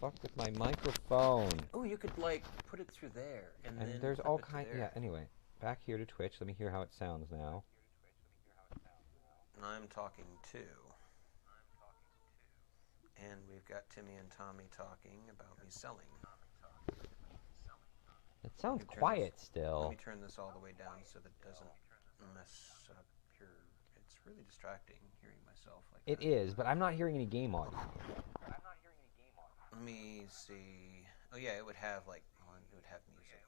fuck with my microphone. Oh, you could like put it through there, and then there's flip all it to kind. there. Yeah. Anyway, back here to Twitch. Let me hear how it sounds now. I'm talking too. And we've got Timmy and Tommy talking about me selling. It sounds quiet still. Let me turn this all the way down so that it doesn't mess up your... It's really distracting hearing myself like It that. is, but I'm not hearing any game audio. Let me see. Oh yeah, it would have like... Well, it would have music.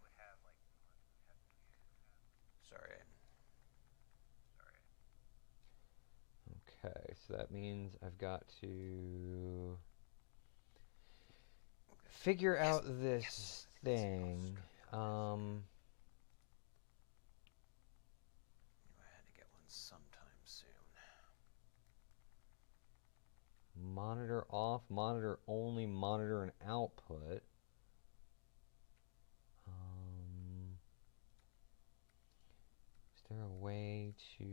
Sorry. Okay, so that means I've got to figure out this thing. I had to get one sometime soon. Monitor off, monitor only, monitor and output. Is there a way to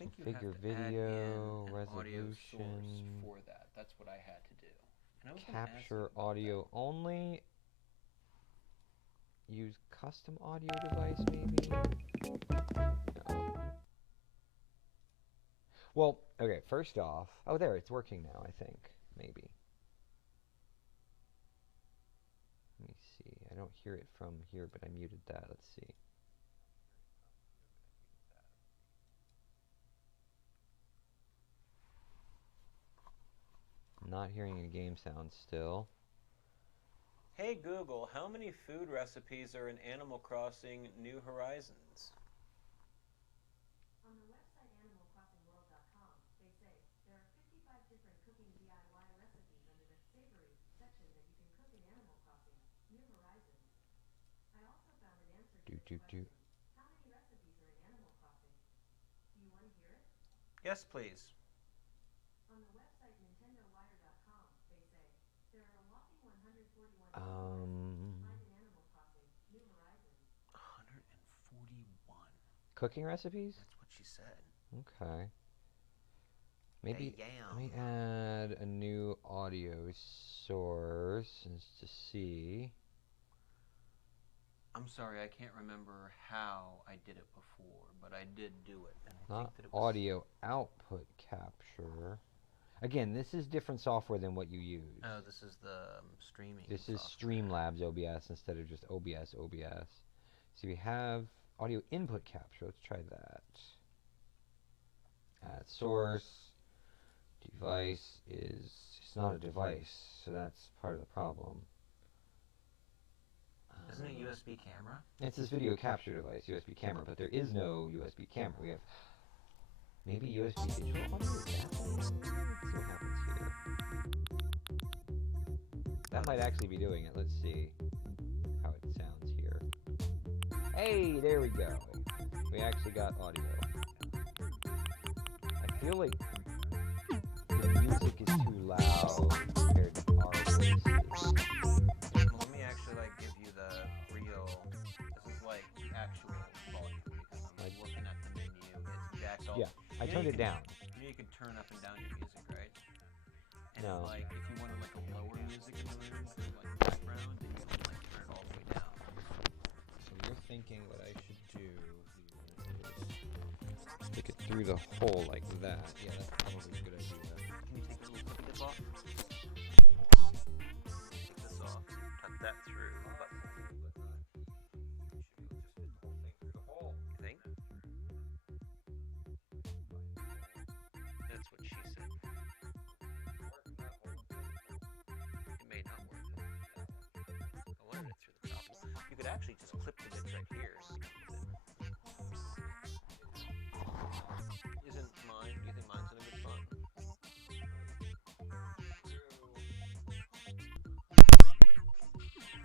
think you configure have to video add in an audio resolution? source for that. That's what I had to do. And I was Capture audio only. Use custom audio device, maybe? No. Well, okay, first off... Oh, there, it's working now, I think. Maybe. Let me see. I don't hear it from here, but I muted that. Let's see. I'm not hearing any game sounds still. Hey Google, how many food recipes are in Animal Crossing New Horizons? On the website AnimalCrossingWorld.com, they say there are 55 different cooking DIY recipes under the Savory section that you can cook in Animal Crossing New Horizons. I also found an answer to this question. How many recipes are in Animal Crossing? Do you want to hear it? Yes, please. On the website NintendoWire.com, they say there are a whopping 141 recipes to find in Animal Crossing New Horizons. 141. Cooking recipes? That's what she said. Okay. Maybe hey, let me add a new audio source to see. I'm sorry, I can't remember how I did it before, but I did do it. And I Not think that it was audio output capture. Again, this is different software than what you use. Oh, this is the streaming. This is software. Streamlabs OBS instead of just OBS. So we have audio input capture. Let's try that. Add source. Device is... It's not a device, so that's part of the problem. Isn't it a USB camera? It's this video capture device, USB camera, but there is no USB camera. We have maybe USB digital audio. Let's see what happens here. That might actually be doing it. Let's see how it sounds here. Hey, there we go. We actually got audio. I feel like the music is too loud compared to our voices. Well, let me actually give you the real. This is actual volume because I'm looking at the menu. It's jacked all. Yeah, I turned it down. You can turn up and down your music, right? And no. if you wanted a lower music in the room for background, then you can turn it all the way down. So you're thinking what I should do is stick it through the hole like that. Yeah, that's probably a good idea. Can you take the little clip tip off? Take this off. Tuck that through. You think? That's what she said. It may not work. I wanted it through the top. You could actually just clip the bits right here. Isn't mine? Do you think mine's in a good spot?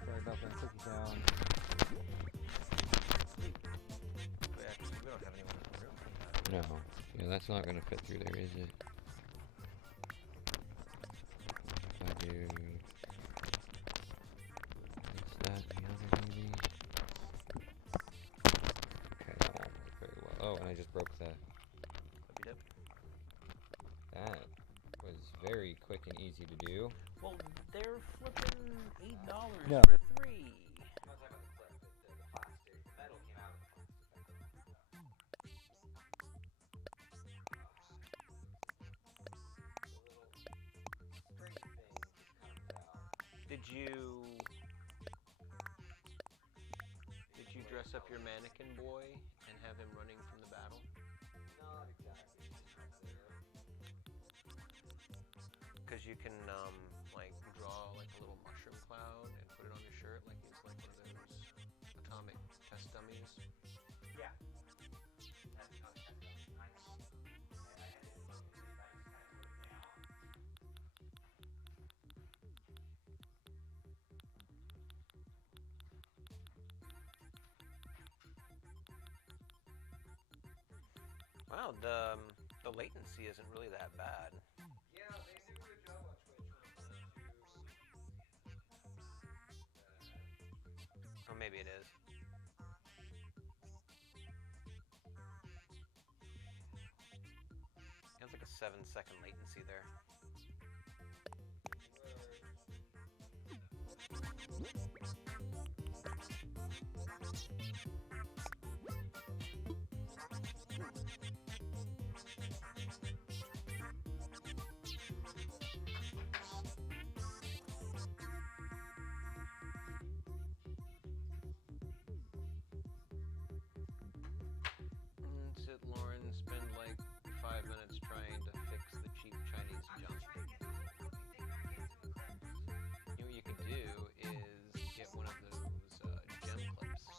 Sorry about that cookie sound. Yeah, we don't have anyone in the room. No. Yeah, that's not going to fit through there, is it? If I do... What's that? The other maybe? Okay, that won't work very well. Oh, and I just broke that. Dip. That was very very quick and easy to do. Well, they're flipping $8 No. for 3. I'm not talking about the flip, but the plastic. The metal came out of the plastic. Did you dress up your mannequin boy and have him running from the battle? Not exactly. Because you can like draw like a little mushroom cloud and put it on your shirt like he's like one of those atomic test dummies. Yeah. Wow, the latency isn't really that bad. Yeah, they do a good job on Twitch. Or maybe it is. It's like a 7-second latency there. Did Lauren spend like 5 minutes trying to fix the cheap Chinese junk? You know what you could do is get one of those gem clips.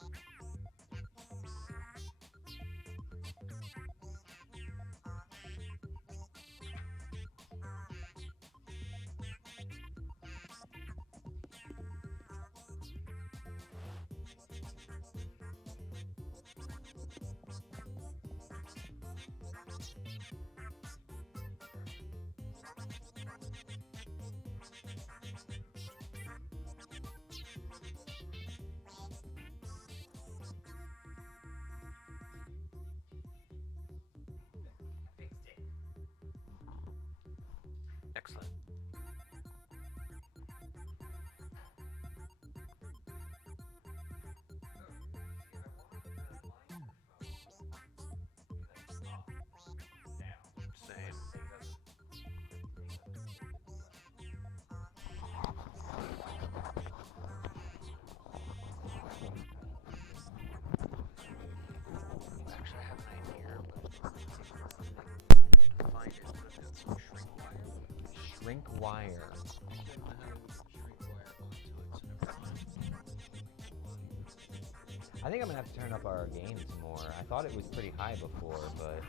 Excellent. Same. Actually, I have an idea, but to find it, but it's got some shrink wire. Shrink wire. I think I'm gonna have to turn up our gains more. I thought it was pretty high before, but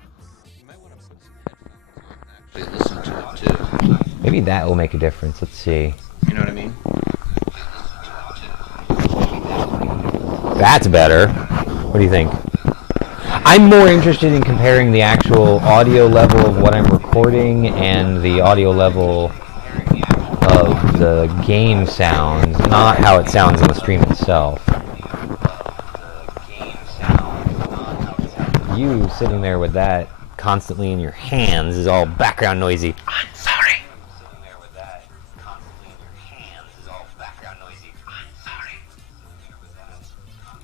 You might want to put some headphones on and actually listen to it too. maybe that will make a difference. Let's see. You know what I mean? That's better. What do you think? I'm more interested in comparing the actual audio level of what I'm recording and the audio level of the game sounds, not how it sounds in the stream itself. You sitting there with that constantly in your hands is all background noisy. I'm sorry.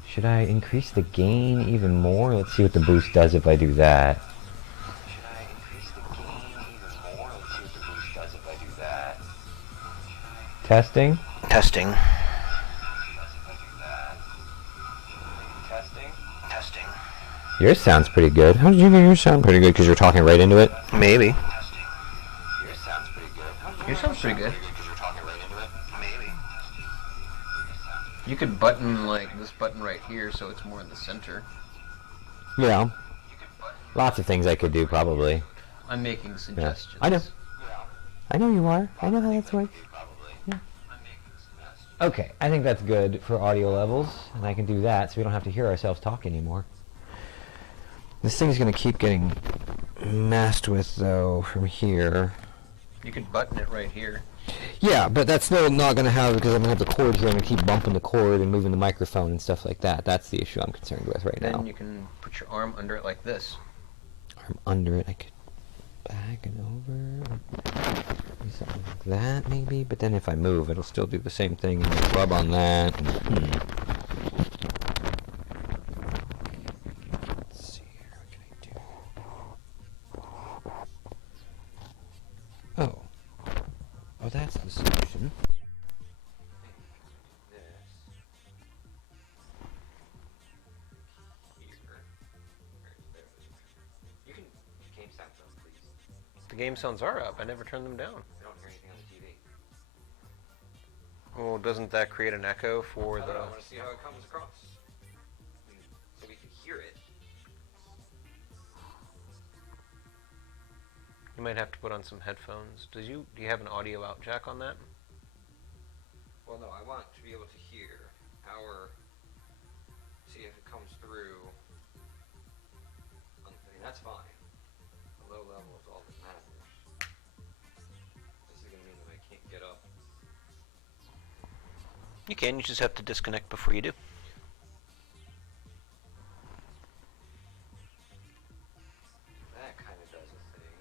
Should I increase the gain even more? Let's see what the boost does if I do that. Testing? Testing. Yours sounds pretty good. How did you know yours sound pretty good? Because you're talking right into it? Maybe. Yours sounds pretty good. Yours sounds pretty good. You could button like this button right here so it's more in the center. Yeah. Lots of things I could do probably. I'm making suggestions. I know. I know you are. I know how that's works. Yeah. Okay, I think that's good for audio levels, and I can do that so we don't have to hear ourselves talk anymore. This thing's going to keep getting messed with, though, from here. You could button it right here. Yeah, but that's still not going to have, because I'm going to have the cord here, I'm going to keep bumping the cord and moving the microphone and stuff like that. That's the issue I'm concerned with right now. Then you can put your arm under it like this. Arm under it, I could... back and over. Something like that, maybe. But then if I move, it'll still do the same thing and rub on that. And, Let's see here. What can I do? Oh. Oh, that's the solution. The game sounds are up. I never turned them down. I don't hear anything on the TV. Well, doesn't that create an echo for the... I want to see how it comes across. So we can hear it. You might have to put on some headphones. Do you have an audio out jack on that? Well, no, I want to be able to hear see if it comes through. I mean, that's fine. The low level is all that matters. This is going to mean that I can't get up. You can. You just have to disconnect before you do. That kind of does a thing.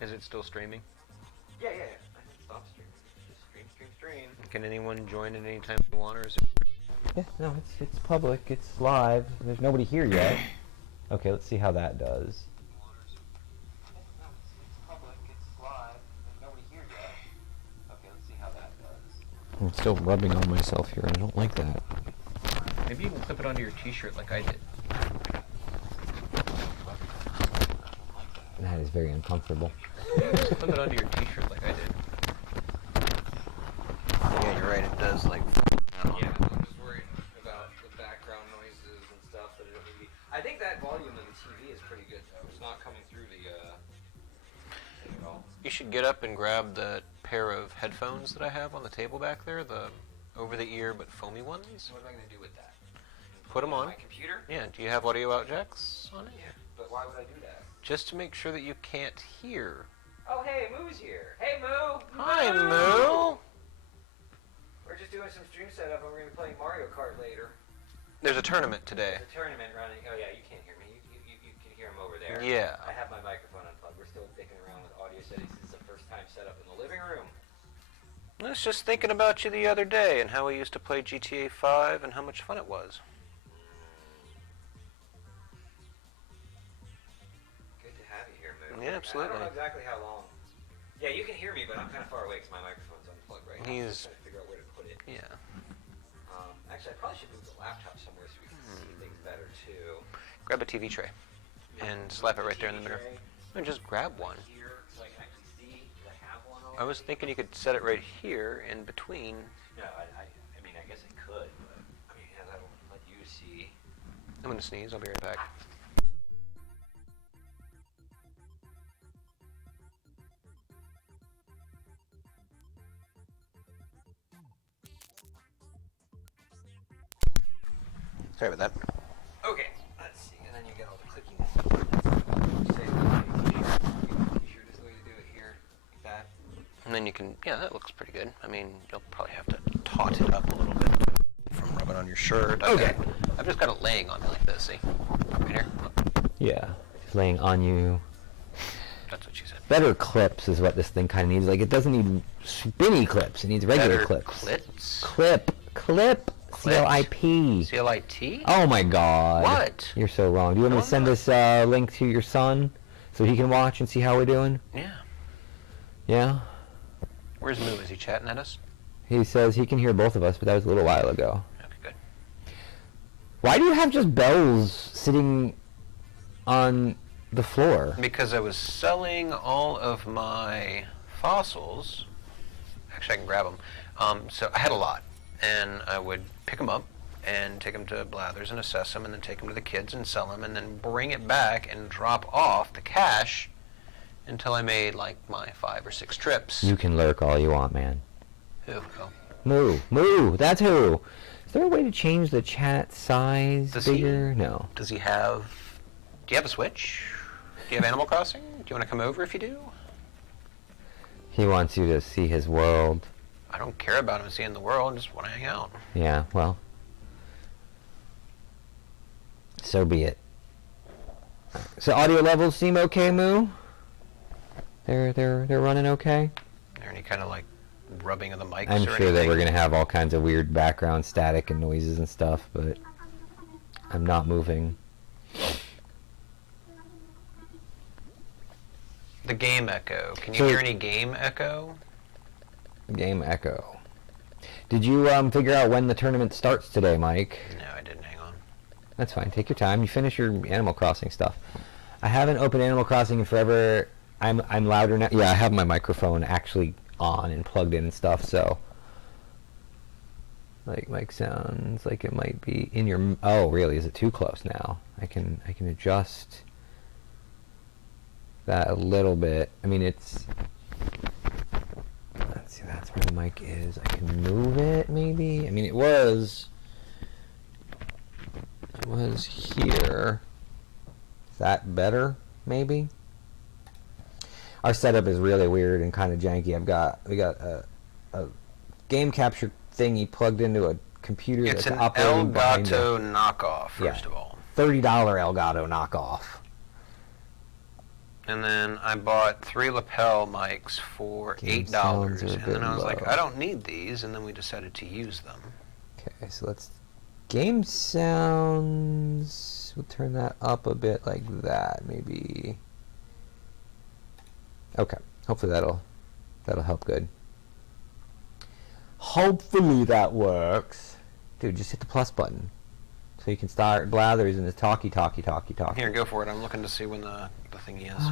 Is it still streaming? Yeah. I can stop streaming. Just stream. Can anyone join at any time they want, or is it... Yeah, no, it's public. It's live. There's nobody here yet. Okay, let's see how that does. I'm still rubbing on myself here. I don't like that. Maybe you can clip it onto your t-shirt like I did. That is very uncomfortable. Clip it onto your t-shirt like I did. Yeah, you're right. It does, like... Yeah, I'm just worried about the background noises and stuff. I think that volume of the TV is pretty good, though. It's not coming through the thing at all. You should get up and grab the pair of headphones that I have on the table back there, the over-the-ear but foamy ones. What am I going to do with that? Put them on. My computer? Yeah, do you have audio out jacks on it? Yeah, but why would I do that? Just to make sure that you can't hear. Oh, hey, Moo's here. Hey, Moo! Hi, Moo! We're just doing some stream setup and we're going to be playing Mario Kart later. There's a tournament today. There's a tournament running. Oh, yeah, you can't hear me. You can hear him over there. Yeah. I have my microphone unplugged. We're still dicking around with audio settings. This is the first time set up in the living room. I was just thinking about you the other day and how we used to play GTA 5 and how much fun it was. Good to have you here, Moo. Yeah, absolutely. I don't know exactly how long. Yeah, you can hear me, but I'm kind of far away because my microphone's unplugged right now. I'm just trying to figure out where to put it. Yeah. Actually, I probably should move the laptop somewhere so we can see things better, too. Grab a TV tray and slap it right there in the middle. And just grab one. Here, so I can actually see that I have one I was thinking you could set it right here in between. No, I mean, I guess I could, but I mean, that'll let you see. I'm gonna sneeze. I'll be right back. Sorry about that. Okay, let's see, and then you get all the clicking. Say t-shirt is the way to do it here, like that. And then you can, yeah, that looks pretty good. I mean, you'll probably have to taut it up a little bit from rubbing on your shirt. Okay. I've just got it laying on me like this, see? Right here? Yeah, it's laying on you. That's what she said. Better clips is what this thing kind of needs. Like, it doesn't need spinny clips. It needs regular Better clips. clips? Clip. C-L-I-P. C-L-I-T? Oh my God. What? You're so wrong. Do you want me to send this link to your son so he can watch and see how we're doing? Yeah. Yeah? Where's Moo? Is he chatting at us? He says he can hear both of us, but that was a little while ago. Okay, good. Why do you have just bells sitting on the floor? Because I was selling all of my fossils. Actually, I can grab them. So I had a lot, and I would pick them up and take them to Blathers and assess them, and then take them to the kids and sell them, and then bring it back and drop off the cash until I made like my 5 or 6 trips. You can lurk all you want, man. Who? Oh. Moo, that's who. Is there a way to change the chat size bigger? No. Does he have... Do you have a Switch? Do you have Animal Crossing? Do you want to come over if you do? He wants you to see his world. I don't care about him seeing the world. I just want to hang out. Yeah, well. So be it. So audio levels seem okay, Moo? They're running okay? Is there any kind of like rubbing of the mics I'm or sure that anything? we're going to have all kinds of weird background static and noises and stuff, but I'm not moving. The game echo. Can you So- hear any game echo? Game echo. Did you figure out when the tournament starts today, Mike? No, I didn't. Hang on. That's fine. Take your time. You finish your Animal Crossing stuff. I haven't opened Animal Crossing in forever. I'm louder now. Yeah, I have my microphone actually on and plugged in and stuff, so like mic sounds like it might be in your oh, really? Is it too close now? I can adjust that a little bit. I mean, it's let's see, that's where the mic is. I can move it maybe. I mean, it was here. Is that better maybe? Our setup is really weird and kind of janky. We got a game capture thingy plugged into a computer It's that's an operating behind Elgato knockoff, Yeah. first of all. $30 Elgato knockoff. And then I bought 3 lapel mics for Game $8. sounds are a And bit then I was like, low. I don't need these. And then we decided to use them. Okay, so let's game sounds. We'll turn that up a bit like that, maybe. Okay, hopefully that'll help good. Hopefully that works. Dude, just hit the plus button. So you can start Blathers and the talkie. Here, go for it. I'm looking to see when the thingy is.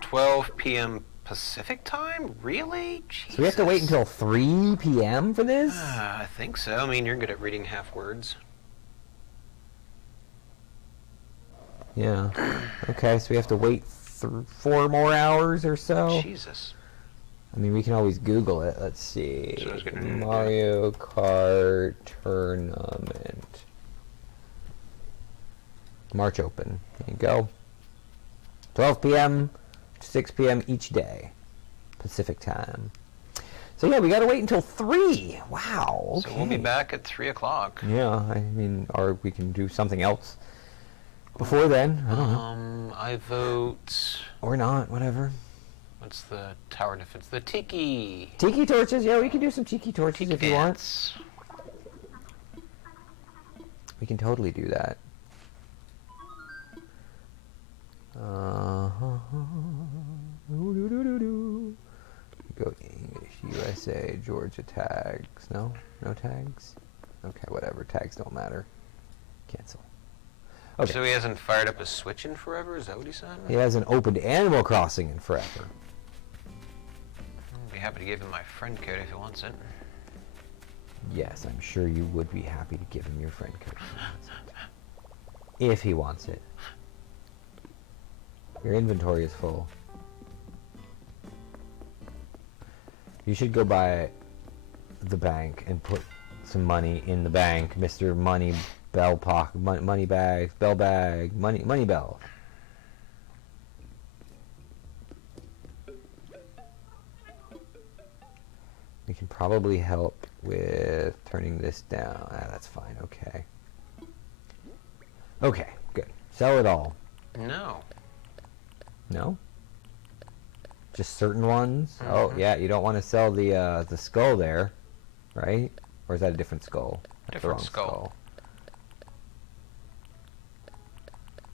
12 p.m. Pacific time? Really? Jesus. So we have to wait until 3 p.m. for this? I think so. I mean, you're good at reading half words. Yeah. Okay, so we have to wait 4 more hours or so? Jesus. I mean, we can always Google it. Let's see. So I was gonna do. Mario Kart Tournament. March Open. There you go. 12 p.m. to 6 p.m. each day. Pacific time. So yeah, we gotta wait until 3. Wow. Okay. So we'll be back at 3 o'clock. Yeah, I mean, or we can do something else before then. I don't know. I vote. Or not, whatever. What's the tower defense? The tiki. Tiki torches, yeah, we can do some tiki torches Tiki if you want. dance. We can totally do that. Go English, USA, Georgia tags. No? No tags? Okay, whatever. Tags don't matter. Cancel. Okay. So he hasn't fired up his Switch in forever? Is that what he said? He hasn't opened Animal Crossing in forever. I'd be happy to give him my friend code if he wants it. Yes, I'm sure you would be happy to give him your friend code if he wants it. Your inventory is full. You should go by the bank and put some money in the bank, Mr. Money Bell Pocket, money bag, bell bag, money bell. We can probably help with turning this down. Ah, that's fine. Okay. Okay, good. Sell it all. No. No? Just certain ones? Oh, Mhm. yeah, you don't want to sell the skull there, right? Or is that a different skull? That's the Different wrong skull.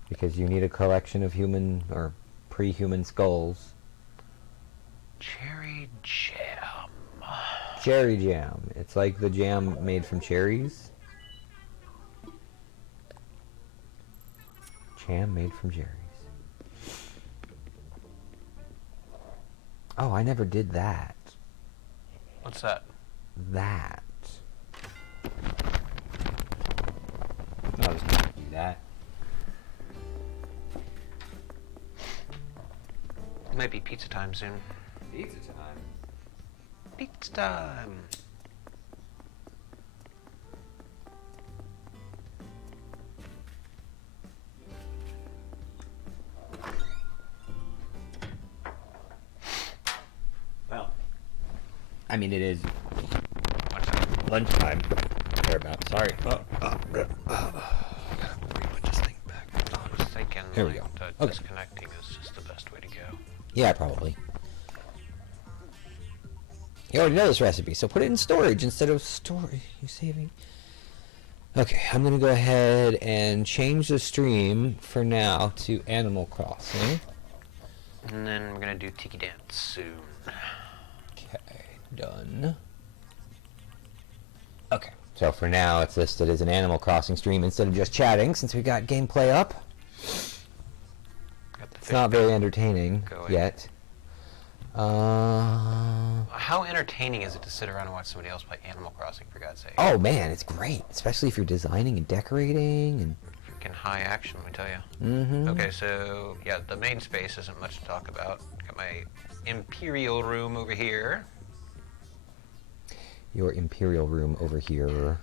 Because you need a collection of human or pre-human skulls. Cherry jam. Cherry jam. It's like the jam made from cherries. Jam made from cherries. Oh, I never did that. What's that? That. I'll just do that. It might be pizza time soon. Pizza time. Pizza time. I mean, it is Lunchtime. lunchtime. Thereabouts. Sorry. Put this thing back. I was thinking Here we like, go. the Okay. disconnecting is just the best way to go. Yeah, probably. You already know this recipe, so put it in storage instead of storage. You saving? Okay, I'm gonna go ahead and change the stream for now to Animal Crossing. And then we're gonna do Tiki Dance soon. Okay, done. Okay, so for now it's listed as an Animal Crossing stream instead of just chatting, since we got gameplay up. Got the It's not very entertaining going. yet. How entertaining is it to sit around and watch somebody else play Animal Crossing, for God's sake? Oh man, it's great, especially if you're designing and decorating and. Freaking high action, let me tell you. Mm-hmm. Okay, so yeah, the main space isn't much to talk about. Got my Imperial room over here. Your Imperial room over here.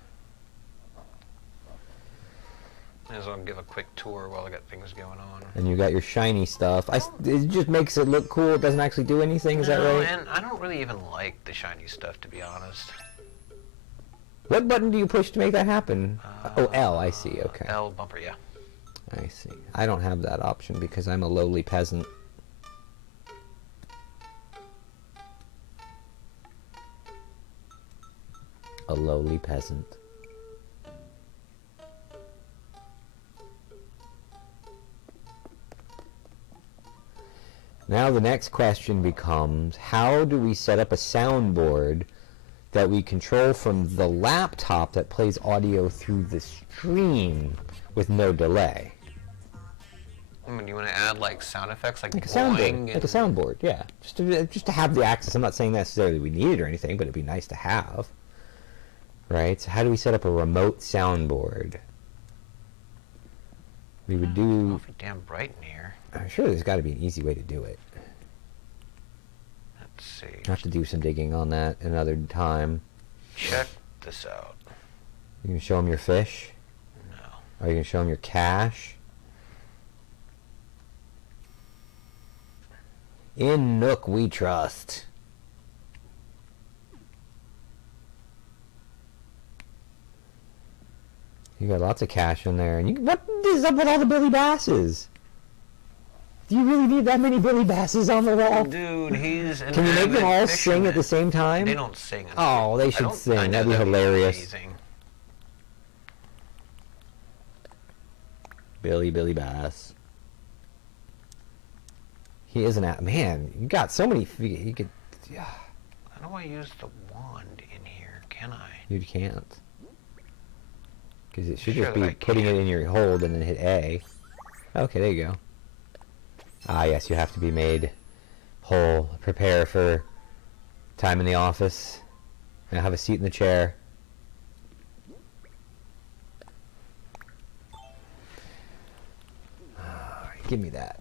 Might as well give a quick tour while I got things going on. And you got your shiny stuff. It just makes it look cool. It doesn't actually do anything. Is that No, right? and I don't really even like the shiny stuff, to be honest. What button do you push to make that happen? Oh, L. I see. Okay. L bumper, yeah. I see. I don't have that option because I'm a lowly peasant. A lowly peasant. Now the next question becomes, how do we set up a soundboard that we control from the laptop that plays audio through the stream with no delay? I mean, do you want to add like sound effects, like Like a boing soundboard. Like a soundboard, yeah. Just to have the access. I'm not saying necessarily we need it or anything, but it'd be nice to have. Right? So how do we set up a remote soundboard? We would do... Awfully damn bright in here. I'm sure there's got to be an easy way to do it. Let's see. I'll have to do some digging on that another time. Check this out. You can show them your fish? No. Are you going to show them your cash? In Nook we trust. You got lots of cash in there. And you, what is up with all the Billy Basses? Do you really need that many Billy Basses on the wall? Dude, he's an Can you make them avid all fisherman. sing at the same time? They don't sing. Oh, they should sing. I know That'd be hilarious. amazing. Billy Bass. He is an man. You got so many. You could. Yeah. How do I use the wand in here? Can I? You can't. Because it should Sure just that be I putting it can. in your hold and then hit A. Okay, there you go. Ah, yes, you have to be made whole. Prepare for time in the office. Now have a seat in the chair. Alright, give me that.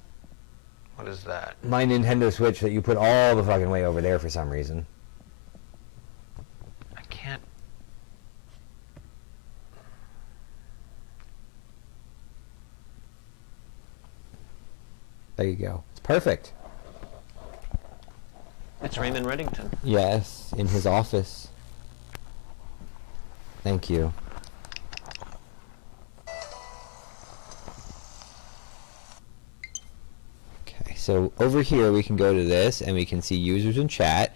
What is that? My Nintendo Switch that you put all the fucking way over there for some reason. I can't. There you go. It's perfect. It's Raymond Reddington. Yes, in his office. Thank you. Okay, so over here we can go to this and we can see users in chat.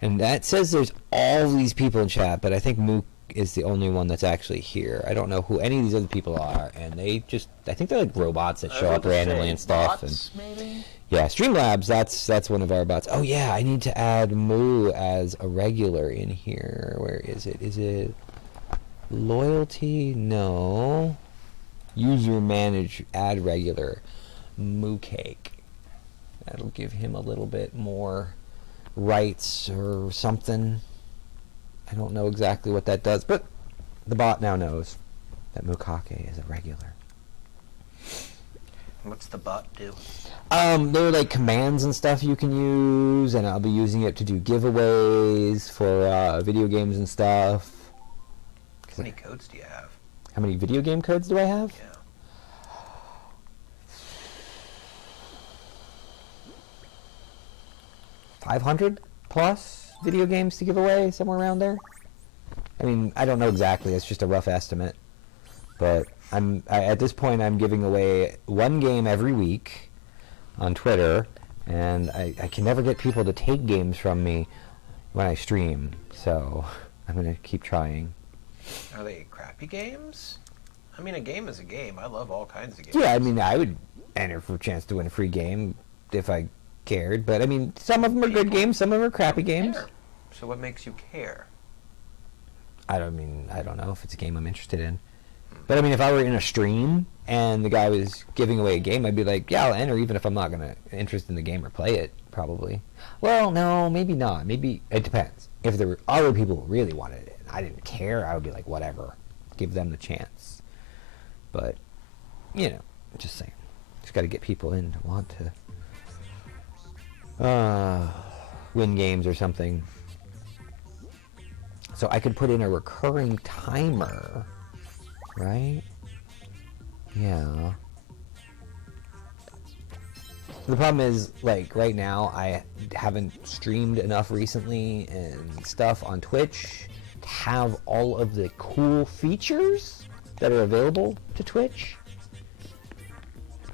And that says there's all these people in chat, but I think Mook is the only one that's actually here. I don't know who any of these other people are, and they just, I think they're like robots that show up randomly and stuff. And Maybe? yeah, Streamlabs, that's one of our bots. Oh yeah, I need to add Moo as a regular in here. Where is it? Is it loyalty? No. User manage, add regular. Moo Cake. That'll give him a little bit more rights or something. I don't know exactly what that does, but the bot now knows that Mukake is a regular. What's the bot do? There are like commands and stuff you can use, and I'll be using it to do giveaways for video games and stuff. How many codes do you have? How many video game codes do I have? Yeah. 500 plus? video games to give away, somewhere around there. I mean, I don't know exactly. It's just a rough estimate. But at this point, I'm giving away one game every week on Twitter, and I can never get people to take games from me when I stream. So I'm going to keep trying. Are they crappy games? I mean, a game is a game. I love all kinds of games. Yeah, I mean, I would enter for a chance to win a free game if I cared. But, I mean, some of them are good games, some of them are crappy games. So what makes you care? I don't know if it's a game I'm interested in. But, I mean, if I were in a stream and the guy was giving away a game, I'd be like, yeah, I'll enter even if I'm not interested in the game or play it, probably. Well, no, maybe not. Maybe it depends. If there were other people who really wanted it and I didn't care, I would be like, whatever. Give them the chance. But, you know, just saying. Just got to get people in to want to win games or something. So I could put in a recurring timer, right? Yeah. The problem is, like, right now, I haven't streamed enough recently and stuff on Twitch to have all of the cool features that are available to Twitch.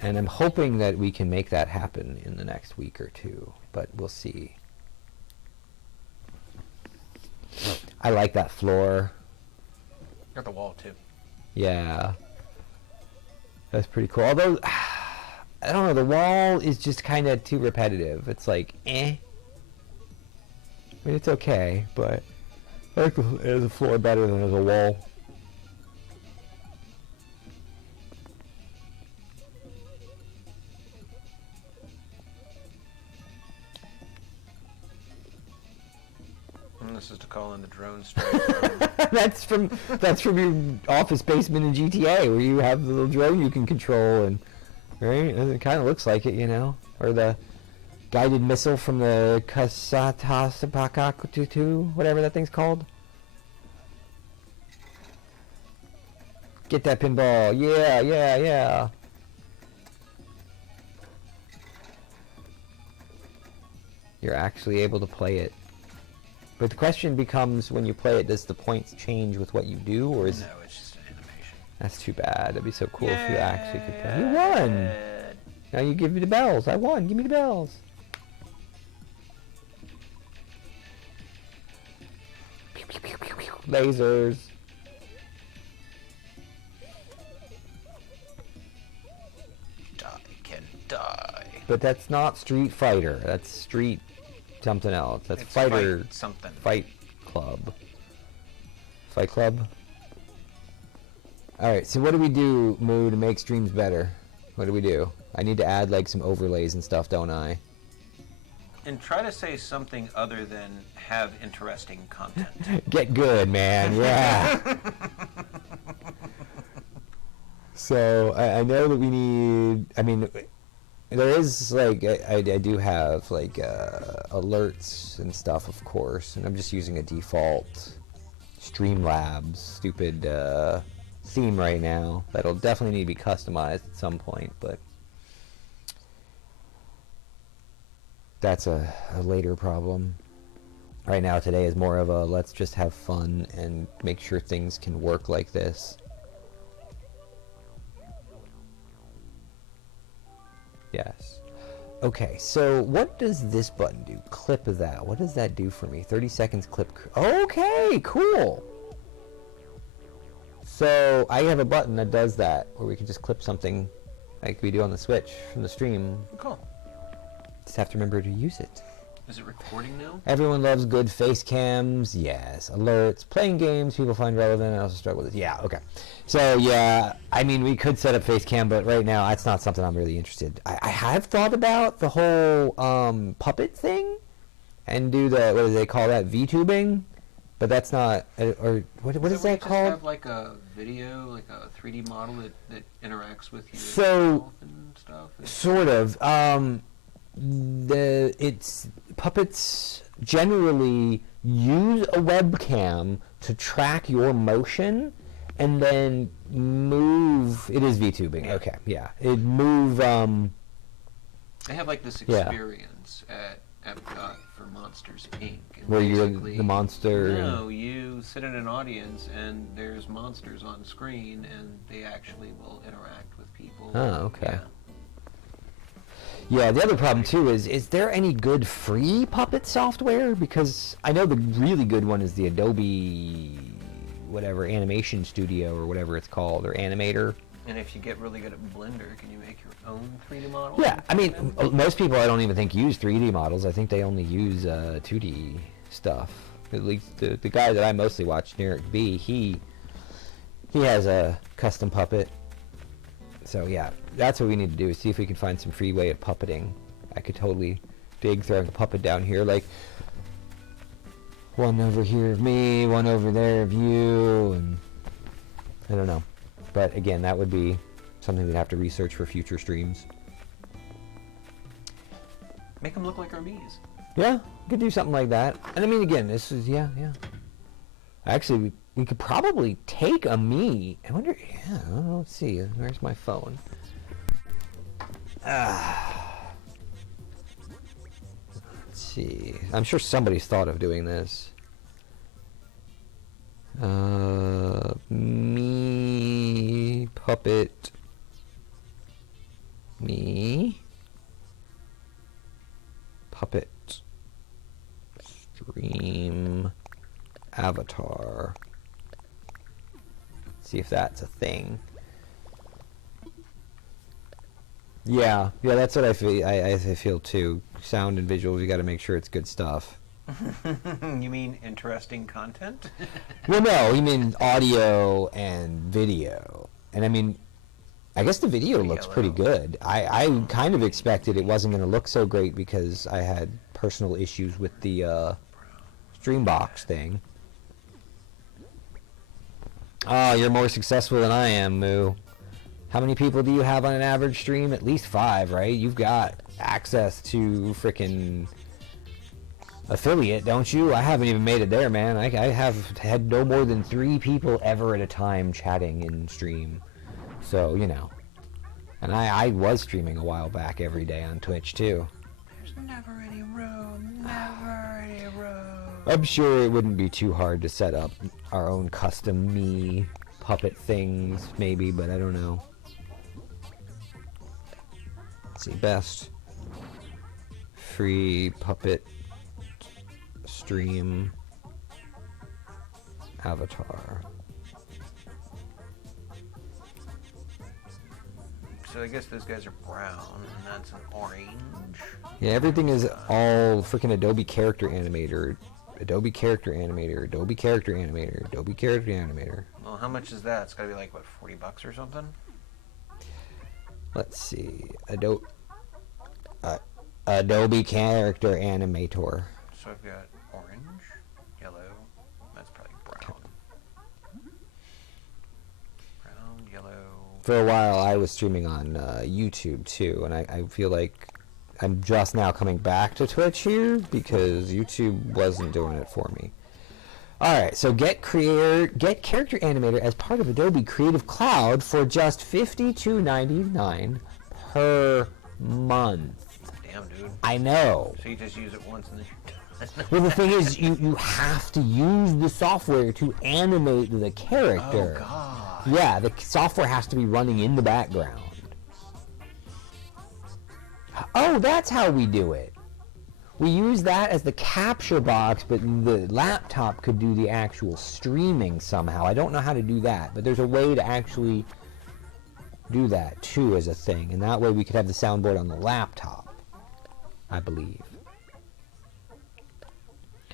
And I'm hoping that we can make that happen in the next week or two, but we'll see. I like that floor. Got the wall too. Yeah. That's pretty cool. Although, I don't know, the wall is just kind of too repetitive. It's like, eh. I mean, it's okay, but I like the floor better than as a wall. And this is to call in the drone strike. that's from your office basement in GTA where you have the little drone you can control, and right? And it kind of looks like it, you know, or the guided missile from the Kasatasapakakututu, whatever that thing's called. Get that pinball, yeah, yeah, yeah. You're actually able to play it. But the question becomes, when you play it, does the points change with what you do, or is... No, it's just an animation. That's too bad. That'd be so cool if you actually could play. You won! Now you give me the bells. I won. Give me the bells. Pew, pew, pew, pew, pew. Lasers. Die can die. But that's not Street Fighter. That's Street something else. That's It's Fighter... Fight something. Fight Club. Fight Club? Alright, so what do we do, Moo, to make streams better? What do we do? I need to add, like, some overlays and stuff, don't I? And try to say something other than have interesting content. Get good, man. Yeah. So, I know that we need... I mean... There is, like, I do have, like, alerts and stuff, of course, and I'm just using a default Streamlabs stupid theme right now. That'll definitely need to be customized at some point, but that's a later problem. Right now, today is more of a let's just have fun and make sure things can work like this. Yes. Okay, so what does this button do? Clip that. What does that do for me? 30 seconds clip. Okay, cool. So I have a button that does that, where we can just clip something like we do on the Switch from the stream. Cool. Just have to remember to use it. Is it recording now? Everyone loves good face cams. Yes. Alerts. Playing games people find relevant. I also struggle with it. Yeah, okay. So, yeah, I mean, we could set up face cam, but right now, that's not something I'm really interested. I have thought about the whole puppet thing and do the, what do they call that, VTubing? But that's not, or what is that called? Just have like a video, like a 3D model that interacts with you So, and stuff? Sort of. Puppets generally use a webcam to track your motion and then move. It is VTubing. Yeah. Okay, yeah. It move. They have like this experience at Epcot for Monsters Inc. And Where you're basically- the monster. No, you sit in an audience and there's monsters on screen and they actually will interact with people. Oh, okay. Yeah. Yeah, the other problem too is there any good free Puppet software? Because I know the really good one is the Adobe whatever animation studio or whatever it's called, or animator. And if you get really good at Blender, can you make your own 3D model? Yeah, I mean, most people I don't even think use 3D models. I think they only use 2D stuff. At least the guy that I mostly watch, Eric V, he has a custom puppet. So yeah, that's what we need to do, is see if we can find some free way of puppeting. I could totally dig throwing a puppet down here, like one over here of me, one over there of you, and I don't know. But again, that would be something we'd have to research for future streams. Make them look like our bees. Yeah, we could do something like that. And I mean, again, this is, yeah. Actually, we could probably take a me. I wonder, yeah, I don't know, let's see. Where's my phone? Let's see. I'm sure somebody's thought of doing this. Me puppet. Me puppet stream avatar. See if that's a thing. Yeah, that's what I feel. I feel too. Sound and visuals, you got to make sure it's good stuff. You mean interesting content? Well, no, you mean audio and video. And I mean, I guess the video looks pretty good. I kind of expected it wasn't going to look so great because I had personal issues with the Streambox thing. Oh, you're more successful than I am, Moo. How many people do you have on an average stream? At least 5, right? You've got access to frickin' affiliate, don't you? I haven't even made it there, man. I have had no more than 3 people ever at a time chatting in stream. So, you know. And I was streaming a while back every day on Twitch, too. There's never any room, never any room. I'm sure it wouldn't be too hard to set up our own custom me puppet things, maybe, but I don't know. Let's see, best free puppet stream avatar. So I guess those guys are brown, and that's an orange. Yeah, everything is all freaking Adobe Character Animator. Adobe Character Animator, Adobe Character Animator, Adobe Character Animator. Well, how much is that? It's gotta be like, what, $40 or something? Let's see. Adobe Character Animator. So I've got orange, yellow, that's probably brown. Brown, yellow. For a while, I was streaming on YouTube too, and I feel like I'm just now coming back to Twitch here because YouTube wasn't doing it for me. Alright, so get Character Animator as part of Adobe Creative Cloud for just $52.99 per month. Damn, dude. I know. So you just use it once and then you're done. Well, the thing is, you have to use the software to animate the character. Oh, God. Yeah, the software has to be running in the background. Oh, that's how we do it. We use that as the capture box, but the laptop could do the actual streaming somehow. I don't know how to do that, but there's a way to actually do that too as a thing, and that way we could have the soundboard on the laptop, I believe.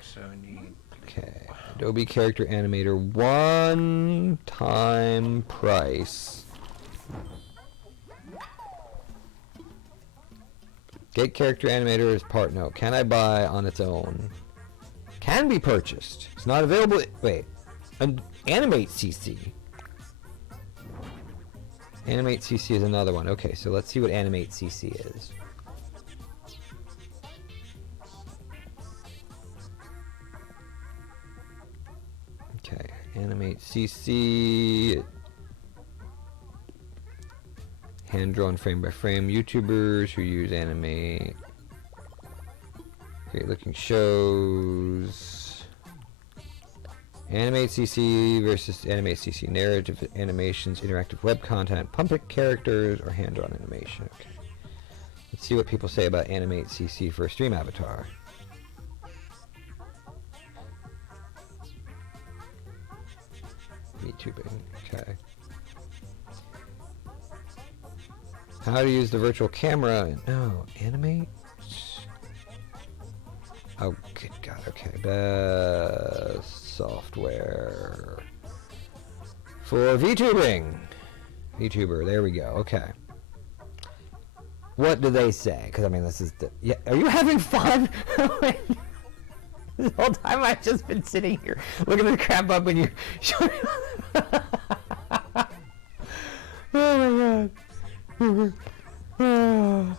So I need... Okay, Adobe Character Animator, one-time price. Get Character Animator as part. No, can I buy on its own? Can be purchased. It's not available. Wait, Animate CC. Animate CC is another one. Okay, so let's see what Animate CC is. Okay, Animate CC. Hand-drawn frame by frame YouTubers who use Great looking shows. Animate CC versus Animate CC. Narrative animations, interactive web content, puppet characters, or hand-drawn animation. Okay. Let's see what people say about Animate CC for a stream avatar. VTubing. Okay. How to use the virtual camera? No, animate. Oh, good God. Okay, best software for VTubing. VTuber. There we go. Okay. What do they say? Because I mean, this is the. Yeah. Are you having fun? This whole time I've just been sitting here looking at the crap up when you. Oh my God. Oh.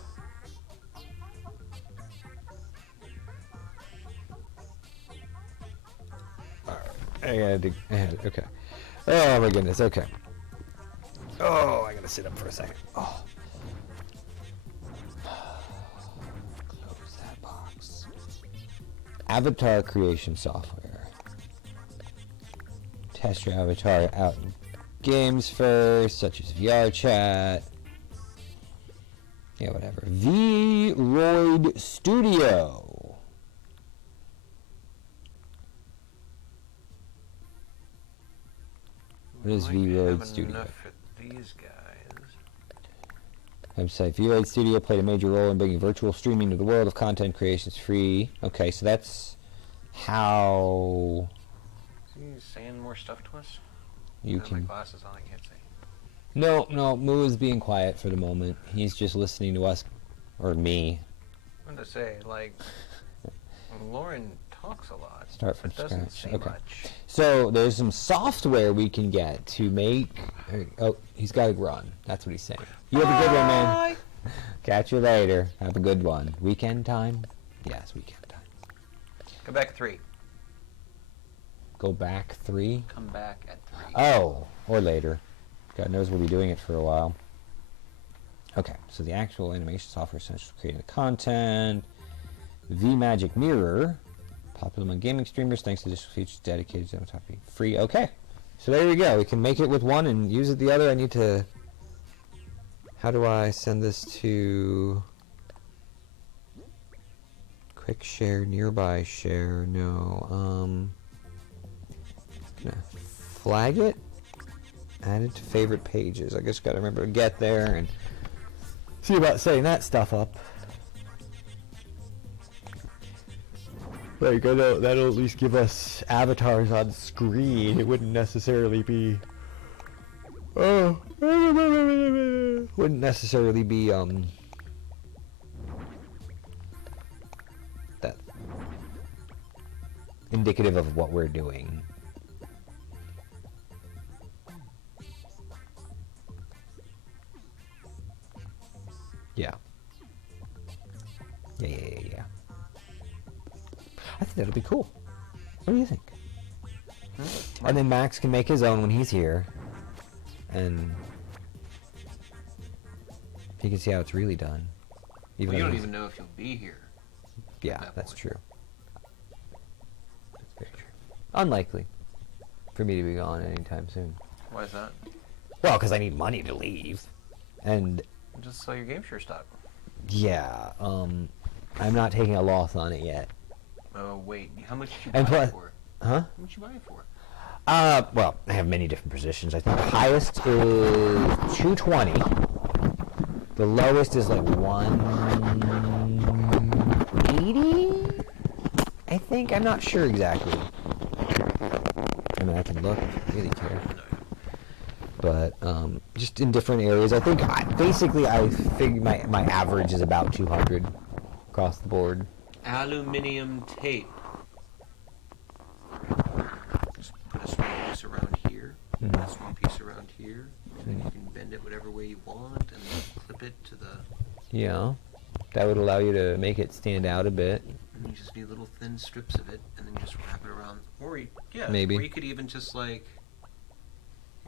I gotta dig ahead. Okay. Oh my goodness. Okay. Oh, I gotta sit up for a second. Oh. Close that box. Avatar creation software. Test your avatar out in games first, such as VR chat. Yeah, whatever. V-Roid Studio. What is V-Roid Studio? Enough for these guys. Website. V-Roid Studio played a major role in bringing virtual streaming to the world of content creation. It's free. Okay, so that's how Is he saying more stuff to us? you I have my can. glasses on, I can't see. No, Moo is being quiet for the moment. He's just listening to us, or me. I'm going to say, like, Lauren talks a lot, Start from but doesn't scratch. say Okay. much. So there's some software we can get to make. Oh, he's got to run. That's what he's saying. You have a good one, man. Catch you later. Have a good one. Weekend time? Yes, weekend time. Go back 3. Go back 3? Come back at 3. Oh, or later. God knows we'll be doing it for a while. Okay, so the actual animation software essential for creating the content. VMagic Mirror. Popular among gaming streamers thanks to additional features dedicated to cinematography. Free. Okay. So there we go. We can make it with one and use it the other. I need to... How do I send this to... Quick share, nearby share? No. Gonna flag it. Add it to favorite pages. I guess gotta remember to get there and see about setting that stuff up. There you go. That'll at least give us avatars on screen. It wouldn't necessarily be. Oh, wouldn't necessarily be that indicative of what we're doing. Yeah. Yeah. I think that'll be cool. What do you think? And then Max can make his own when he's here. And he can see how it's really done. Well, you though don't he's- even know if you'll be here. Yeah, that that's point. true. That's very true. Unlikely for me to be gone anytime soon. Why is that? Well, because I need money to leave. And Just sell your game share stock. yeah, I'm not taking a loss on it yet. Oh, wait. How much did you And buy plus- it for? Huh? How much did you buy it for? Well, I have many different positions. I think the highest is 220. The lowest is like 180. I think. I'm not sure exactly. I mean, I can look if you really care. But just in different areas. I think basically I figure my average is about 200 across the board. Aluminium tape. Just put a small piece around here, Mhm. a small piece around here, and then you can bend it whatever way you want, and then clip it to the. Yeah, that would allow you to make it stand out a bit. And you just need little thin strips of it, and then you just wrap it around. Or Maybe. Or you could even just like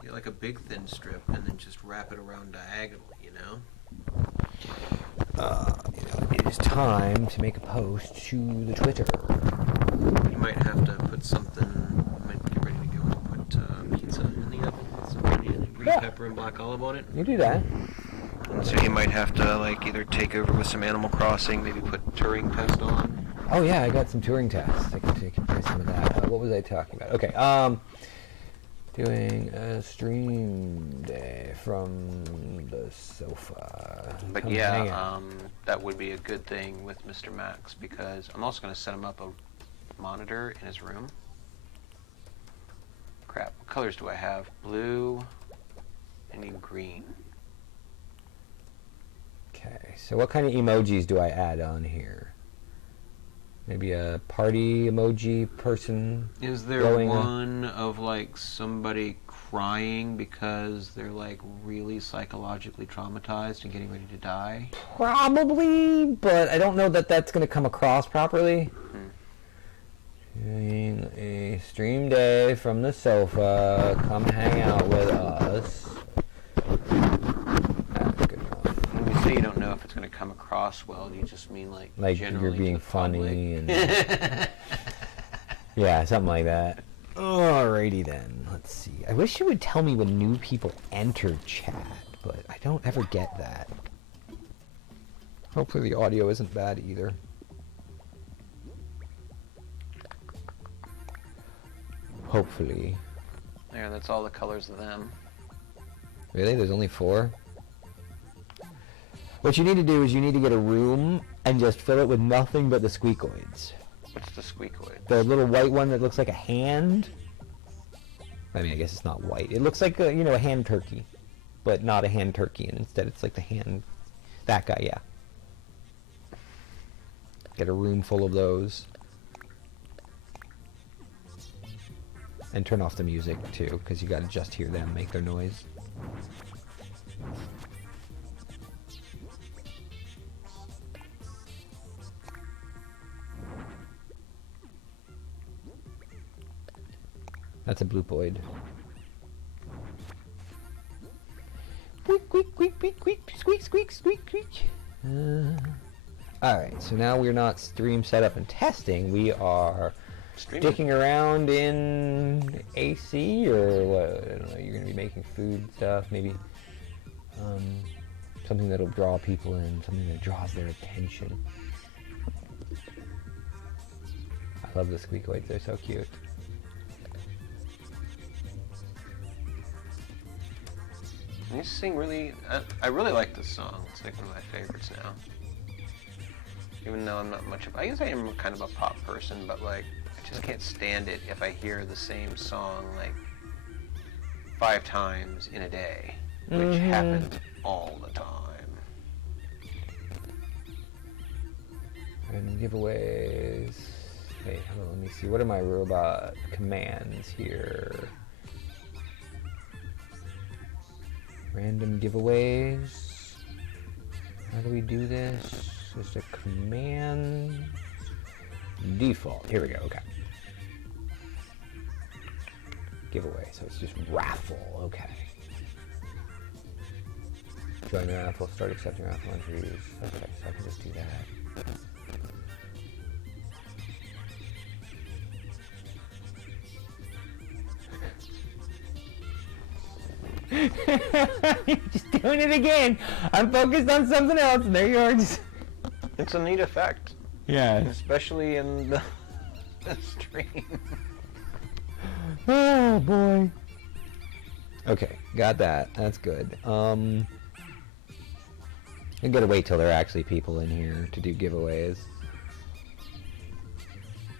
get like a big thin strip, and then just wrap it around diagonally. You know. You know, is time to make a post to the Twitter. You might have to put something. You might get ready to go and put pizza in the oven with some onion and green pepper and black olive on it. You do that. And so you might have to like either take over with some Animal Crossing, maybe put Turing Test on. Oh yeah, I got some Turing tests. I can take some of that. What was I talking about? Okay, doing a stream day from the sofa. But Come yeah, hang out. that would be a good thing with Mr. Max because I'm also going to set him up a monitor in his room. Crap, what colors do I have? Blue, I need green. Okay, so what kind of emojis do I add on here? Maybe a party emoji person. Is there blowing one of like somebody crying because they're like really psychologically traumatized and getting ready to die? Probably, but I don't know that that's going to come across properly. Doing a stream day from the sofa. Come hang out with us. That's good enough. When you say you don't know if it's going to come across well, do you just mean like You're generally being to the funny public? and yeah, something like that. Alrighty then. Let's see. I wish you would tell me when new people enter chat, but I don't ever get that. Hopefully the audio isn't bad either. Hopefully. There, that's all the colors of them. Really? There's only 4? What you need to do is you need to get a room and just fill it with nothing but the squeakoids. What's the squeakoid? The little white one that looks like a hand. I mean, I guess it's not white. It looks like a, a hand turkey, but not a hand turkey, and instead it's like the hand. That guy, yeah. Get a room full of those. And turn off the music too, because you gotta just hear them make their noise. That's a bloopoid. Squeak, squeak, squeak, squeak, squeak, squeak, squeak, squeak, squeak. Alright, so now we're not stream setup and testing. We are sticking around in AC or what? I don't know. You're going to be making food stuff. Maybe something that'll draw people in. Something that draws their attention. I love the squeakoids. They're so cute. You sing really. I really like this song. It's like one of my favorites now. Even though I'm not much of. I guess I am kind of a pop person, but like I just can't stand it if I hear the same song like 5 times in a day, which happens all the time. And giveaways. Hey, hold on, let me see. What are my robot commands here? Random giveaways. How do we do this? Just a command. Default. Here we go. Okay. Giveaway. So it's just raffle. Okay. Join raffle. Start accepting raffle entries. Okay, so I can just do that. You're just doing it again. I'm focused on something else, and there you are. It's a neat effect. Yeah. Especially in the stream. Oh boy. Okay, got that. That's good. I gotta wait till there are actually people in here to do giveaways.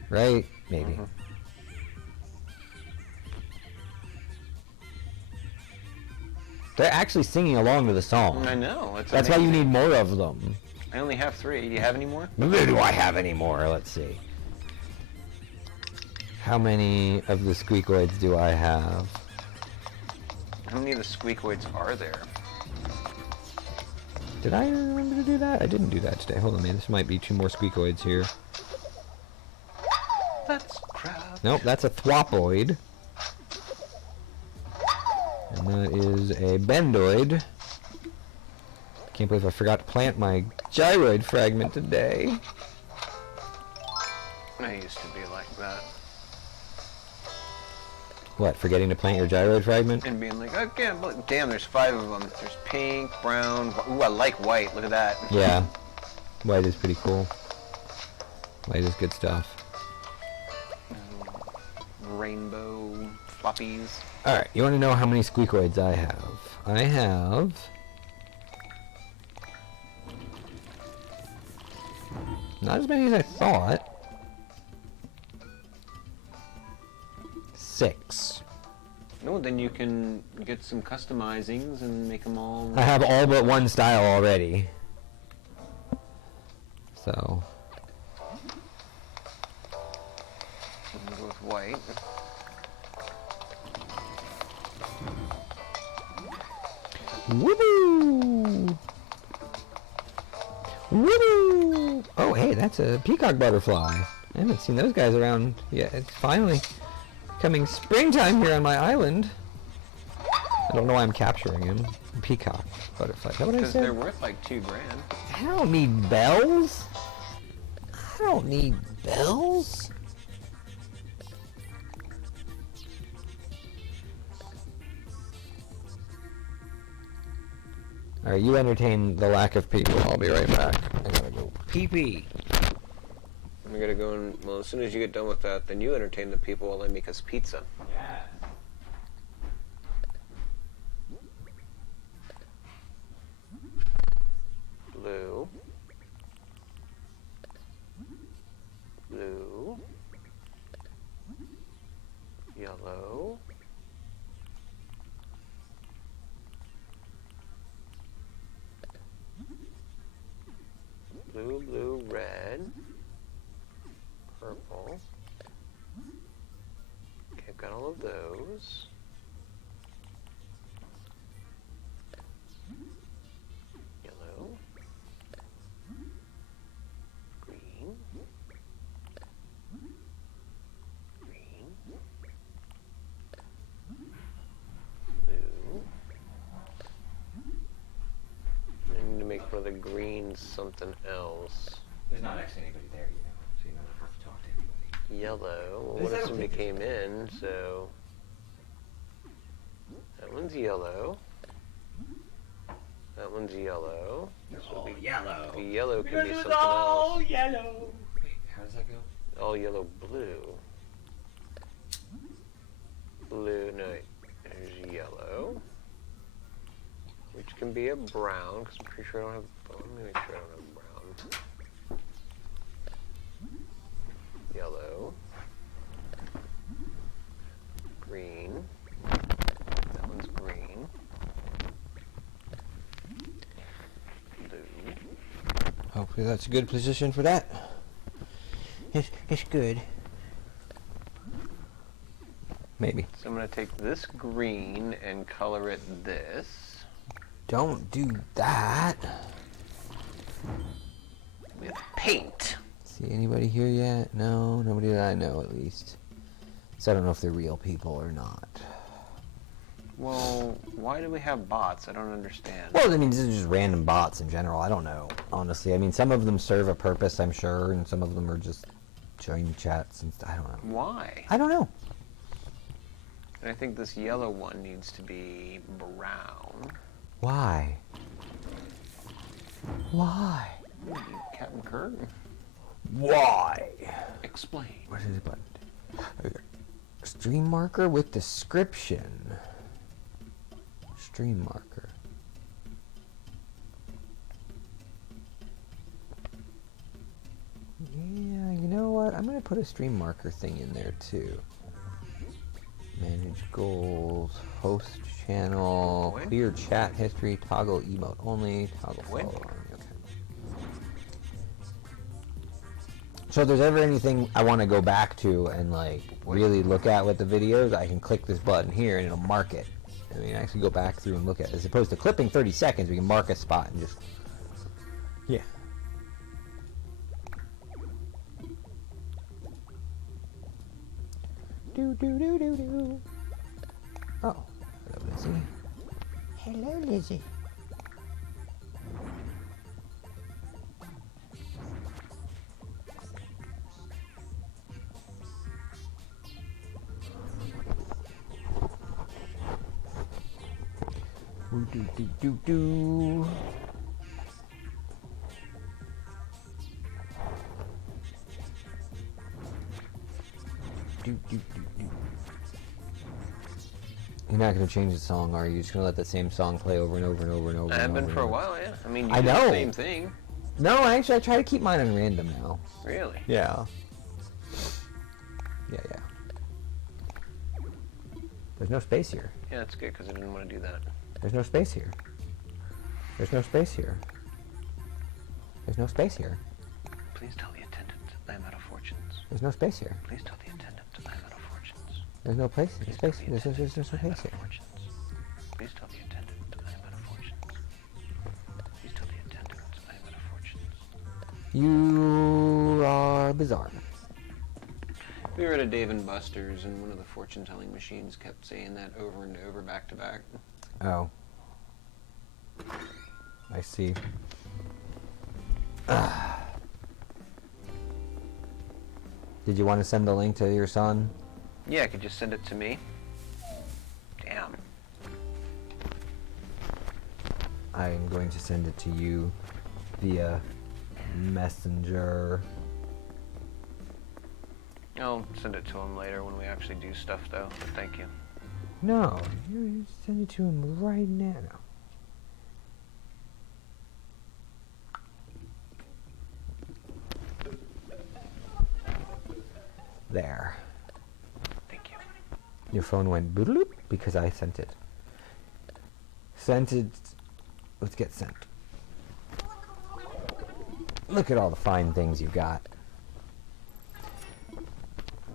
Right? Maybe. They're actually singing along to the song. I know. It's That's why you amazing. need more of them. I only have 3. Do you have any more? Neither do I have any more. Let's see. How many of the squeakoids do I have? How many of the squeakoids are there? Did I remember to do that? I didn't do that today. Hold on, man. This might be 2 more squeakoids here. Let's crouch. Nope, that's a thwopoid. And that is a bendoid. Can't believe I forgot to plant my gyroid fragment today. I used to be like that. What, forgetting to plant your gyroid fragment? And being like, I can't believe, damn, there's 5 of them. There's pink, brown, ooh, I like white, look at that. Yeah. White is pretty cool. White is good stuff. Rainbow floppies. Alright, you want to know how many squeakoids I have? I have... not as many as I thought. 6. No, then you can get some customizings and make them all... I have all but one style already. So... I'm gonna go with white. Woohoo! Woohoo! Oh, hey, that's a peacock butterfly. I haven't seen those guys around yet. It's finally coming springtime here on my island. I don't know why I'm capturing him. Peacock butterfly. Is that what I Because said? they're worth like $2 grand. I don't need bells. I don't need bells. Alright, you entertain the lack of people. I'll be right back. I gotta go pee-pee. I'm gonna go and, well, as soon as you get done with that, then you entertain the people while I make us pizza. Yeah. Blue. Blue. Yellow. Blue, blue, red. Purple. Okay, I've got all of those. Yellow. Green. Green. Blue. I need to make for the green something else. There's not actually anybody there, you know, so you don't have to talk to anybody. Yellow. Well, Is what that if a somebody picture? came in? So that one's yellow. That one's yellow. They're This would all be yellow. the yellow can Because be it's something all else. yellow. Wait, how does that go? All yellow, blue. Blue. No, wait. There's yellow, which can be a brown. Because I'm pretty sure I don't have. Let me make sure I don't have brown. Yellow. Green. That one's green. Blue. Hopefully that's a good position for that. It's good. Maybe. So I'm going to take this green and color it this. Don't do that. With paint. See anybody here yet? No, nobody that I know at least. So I don't know if they're real people or not. Well, why do we have bots? I don't understand. Well, I mean, these are just random bots in general. I don't know, honestly. I mean, some of them serve a purpose, I'm sure, and some of them are just join chats and stuff. I don't know. Why? I don't know. And I think this yellow one needs to be brown. Why? Why? Captain Kirk? Why? Explain. What is it button? Okay. Stream marker with description. Stream marker. Yeah, you know what? I'm gonna put a stream marker thing in there too. Manage goals, host channel, When? clear chat history, toggle emote only, toggle When? follow only. Okay. So if there's ever anything I want to go back to and like really look at with the videos, I can click this button here and it'll mark it. I mean, actually go back through and look at it. As opposed to clipping 30 seconds, we can mark a spot and just, yeah. Do do do do do. Oh, hello Lizzie. Hello Lizzie. Ooh, do, do, do, do. Do, do, do, do. You're not going to change the song, are you? You're just going to let the same song play over and over and over and over I and have over been and for a over? while, yeah. I mean, you I do know. the same thing. No, actually, I try to keep mine on random now. Really? Yeah. Yeah, yeah. There's no space here. Yeah, that's good because I didn't want to do that. There's no space here. There's no space here. There's no space here. Please tell the attendant I am out of fortunes. There's no space here. Please tell the attendant I am out of fortunes. There's no place. Please Space. tell the There's no attendant space I am here. out of fortunes. Please tell the attendant I am out of fortunes. Please tell the attendant I am out of fortunes. You are bizarre. We were at a Dave & Buster's and one of the fortune-telling machines kept saying that over and over back to back. Oh. I see. Did you want to send the link to your son? Yeah, could you send it to me? Damn. I'm going to send it to you via Messenger. I'll send it to him later when we actually do stuff, though. But thank you. No, you send it to him right now. There. Thank you. Your phone went boodaloop because I sent it. Sent it. Let's get sent. Look at all the fine things you got.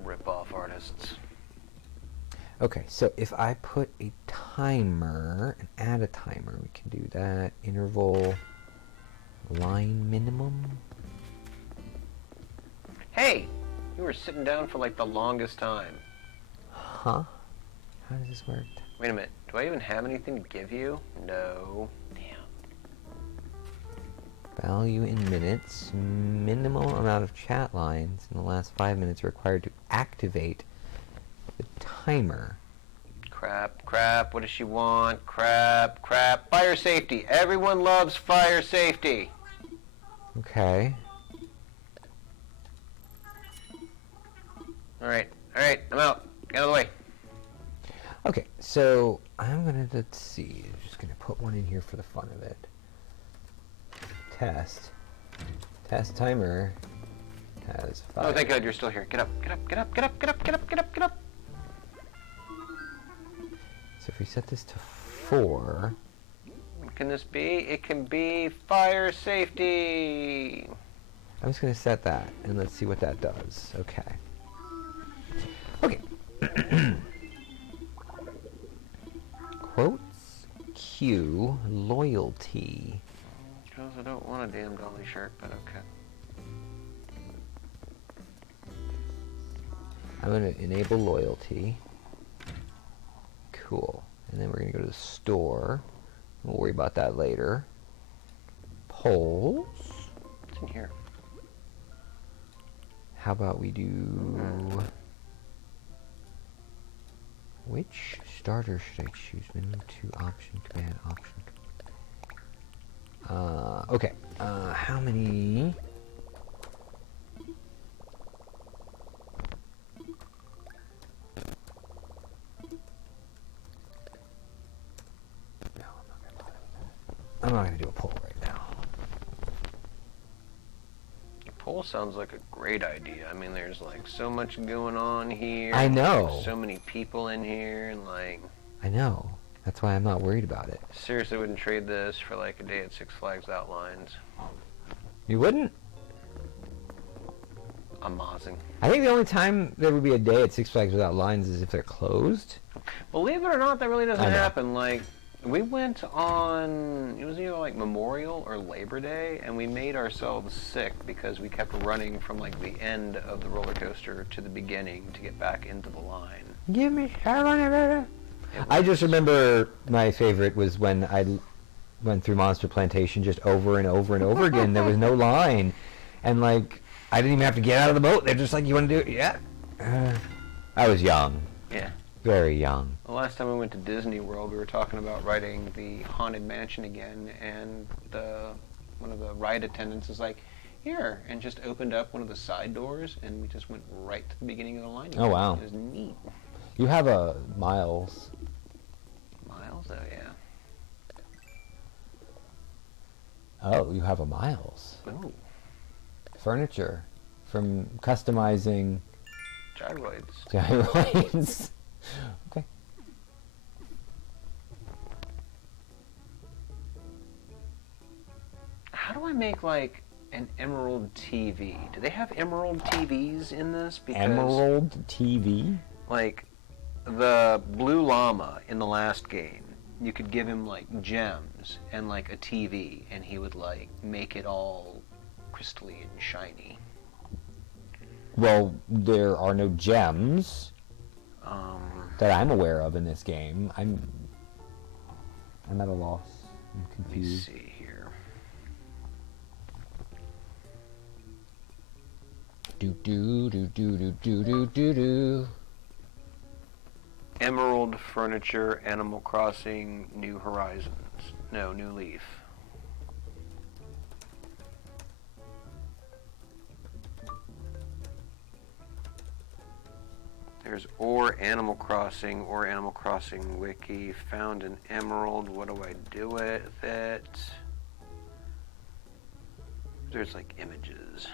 Rip-off artists. Okay, so if I put a timer and add a timer, we can do that. Interval, line minimum. Hey! You were sitting down for like the longest time. Huh? How does this work? Wait a minute. Do I even have anything to give you? No. Damn. Value in minutes. Minimal amount of chat lines in the last 5 minutes required to activate the timer. Crap, crap. What does she want? Crap, crap. Fire safety. Everyone loves fire safety. Okay. Alright, alright. I'm out. Get out of the way. Okay, so I'm gonna, let's see, I'm just gonna put one in here for the fun of it. Test. Test timer has 5. Oh, thank God you're still here. Get up, get up, get up, get up, get up, get up, get up, get up. So if we set this to 4, What can this be? It can be fire safety. I'm just gonna set that and let's see what that does. Okay. Okay. Quotes, Q, loyalty. Because I don't want a damn dolly shirt, but okay. I'm going to enable loyalty. Cool. And then we're going to go to the store. We'll worry about that later. Polls. What's in here? How about we do... Which starter should I choose? Menu 2, option, command, option. Okay. How many... No, I'm not gonna bother with that. I'm not gonna do a poll right now. The poll sounds like a great idea. I mean, there's like so much going on here. I know. There's so many people in here, and like... I know. That's why I'm not worried about it. Seriously wouldn't trade this for like a day at Six Flags Outlines. You wouldn't? Amazing. I think the only time there would be a day at Six Flags Without Lines is if they're closed. Believe it or not, that really doesn't I know. happen. Like, we went on, it was either like Memorial or Labor Day, and we made ourselves sick because we kept running from like the end of the roller coaster to the beginning to get back into the line. Give me... I just remember my favorite was when I went through Monster Plantation just over and over and over again. There was no line. And, like, I didn't even have to get out of the boat. They're just like, you want to do it? Yeah. I was young. Yeah. very young. The last time we went to Disney World, we were talking about riding the Haunted Mansion again, and one of the ride attendants is like, here, and just opened up one of the side doors, and we just went right to the beginning of the line. Oh, wow. It was neat. You have a Miles. Miles? Oh, yeah. Oh, you have a Miles. Oh, Furniture from customizing gyroids. gyroids. Okay. How do I make, like, an Emerald TV? Do they have Emerald TVs in this? Because, Emerald TV? like, the Blue Llama in the last game, you could give him, like, gems and, like, a TV, and he would, like, make it all crystally and shiny. Well, there are no gems that I'm aware of in this game. I'm at a loss. I'm Let me confused. see here. Do do do do do do do do do. Emerald Furniture, Animal Crossing, New Horizons. No, New Leaf. There's or Animal Crossing Wiki. Found an emerald. What do I do with it? There's like images.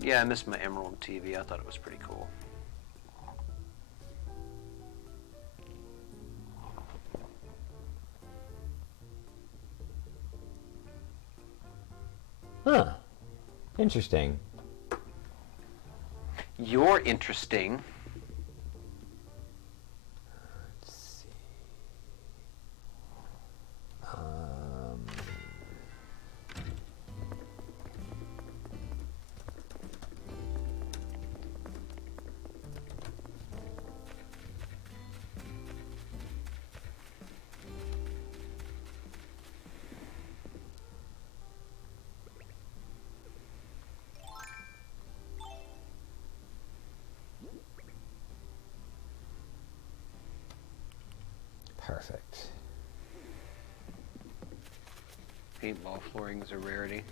Yeah, I missed my Emerald TV. I thought it was pretty cool. Huh. Interesting. You're interesting. Let's see. Perfect. Paintball flooring is a rarity.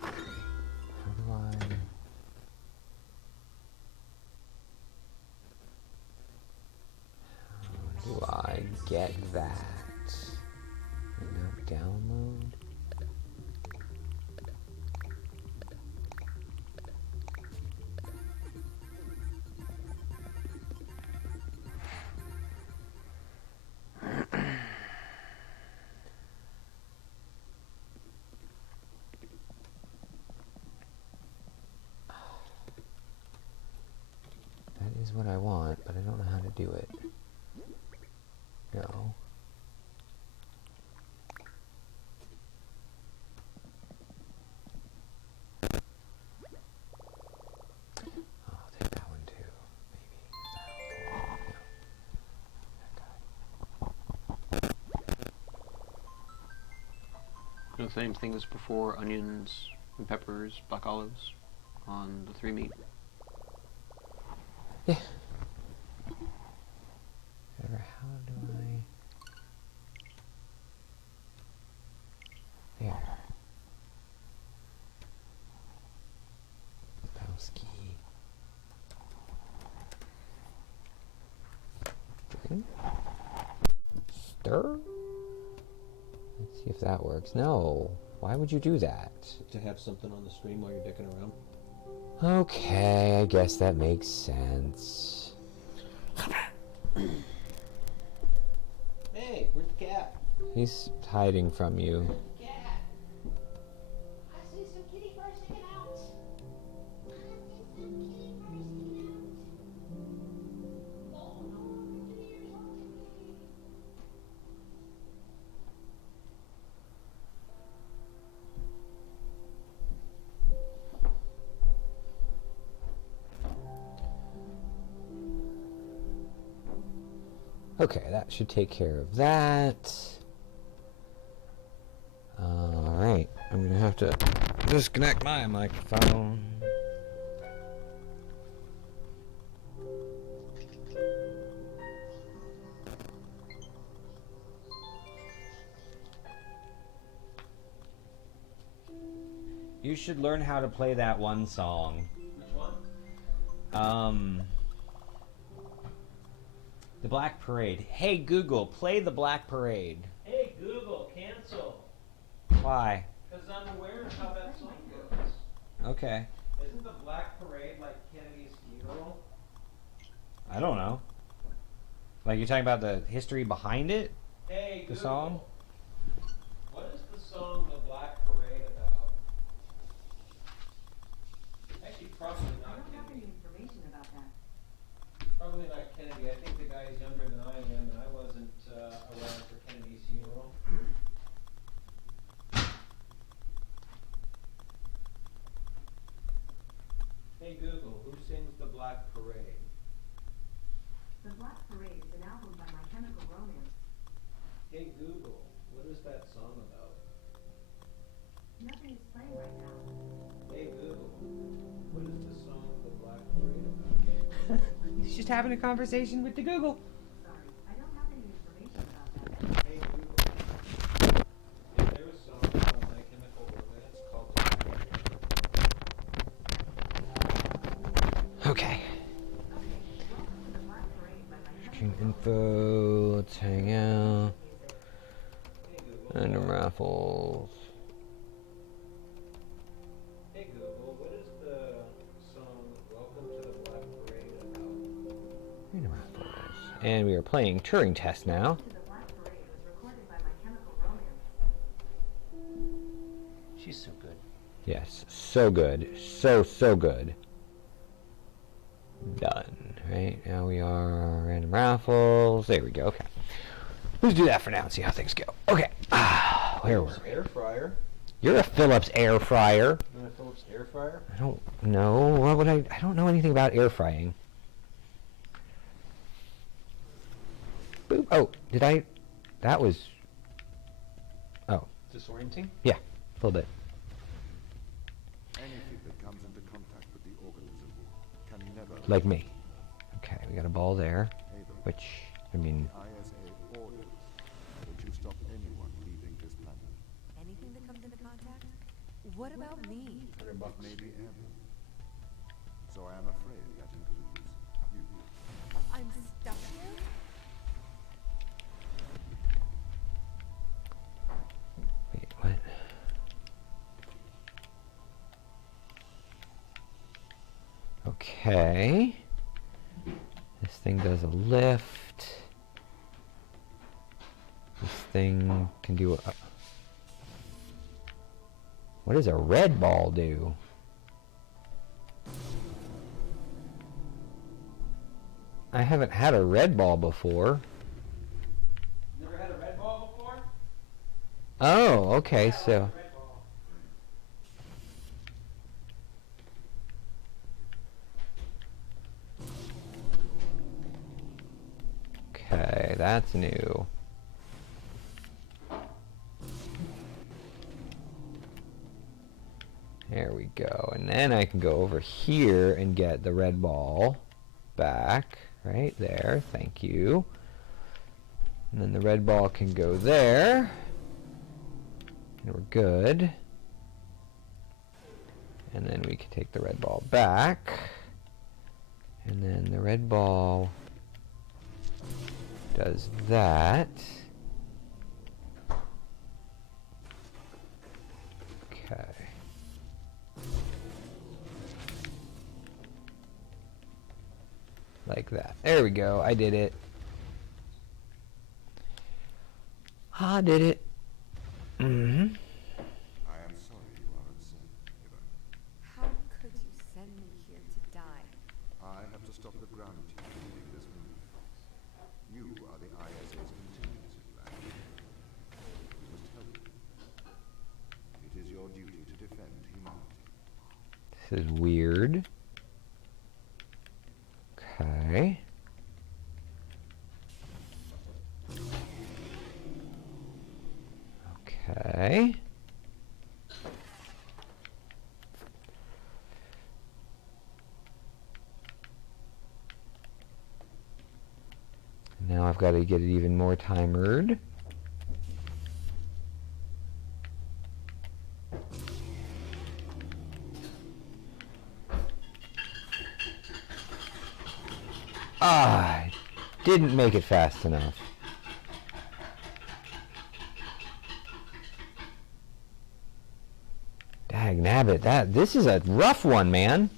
How do I get that? Not download. That is what I want, but I don't know how to do it. No. I'll take that one too, maybe. The same thing as before, onions and peppers, black olives on the 3 meat. Yeah. How do I... There. Mouse key. Drink. Stir? Let's see if that works. No. Why would you do that? To have something on the screen while you're dicking around. Okay, I guess that makes sense. Hey, where's the cat? He's hiding from you. Cat! I see some kitty fur sticking out. I see some kitty fur sticking out. Oh no, kitty ears on me. Okay, that should take care of that. Alright, I'm gonna have to disconnect my microphone. You should learn how to play that one song. Which one? The Black Parade. Hey Google, play the Black Parade. Hey Google, cancel. Why? Because I'm aware of how that song goes. Okay. Isn't the Black Parade like Kennedy's funeral? I don't know. Like you're talking about the history behind it? Hey The Google, song? what is the song The Black Parade about? Actually, probably I not don't have any Kennedy. information about that. Probably not Kennedy. I think the guy is younger than I am, and I wasn't around for Kennedy's funeral. Hey Google, who sings The Black Parade? The Black Parade is an album by My Chemical Romance. Hey Google, what is that song about? Nothing is playing right now. Hey Google, what is the song The Black Parade about? He's just having a conversation with the Google. Sorry, I don't have any information about that. Hey Google, is there a song from My Chemical Romance called The Black Parade? Okay. Okay, welcome to the Black Parade by My King Chemical info, let's hang out. Music. Hey Google, Random raffles. hey Google, what is the song Welcome to the Black Parade about? Random raffles. And we are playing Turing Test now. To the Black Parade was recorded by My Chemical Romance. She's so good. Yes, so good. So good. Done. Right, now we are random raffles. There we go, okay. Let's do that for now and see how things go. Okay, where were we? Air fryer. You're a Philips air fryer. You want a Philips air fryer? I don't know. What would I don't know anything about air frying. Boop. Oh, did I? That was. Oh, Disorienting? yeah, a little bit. Anything that comes into contact with the organism can never. Like me. Okay, we got a ball there. Ava, Which, I mean, ISA orders that you stop anyone leaving this planet. Anything that comes into contact? What about me? It may be airborne. So I am afraid that includes you. I'm stuck here? wait, what? Okay. This thing does a lift. This thing can do a... What does a red ball do? I haven't had a red ball before. Never had a red ball before? Oh, okay, so... Red ball. Okay, that's new. There we go. And then I can go over here and get the red ball back. Right there. Thank you. And then the red ball can go there. And we're good. And then we can take the red ball back. And then the red ball does that. Okay. Like that. There we go. I did it. I did it. Mm-hmm. I am sorry you are upset, Eva. How could you send me here to die? I have to stop the ground team leaving this room. You are the ISA's contingency plan. We must help you. It is your duty to defend humanity. This is weird. Okay. Okay. Now I've got to get it even more timered. Ah, I didn't make it fast enough. Dag nabbit, this is a rough one, man.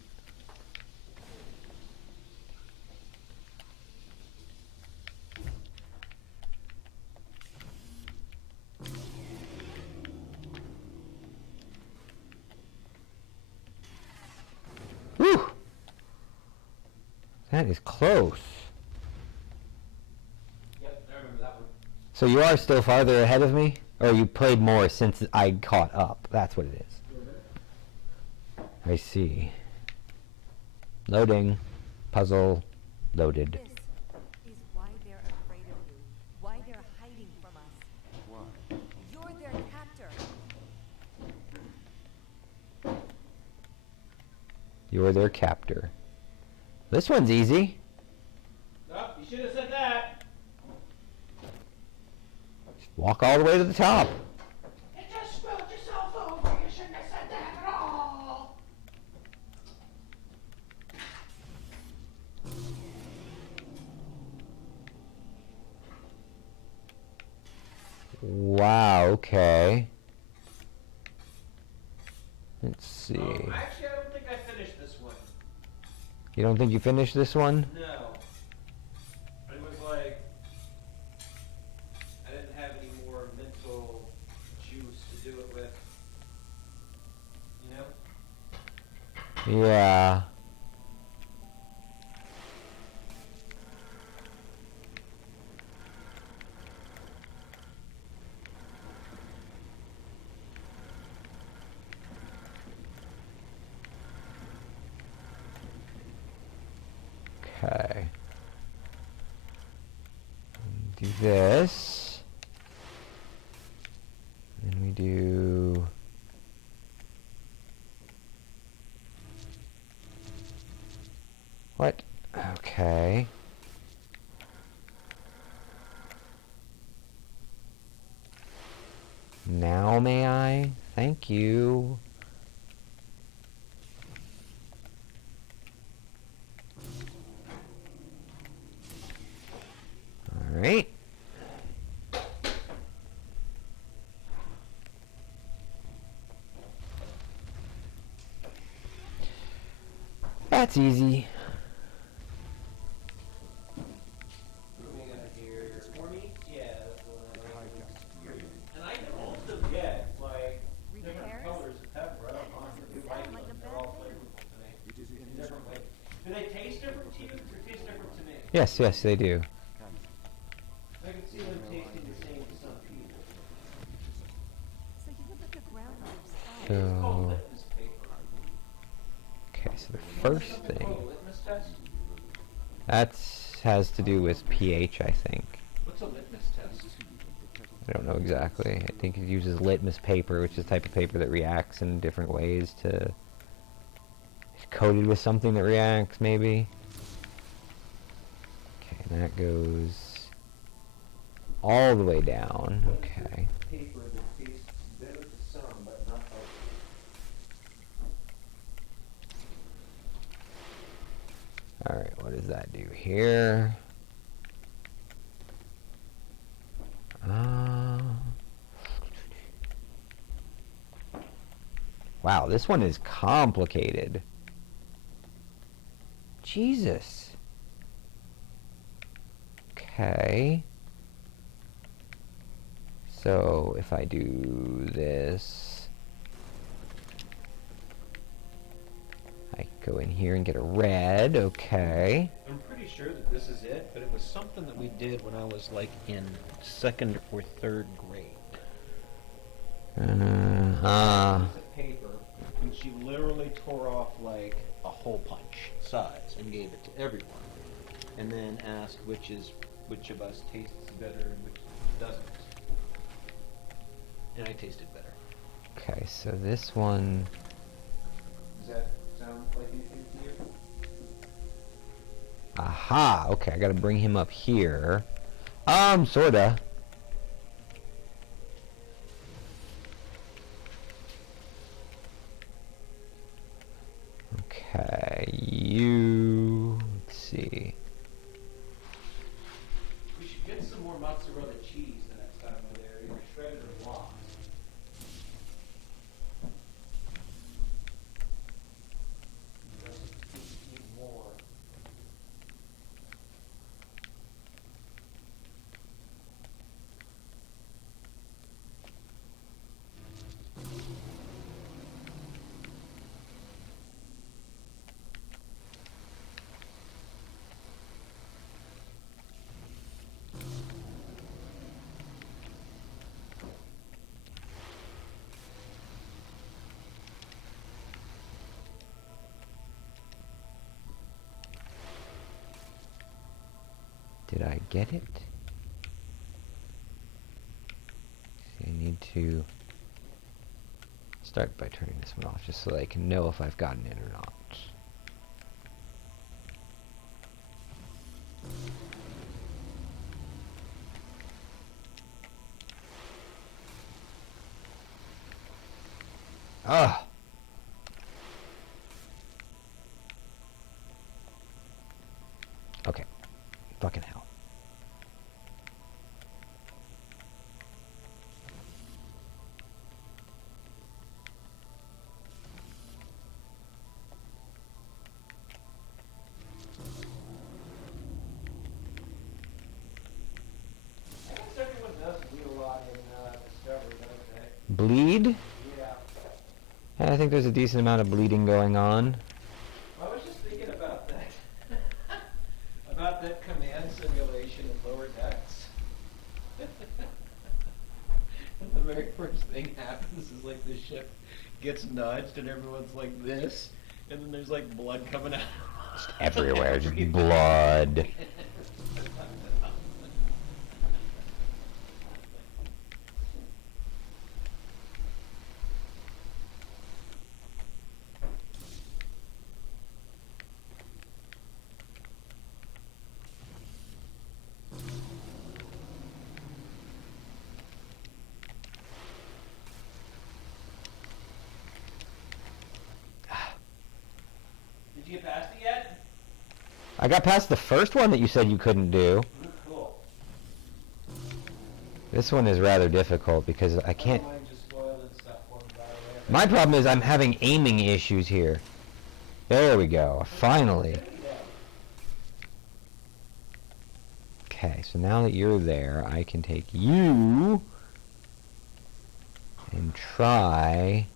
Whew! That is close. Yep, I remember that one. So you are still farther ahead of me? Or you played more since I caught up? That's what it is. I see. Loading. Puzzle. Loaded. This is why they're afraid of you. Why they're hiding from us. Why? You're their captor. You're their captor. This one's easy. Oh, you should have said that. Walk all the way to the top. You just spilled yourself over. You shouldn't have said that at all. Wow, okay. Let's see. Actually, I don't think I finished this one. You don't think you finished this one? No. It was like I didn't have any more mental juice to do it with. You know? Yeah. Okay. Do this. And we do... What? Okay. Now may I? Thank you. All right. That's easy. What do we got here? Stormy? Yeah, that's the one I like. And I can also get like different Repairs? colors of pepper. I don't mind. I do like Sound like them. a They're bad all thing. flavorful to me. It is In different ways. Do they taste different to you or taste different to me? Yes, yes, they do. I can see them tasting the same to some people. So you would let the ground moves It's called So, litmus paper. okay, so the first Something thing, called a litmus test? that has to do with pH, I think. What's a litmus test? I don't know exactly. I think it uses litmus paper, which is a type of paper that reacts in different ways to... It's coated with something that reacts, maybe? Okay, and that goes all the way down. Okay. Paper that tastes bitter to some, but not others. Alright, what does that do here? Wow, this one is complicated. Jesus. Okay. So if I do this, I go in here and get a red. Okay. I'm pretty sure that this is it, but it was something that we did when I was like in second or third grade. Piece of paper, and she literally tore off like a hole punch size and gave it to everyone, and then asked which of us tastes better and which doesn't. And I tasted better. Okay, so this one, Does that sound like anything to you? aha, okay, I gotta bring him up here. Sorta. Okay, let's see. We should get some more mozzarella cheese the next time we're there, either shredded or blocks. Need more. Did I get it? See, I need to start by turning this one off just so that I can know if I've gotten it or not. Ah! Okay. Fucking hell. I guess everyone does bleed a lot in Discovery, don't they? Bleed? Yeah. I think there's a decent amount of bleeding going on. I was just thinking about that. About that command simulation in Lower Decks. And the very first thing happens is like the ship gets nudged and everyone's like this, and then there's like blood coming out. Just everywhere, just blood. Did you get past it yet? I got past the first one that you said you couldn't do. Cool. This one is rather difficult because I can't... Mine just spoiled and stuff for me, by the way. My problem is I'm having aiming issues here. There we go. Finally. Okay, so now that you're there, I can take you and try...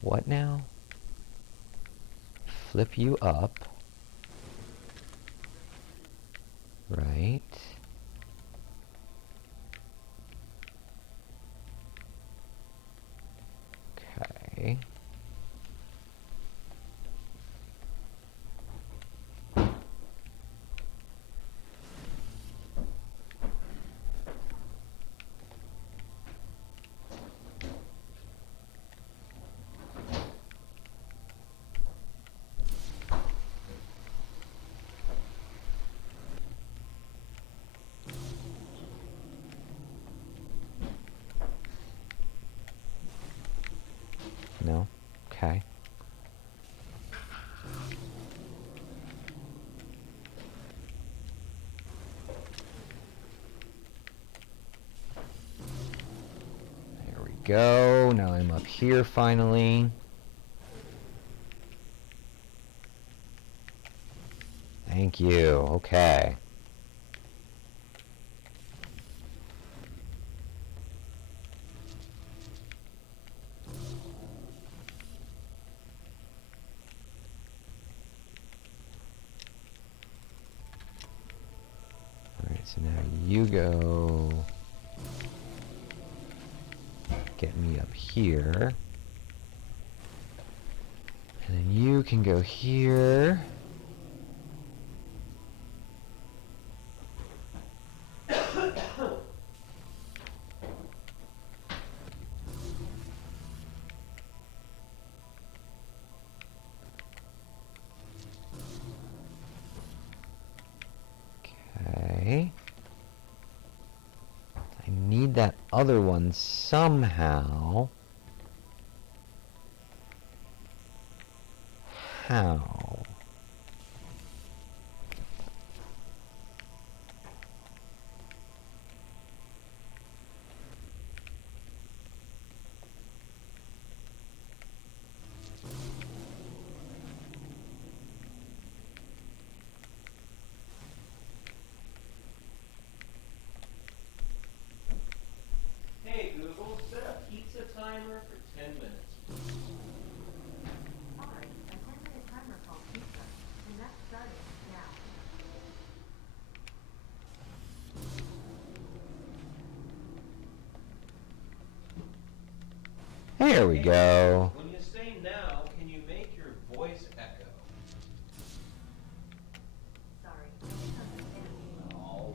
What now? Flip you up. Right. Okay. No? Okay. There we go. Now I'm up here finally. Thank you. Okay. Alright, so now you go get me up here. And then you can go here. other one somehow. How? Hey Google, set a pizza timer for 10 minutes. Alright, a 10-minute timer called pizza, and that's starting now. There we go. When you say now, can you make your voice echo? Sorry, I didn't understand. Oh,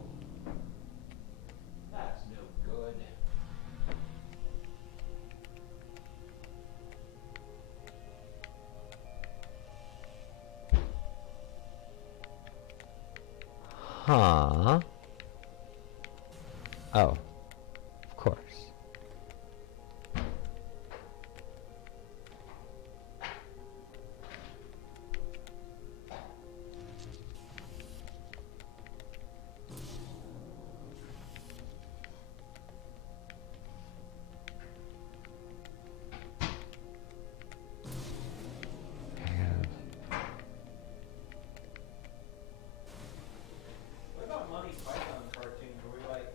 that's no good. Huh? Oh, of course. What about Monty Python cartoons where we like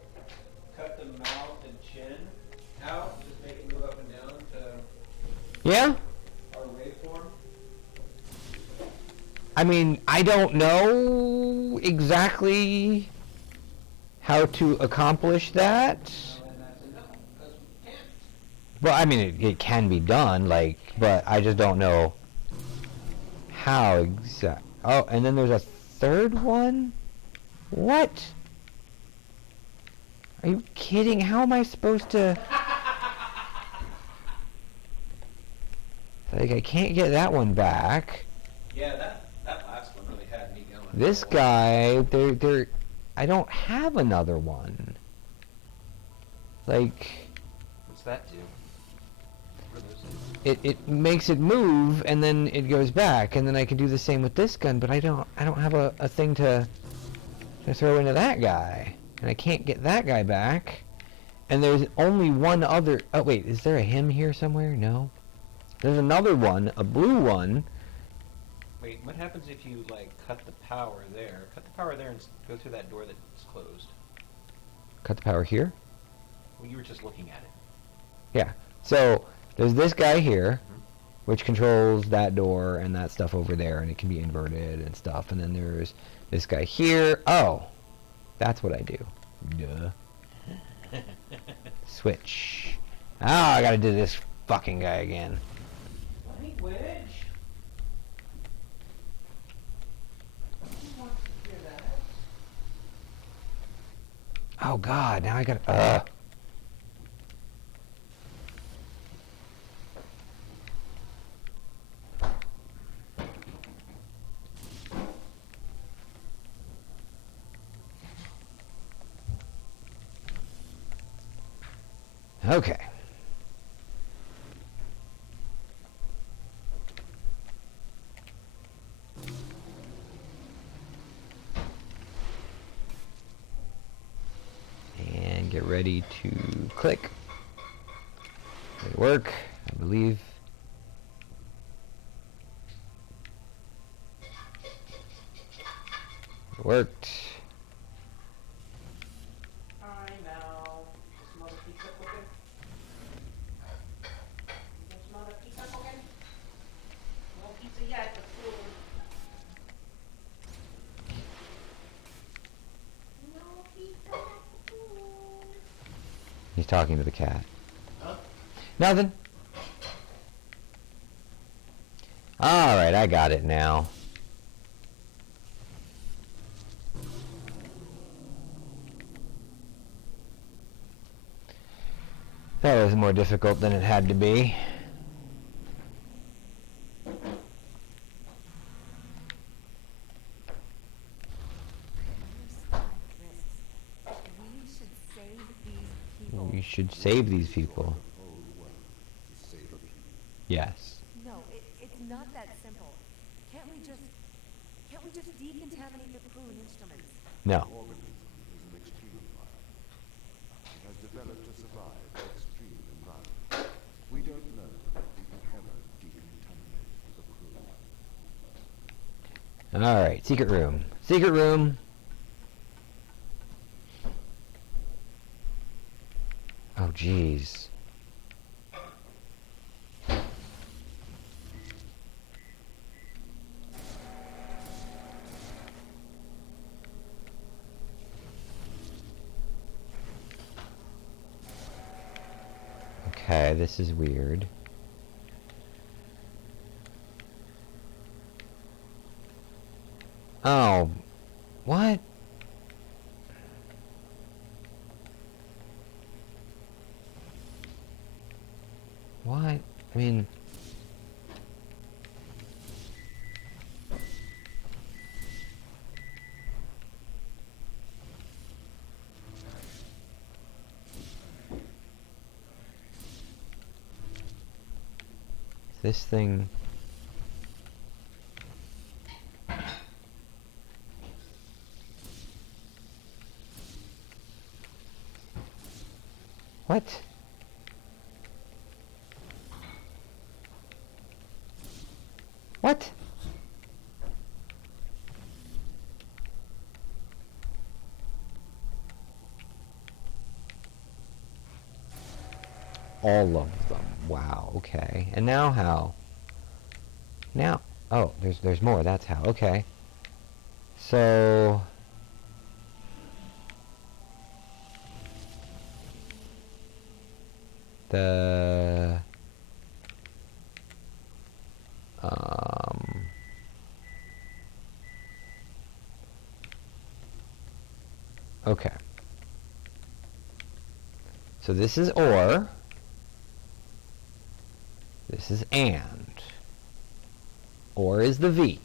cut the mouth and chin out, just make it move up and down to Yeah? our waveform? I mean, I don't know exactly how to accomplish that. Well, then that's a no, because we can't. Well, I mean, it can be done, like, but I just don't know how exact. Oh, and then there's a third one? What? Are you kidding? How am I supposed to... Like, I can't get that one back. Yeah, that last one really had me going. This guy, there, I don't have another one. Like, What's that do? What are those do? it makes it move, and then it goes back, and then I can do the same with this gun, but I don't have a thing to throw into that guy. And I can't get that guy back. And there's only one other... Oh, wait, is there a him here somewhere? No. There's another one, a blue one. Wait, what happens if you like cut the power there? Cut the power there and go through that door that's closed. Cut the power here? Well, you were just looking at it. Yeah. So, there's this guy here, which controls that door and that stuff over there, and it can be inverted and stuff. And then there's this guy here. Oh, that's what I do. Duh. Switch. Ah, I gotta do this fucking guy again. Language. Who wants to hear that? Oh god, now I gotta... Okay. And get ready to click. It work, I believe. It worked. Hi now. Is some other pizza cooking? Is some other pizza cooking? No pizza yet, but soon. No pizza soon. He's talking to the cat. Huh? Nothing. Alright, I got it now. That was more difficult than it had to be. We should save these people. We should save these people. To save a few. Yes. No, it's not that simple. Can't we just decontaminate the crew and instruments? No. Organism is an extremophile. It has developed to survive extreme environments. We don't know if we can ever decontaminate the crew. Alright, secret room. Secret room. Oh, jeez. Okay, this is weird. Oh, what? What? I mean... This thing... What? What? All of them. Wow, okay. And now how? Now, oh, there's more. That's how. Okay. So the okay. So this is or. This is and. Or is the V.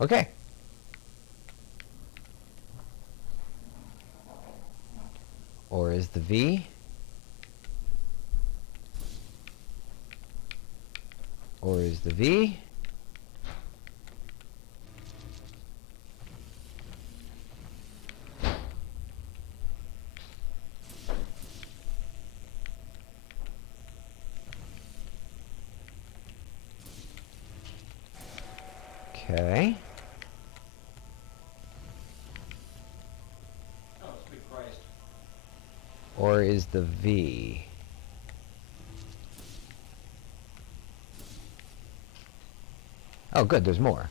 Okay. Or is the V. Or is the V. Okay. Oh, sweet Christ. Or is the V. Oh, good, there's more.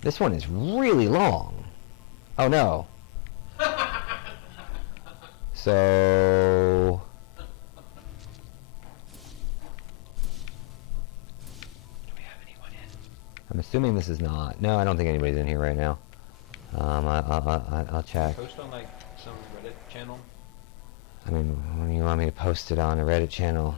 This one is really long. Oh no. So... Do we have anyone in? I'm assuming this is not. No, I don't think anybody's in here right now. I'll check. Post on like some Reddit channel. I mean, when do you want me to post it on a Reddit channel?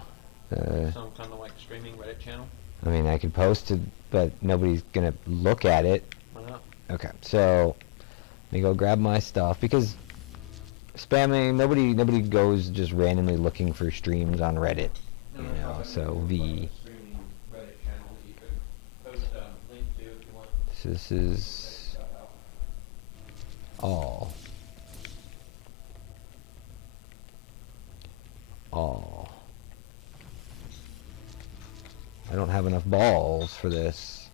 Some kind of like streaming Reddit channel. I mean, I could post it, but nobody's gonna look at it. Why not? Okay, so let me go grab my stuff because spamming. Nobody goes just randomly looking for streams on Reddit. You know, so V. Streaming Reddit channel that you could post a link to if you want. So this is all. I don't have enough balls for this.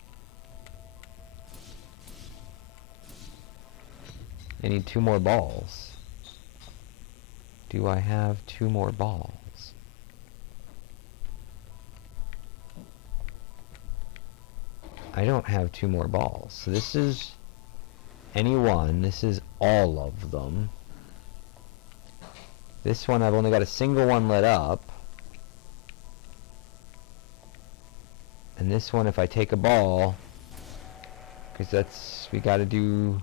I need 2 more balls. Do I have 2 more balls? I don't have 2 more balls. So this is any one. This is all of them. This one I've only got a single one lit up. And this one, if I take a ball, because that's, we gotta do...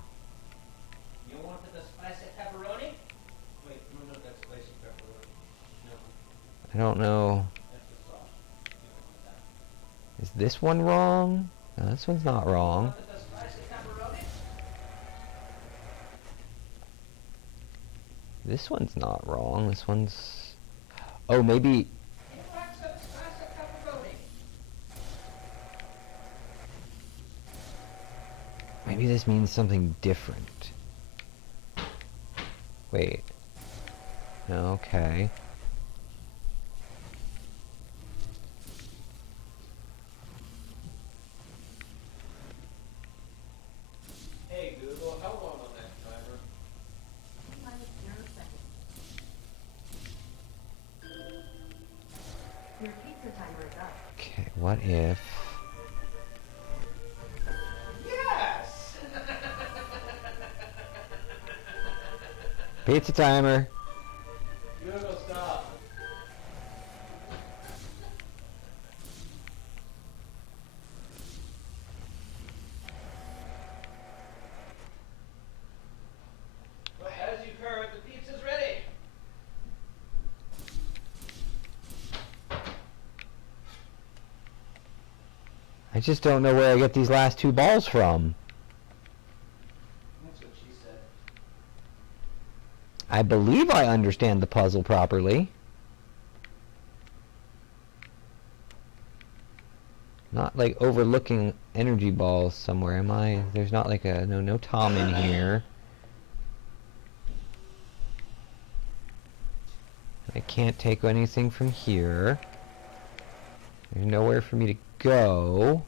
You want the spicy pepperoni? Wait, no, that's I don't know. Is this one wrong? No, this one's not wrong. This one's not wrong. This one's... Oh, maybe... Maybe this means something different. Wait. Okay. Hey Google, how long on that timer? -0 seconds. Your pizza timer is up. Okay, what if... Yes! Pizza timer! Google, stop. Well, as you've heard, the pizza's ready. I just don't know where I get these last two balls from. That's what she said. I believe I understand the puzzle properly. Not like overlooking energy balls somewhere, am I? There's not like a... No Tom in here. I can't take anything from here. There's nowhere for me to go.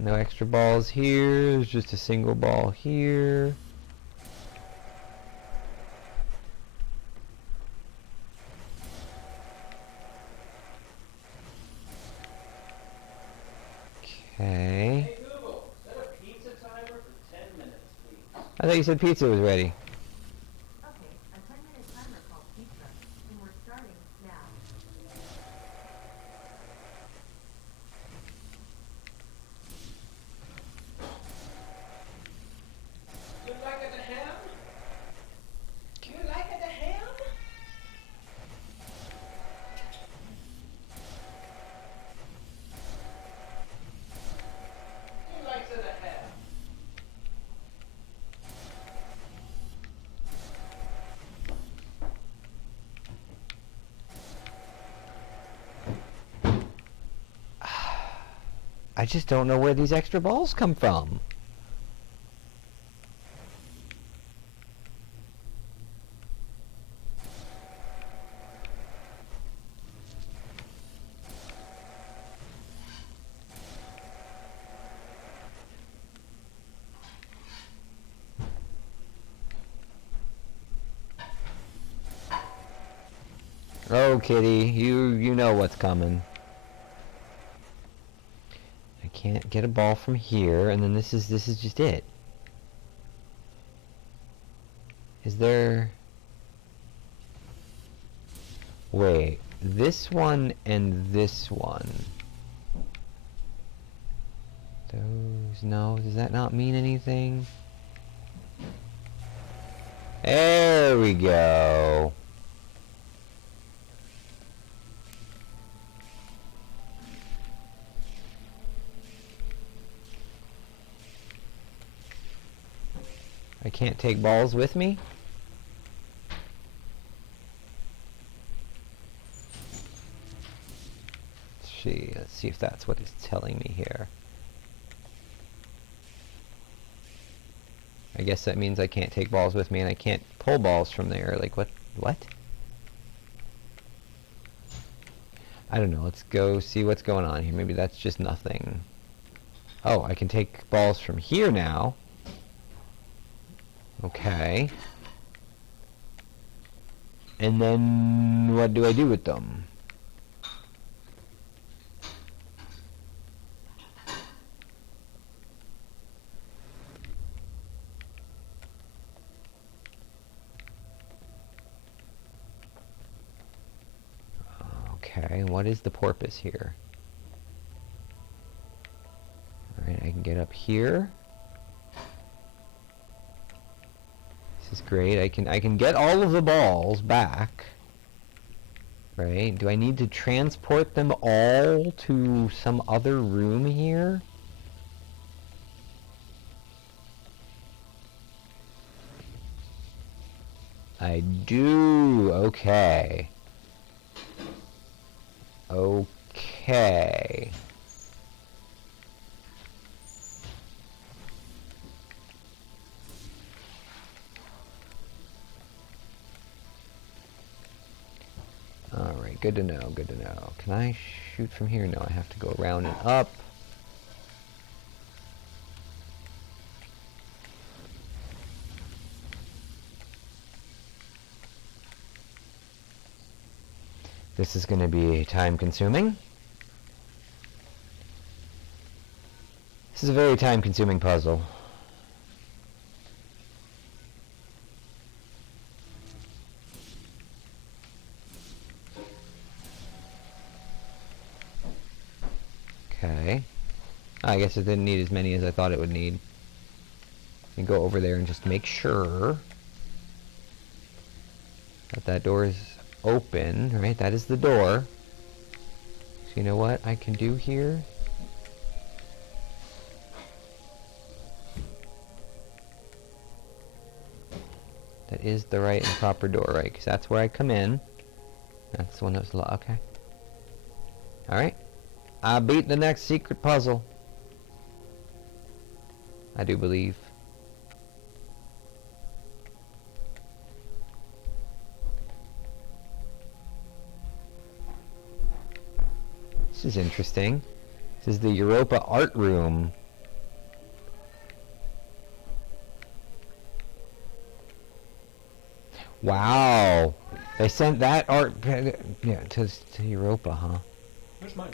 No extra balls here. There's just a single ball here. Okay. Hey Google, set a pizza timer for 10 minutes, please. I thought you said pizza was ready. Okay, a 10-minute timer called pizza, and we're starting now. You like it the ham? You like it the ham? Who likes it the ham? I just don't know where these extra balls come from. Oh, kitty, you know what's coming. I can't get a ball from here, and then this is just it. Is there... Wait, this one and this one. Those, no, does that not mean anything? There we go. I can't take balls with me? Let's see if that's what it's telling me here. I guess that means I can't take balls with me and I can't pull balls from there. Like, what? I don't know. Let's go see what's going on here. Maybe that's just nothing. Oh, I can take balls from here now. Okay. And then what do I do with them? Okay, what is the porpoise here? Alright, I can get up here. This is great. I can get all of the balls back. Right? Do I need to transport them all to some other room here? I do. Okay. Okay. Alright, good to know, good to know. Can I shoot from here? No, I have to go around and up. This is going to be time consuming. This is a very time consuming puzzle. Okay. I guess it didn't need as many as I thought it would need. You go over there and just make sure that that door is open, right? That is the door. So you know what I can do here? That is the right and proper door, right? Because that's where I come in. That's the one that was locked. Okay. Alright. I beat the next secret puzzle. I do believe. This is interesting. This is the Europa Art Room. Wow. They sent that art yeah, to Europa, huh? Where's mine?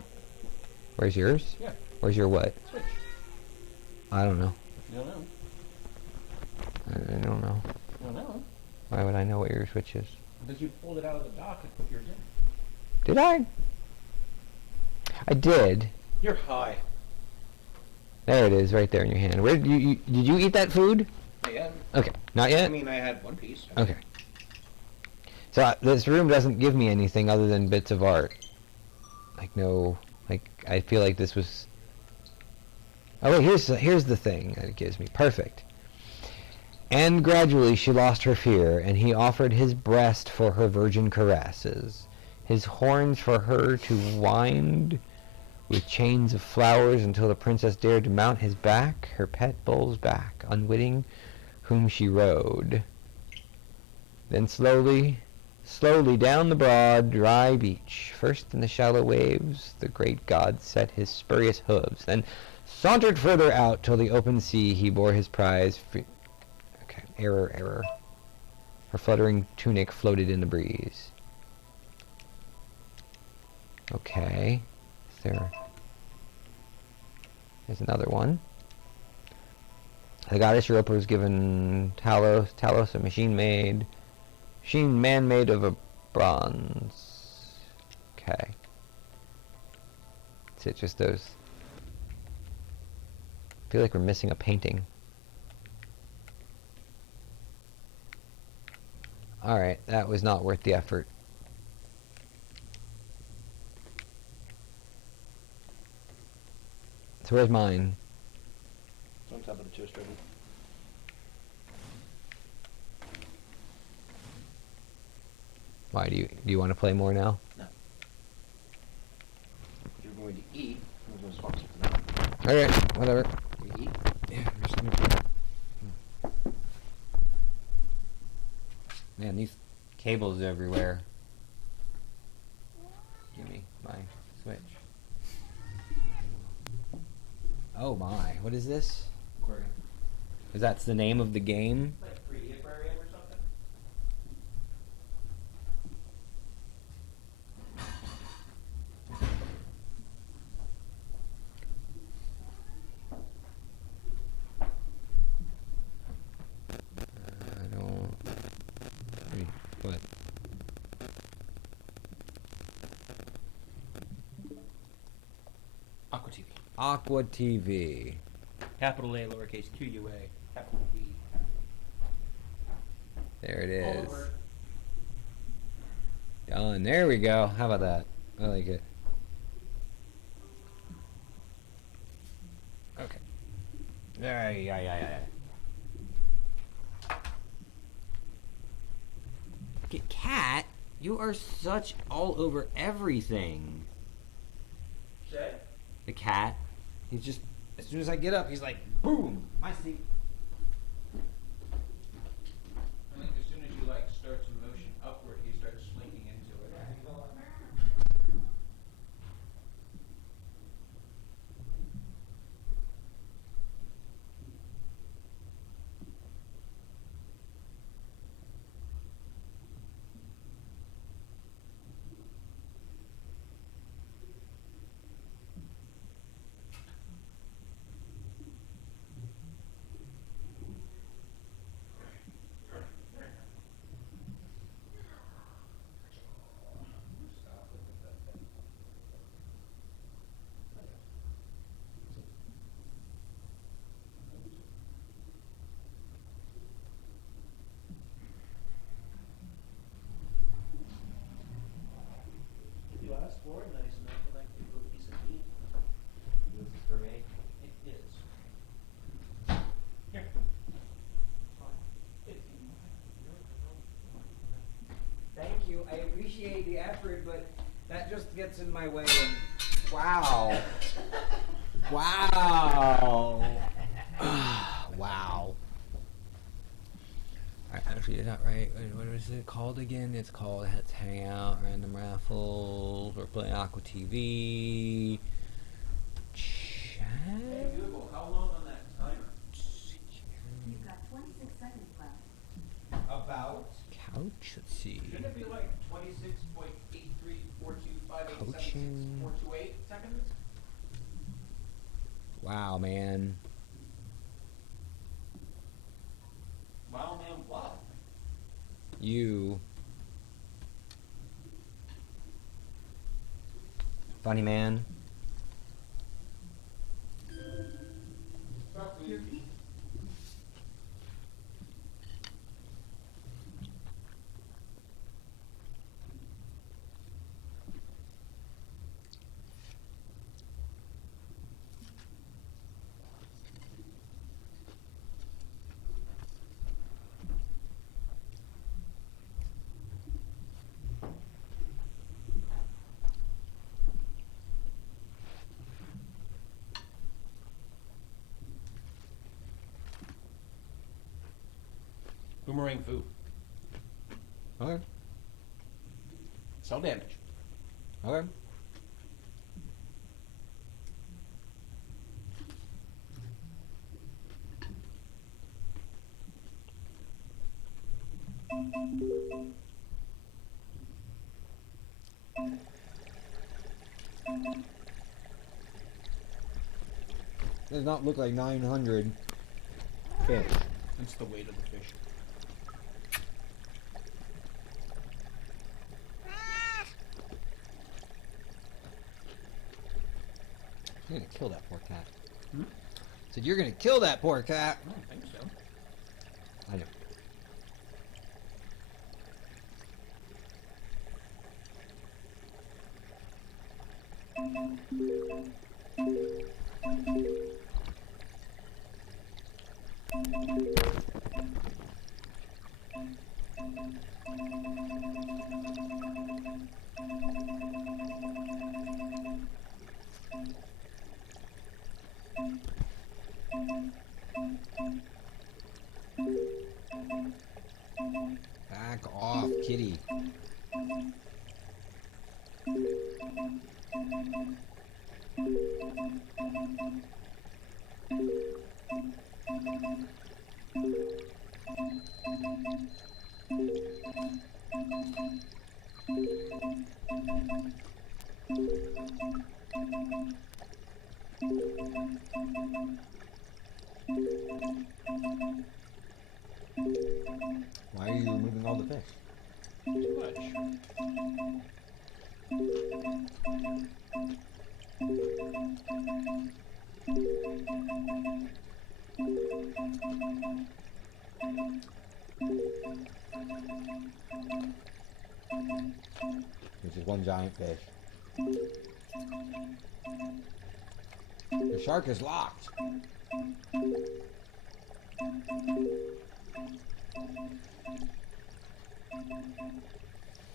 Where's yours? Yeah. Where's your what? Switch. I don't know. You don't know? I don't know. You don't know? Why would I know what your Switch is? Because you pulled it out of the dock and put yours in. Did I? I did. You're high. There it is, right there in your hand. Where did you eat that food? Not yet. Okay, not yet? I mean, I had one piece. Okay. So this room doesn't give me anything other than bits of art. Like no, like I feel like this was. Oh wait, here's the thing that it gives me. Perfect. And gradually she lost her fear, and he offered his breast for her virgin caresses, his horns for her to wind with chains of flowers until the princess dared to mount his back, her pet bull's back, unwitting whom she rode. Then slowly down the broad, dry beach, first in the shallow waves, the great god set his spurious hooves, then sauntered further out till the open sea he bore his prize. Okay, error. Her fluttering tunic floated in the breeze. Okay. There's another one. The goddess Europa was given Talos, a machine man-made of a bronze. Okay. Is it just those? I feel like we're missing a painting. Alright, that was not worth the effort. So where's mine? It's on top of the toaster oven. Why do you want to play more now? No. If you're going to eat, I'm going to swap something out. Alright, whatever. You eat? Yeah, I'm just gonna play. Man, these cables everywhere. Give me my Switch. Oh my, what is this? Aquarium. Is that the name of the game? Like 3D aquarium or something? I don't... What? Aqua TV. Aqua TV. Capital A, lowercase QUA, capital V. There it All is. over. Done. There we go. How about that? I like it. Okay. Yeah. Cat, you are such all over everything. Say? The cat. He's just, as soon as I get up, he's like, boom, my seat. I think as soon as you like start to motion upward, he starts slinking into it. You asked for it, nice enough, and I give you a piece of meat. This is for me. It is. Here. Thank you. I appreciate the effort, but that just gets in my way. And wow. Wow. Wow. Actually, it's not right. What is it called again? It's called Let's Hang Out, Random Raffles. We're playing Aqua TV. Hey Google, how long on that timer? You've got 26 seconds left. About. Couch. Let's see. Shouldn't it be like 26.83425876428 Coaching. seconds? Wow, man. Wow, man, what? You. Funny man. Your peak. Boomerang food. Okay. Cell damage. Okay. Does not look like 900 fish. That's the weight of the fish. You're gonna kill that poor cat. Said you're gonna kill that poor cat. I don't think so. I know. Back off, kitty. Why are you removing all the fish? Too much. Which is one giant fish. The shark is locked.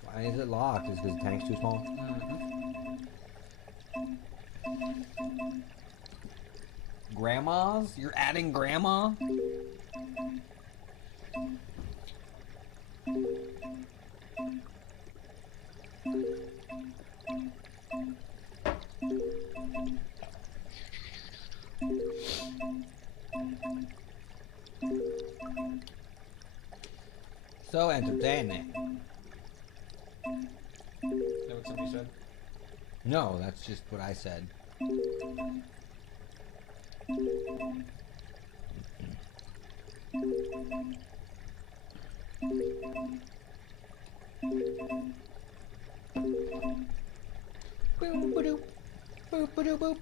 Why is it locked? Is it because the tank's too small? Grandmas? You're adding grandma? So entertaining. Is that what somebody said? No, that's just what I said. Boop ba doop. Boop ba doop boop.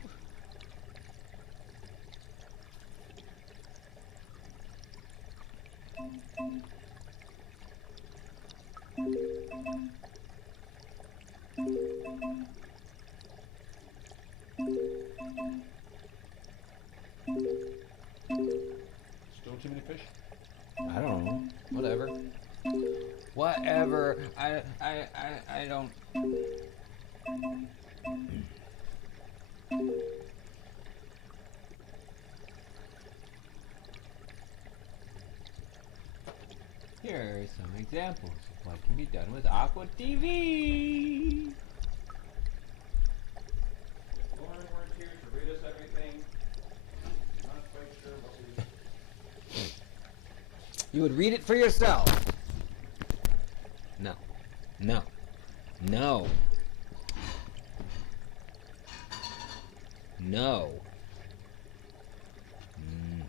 Still too many fish? I don't know. Whatever. Whatever. I don't. Here are some examples of what can be done with Aqua TV. Lauren weren't here to read us everything. Not quite sure what we... You would read it for yourself. No. No. No. No. Mm.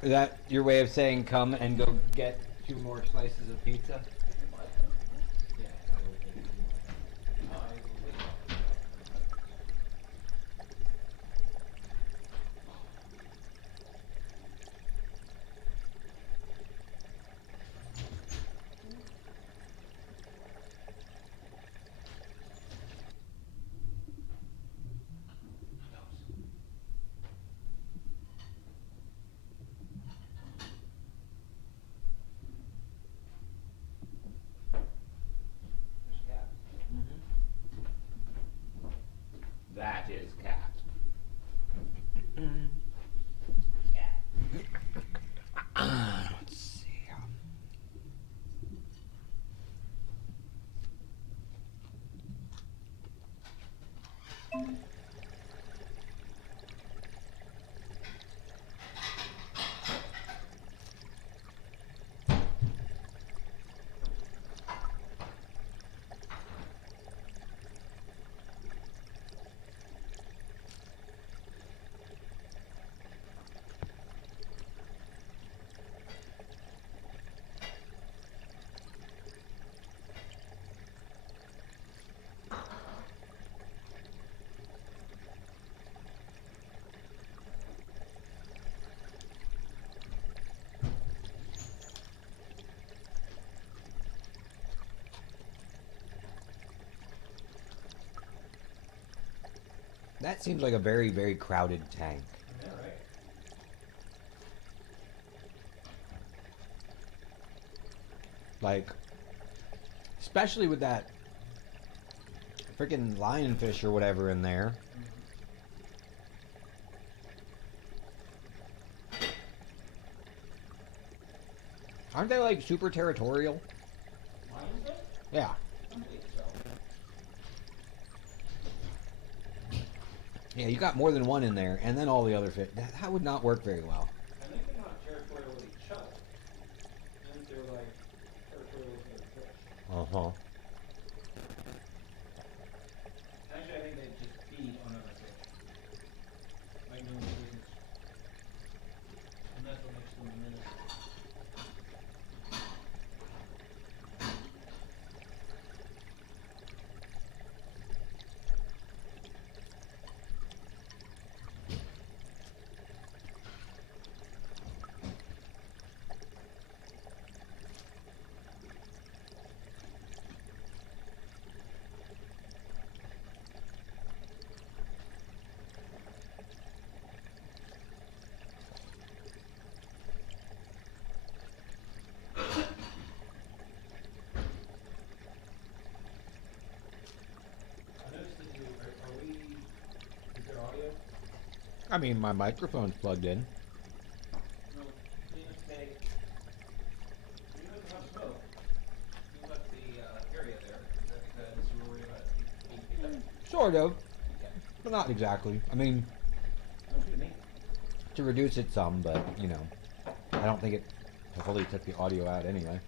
Is that your way of saying come and go get 2 more slices of pizza? That is cat. Let's see. That seems like a very, very crowded tank. Yeah, right. Like, especially with that freaking lionfish or whatever in there. Aren't they like super territorial? Lionfish? Yeah. I don't think so. Yeah, you got more than one in there, and then all the other fish. That would not work very well. I think they're not territorial with each other. Uh-huh. Actually, I think they just feed on a switch. Like no business. And that's what makes them a menace. I noticed that is there audio? I mean, my microphone's plugged in. No, you know, say, you know how to smoke. You left the area there that you were worried about being picked up. Sort of, Okay. but not exactly. I mean, Don't shoot at me. to reduce it some, but, you know, I don't think it fully took the audio out anyway.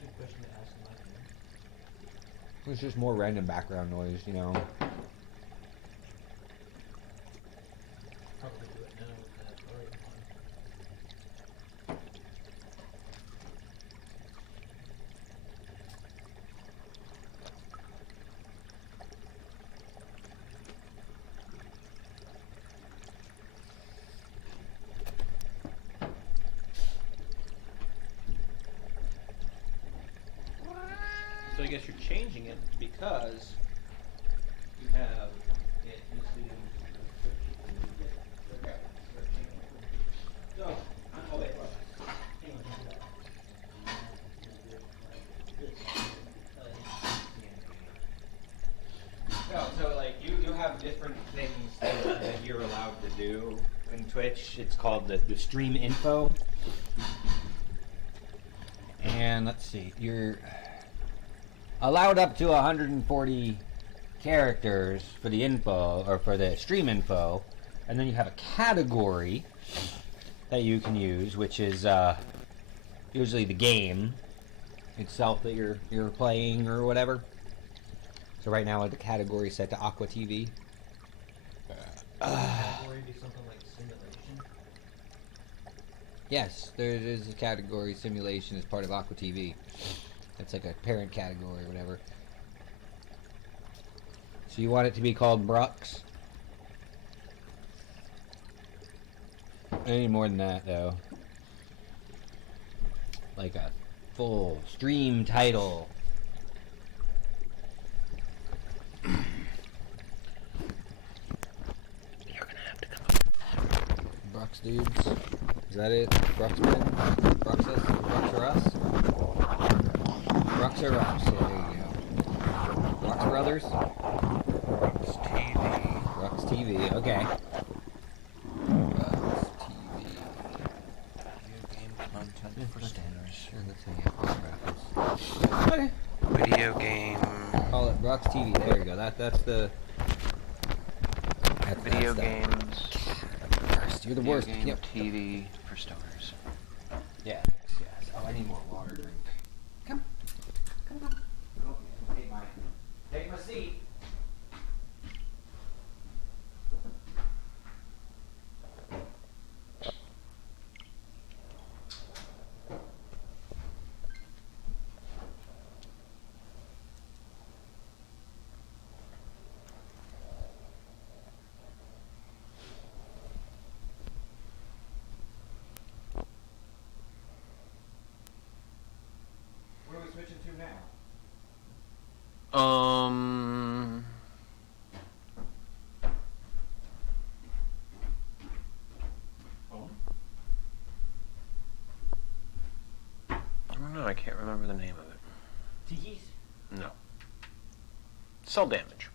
Good question to ask in my opinion. It's just more random background noise, you know. Probably do it now with that already on. So I guess you're changing it because you have it misleading. So, oh wait, hang on. No, so like you have different things that you're allowed to do in Twitch. It's called the stream info. And let's see, you're allowed up to 140 characters for the info, or for the stream info, and then you have a category that you can use, which is usually the game itself that you're playing or whatever. So right now the category is set to Aqua TV. Category be something like simulation. Yes, there is a category simulation as part of Aqua TV. It's like a parent category or whatever. So you want it to be called Brux? Any more than that, though. Like a full stream title. You're gonna have to come up. Brux dudes. Is that it? Bruxmen? Bruxus? Brux or us? Brux or us? Yeah, there you go. Brux Brothers? BruxTV. Brux TV, okay. Brux TV. Video game content for stoners. Sure, that's how you have to. Okay. Video game. Call it Brux TV. There you go. That's the. Video that's the games. worst. You're the Video worst. game Yep. TV for stoners. Yes. Yes. Oh, I need more water drink. Come. Come on. Oh, take my seat. What are we switching to now? I don't know. I can't remember the name of it. Tiki's? No. Cell damage.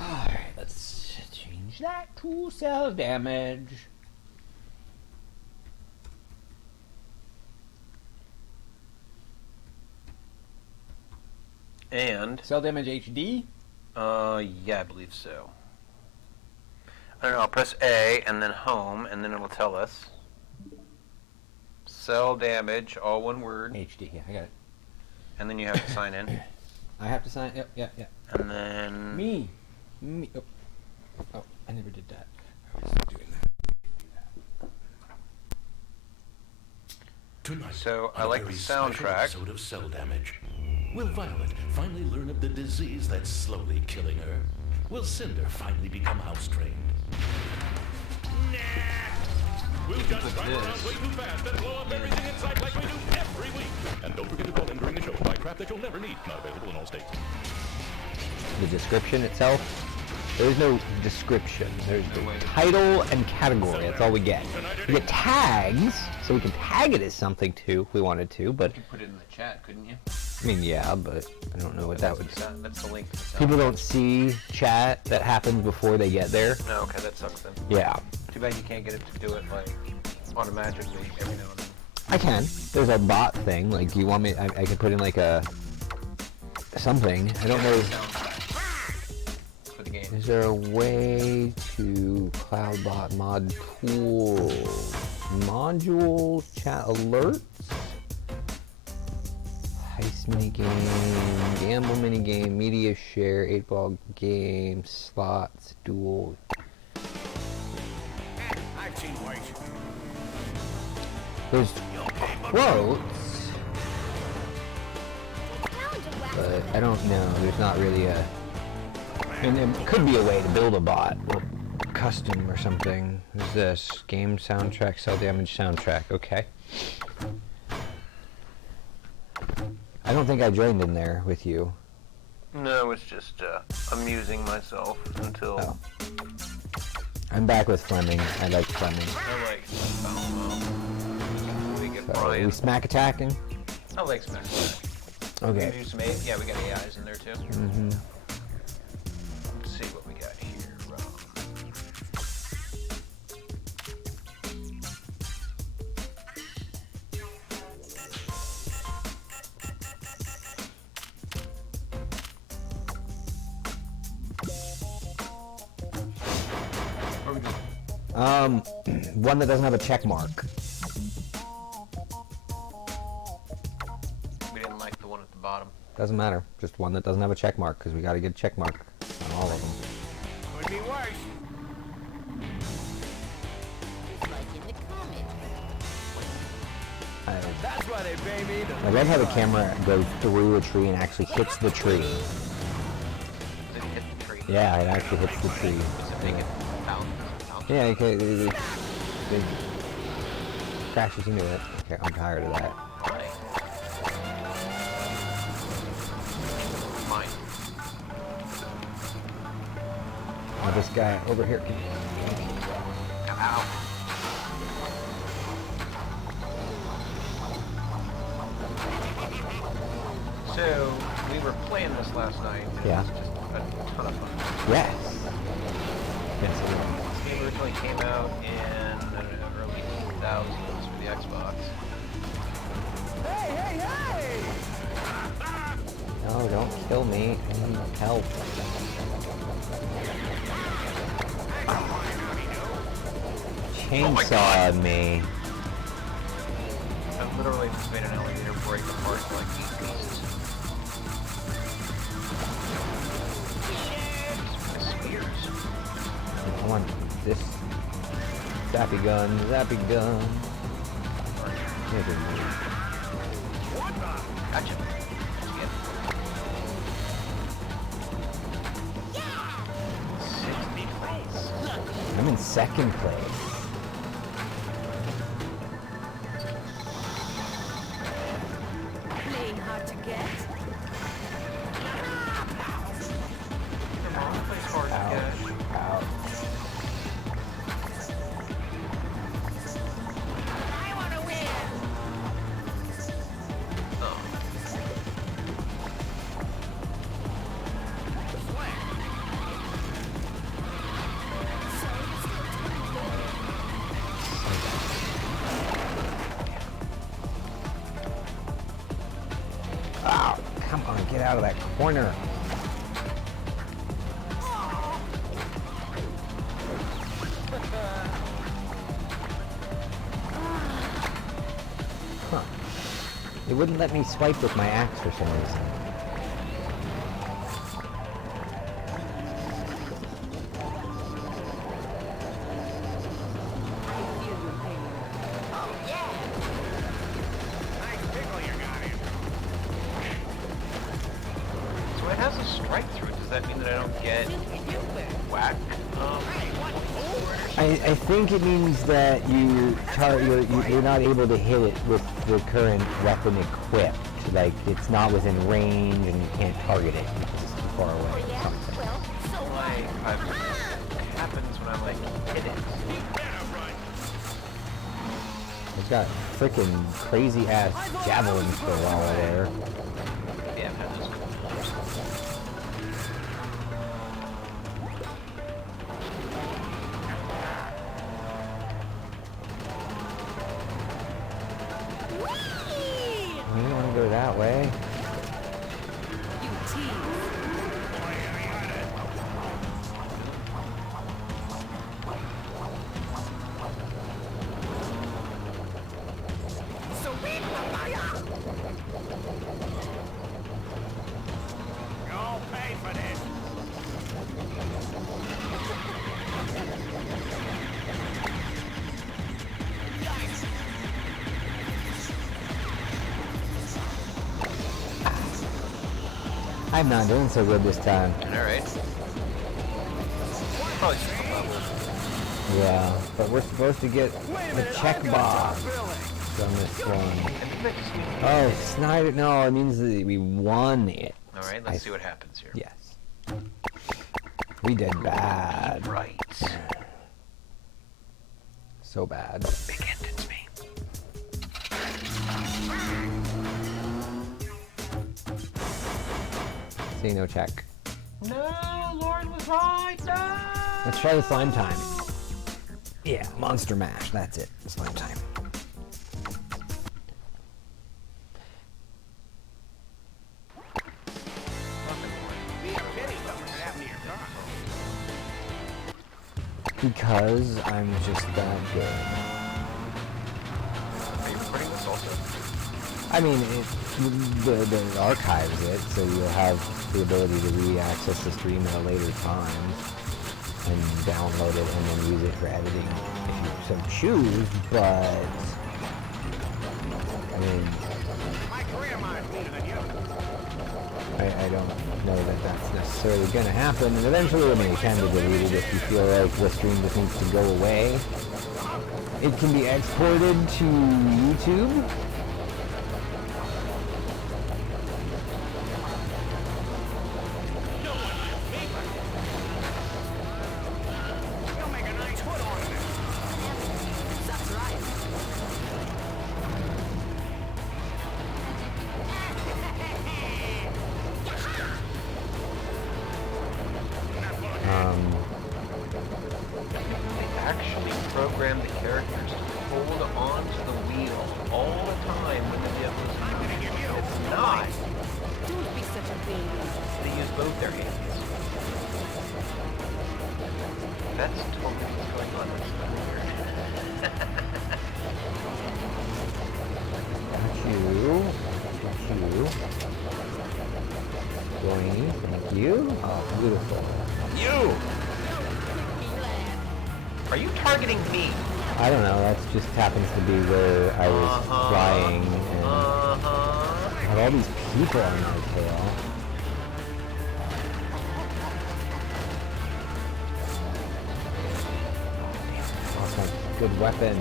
Alright, let's change that to cell damage. And Cell damage HD? yeah, I believe so. I don't know, I'll press A and then home, and then it'll tell us. Cell damage, all one word. HD, yeah, I got it. And then you have to sign in. I have to sign, yep, yeah, yeah. And then... Me. Oh, I never did that. I was doing that. Tonight, So, I on a like the very special soundtrack. episode of Cell Damage. Will Violet finally learn of the disease that's slowly killing her? Will Cinder finally become house-trained? Nah! We'll just drive around way too fast and blow up everything in sight like we do every week. And don't forget to call in during the show to buy crap that you'll never need. Not available in all states. The description itself, there's no description. There's the title and category. That's all we get. We get tags, so we can tag it as something too if we wanted to, but You could put it in the chat, couldn't you? I mean, yeah, but I don't know what that would. That's the link to the sound. People don't see chat that happens before they get there. No, okay, that sucks then. Yeah, Too bad you can't get it to do it, like, automatically every now and then. I can. There's a bot thing. Like, you want me? I could put in like a something. I don't know. For the game. Is there a way to CloudBot mod tools, modules, chat alerts, heist minigame, gamble minigame, media share, 8-ball game, slots, duel. I've seen worse. There's quotes, but I don't know. There's not really a. And there could be a way to build a bot, or custom or something. What's this? Game soundtrack, cell damage soundtrack. Okay. I don't think I joined in there with you. No, it's just amusing myself until Oh. I'm back with Fleming. I like Fleming. I like. We get So, are Brian. we smack attacking? I like Smash Attack. We Okay. do some yeah, we got AIs in there too. Mm-hmm. Let's see what we got here. One that doesn't have a check mark. We didn't like the one at the bottom. Doesn't matter. Just one that doesn't have a check mark, because we got to get a check mark on all of them. Could be worse. Just like in the comics. That's why they pay me to... I love how the camera goes through a tree and actually hits the tree. Did it hit the tree? Yeah, it actually hits the tree. Does it make it bounce? Yeah, it crashes into it. Okay, I'm tired of that. Mine. Oh, this guy over here. Ow. So, we were playing this last night. And Yeah. It was just a ton of fun. Yes. Yes. This game originally came out in, I don't know, early 2000s for the Xbox. No, don't kill me. I need help. Chainsaw me. I literally just made an elevator break apart in like 8 pieces. Spears. I want this zappy gun, zappy gun. Gotcha. I'm in second place. Playing hard to get. Ouch. I want to win. Oh, come on, get out of that corner. It wouldn't let me swipe with my axe for some reason. So it has a strike through it. Does that mean that I don't get whack? I think it means that you're not able to hit it with the current weapon equipped. Like, it's not within range and you can't target it because it's too far away or something. Like, it happens when I, like, hit it. It's got frickin' crazy ass javelins for a while there. Yeah, I've had those couple times. I don't want to go that way. I'm not doing so good this time. Alright. Probably just a level. Yeah, but we're supposed to get the check box on this one. Oh, Snyder, no, it means that we won it. Alright, let's see what happens here. Yes. We did bad. Right. So bad. Big ended me. See, no check. No, Lauren was right. No. Let's try the slime time. Yeah, monster mash, that's it. Slime time. Because I'm just that good. Are you recording this also? I mean, the archives it, so you'll have the ability to re-access the stream at a later time and download it and then use it for editing if you so choose, but I mean, I don't know that that's necessarily going to happen, and eventually, I mean, it can be deleted if you feel like the stream just needs to go away. It can be exported to YouTube. Actually program the characters to hold on to the wheel all the time when the vehicle is moving. It's not. Don't be such a baby. They use both their hands. That's totally what's going on. That's so weird. Thank you. Joiny, thank you. Oh, beautiful. You! Are you targeting me? I don't know, that just happens to be where I was flying and I had all these people on my tail. Awesome. Good weapon.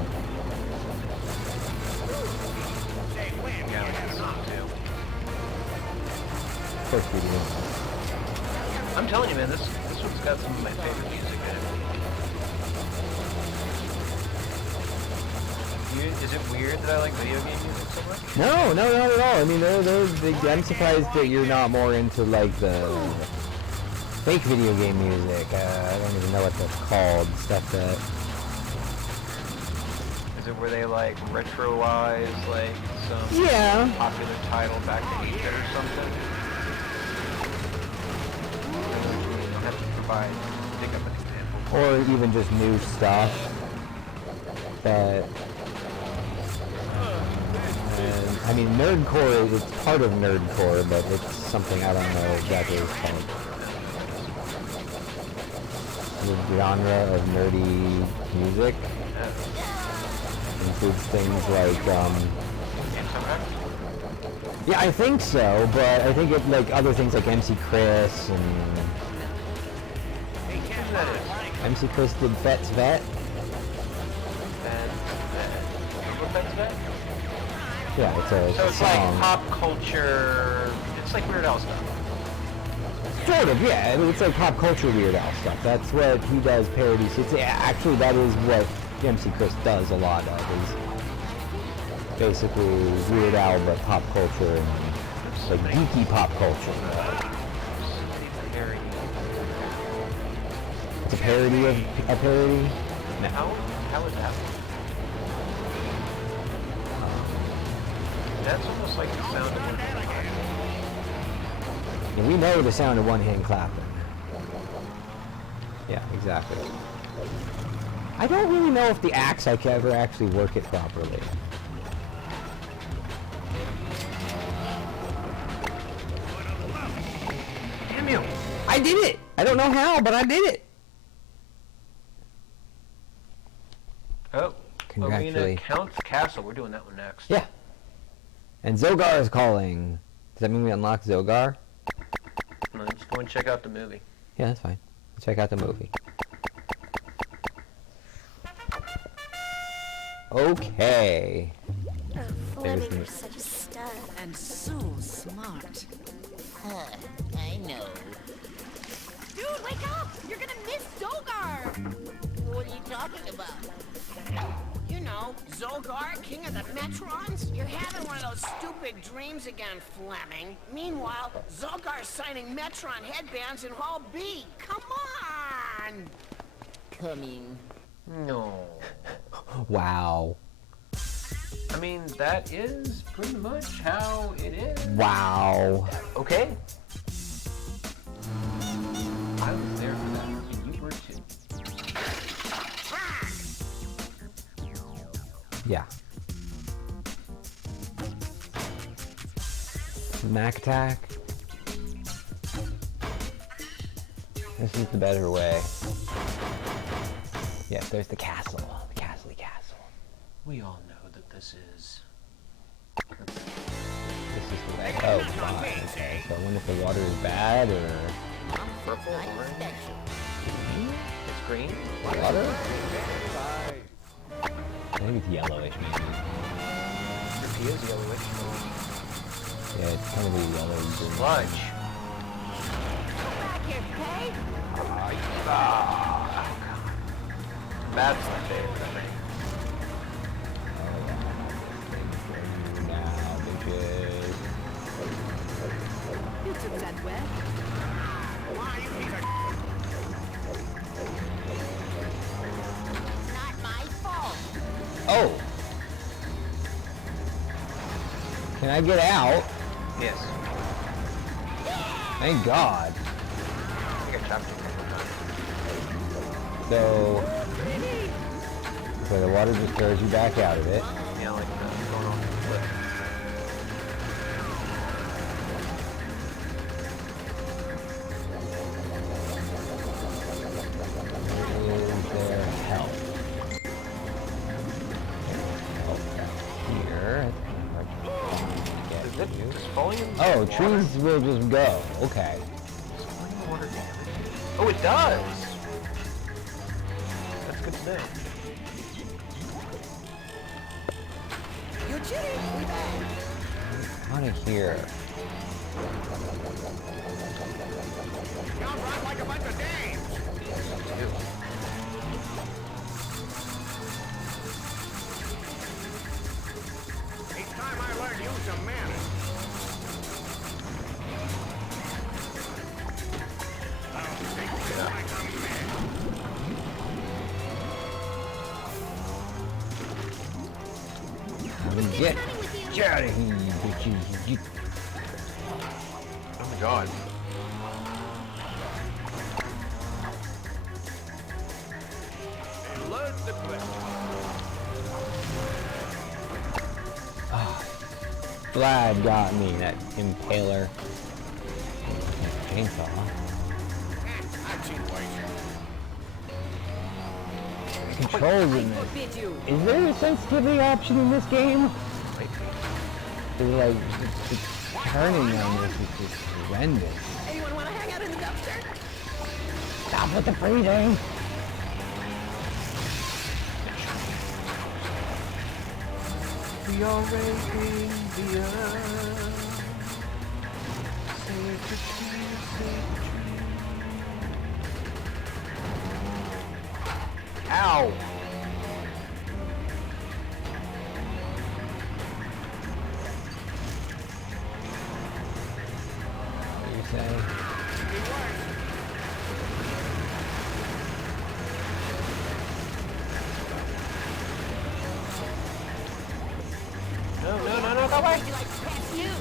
Yeah, I guess so too. Of course we do. I'm telling you, man, this one's got some of my favorite music in it. Is it weird that I like video game music so much? No, not at all. I mean, I'm surprised that you're not more into, like, the fake video game music. I don't even know what that's called. Stuff that... Is it where they, like, retroize, like, some popular title back to 8-bit or something? I don't have to pick up an example. Or even just new stuff that... I mean, nerdcore is part of nerdcore, but it's something I don't know exactly what it's called. The genre of nerdy music includes things like, yeah, I think so, but I think it, like, other things like MC Chris and... MC Chris did Fet's Vet. Fet's Vet? Yeah, it's So a it's song. like pop culture. It's like Weird Al stuff. Sort of, yeah. I mean, it's like pop culture Weird Al stuff. That's what he does, parodies. It's actually, that is what MC Chris does a lot of, is basically Weird Al, but pop culture and like geeky pop culture. It's a parody of a parody? No. How is that? That's almost like the sound of one hand clapping. And we know the sound of one hand clapping. Yeah, exactly. I don't really know if the axe I can ever actually work it properly. Damn you! I did it! I don't know how, but I did it! Oh, Congratulations. Arena Count's Castle. We're doing that one next. Yeah. And Zogar is calling. Does that mean we unlock Zogar? No, just go and check out the movie. Yeah, that's fine. Let's check out the movie. Okay. Fleming was such a stud. And so smart. I know. Dude, wake up! You're gonna miss Zogar! What are you talking about? You know, Zogar, king of the Metrons? You're having one of those stupid dreams again, Fleming. Meanwhile, Zogar's signing Metron headbands in Hall B. Come on! Coming. No. Wow. I mean, that is pretty much how it is. Wow. Okay. I was there for that, and you were too. Yeah. Mac attack. This is the better way. Yes, there's the castle. The castle-y castle. We all know that this is... This is the way. Oh, fine. Okay. So I wonder if the water is bad or... Purple, orange. It's green. Water? I think it's yellowish, maybe. It is yellowish. Yeah, it's kind of a yellow green. Sludge. Back here, Kay! That's my favorite, I think. Now, bitches. You took that wet. Not my fault. Oh! Can I get out? Yes. Thank God. I think I chopped it a couple times. So the water just throws you back out of it. Yeah, like going off the cliff. Is there help? Help down here. That's kind of hard to get Is it you. just falling in the Oh, water? trees will just go. Okay. Is falling in the water damage? Oh, it does! That's good to know. You're cheating. We back. Out of here. Y'all run like a bunch of dames. It's time I learned you some manners. Get out of here, bitches. You... Oh my god. Load the clip. Vlad got me, that impaler. Chainsaw. Controls in this. Is there a sensitivity option in this game? It's like, the turning on this is just horrendous. Anyone want to hang out in the dumpster? Stop with the breathing! We are raising the earth. Sacred trees, sacred trees. Ow! What do you say? No, go away! Would you like to pass you?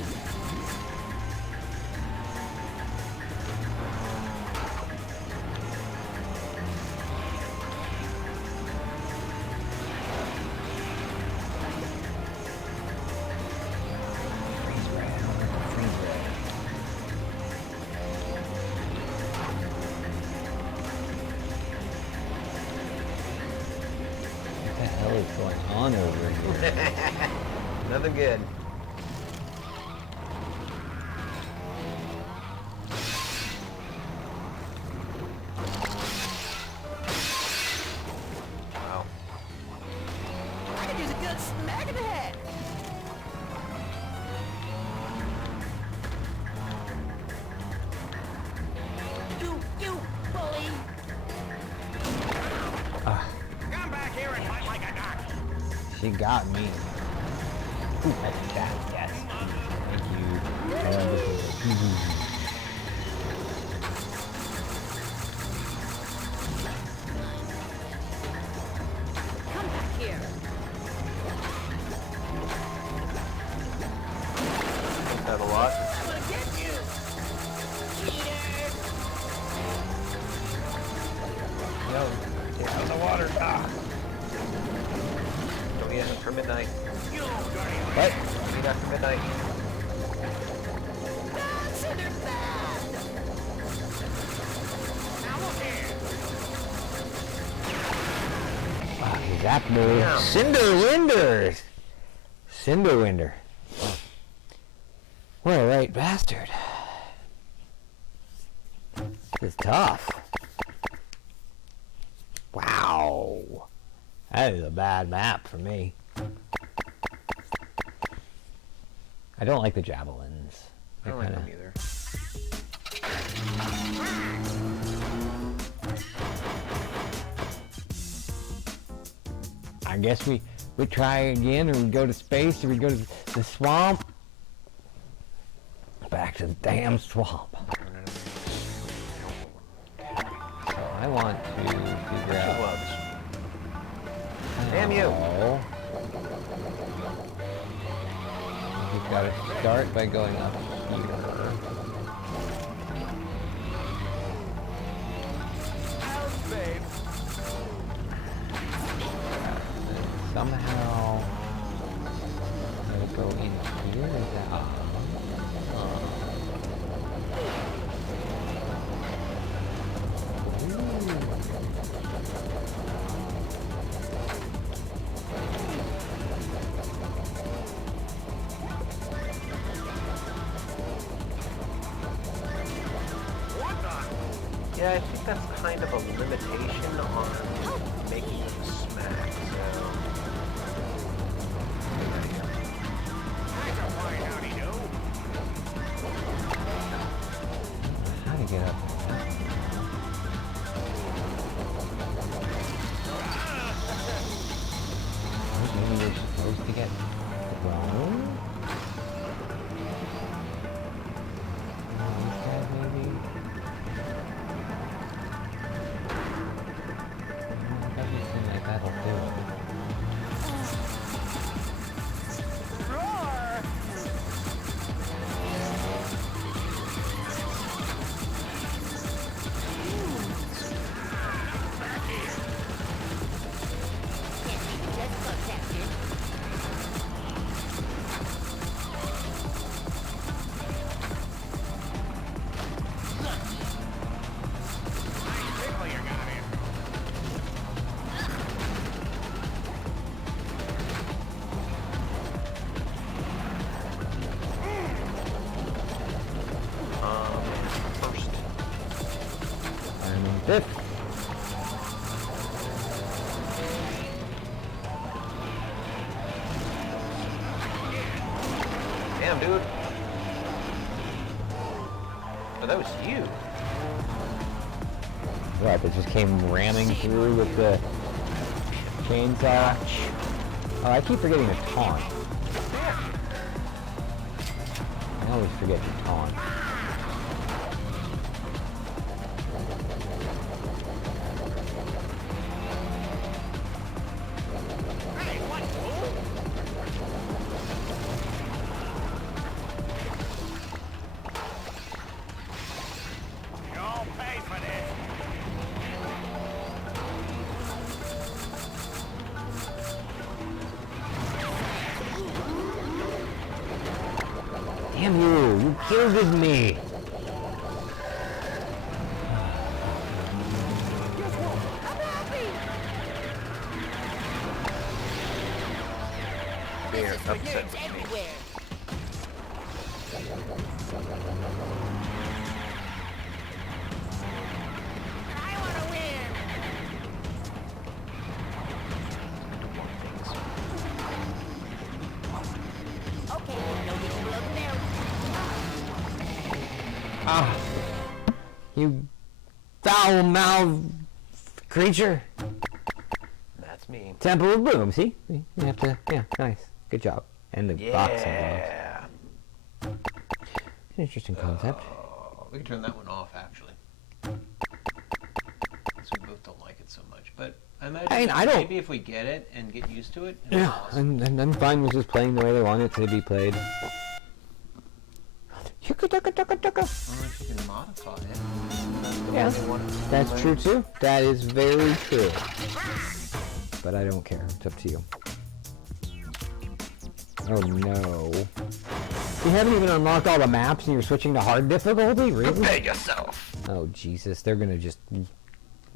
What the hell is going on over here? Nothing good. Wow. I could use a good smack in the head. You bully. Come back here and fight like a duck. She got me. Ooh, that's that, yes. Thank you. I love this. Come back here. That a lot. I'm gonna get you. Cheater. No, get out of the water. Ah. Don't eat after midnight. What? Don't eat after midnight. Cinder bad. Now look here. He zapped me. Yeah. Cinderwinder! Cinderwinder. What a right bastard. This is tough. Wow. That is a bad map for me. I don't like the javelins. I don't like them either. I guess we try again, or we go to space, or we go to the swamp. Back to the damn swamp. So I want to figure out. Gloves. Damn you! Oh. We've got to start by going up here. Somehow I'm gonna go in here. Is that Yeah, I think that's kind of a limitation on making them smack, so... how to get up? Maybe we're supposed to get thrown? These guys maybe? Doesn't seem like that'll do it. Fifth. Damn, dude. Oh, that was you. What, that just came ramming through with the chainsaw? Oh, I keep forgetting to taunt. I always forget to taunt. Damn you! You killed me! They're upset. everywhere. I want to win. Okay, no need to blow the barrel. Ah! You foul-mouthed creature! That's me. Temple of Boom, see? You have to, yeah, nice. Good job. And the boxing gloves. Yeah. Interesting concept. We can turn that one off, actually. Because we both don't like it so much. But I imagine I don't- maybe if we get it and get used to it. Yeah, awesome. I'm fine with just playing the way they want it to be played. Unless you can modify it. Yeah, that's true too. That is very true. But I don't care. It's up to you. Oh no. You haven't even unlocked all the maps and you're switching to hard difficulty? Really? Prepare yourself. Oh Jesus, they're gonna just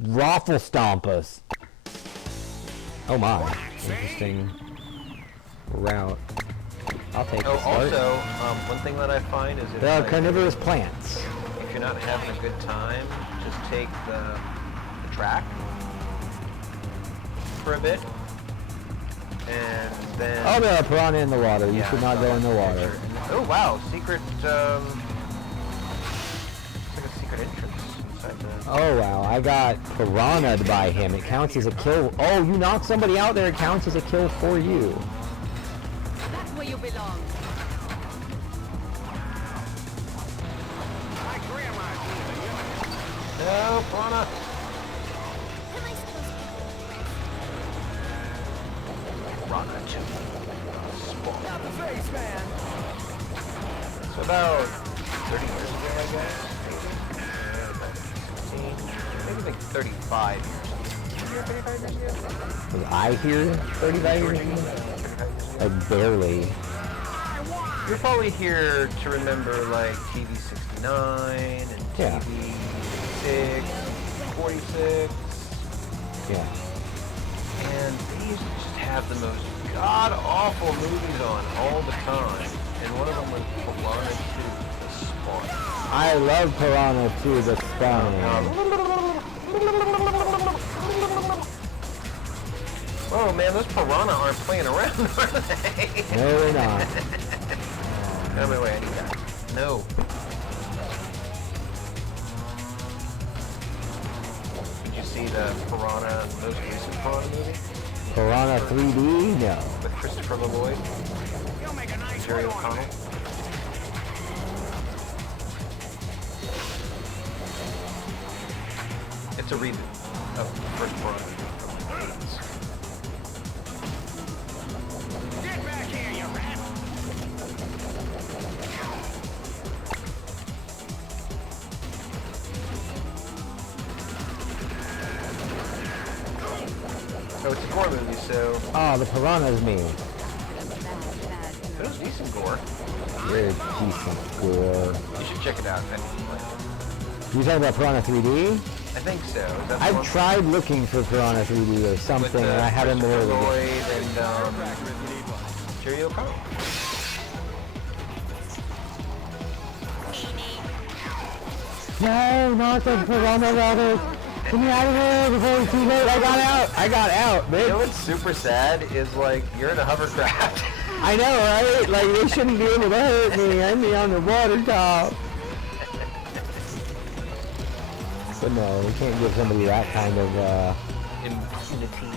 raffle stomp us. Oh my. Interesting route. I'll take Oh, this part. also, one thing that I find is if, They are like, carnivorous plants. if you're not having a good time, just take the track for a bit, and then... Oh, there are piranha in the water. You Yeah, should not I go saw in the that water. picture. Oh wow, secret, it's like a secret entrance inside the... Oh wow, I got piranha'd by him. It counts as a kill. Oh, you knock somebody out there, it counts as a kill for you. That's where you belong. No, piranha! Piranha 2. Spawn. Not the face, man. So about 30 years ago, I guess, maybe? About 15, maybe like 35 years ago. Was I here 35 years ago? Like barely. You're probably here to remember like TV 69 and Yeah. TV 6, 46, Yeah. and they used to just have the most god-awful movies on all the time. And one of them was Piranha 2, The Spawn. I love Piranha 2, The Spawn. Oh man, those piranha aren't playing around, are they? No, they're not. No, wait, I need that. No. Did you see the Piranha, most recent Piranha movie? Piranha 3D? No. With Christopher Lloyd? You'll make a nice Jerry one on O'Connell? it. It's a reboot of the first Piranha. Get back here, you rat. So it's a gore movie, so Oh, the Piranha's me. it was decent gore. Very decent gore. You should check it out if anything like it. You talking about Piranha 3D? I think so. Is that the I've one tried looking for Piranha 3D or with something, and I haven't been able Christopher to get. Lloyd and Jerry O'Connell. No, not the Piranha Brothers! Get me out of here before it's too late. I got out. I got out, bitch. You know what's super sad is like you're in a hovercraft. I know, right? Like they shouldn't be able to hurt me. I'm on the water top. But no, we can't give somebody that kind of Impunity.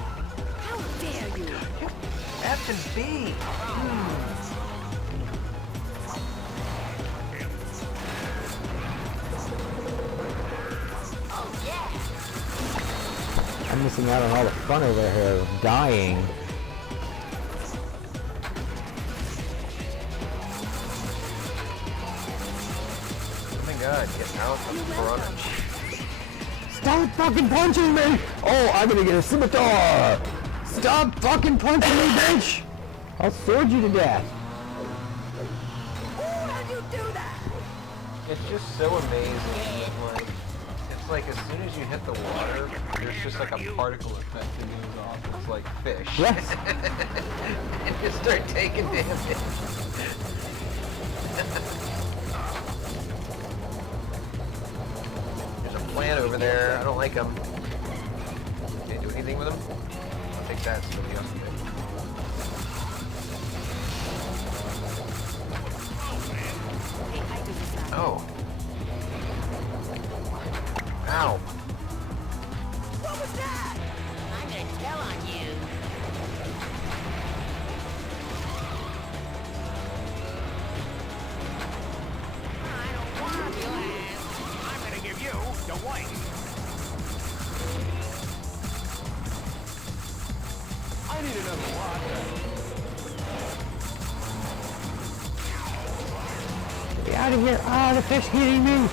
How dare you? F and B. I'm missing out on all the fun over here, dying. Oh my god, get out of front. Stop fucking punching me! Oh, I'm gonna get a scimitar! Stop fucking punching me, bitch! I'll sword you to death. How'd you do that? It's just so amazing that like, it's like as soon as you hit the water, there's just like a particle effect that goes off. It's like fish. Yes. And you start taking damage. There's a plant over there. I don't like them. Can't do anything with them. I'll take that. Somebody else can do it. Oh. Ow. What was that? I'm gonna tell on you. I don't want your ass. I'm gonna give you the white. I need another water. Get out of here! Ah, the fish getting me!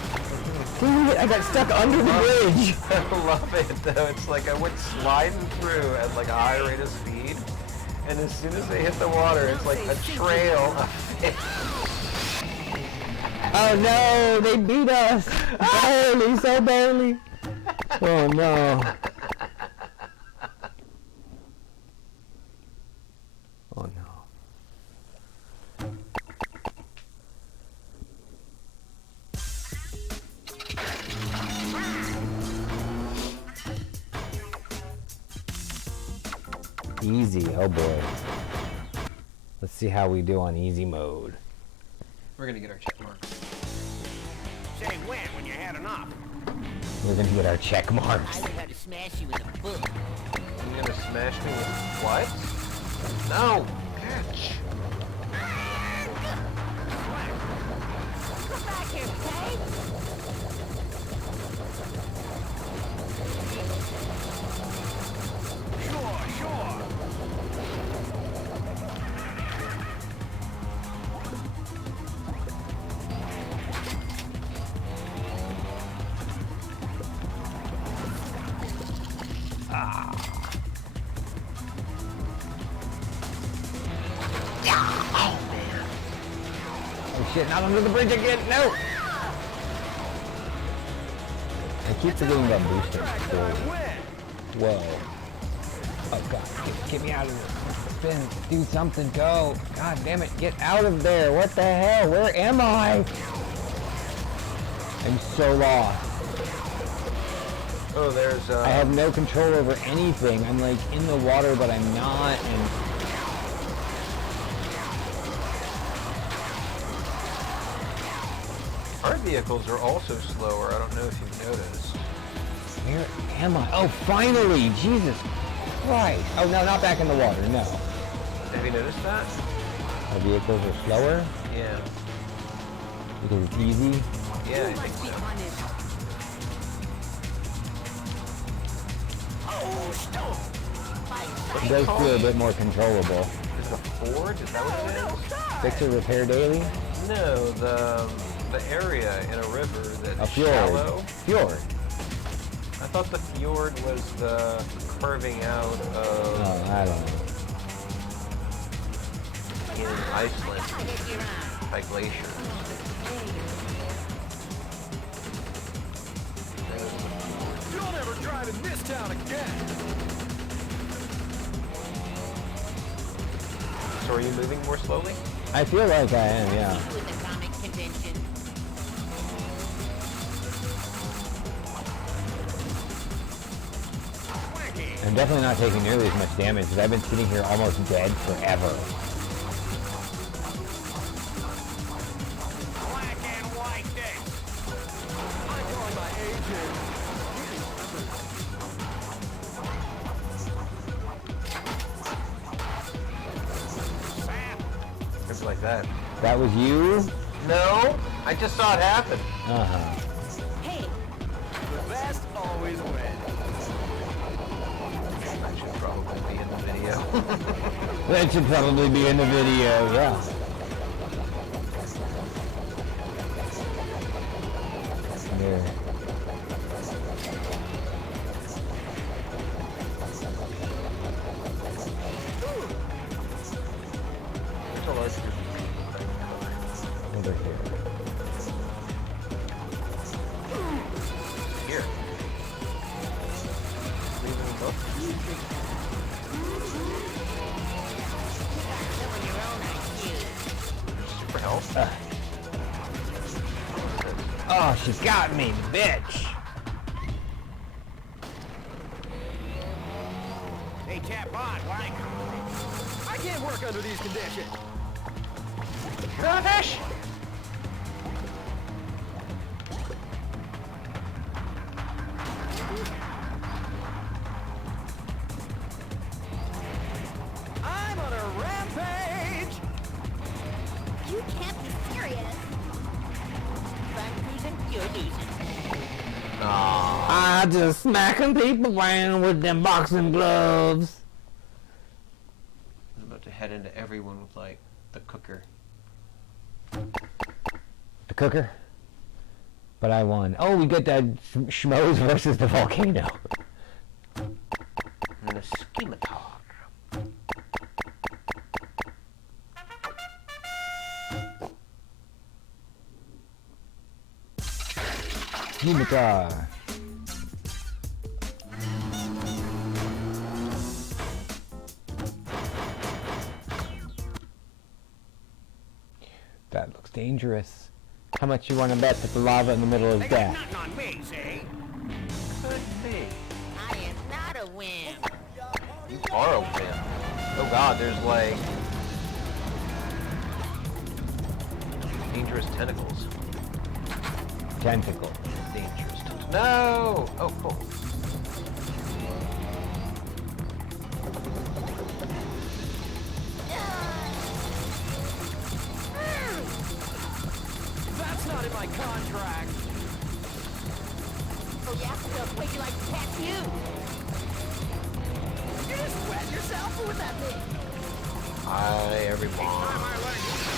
Damn it, I got stuck under the bridge! I love it though. It's like I went sliding through at like a high rate of speed, and as soon as they hit the water, it's like a trail of fish. Oh no, they beat us! Barely, so barely! Oh no. Oh no. Easy, oh boy. Let's see how we do on easy mode. We're gonna get our check marks. Say when you had enough. We're gonna get our check marks. I learned how to smash you in the book. You're gonna smash me with what? No! Catch! Come back here, okay? Sure. Oh shit, not under the bridge again, no! I keep forgetting that booster. Whoa. Oh god, get me out of here. Spin, do something, go. God damn it, get out of there. What the hell? Where am I? I'm so lost. Oh, there's I have no control over anything. I'm like in the water, but I'm not, and our vehicles are also slower. I don't know if you've noticed. where am I? Oh, finally! Jesus Christ! Oh no, not back in the water, no. Have you noticed that? Our vehicles are slower Yeah. because it's easy. Yeah, I You think must be so. punished. Oh, stop! It does feel a bit more controllable. Is the Ford? Is that what it is? Fix or repair daily? No, the area in a river A that's fjord. shallow. Fjord. I thought the fjord was the curving out Oh, of I don't know. in Iceland by glaciers. You'll never drive in this town again! So are you moving more slowly? I feel like I am, yeah. With the comic convention. I'm definitely not taking nearly as much damage because I've been sitting here almost dead forever. Black and white this. I'm calling my agent. Something like that. That was you? No, I just saw it happen. Uh-huh. Hey, The best always wins. That should probably be in the video. That should probably be in the video, yeah. There. Over here. Here. Leave them both. Super health. Oh, she got me, bitch! Hey, Cat Bot, why? I can't work under these conditions. Rubbish! I'm on a rampage. you can't be serious. I'm losing, you're losing. I just smacking people around with them boxing gloves. I'm about to head into everyone with, like, the cooker. The cooker? But I won. Oh, we get that schmoes versus the volcano. And the schematar. Scimitar. That looks dangerous. How much you want to bet that the lava in the middle is They got death? nothing on me, see? Could be. I am not a wimp. You are a wimp. Oh god, there's like dangerous tentacles. Tentacle. Dangerous tentacles. No! Oh, cool. That's not in my contract. Oh yeah, they'll make you like tattoo. You just wet yourself with that thing. Hi, everyone.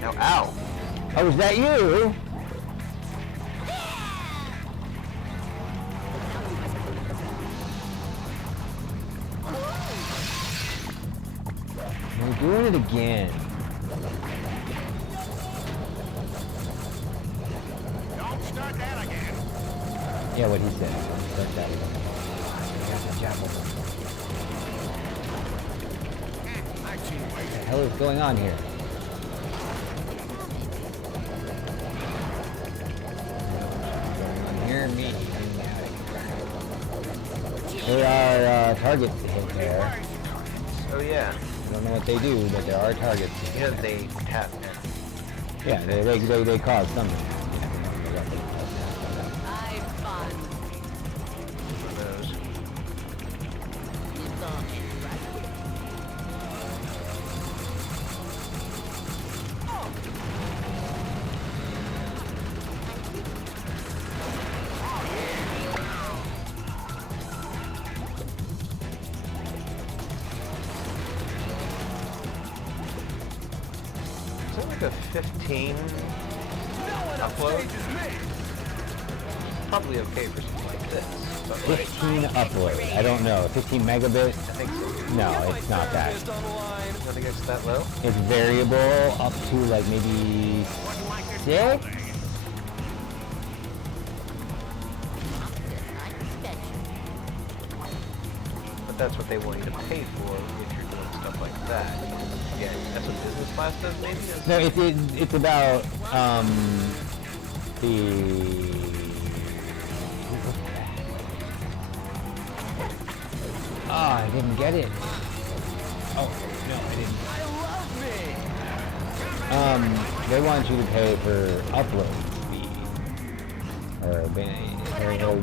Now, ow! Oh, is that you? We're doing it again. Don't start that again. Yeah, what he said. Start that again. I've seen What ways. the hell is going on here? Hear me. There are targets to hit there. Oh yeah. I don't know what they do, but there are targets. You know they tap. Yeah, they cause something. I've fun. For those. It's on it, right? Is that like a 15 upload? Probably okay for something like this. But like, 15 upload. I don't know. 15 megabit? I think so. No, it's not that. I think it's that low. It's variable up to like maybe 6? But that's what they want you to pay for if you're doing stuff like that. Yeah, that's what business class does, maybe? No, it's about the. Oh, I didn't get it. Oh no, I didn't. They want you to pay for upload speed or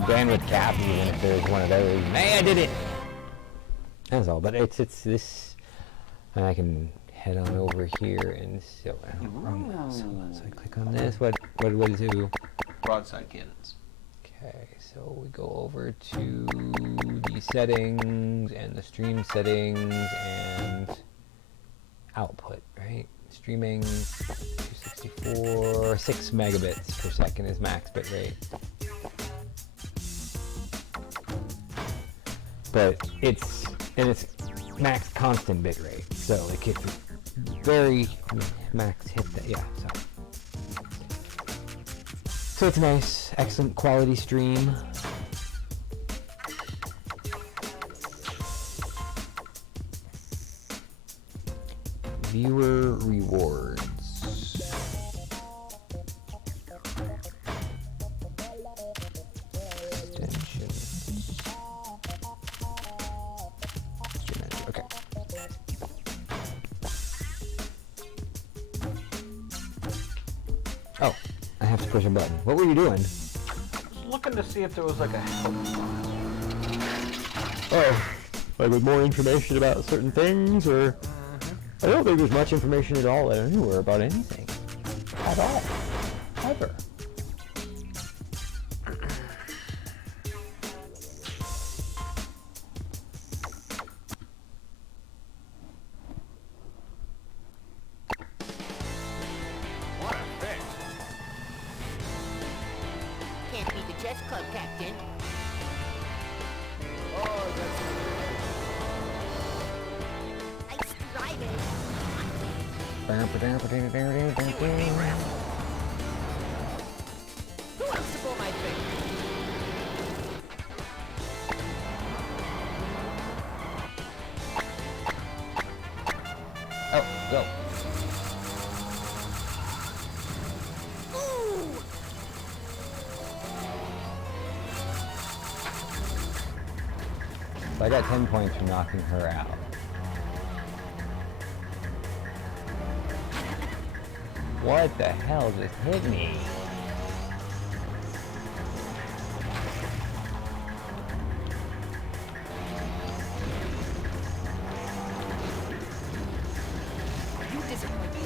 bandwidth cap, even if there's one of those. Hey, I did it. That's all. But it's this. I can head on over here and so I click on this. What does it do? Broadside cannons. Okay, so we go over to the settings and the stream settings and output, right? Streaming 264, 6 megabits per second is max bit rate. But it's max constant bit rate, so it gets very max hit that, yeah, so it's nice, excellent quality stream. Viewer rewards. Extensions. Okay. Oh, I have to push a button. What were you doing? Just looking to see if there was like a help file. Oh, like with more information about certain things, or? I don't think there's much information at all anywhere about anything. At all. Ever. What a fix. Can't beat the chess club, Captain. Oh, that's nice driving. Who wants to pull my finger? Oh, go. Ooh! So I got 10 points for knocking her out. What the hell just hit me? You disappoint me.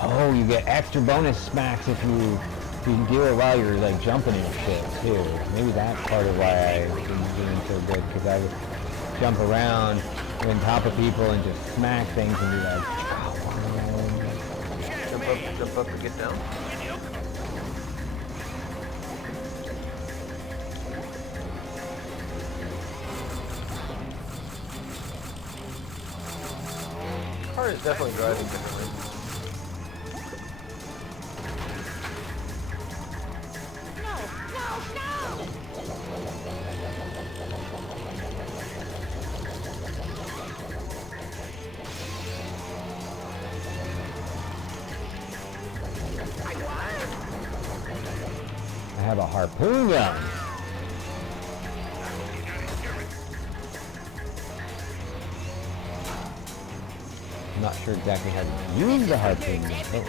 Oh, you get extra bonus smacks if you do it while you're like jumping and shit too. Maybe that's part of why I didn't doing so good, because I would jump around on top of people and just smack things and be like, Jump up and get down. Car is definitely driving differently. No, no, no! I have a harpoon gun. I'm not sure exactly how to use the harpoon gun. Oh.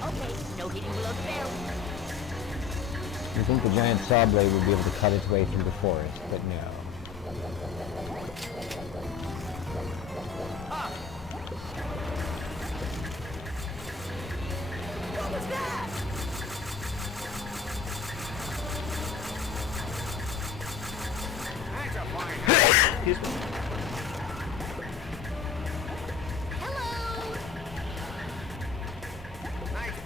Okay, no heating below the barrel. You think the giant saw blade would be able to cut its way through the forest, but no. What was that? Excuse me.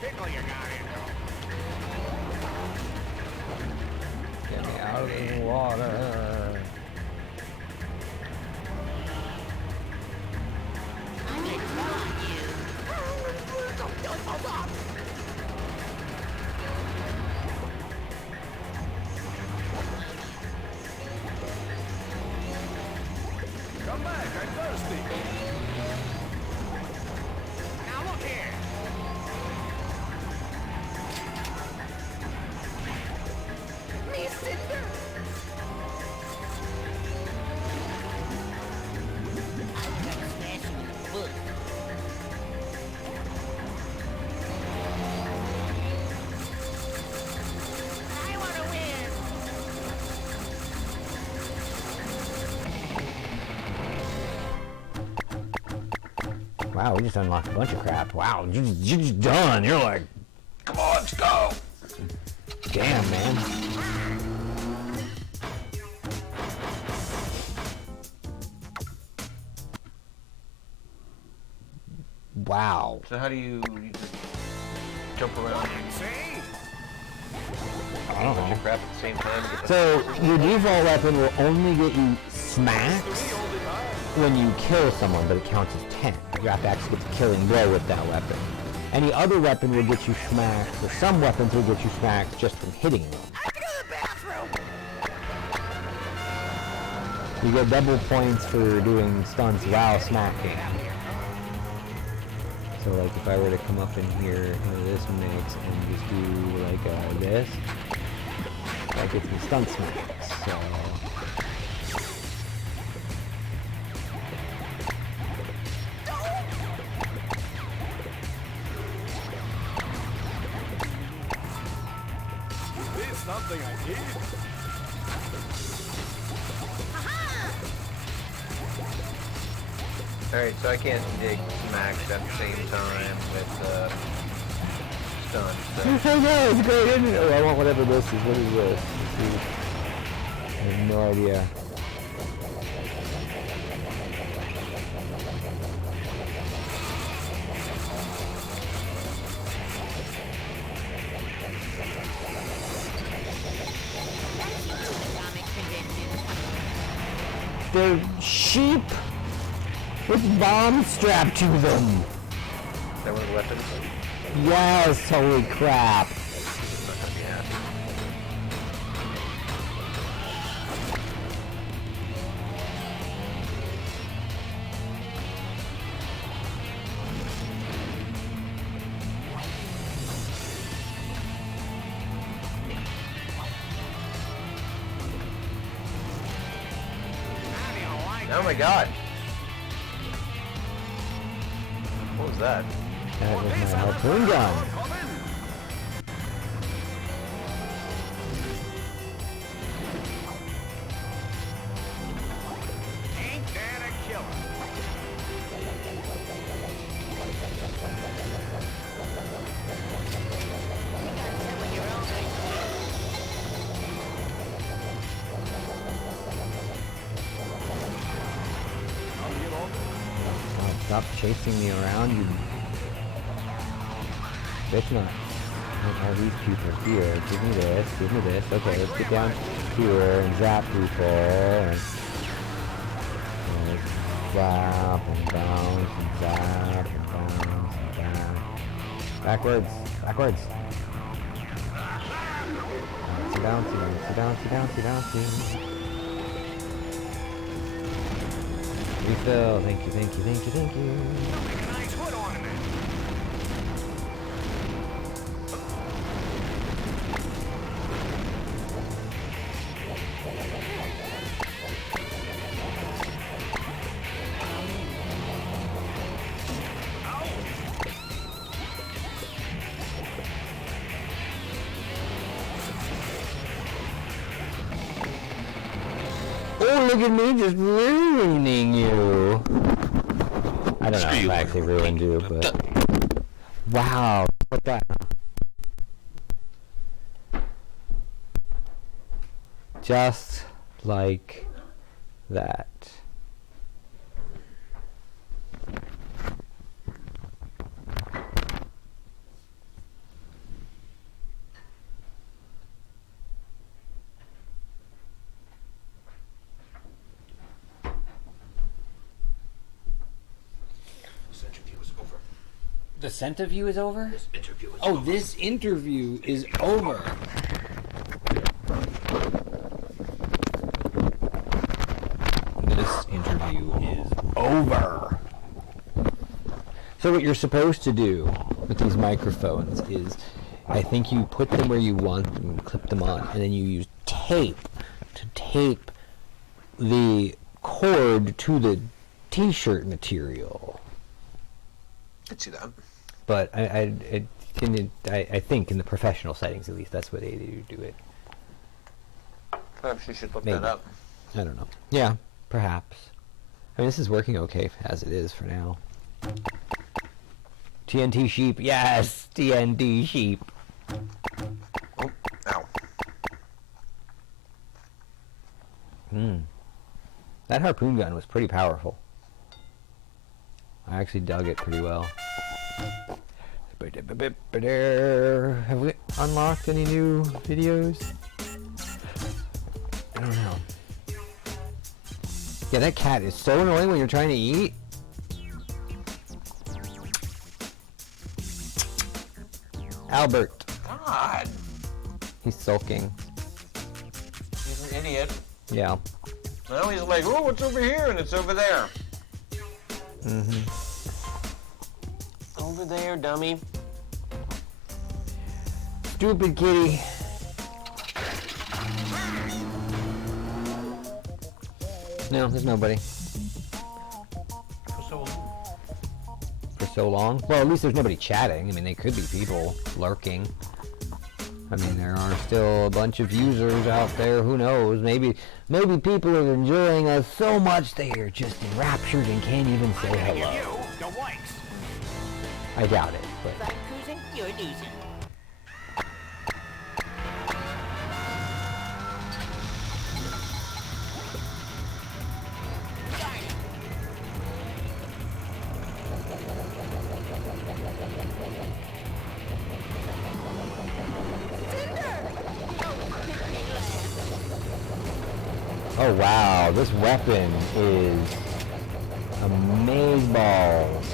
pickle you got in. Get me out of the water. I'm gonna tell on you. Come back, I'm thirsty. Now look here. Me, Cinder. I've got a smash in the book. I want to win. Wow, we just unlocked a bunch of crap. Wow, you're just done. You're like, come on, let's go. Damn, man. Wow. So how do you just jump around I don't and know. crap at the same time? to get the- So your default weapon will only get you smacks when you kill someone, but it counts as 10. You have to actually get the killing blow with that weapon. Any other weapon will get you smacks, or some weapons will get you smacks just from hitting them. I have to go to the bathroom. You get double points for doing stunts while smacking. So like if I were to come up in here into this mix and just do like this, that gets me stun smacks. So Is this something I need? Alright, so I can't dig smacks at the same time with stun. So. I know, it's great, isn't it? Oh, I want whatever this is. What is this? Let's see. I have no idea. Comic convention. They're sheep with bombs strapped to them. Is that one of the weapons? Yes, holy crap. I'm not gonna be happy. Oh my god! What was that? That was my harpoon gun. Ain't that a killer? Oh, stop chasing me around, you... It's not. All these people here. Give me this, give me this. Okay, let's get down here and zap people. And zap and bounce and zap and bounce and bounce. Backwards, backwards. Bouncy, bouncy, bouncy, bouncy, bouncy. Refill. Thank you, thank you, thank you, thank you. Nice hood ornament. Oh, look at me just ruining you. I don't know if I actually ruined you, but... Wow, look at that. Just like that. The center view is over? This interview is Oh, over. this interview is over. This interview is over. So what you're supposed to do with these microphones is, I think you put them where you want them, clip them on, and then you use tape to tape the cord to the t-shirt material. I'd see that. But I think in the professional settings, at least, that's what they do it. Perhaps you should look Maybe. that up. I don't know. Yeah, perhaps. I mean, this is working okay as it is for now. TNT sheep, yes, TNT sheep. Oh, ow. That harpoon gun was pretty powerful. I actually dug it pretty well. Have we unlocked any new videos? I don't know. Yeah, that cat is so annoying when you're trying to eat. Albert. God. He's sulking. He's an idiot. Yeah. Now he's like, oh, what's over here? And it's over there. Mm-hmm. Over there, dummy. Stupid kitty. No, there's nobody. For so long. For so long? Well, at least there's nobody chatting. I mean, they could be people lurking. I mean, there are still a bunch of users out there. Who knows? Maybe people are enjoying us so much they are just enraptured and can't even say hello. I doubt it, but I'm cruising, you're losing. oh wow, this weapon is amazeballs.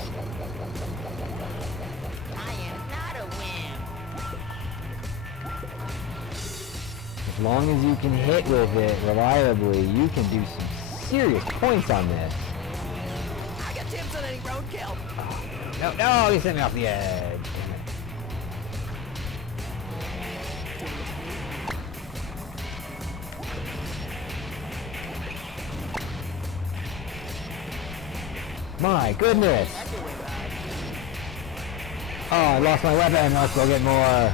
I am not a wimp. As long as you can hit with it reliably, you can do some serious points on this. I got tips on any roadkill. No, he sent me off the edge. Damn it. My goodness! Oh, I lost my weapon. Let's go get more.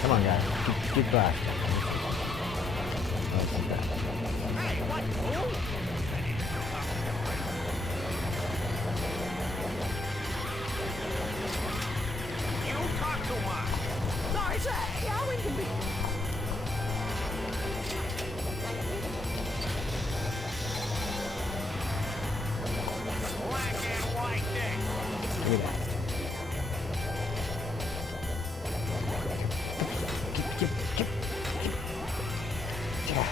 Come on, guys. Keep blasting. Hey, what? Who? You talk too much. Sorry, say, how inconvenient. Black and white dick. Look at that. Yeah.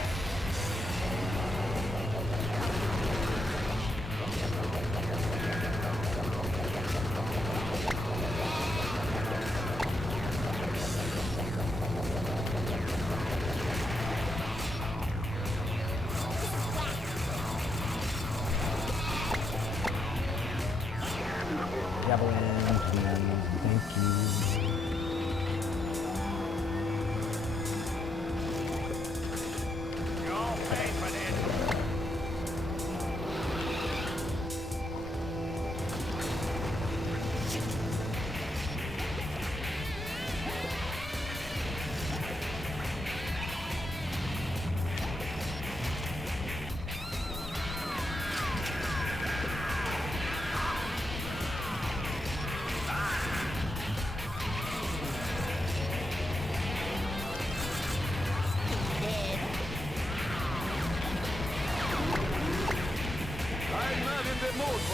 Javelin, please. Thank you. You'll pay for this.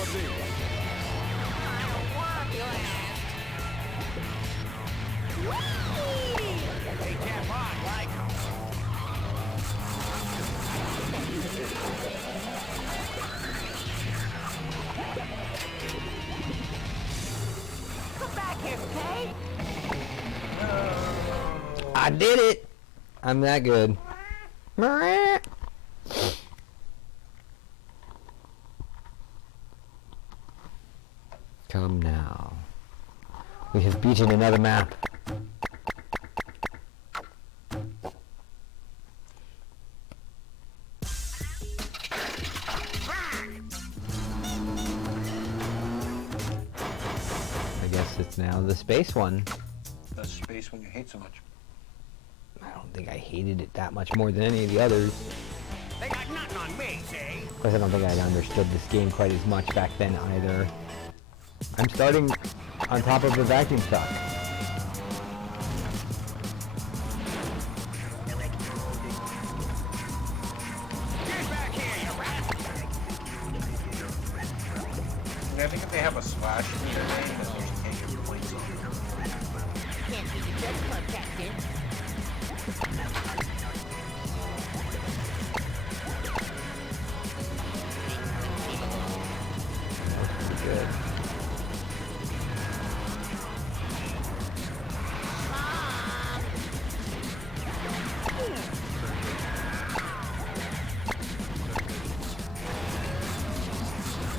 Come back here, Kay. I did it! I'm that good. Come now. We have beaten another map. I guess it's now the space one. The space one you hate so much. I don't think I hated it that much more than any of the others. They got nothing on me, see? Of course, I don't think I understood this game quite as much back then either. I'm starting on top of the vacuum truck. Get back here, you rat! I think if they have a slash in their name, then you can't get points on it. Can't be the judge club, Captain. Good.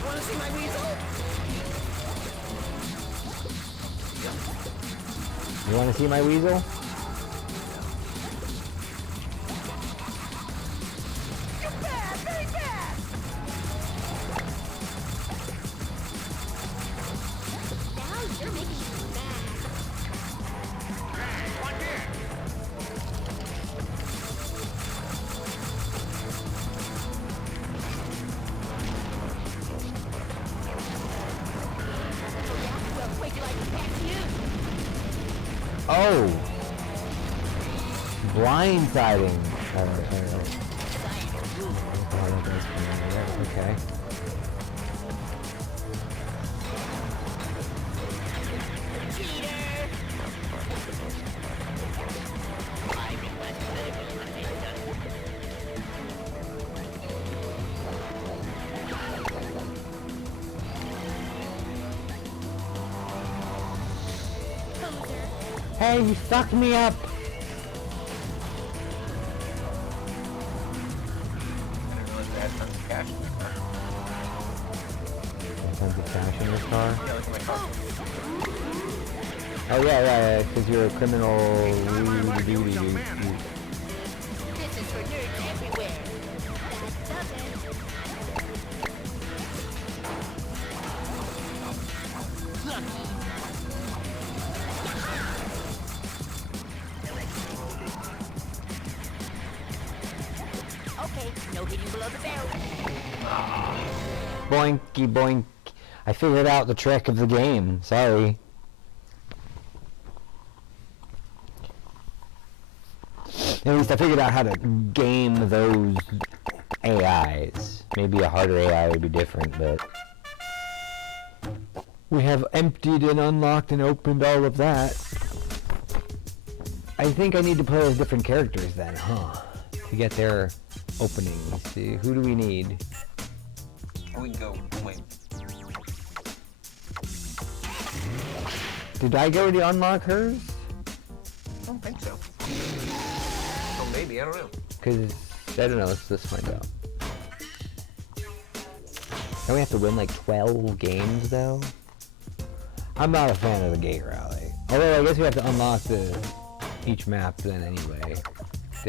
Wanna see my weasel? You want to see my weasel? You're bad, very bad! Now you're making me mad. Hey, what here? Well, wait till I get back to you. Oh! Blindsiding. Okay. Hey, you fucked me up! I didn't realize they had tons of cash in their car. Tons of cash in this car? Yeah, look at my car. Oh yeah, because you're a criminal. This is for nerds everywhere. That doesn't. Lucky. Okay, no hitting below the belt. Boinky boink. I figured out the trick of the game. Sorry. At least I figured out how to game those AIs. Maybe a harder AI would be different, but we have emptied and unlocked and opened all of that. I think I need to play as different characters then, huh? To get their openings. Let's see, who do we need? We can go, wait. Did I already unlock hers? I don't think so. Oh, maybe, I don't know. Because, I don't know, let's find out. Don't we have to win like 12 games though? I'm not a fan of the gate rally. Although I guess we have to unlock each map then anyway.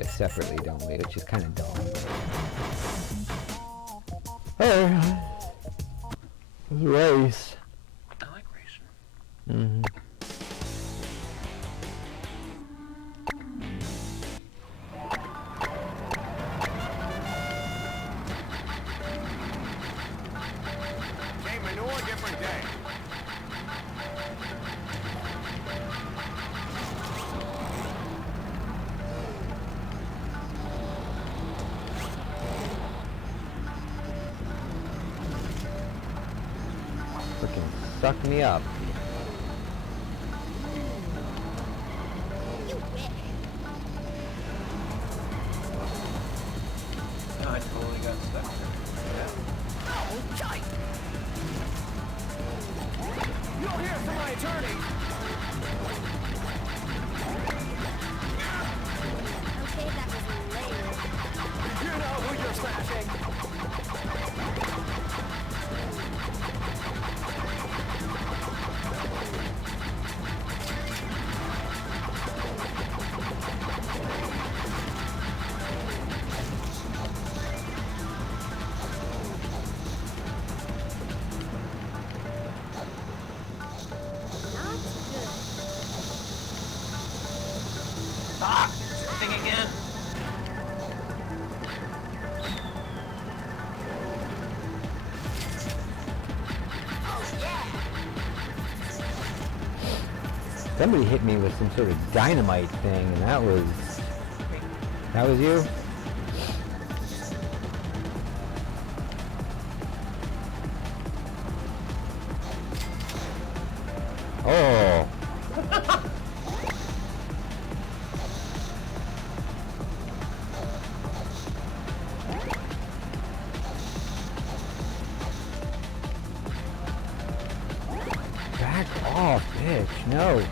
Separately, don't we? Which is kind of dumb. Hey! It's a race. I like racing. Mm-hmm. Same manure, different day. sucked me up. No, I totally got stuck. You'll hear from my attorney. Okay, that was lame. You know who you're smashing. Ah! Thing again. Somebody hit me with some sort of dynamite thing, and that was you? Oh. Back off, bitch. No.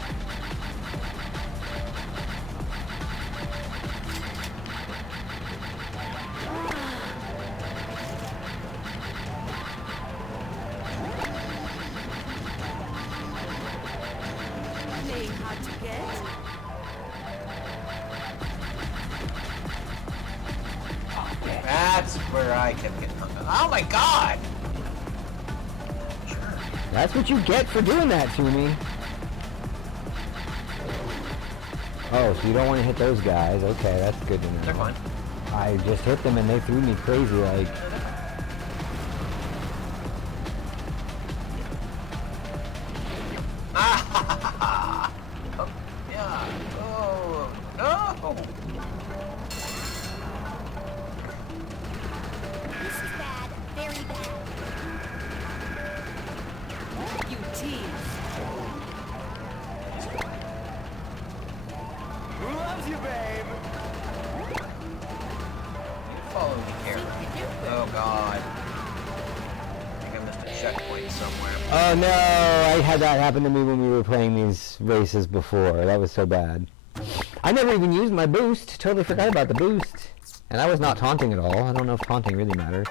Playing hard to get. That's where I kept getting hung up. Oh my god! That's what you get for doing that to me. Oh, so you don't want to hit those guys. Okay, that's good to know. They're fine. I just hit them and they threw me crazy like... Ah! Oh, yeah. Oh, no! This is bad. Very bad. You tease. Who loves you, babe? You follow me here. Oh god. I think I missed a checkpoint somewhere. Oh no, I had that happen to me when we were playing these races before. That was so bad. I never even used my boost. Totally forgot about the boost. And I was not taunting at all. I don't know if taunting really matters.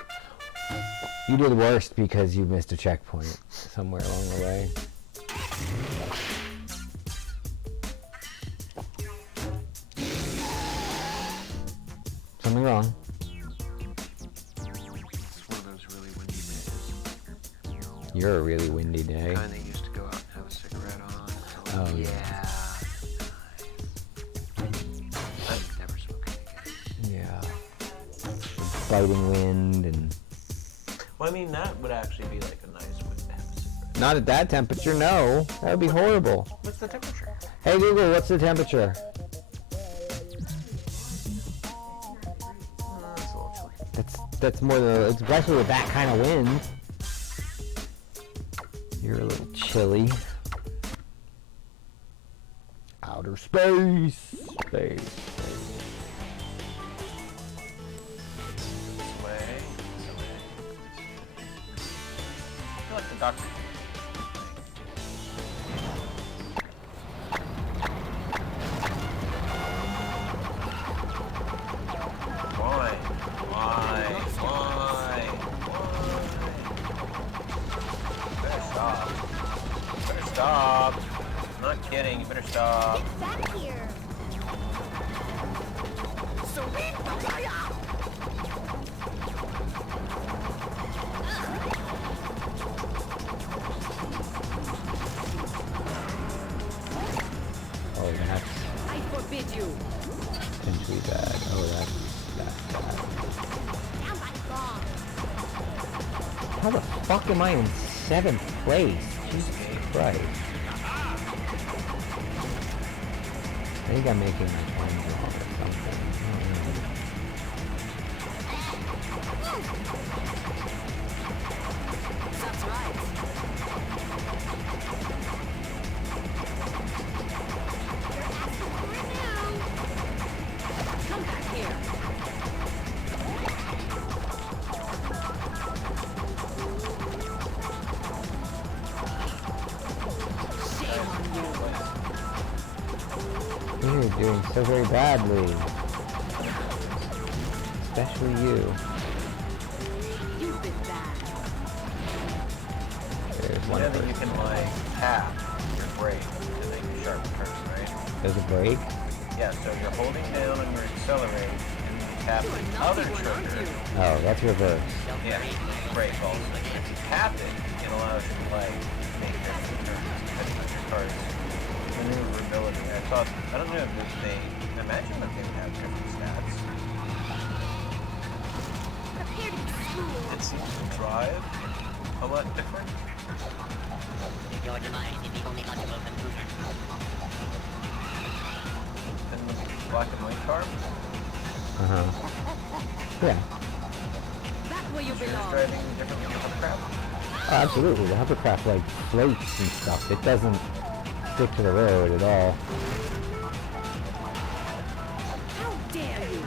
You did worst because you missed a checkpoint somewhere along the way. Something wrong. It's one of those really windy days. You're a really windy day. Kind that used to go out and have a cigarette on. Oh, yeah. I'm never smoking again. Yeah. Biting wind and... Well, I mean, that would actually be like a nice one to have a cigarette. Not at that temperature, no. That would be horrible. What's the temperature? Hey Google, what's the temperature? It's a little chilly. That's more than, especially with that kind of wind. You're a little chilly. Outer space. Space. This way. This way. I feel like the doctor. Why? Better stop. Better stop. I'm not kidding. You better stop. Get back here. Oh, that's I forbid you. potentially bad. Oh, that's bad. Down by God. How the fuck am I in 7th place? Jesus Christ. I think I'm making my point wrong or something. That's right. doing so very badly. Especially you. You've been bad. There's You one know that you person. can like tap your brake to make a sharp turn, right? There's a break. Yeah, so you're holding down on your accelerate and you tap the other trigger. Oh, that's reverse. Yeah, brake also. If you tap it, it allows you to like make different turns depending on your car's maneuverability. I don't know if they, I imagine that they would have different stats. Prepare to be schooled. It seems to drive a lot different. Than the black and white car. Yeah. Back where you Yours belong. driving differently than the crap. Oh, absolutely. The hovercraft like floats and stuff. It doesn't stick to the road at all. How dare you?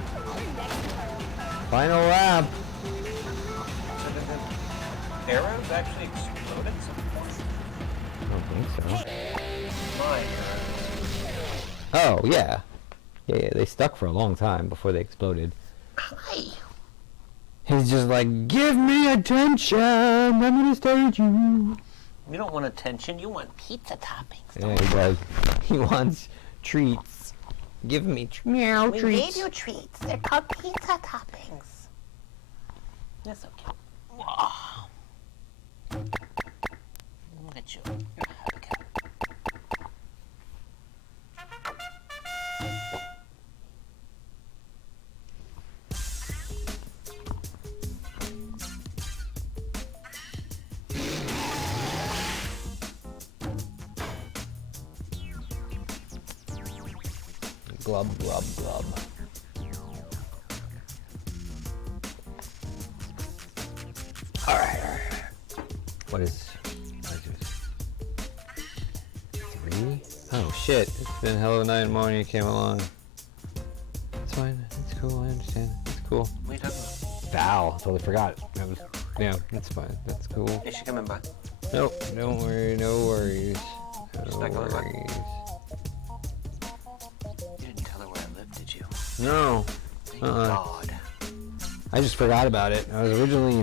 Final lap. So did the arrows actually explode at some point? I don't think so. My arrows. Oh, yeah. Yeah, they stuck for a long time before they exploded. Hi. He's just like, give me attention. I'm gonna stage you. You don't want attention, you want pizza toppings. Yeah, he does. He wants treats. Give me meow We treats. gave you treats. They're called pizza toppings. That's okay. Wow. Look at you. You're a happy cat. Glub, glub, glub. Alright. What is this? 3? Oh shit. It's been a hell of a night and morning you came along. It's fine. It's cool. I understand. It's cool. What are you talking about? Val. Totally forgot. That was, yeah, that's fine. That's cool. Is she coming by? Nope. Don't worry. No worries. She's No not coming back? worries. You didn't tell her where I lived, did you? No. Thank Uh-uh. God. I just forgot about it. I was originally,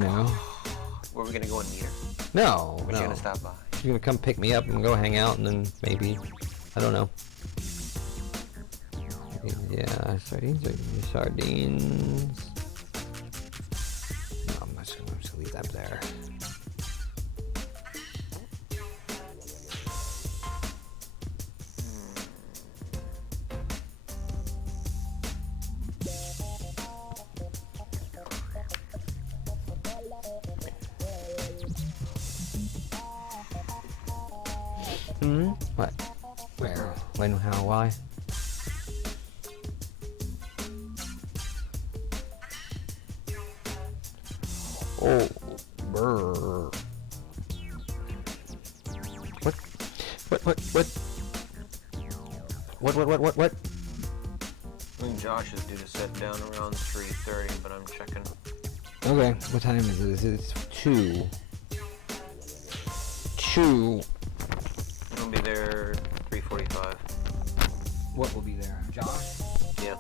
Were we gonna go and meet her? No. Was no. she gonna stop by? She's gonna come pick me up and go hang out, and then maybe, I don't know. Yeah, sardines. No, I'm just gonna leave that there. What? Where? When? How? Why? Oh, brr. What? What? I think Josh is due to set down around 3:30, but I'm checking. Okay, what time is it? It's 2. 2. I'll be there 3:45. What will be there? Josh? Yeah.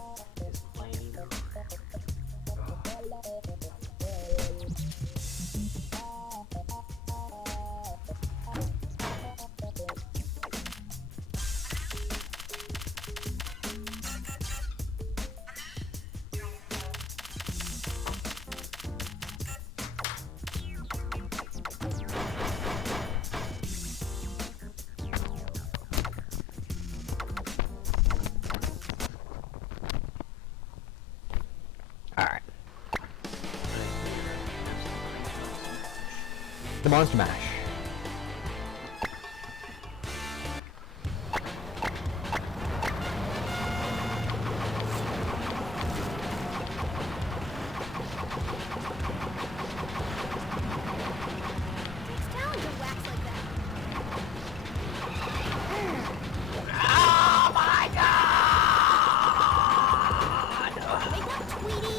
Alright. The Monster Mash. Takes talent to wax like that. Oh my God! Wake up, Tweety!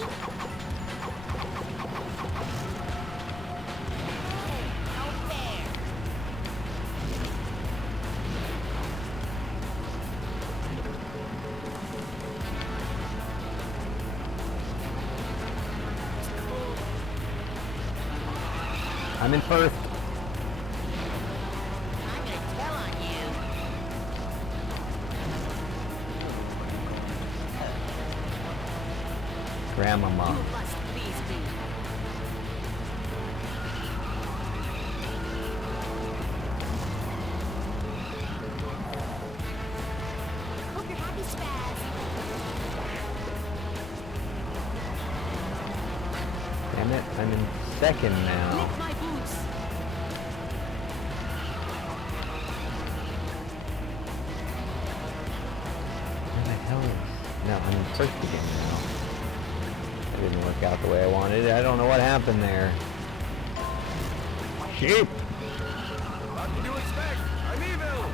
No fair. I'm in first. I'm gonna tell on you. Grandmama. You must please me. Hope you're happy, Spaz. Damn it, I'm in second now. Lick my boots. Where the hell is... No, I'm in first again now. That didn't work out the way I wanted. I don't know what happened there. Sheep! What did you expect? I'm evil!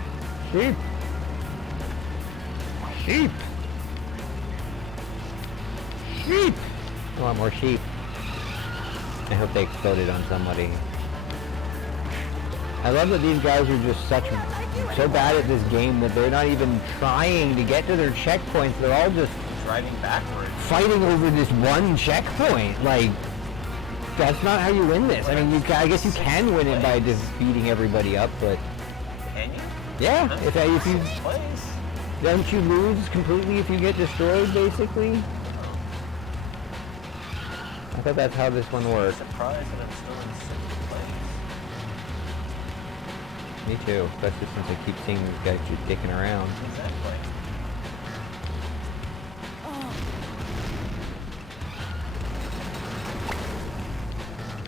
Sheep! Sheep! Sheep! I want more sheep. I hope they exploded on somebody. I love that these guys are just so bad at this game that they're not even trying to get to their checkpoints. They're all just Driving backwards. fighting over this one checkpoint. Like, that's not how you win this. I mean, I guess you can win it by just beating everybody up, but Can you? yeah, if you Place. don't you lose completely if you get destroyed, basically. I thought that's how this one worked. Surprised that I'm still in second place. Me too, especially since I keep seeing these guys just dicking around. Exactly.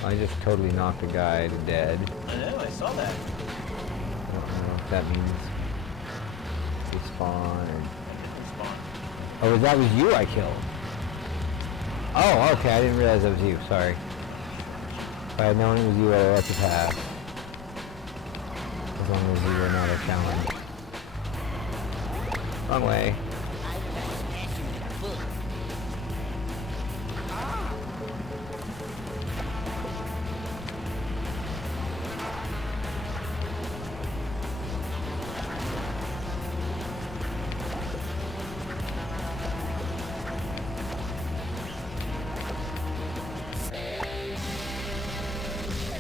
I just totally knocked a guy to dead. I know, I saw that. I don't know if that means respawn or... Oh, that was you I killed. Oh, okay, I didn't realize that was you, sorry. If I had known it was you, I would have let you pass. As long as you were not a challenge. Wrong way.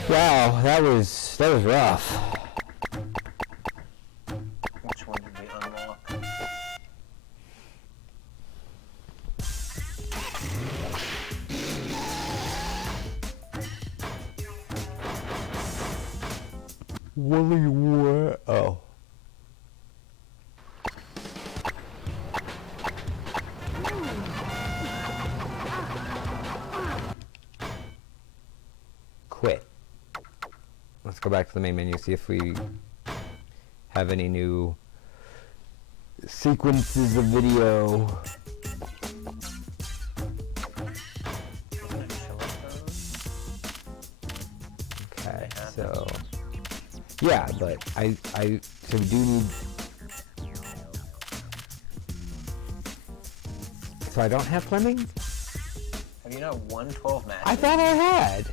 Wow, that was rough. Which one did we unlock? Willy what? Oh. Quit. Let's go back to the main menu, see if we have any new sequences of video. Okay, so yeah, but so we do need. So I don't have Fleming? Have you not won 12 matches? I thought I had.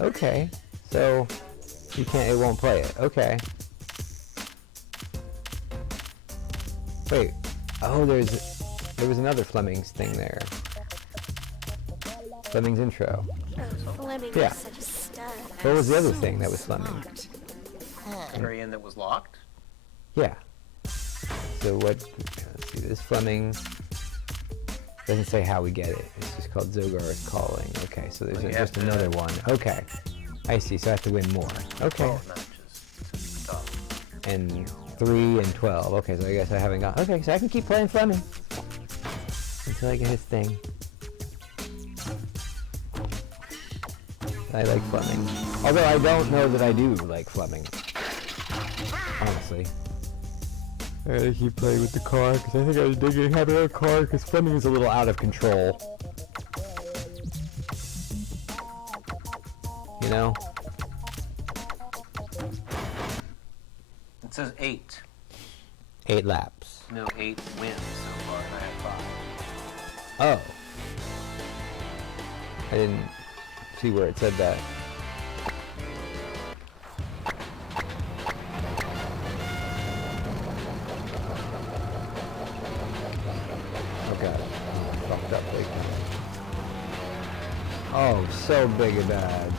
Okay, so you can't. It won't play it. Okay. Wait. Oh, there was another Fleming's thing there. Fleming's intro. Fleming Yeah. is such a stud. What was the other thing that was Fleming? Very end that was locked? Yeah. So what? Let's see. This Fleming doesn't say how we get it. It's just called Zogar's Calling. Okay, so there's Well, you just have to- another one. Okay. I see. So I have to win more. Okay. 12 matches to stop. And 3 and 12. Okay, so I guess I haven't got... Okay, so I can keep playing Fleming until I get his thing. I like Fleming. Although I don't know that I do like Fleming. Honestly. I keep playing with the car because I think I was digging having a car because Fleming is a little out of control. You know? It says 8. 8 laps. No, 8 wins so far, and I have 5. Oh. I didn't see where it said that. Okay. Fucked up big time. Oh, so big and bad.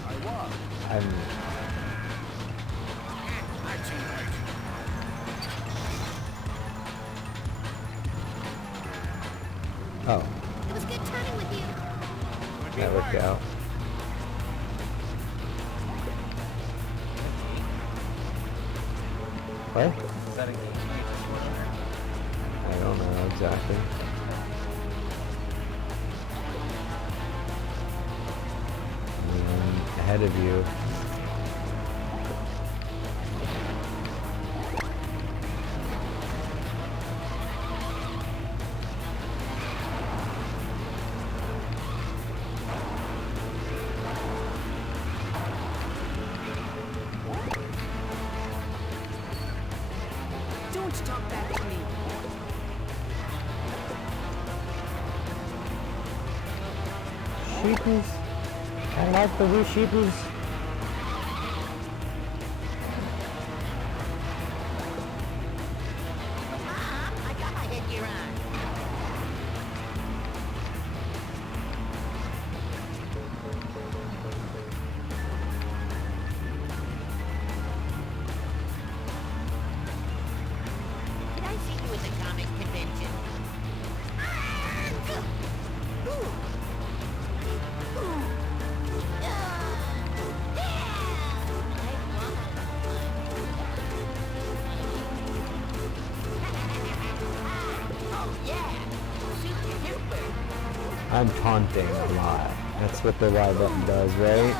Oh, It was good turning with you. that worked out. What? Is that a game? I don't know exactly. Ahead of you. Don't talk back to me. Sheepies. I like the wee sheepies. I got my headgear on. Did I see you at the comic convention? Oh yeah, super duper. I'm taunting a lot. That's what the Y button does, right?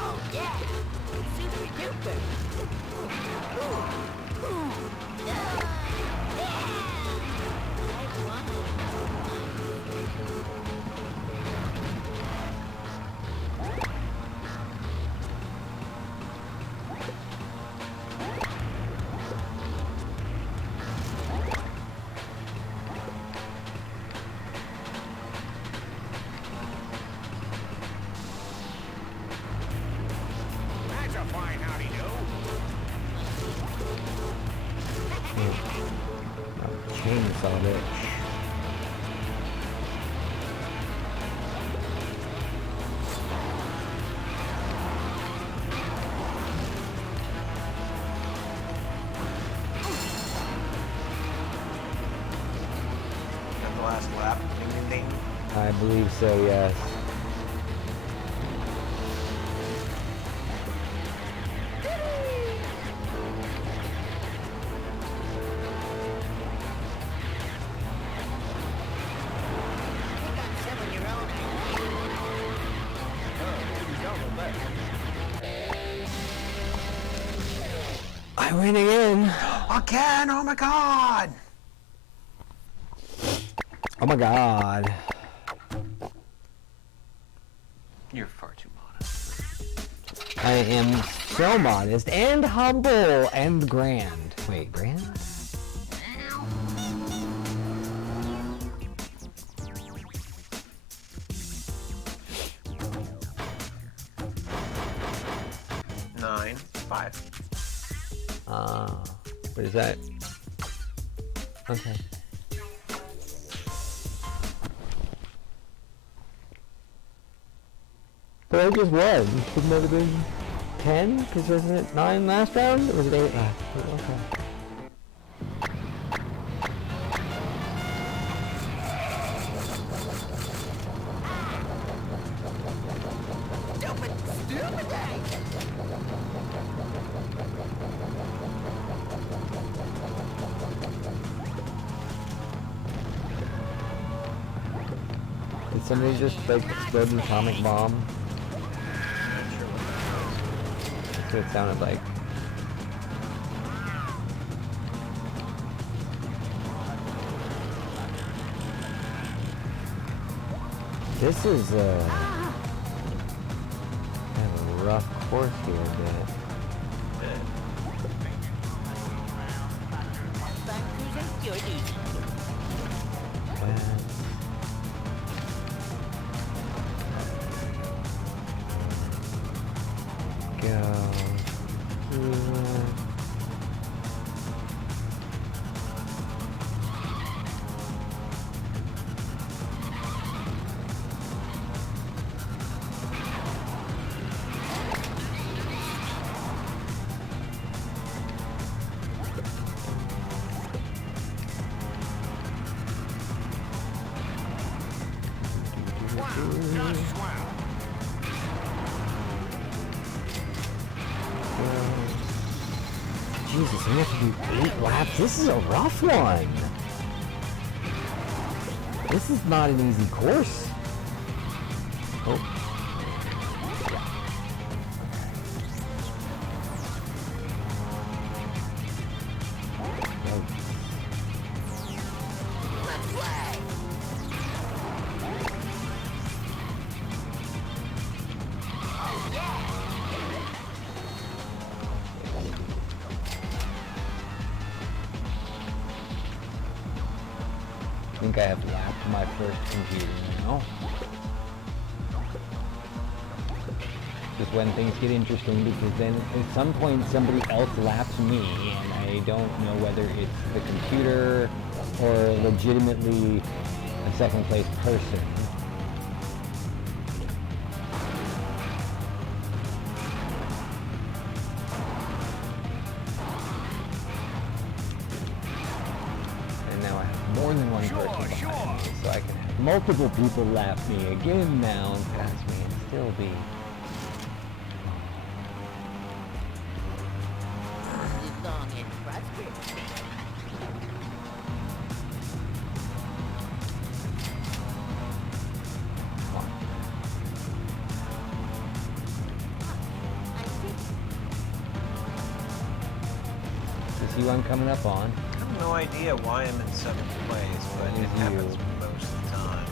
Oh yeah, super duper. That's a fine howdy-do. Chainsaw bitch. Got the last lap. Ding, ding, ding. I believe so, yes. You got 7 your own. I win again. Again! Oh my god! Oh my god. You're far too modest. I am so modest and humble and grand. Wait, grand? Nine, 5. What is that? Okay. But I just won. Shouldn't that have been 10? Because wasn't it 9 last round? Or was it 8 last? Okay. Stupid, stupid thing. Did somebody just like explode an atomic bomb? That's what it sounded like. This is kind of a rough course here a bit. Go. Jesus, I have to do 8 laps. This is a rough one. This is not an easy course. Oh. I think I have lapped my first computer now. Just when things get interesting, because then at some point somebody else laps me and I don't know whether it's the computer or legitimately a second place person. And now I have more than one person behind me, so I can have multiple people lap me again now and pass me and still be. Long and prosperous. This is you I'm coming up on. I have no idea why I'm in 7th place, but it happens most of the time.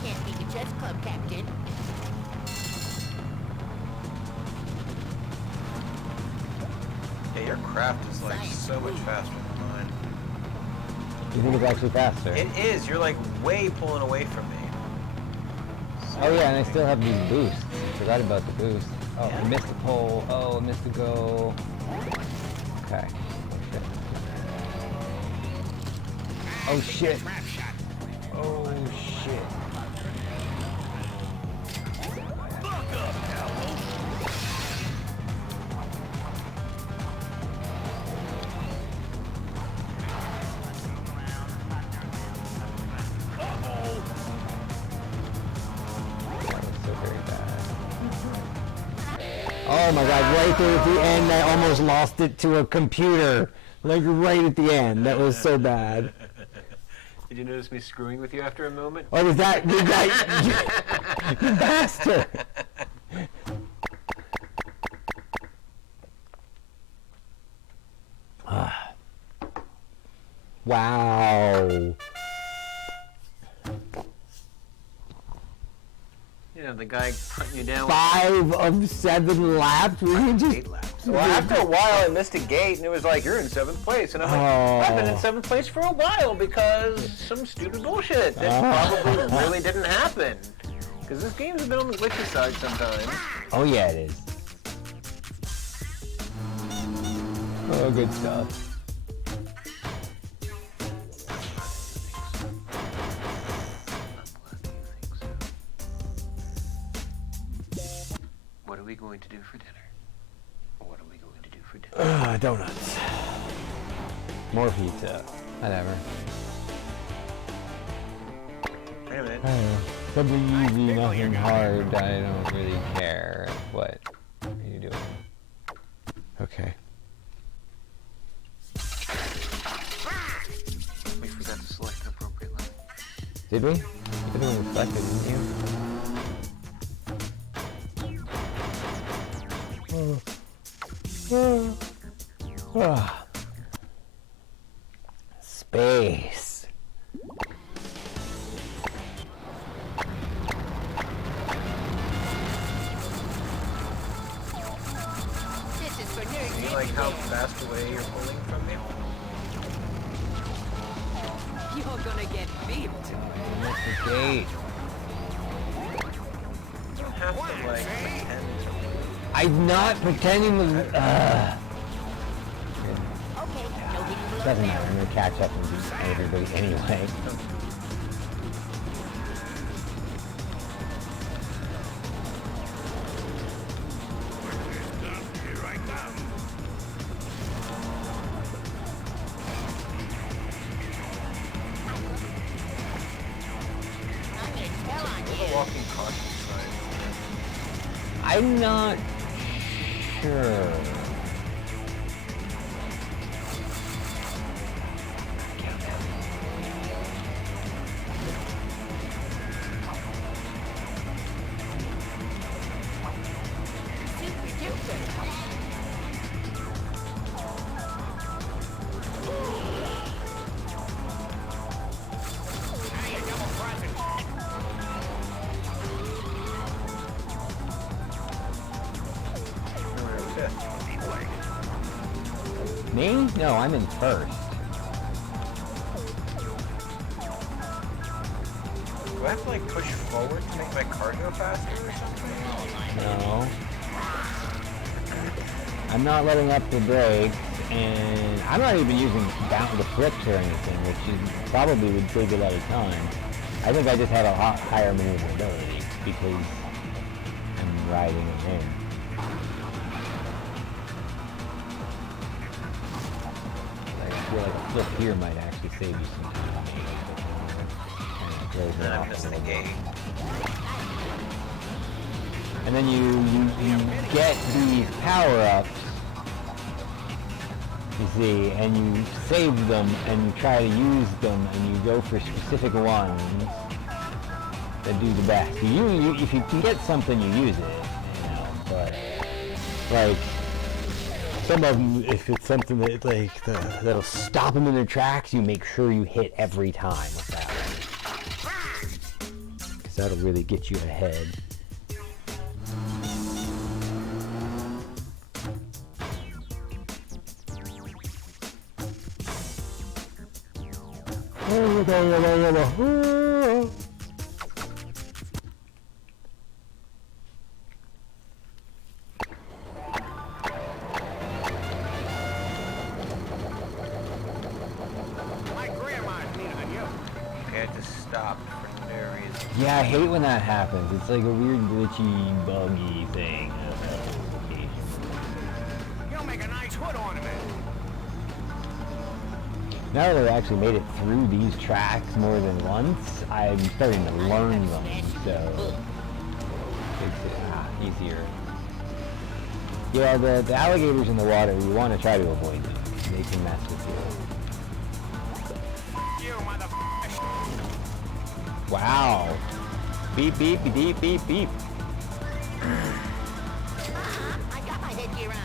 Can't be the chess club captain. Yeah, your craft is like so much faster than mine. You think it's actually faster? It is. You're like way pulling away from me. Oh yeah, and I still have these boosts. Forgot about the boost. Oh, I missed a pole. Oh, I missed a go. Okay. Oh shit. Oh shit. Oh my god, right there at the end, I almost lost it to a computer. Like right at the end. That was so bad. Did you notice me screwing with you after a moment? Oh, was that you bastard? Wow. You know, the guy putting you down. 5 of 7 laps? We can just 8 laps. Well, after a while, I missed a gate, and it was like, you're in 7th place. And I'm like, I've been in 7th place for a while because some stupid bullshit that probably really didn't happen. Because this game's a bit on the glitchy side sometimes. Oh yeah, it is. Oh, good stuff. What are we going to do for dinner? What are we going to do for dinner? Donuts. More pizza. Whatever. Wait a minute. I don't know. Something easy, nothing hard. I don't really care. What are you doing? Okay. We forgot to select an appropriate line. Did we? You didn't reflect it, didn't you? Space. This is for nerds. Do you like how fast away you're pulling from me? You're gonna get beeped. What's the gate? like pretend to lose. I'm not pretending to. Okay, no big deal. Doesn't matter. I'm gonna catch up and beat everybody anyway. Here I come. I'm gonna tell on The you. walking countryside. I'm not sure. Super duper. Now you're double crossing. Me? No, I'm in first. Do I have to like push forward to make my car go faster or something? No. I'm not letting up the brakes, and I'm not even using the flips or anything, which is probably would save a lot of time. I think I just have a lot higher maneuverability because I'm riding it in. I feel like a flip here might actually save you some time. And then I'm missing the gate. And then you get these power-ups, you see, and you save them and you try to use them and you go for specific ones that do the best. If you can get something, you use it, you know, but like some of them, if it's something that like that'll stop them in their tracks, you make sure you hit every time with that one, because that'll really get you ahead. My grandma's neater than you. Okay, I just stopped for no reason. Yeah, I hate when that happens. It's like a weird glitchy, buggy thing. You'll make a nice hood ornament. Now that I've actually made it through these tracks more than once, I'm starting to learn them, so it's easier. Yeah, the alligators in the water, you want to try to avoid them. They can mess with you. You motherfucker. Wow. Beep, beep, beep, beep, beep. I got my headgear on.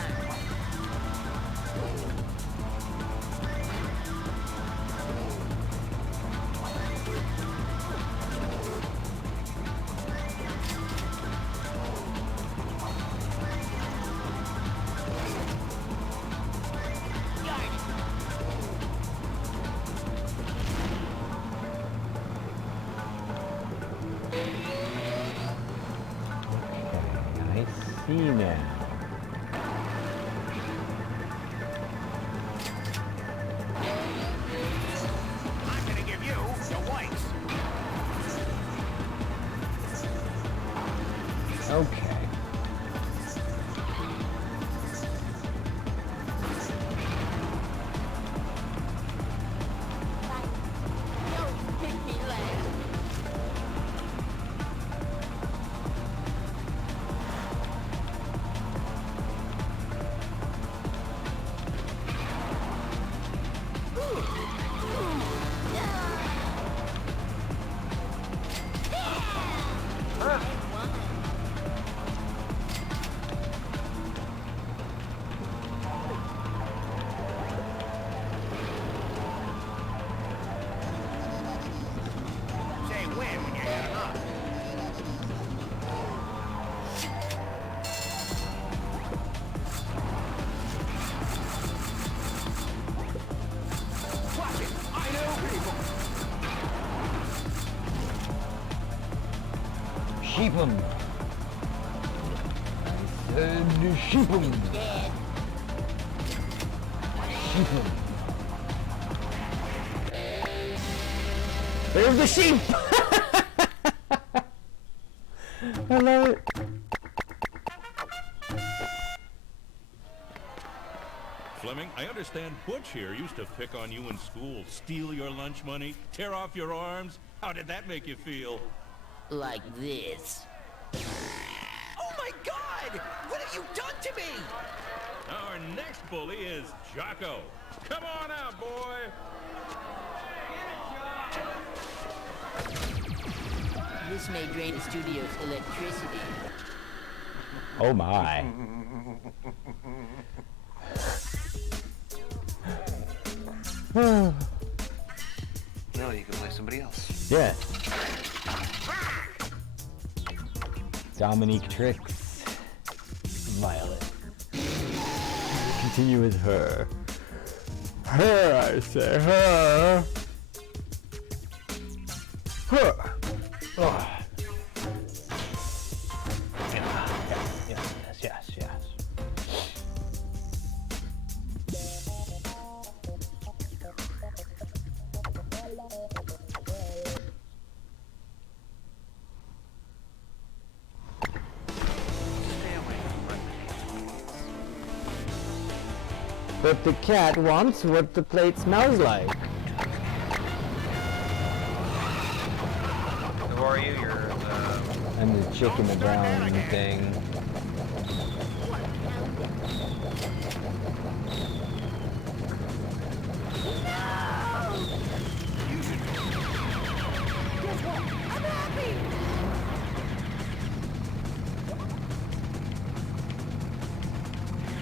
I see now. I'm gonna give you the whites. Okay. Don't make me laugh. Say when you had enough. Watch it. I know people. Sheep 'em. Sheep 'em. Dead. Sheep 'em. There's the sheep! I love it. Fleming, I understand Butch here used to pick on you in school, steal your lunch money, tear off your arms. How did that make you feel? Like this. Oh my God! What have you done to me? Our next bully is Jocko. Come on out, boy. This may drain the studio's electricity. Oh my. No, you can play somebody else. Yeah. Dominique Tricks. Violet. Continue with her. Her, I say. Her. Her. Oh. Yes. But the cat wants what the plate smells like. Who are you? You're I'm the chick in the brown thing.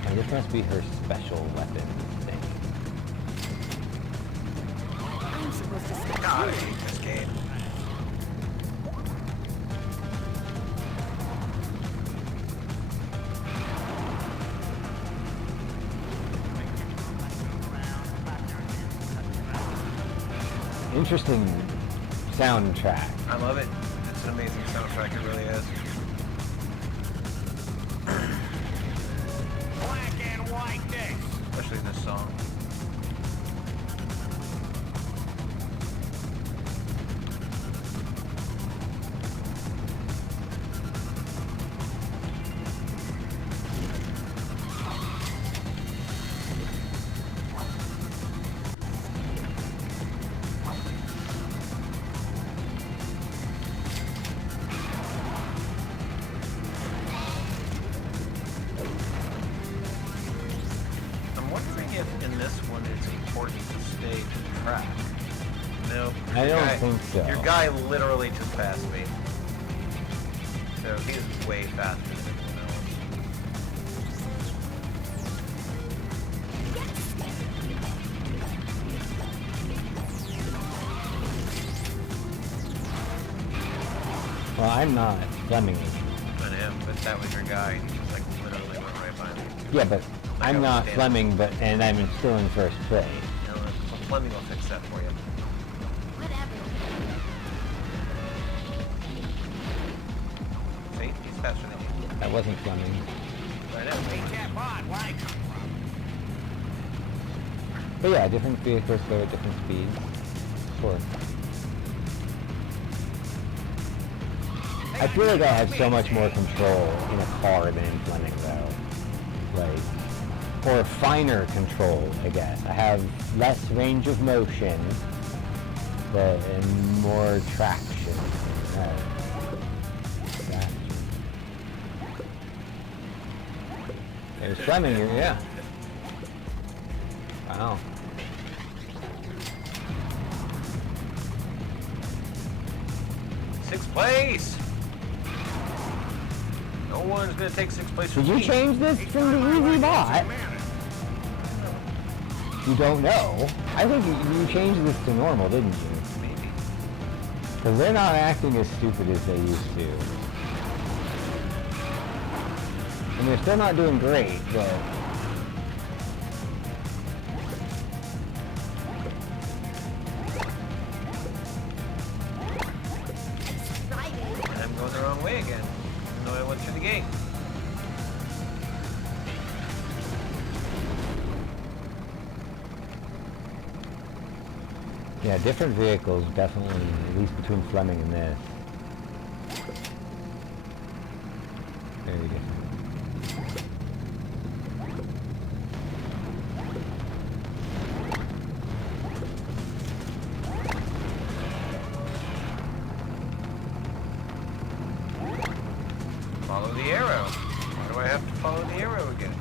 Oh, this must be her special weapon thing. I'm supposed to stop. God, I hate this game. Interesting soundtrack. I love it. It's an amazing soundtrack, it really is. Black and white dicks. Especially this song. I'm wondering if in this one it's important to stay to track. Nope. I don't think so. Your guy literally just passed me. So he's way faster than anyone else. Well, I'm not Fleming. On him, but that was your guy. He just like literally went right by me. Yeah, but I I'm not understand. Fleming, and I'm still in first place. You know, well, Fleming will fix that for you. Whatever. See, he's faster than you. That wasn't Fleming. I know. Cap on, where I come from. But yeah, different vehicles go at different speeds. Of course. I feel like I have so much more control in a car than in Fleming, though. Like, or finer control, I guess. I have less range of motion, but and more traction. There's Fleming here, yeah. Wow. Sixth place! No one's gonna take sixth place from Did you me. change this from the easy bot? You don't know. I think you changed this to normal, didn't you? Maybe. Because they're not acting as stupid as they used to. And they're still not doing great, but... Right. And I'm going the wrong way again. Even though I went through the gate. Yeah, different vehicles, definitely, at least between Fleming and this. Very different. Follow the arrow. Why do I have to follow the arrow again?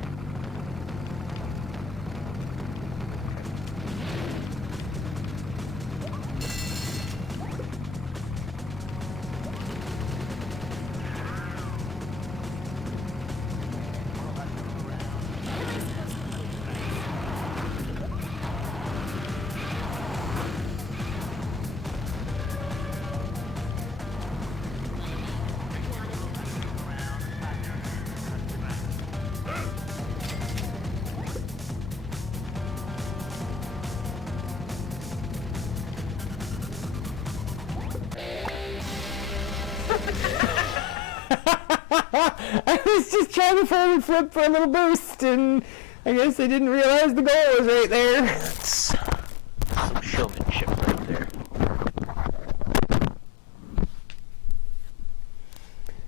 I was just trying to forward flip for a little boost, and I guess I didn't realize the goal was right there. That's some showmanship right there.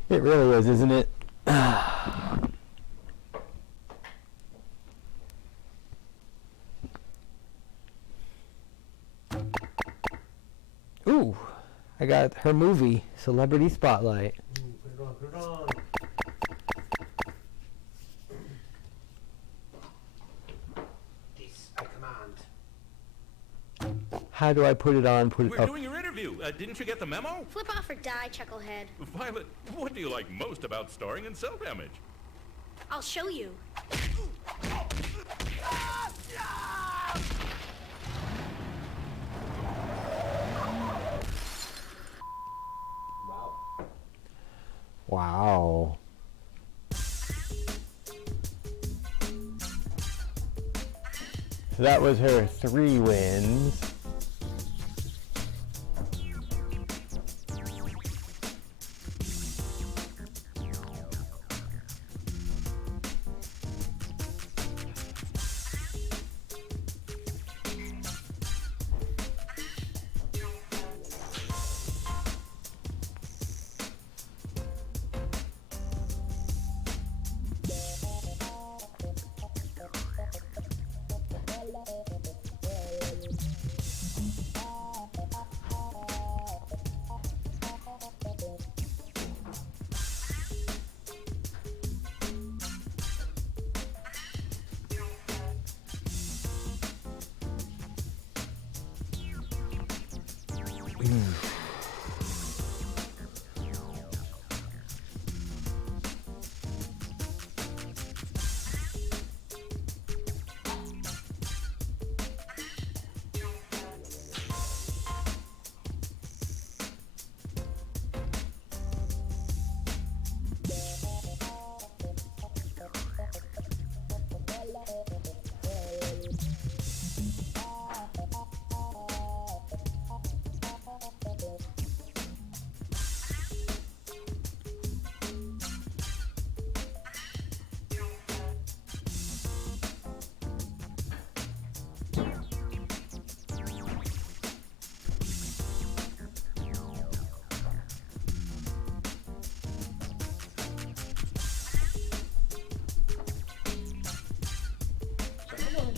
It really was, isn't it? Ooh, I got her movie, Celebrity Spotlight. Put it on. This I command. How do I put it on? Put it We're up. doing your interview. Didn't you get the memo? Flip off or die, Chucklehead. Violet, what do you like most about starring in Cell Damage? I'll show you. Wow. Wow. So that was her 3 wins.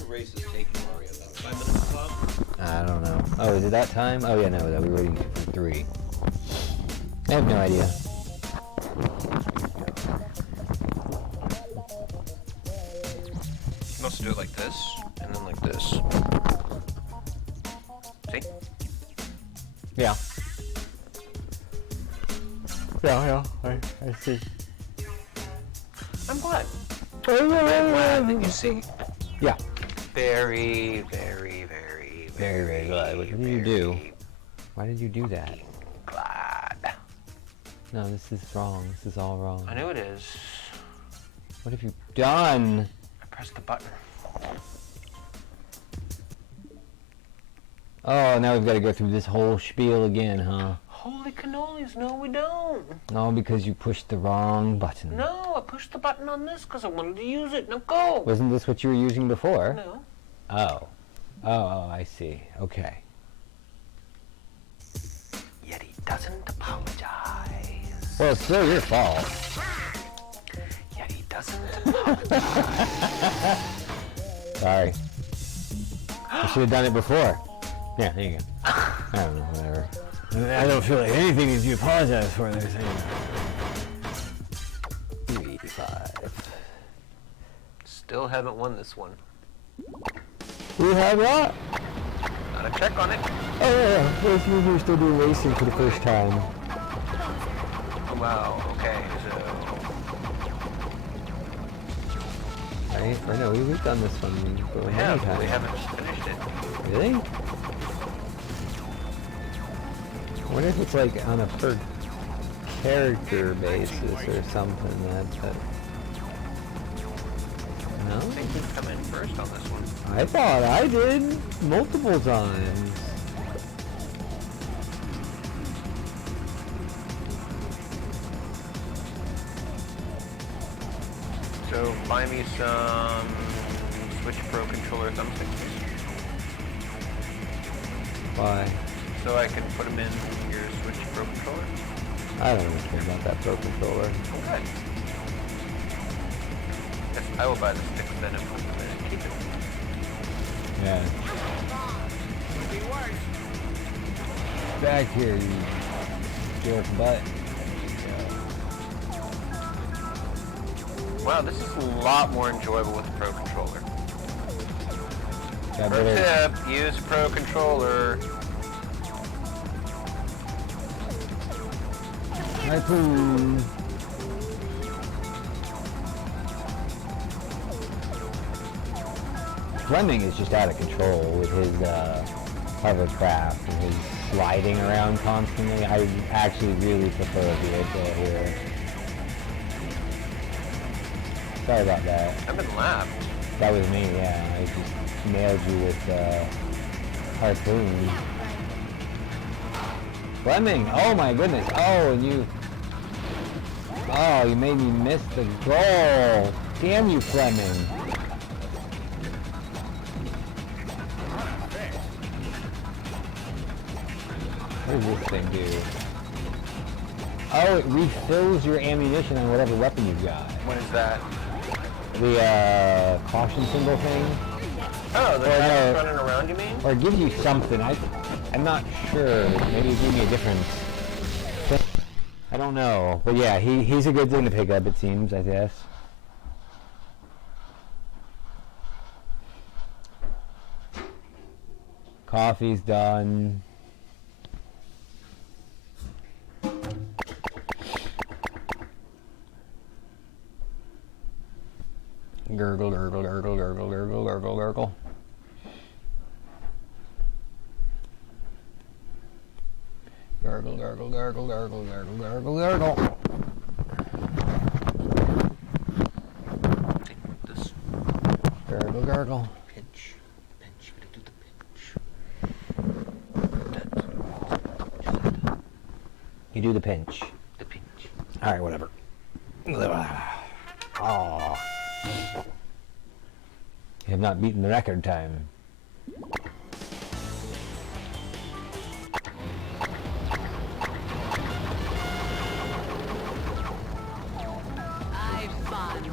Race is taking Mario about 5 minutes to pop. I don't know. Oh, is it that time? Oh yeah, no, we were waiting for 3. I have no idea. You can also do it like this, and then like this. See? Yeah. Yeah, I see. I'm glad. I'm glad that you see. Yeah. Very, very, very, Very glad. What did you do? Why did you do that? glad. No, this is wrong. This is all wrong. I know it is. What have you done? I pressed the button. Oh, now we've got to go through this whole spiel again, huh? Holy cannolis, no we don't. No, because you pushed the wrong button. No, I pushed the button on this because I wanted to use it. Now go. Wasn't this what you were using before? No. Oh. Oh, I see. Okay. doesn't apologize. Well, it's still your fault. Yeah, he doesn't apologize. Sorry. I should have done it before. Yeah, there you go. I don't know, whatever. I don't feel like anything needs to be apologized for. They're saying 3-5. Still haven't won this one. We have that? Gotta check on it. Oh yeah, this means we're still doing racing for the first time. Oh, wow, okay, so... Right? Or no, we've done this one We many times. we haven't finished it. Really? I wonder if it's like on a per character basis or something that no? I think we've come in first on this one. I thought I did multiple times. So buy me some Switch Pro controller thumbsticks. Why? So I can put them in your Switch Pro controller. I don't understand about that Pro controller. Okay. Yes, I will buy the sticks then and put them in and keep it. Yeah. Could be worse. Back here, you jerk butt. Wow, this is a lot more enjoyable with the Pro controller. Got Pro better. tip, use Pro controller. Harpoon. Fleming is just out of control with his hovercraft and his sliding around constantly. I actually really prefer the here. Sorry about that. I've been laughed. That was me, yeah. I just nailed you with harpoon. Fleming! Oh my goodness! Oh, and you... Oh, you made me miss the goal! Damn you, Fleming! What does this thing do? Oh, it refills your ammunition on whatever weapon you've got. What is that? The caution symbol thing? Oh, the Or guy no. running around, you mean? Or it gives you something. I'm not sure. Maybe it gave me a different thing. I don't know. But yeah, he's a good thing to pick up, it seems, I guess. Coffee's done. Gurgle, gurgle, gurgle, gurgle, gurgle, gurgle, gurgle. Gurgle, gurgle, gurgle, gurgle, gurgle, gurgle, gurgle. This Gurgle, gurgle. pinch. Pinch. I'm gonna do the pinch. You do the pinch. The pinch. Alright, whatever. Oh. You have not beaten the record time. I've fun.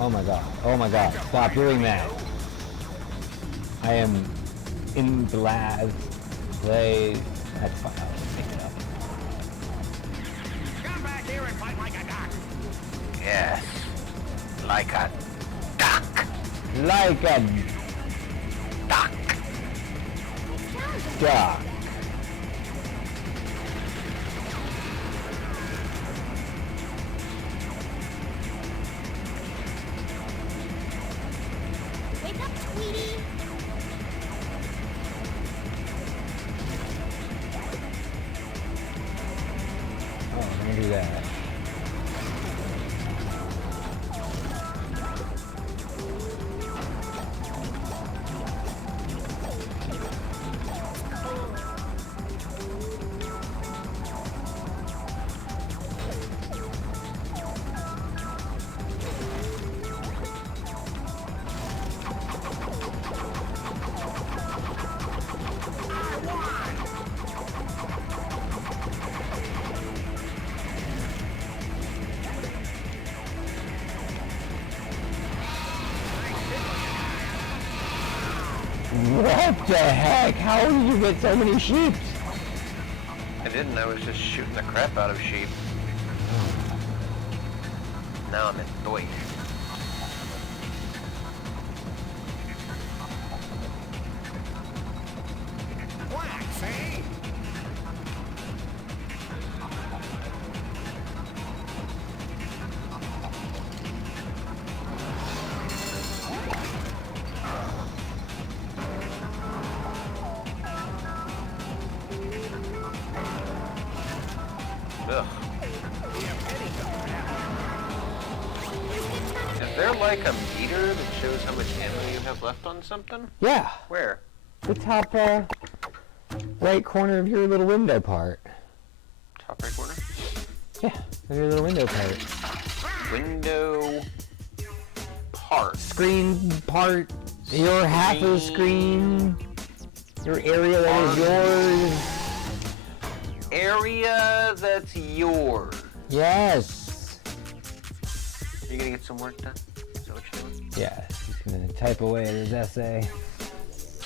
Oh my god. Oh my god. Stop doing that. I am in the last place. That's fine. I'll pick it up. Come back here and fight like a duck. Yes. Like a duck. Like a Duck. duck. Wake up, Tweety! Oh, I'm gonna do that. What the heck? How did you get so many sheep? I didn't. I was just shooting the crap out of sheep. Now I'm in Thoi. Wax, eh? Ugh. Is there like a meter that shows how much ammo you have left on something? Yeah. Where? The top right corner of your little window part. Top right corner? Yeah, of your little window part. Window part. Screen part. Your half of the screen. Your area that is yours. Area that's yours. Yes. Are you gonna get some work done? Is that what you're doing? Yeah, he's gonna type away at his essay.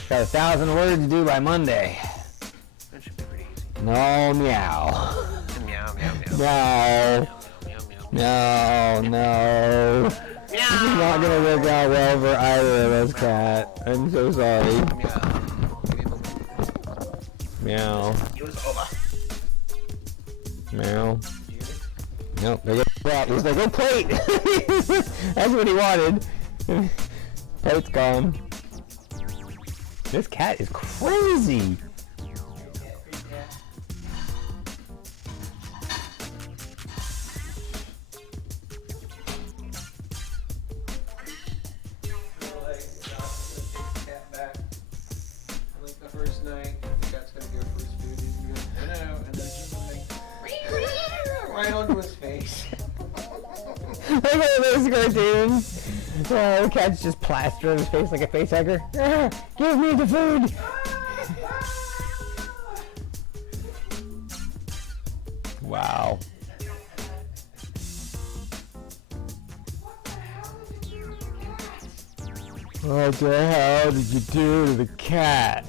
Got 1,000 words to do by Monday. That should be pretty easy. No, meow. Meow, meow, meow. No. No, no. This is not gonna work out well for either of us, Cat. I'm so sorry. Meow. It was over. Meow. Nope, there goes that. He's like, go plate! That's what he wanted. Plate's gone. This cat is crazy. Right onto his face. Look at those cartoons. The cat's just plastering his face like a face hugger. Give me the food. Wow. What the hell did you do to the cat?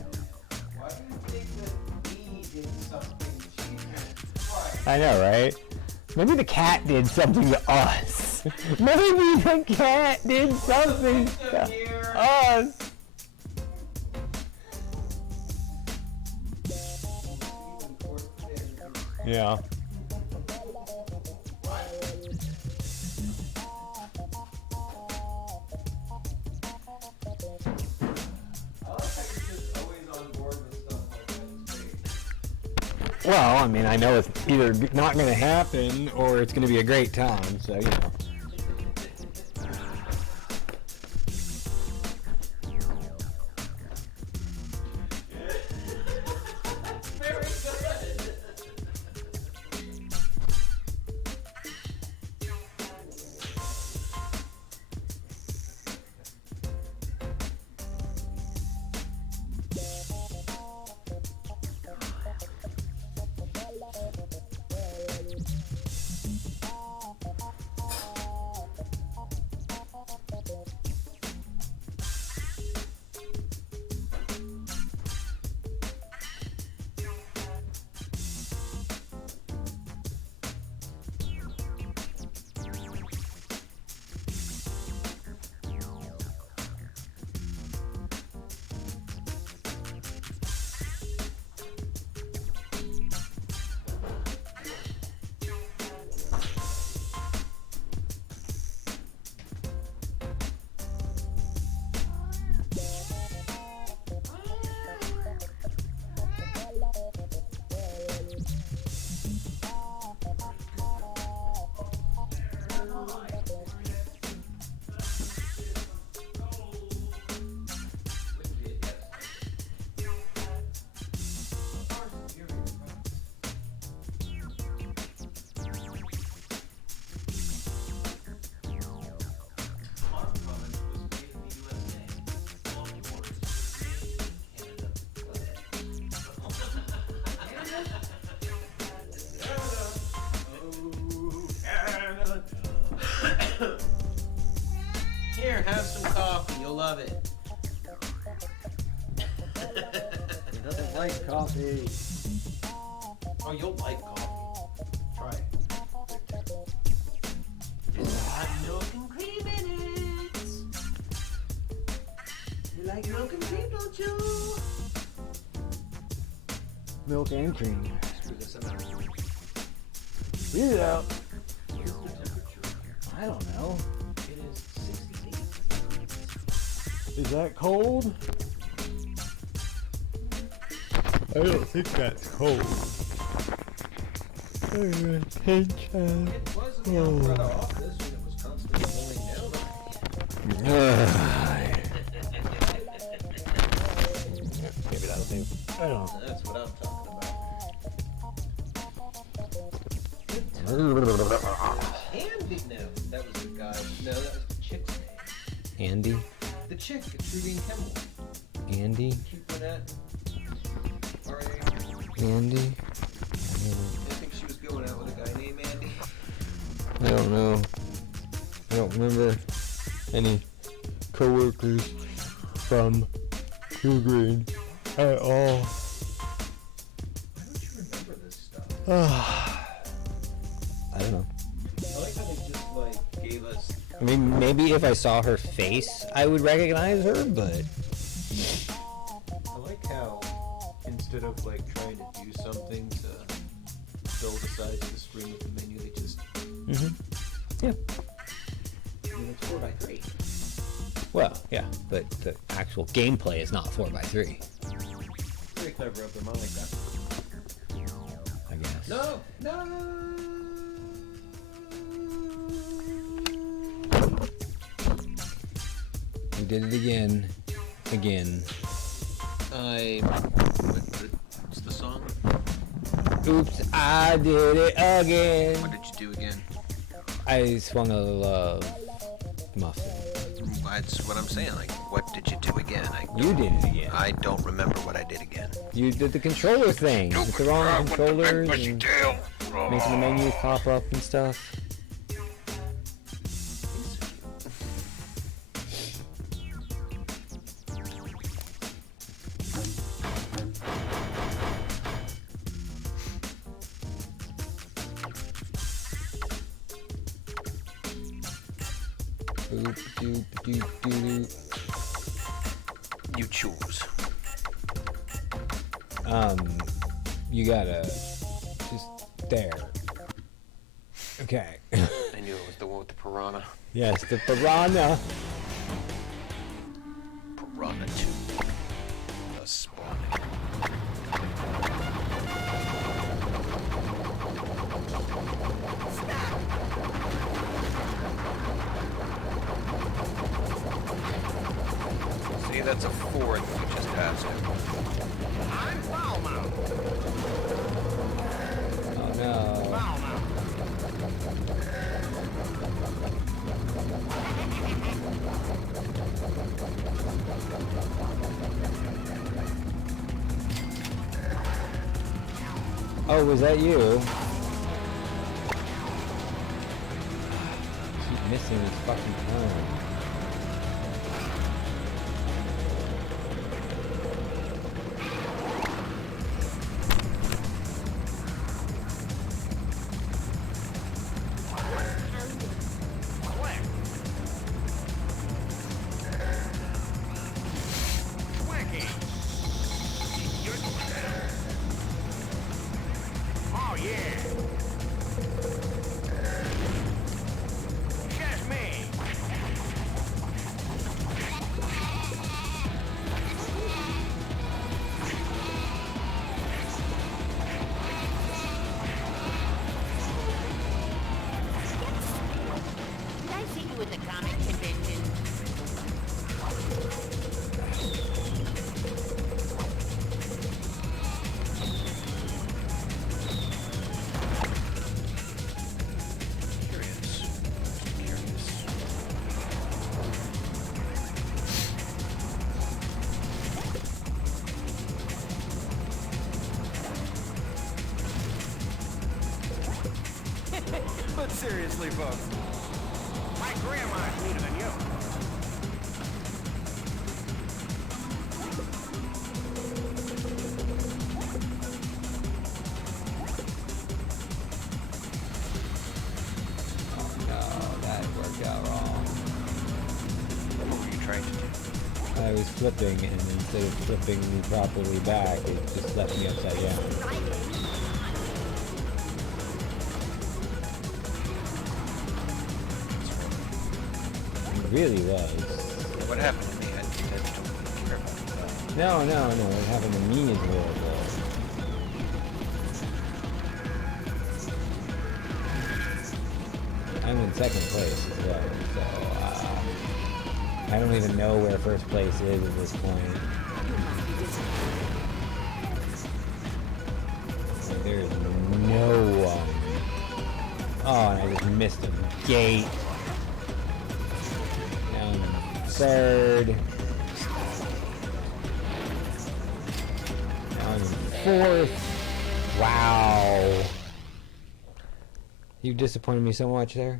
Why do you think that we did something cheap? I know, right? Maybe the cat did something to us. Maybe the cat did something to us. Yeah. Well, I mean, I know it's either not going to happen or it's going to be a great time, so, you know. Here, have some coffee. You'll love it. like coffee. Oh, you'll like coffee. Try it. Hot milk and cream in it. You like milk and cream, don't you? Milk and cream. Screw this out. Read it out. What's the temperature here? I don't know. It is 68. Is that cold? I don't think that's cold. It wasn't the Alfredo office when it was constantly going down. Maybe that'll do. I don't know. That's what I'm talking about. Andy, no, that was the guy. No, that was the chick's name. Andy? The chick at Trudy and Kimmel. Andy? Cute brunette. R.A. Andy? I think she was going out with a guy named Andy. I don't know. I don't remember any coworkers from True Green at all. Why don't you remember this stuff? I don't know. I like how they just like gave us. I mean, maybe if I saw her face, I would recognize her, but I like how instead of like trying to do something to fill the size of the screen with the menu, they just. yeah. I mean, it's 4x3. Well, yeah, but the actual gameplay is not 4x3, Very clever of them. I like that. I guess. No, no. You did it again. Again. What's the song? Oops, I did it again. What did you do again? I swung a love muffin. That's what I'm saying. Like, what did you do again? You did it again. I don't remember what I did again. You did the controller thing. With the wrong controllers and making the menus pop up and stuff. Boop, doop, doop, doop. You choose. You gotta just there. Okay. I knew it was the one with the piranha. Yes, the piranha. Piranha 2. The spawning. See, that's a 4th we just passed it. I'm Foulmouth. Oh no. Foulmouth. Oh, was that you? Keep missing this fucking time. Oh yeah. Just me. Did I see you at the comic convention? But seriously, folks. My grandma's neater than you. I was flipping, and instead of flipping me properly back, it just left me upside down. It really was. What happened to me? I don't care about that. No, what happened to me is horrible. I'm in second place as well, so I don't even know where first place is at this point. Like, there's no one. Oh, and I just missed a gate. Now I'm in third. Now I'm in fourth. Wow. You disappointed me so much there.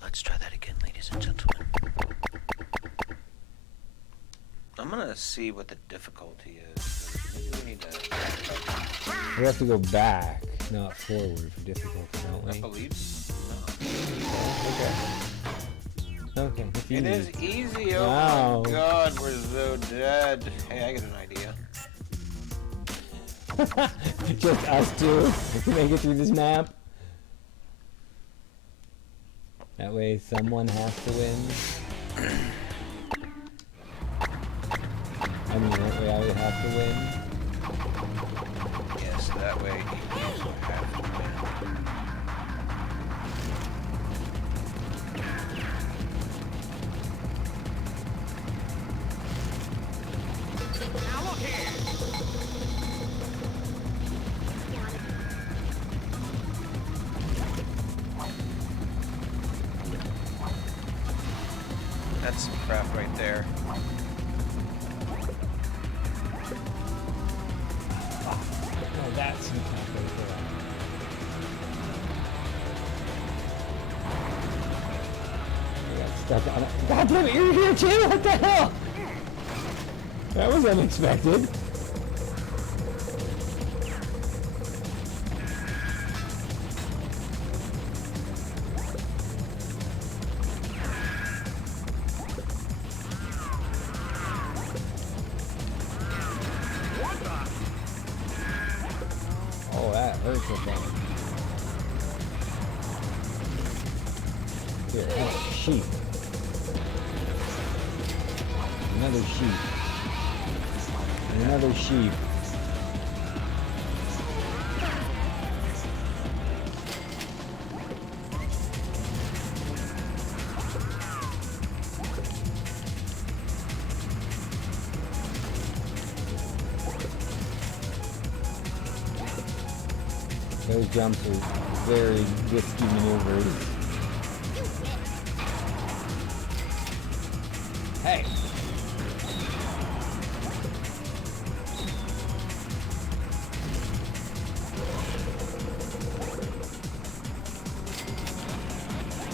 Let's try that again, ladies and gentlemen. I'm gonna see what the difficulty is. Maybe we need to... We have to go back, not forward for difficulty, don't we? I believe Okay. Okay. It's It easy. is easy. Oh Wow. my god, we're so dead. Hey, I get an idea. Just us two to make it through this map. That way someone has to win. I mean, that way I would have to win. Yes, that way you also have to win. Now look here. That's some crap right there. Oh, that's some crap right there. I got stuck on it. God damn it, you're here too? What the hell? That was unexpected. Oh, that hurts a thing. Here, have a sheep. Another sheep. And another sheep. Those jumps are very risky maneuvers. Hey!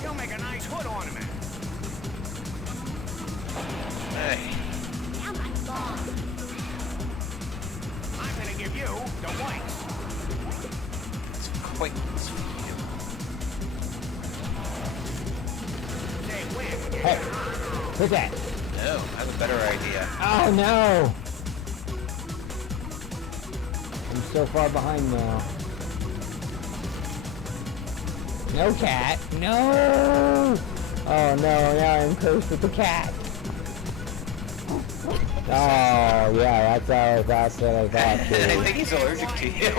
You'll make a nice hood ornament. Hey. I'm gonna give you the whites. It's quite They win. Hey! Look at that! No, I have a better idea. Oh no! I'm so far behind now. No cat! No! Oh no, now I'm cursed with the cat. Oh yeah, that's what I thought I too. think he's allergic to you.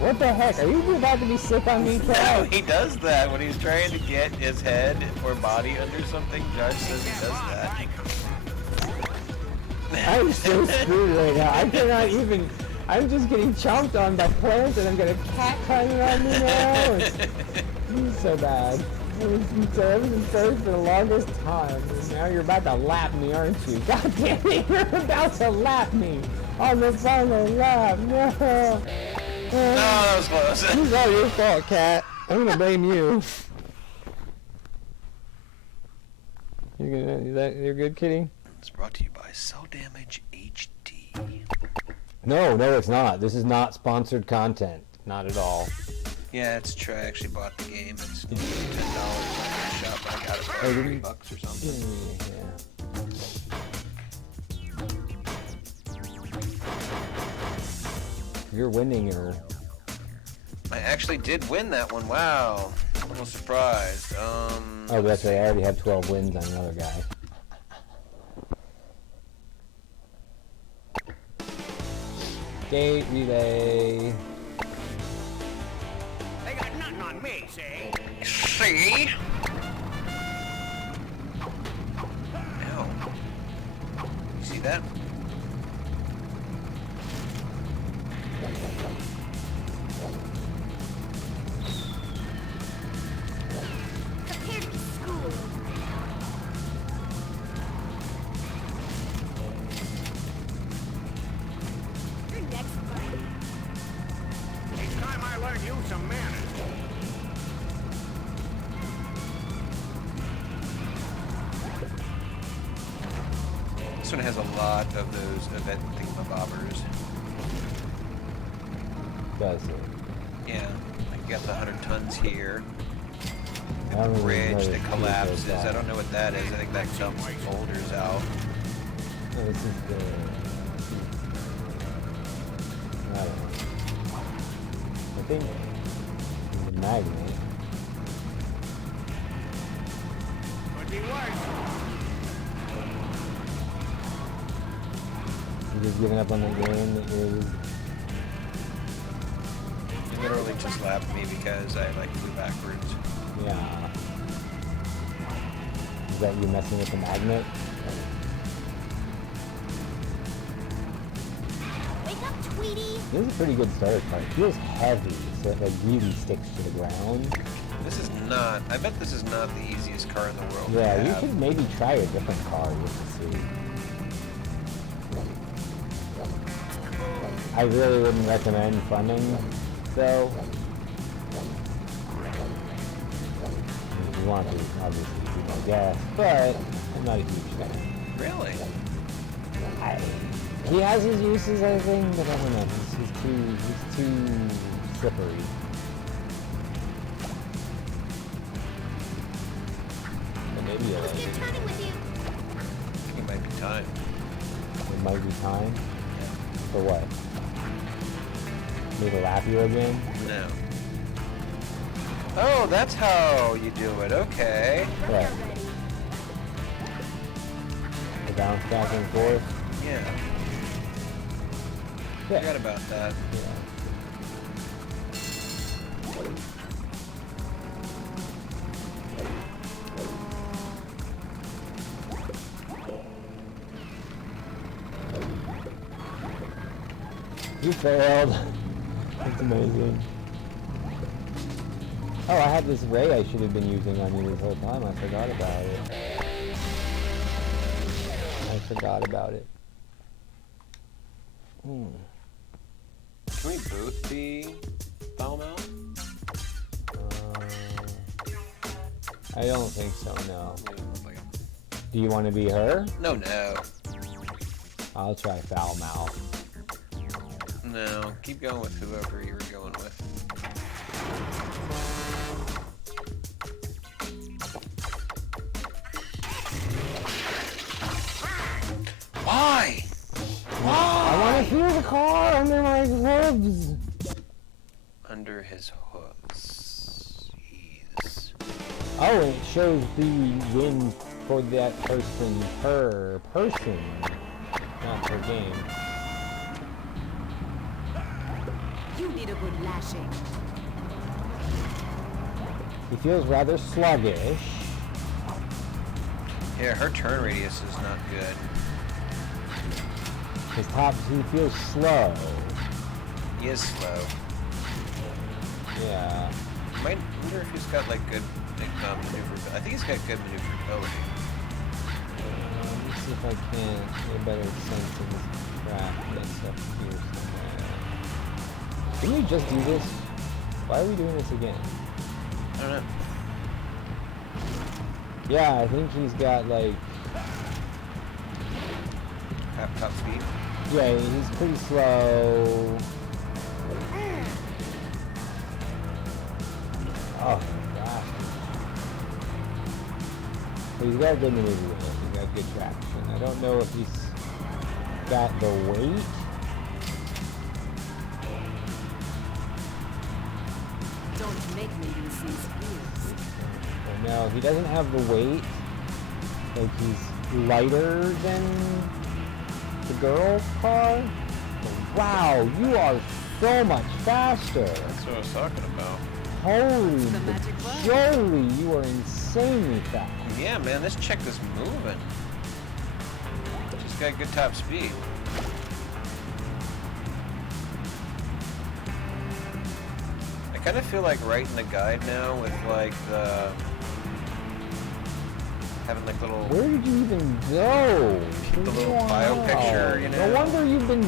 What the heck? Are you about to be sick on me, No, Trout? he does that when he's trying to get his head or body under something. Judge says he does that. I'm so screwed right now. I cannot even. I'm just getting chomped on by plants, and I'm got a cat climbing around me now. It's so bad. I was in third for the longest time, and now you're about to lap me, aren't you? God damn it! You're about to lap me on the final lap. No. No, that was close. It's all your fault, cat. I'm gonna blame you. You're good, kitty? It's brought to you by Cell Damage HD. No, it's not. This is not sponsored content. Not at all. Yeah, it's true. I actually bought the game. It's $10 on your up, but I got it for Oh, like did you? $3 or something. Yeah. You're winning, or I actually did win that one. Wow. Almost surprised. oh, but that's right. I already have 12 wins on another guy. Gate relay. They got nothing on me, see? See? Ow. You see that? Prepare to be schooled. Your next fight. It's time I learned you some manners. This one has a lot of those event thingamabobbers. Does it? Yeah. Like you got the 100 tons here. I don't even Bridge know that if collapses. that. I don't know what that is. I think that dumps boulders out. No, this is the. I don't know. I think the magnet. Could be worse. You're just giving up on the game that you're. He literally just lapped me because I like flew backwards. Yeah. Is that you messing with the magnet? Wake up, Tweety. This is a pretty good starter car. It feels heavy, so it like really sticks to the ground. This is not. I bet this is not the easiest car in the world. to Yeah, you have. should maybe try a different car just to see. I really wouldn't recommend funding, though. If you want to, obviously, you can guess, but I'm not a huge fan. Really? He has his uses, I think, but I don't know. He's too slippery. But maybe It was good chatting with you. It might be time. it might be time. For what? Me to lap you again? No. Oh, that's how you do it. Okay. What? The bounce back and forth? Yeah. Yeah. Forgot about that. Yeah. You failed. That's amazing. Oh, I had this ray I should have been using on you this whole time. I forgot about it. I forgot about it. Hmm. Can we both be foul mouth? I don't think so, no. Maybe look like Do you want to be her? No, no. I'll try foul mouth. No. Keep going with whoever you were going with. Why? I want to feel the car under my hooves. Under his hooves. Jeez. Oh, and it shows the win for that person per person, not per game. You need a good lashing. He feels rather sluggish. Yeah, her turn radius is not good. His top, he feels slow. He is slow. Yeah. Might wonder if he's got like good maneuverability. I think he's got good maneuverability. Let me see if I can get a better sense of this crap that's up here somewhere. Didn't we just do this? Why are we doing this again? I don't know. Yeah, I think he's got like, Half top speed. yeah, he's pretty slow. Oh, gosh. He's got good maneuverability. He's got good traction. I don't know if he's got the weight. Don't make me use these wheels. No, he doesn't have the weight. Like, he's lighter than the girl's car. But wow, you are so much faster. That's what I was talking about. Holy jolly, you are insanely fast. Yeah, man, this chick is moving. She's got good top speed. I kind of feel like writing the guide now with like the having like little. Where did you even go? The little bio picture, you know. No wonder you've been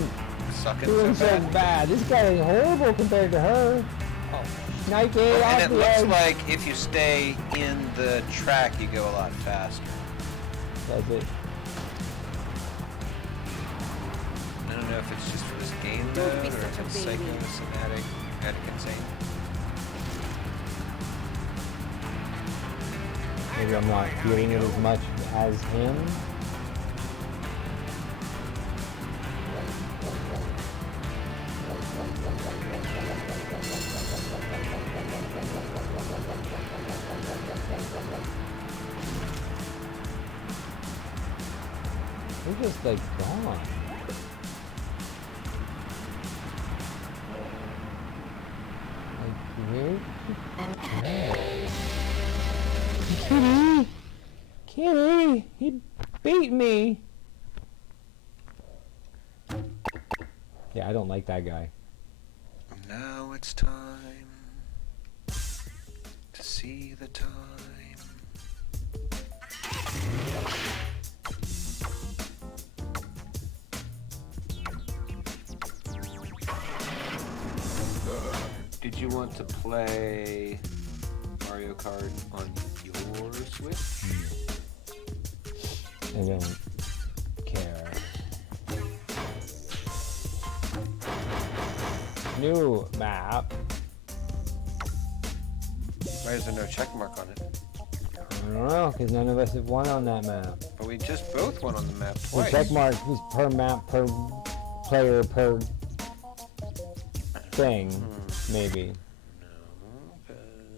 sucking doing so so bad. bad. This guy is horrible compared to her. Nike off And it the looks edge. like if you stay in the track, you go a lot faster. Does it? I don't know if it's just for this game mode or if it's psychosomatic, insane. Maybe I'm not feeling it as much as him. They're just like gone. Like, where? Kitty! Kitty! He beat me! Yeah, I don't like that guy. Now it's time to see the time. Did you want to play Mario Kart on your Switch? I don't care. New map. Why is there no check mark on it? I don't know, because none of us have won on that map. But we just both went on the map The twice. check mark was per map, per player, per thing, maybe.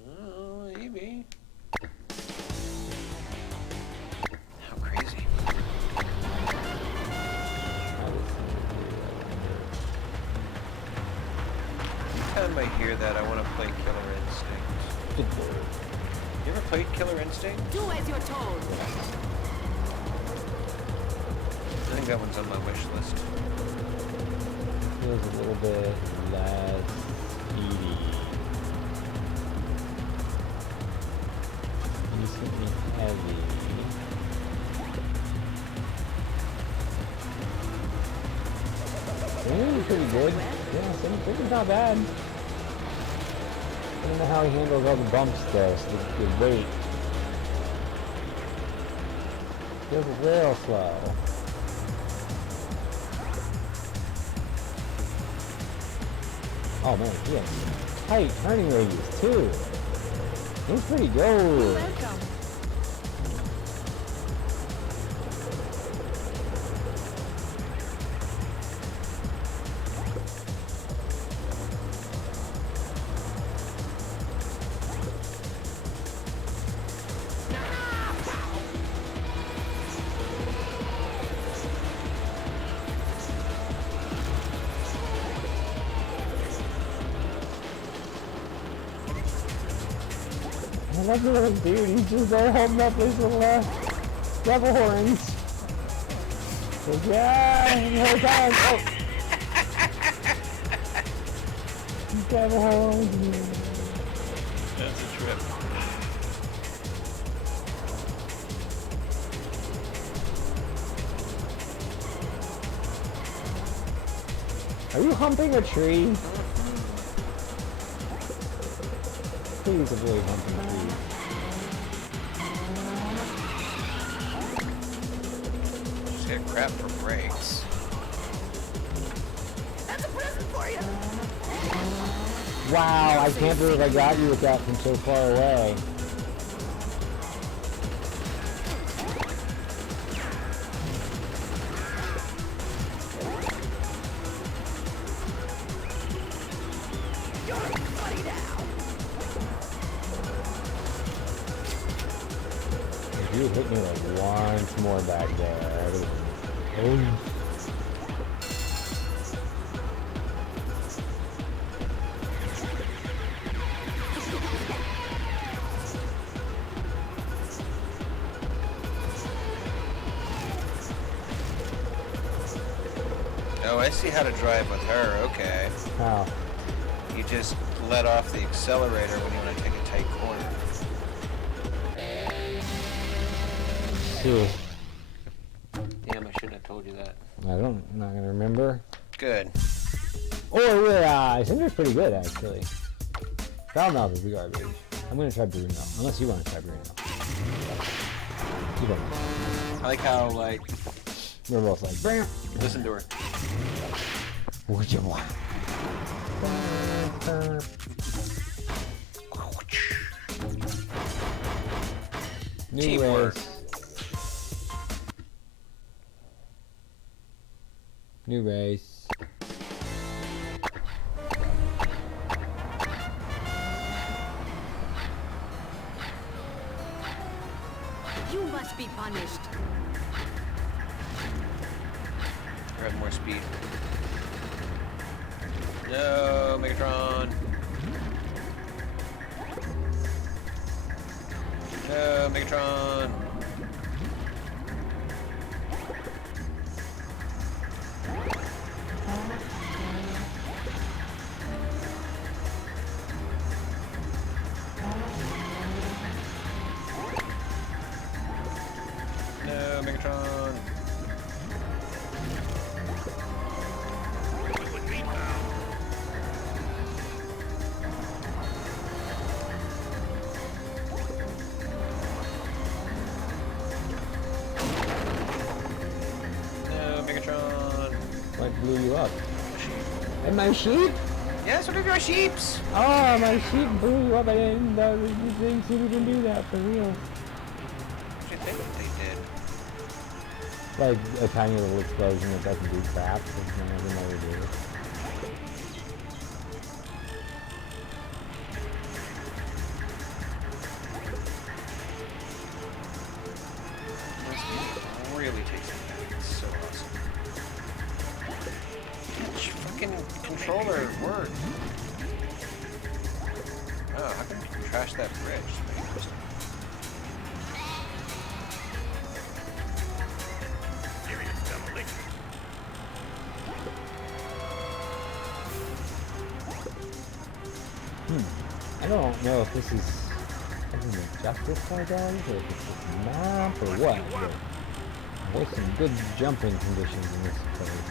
No, maybe. How crazy. Anytime I hear that, I want to play Killer Instinct. You ever played Killer Instinct? Do as you're told. I think that one's on my wish list. Feels a little bit less speedy. Decently heavy. Singing is pretty good. Yeah, singing's not bad. I don't know how he handles all the bumps though, so the weight. Feels real slow. Oh man, he has tight turning radius too. He's pretty good. Welcome. I love the little dude. He's just there holding up his little devil horns. Like, yeah, the whole time. Oh. Devil horns. That's a trip. Are you humping a tree? Please avoid humping a tree. Just get crap for brakes. That's a present for you. Wow, I can't believe I got you with that from so far away. you would hit me like once more back there, I would've been, oh. Oh, I see how to drive with her. Okay. How? You just let off the accelerator when you want to take a tight corner. Cool. Damn, I shouldn't have told you that. I'm not gonna remember. Good. Or Cinder's pretty good actually. Foulmouth is the garbage. I'm gonna try Bruno, unless you want to try Bruno. You don't. I like how, like, We're both like, bam. listen to her. What you want? New Teamwork. race. New race. You must be punished. Or have more speed. No, Megatron. No, Megatron. No, Megatron. No, Megatron. What blew you up? And my sheep? Yes, what are your sheeps? Oh, my sheep blew you up. I didn't know these things even do that for real. What do you think they did? Like a tiny little explosion that doesn't do crap. It's never do. Really takes it back. It's so awesome. Which fucking controller work? Oh, how can you trash that bridge? I don't know if this is something that Justice Car does, or if it's just map, or what. But there's some good jumping conditions in this place.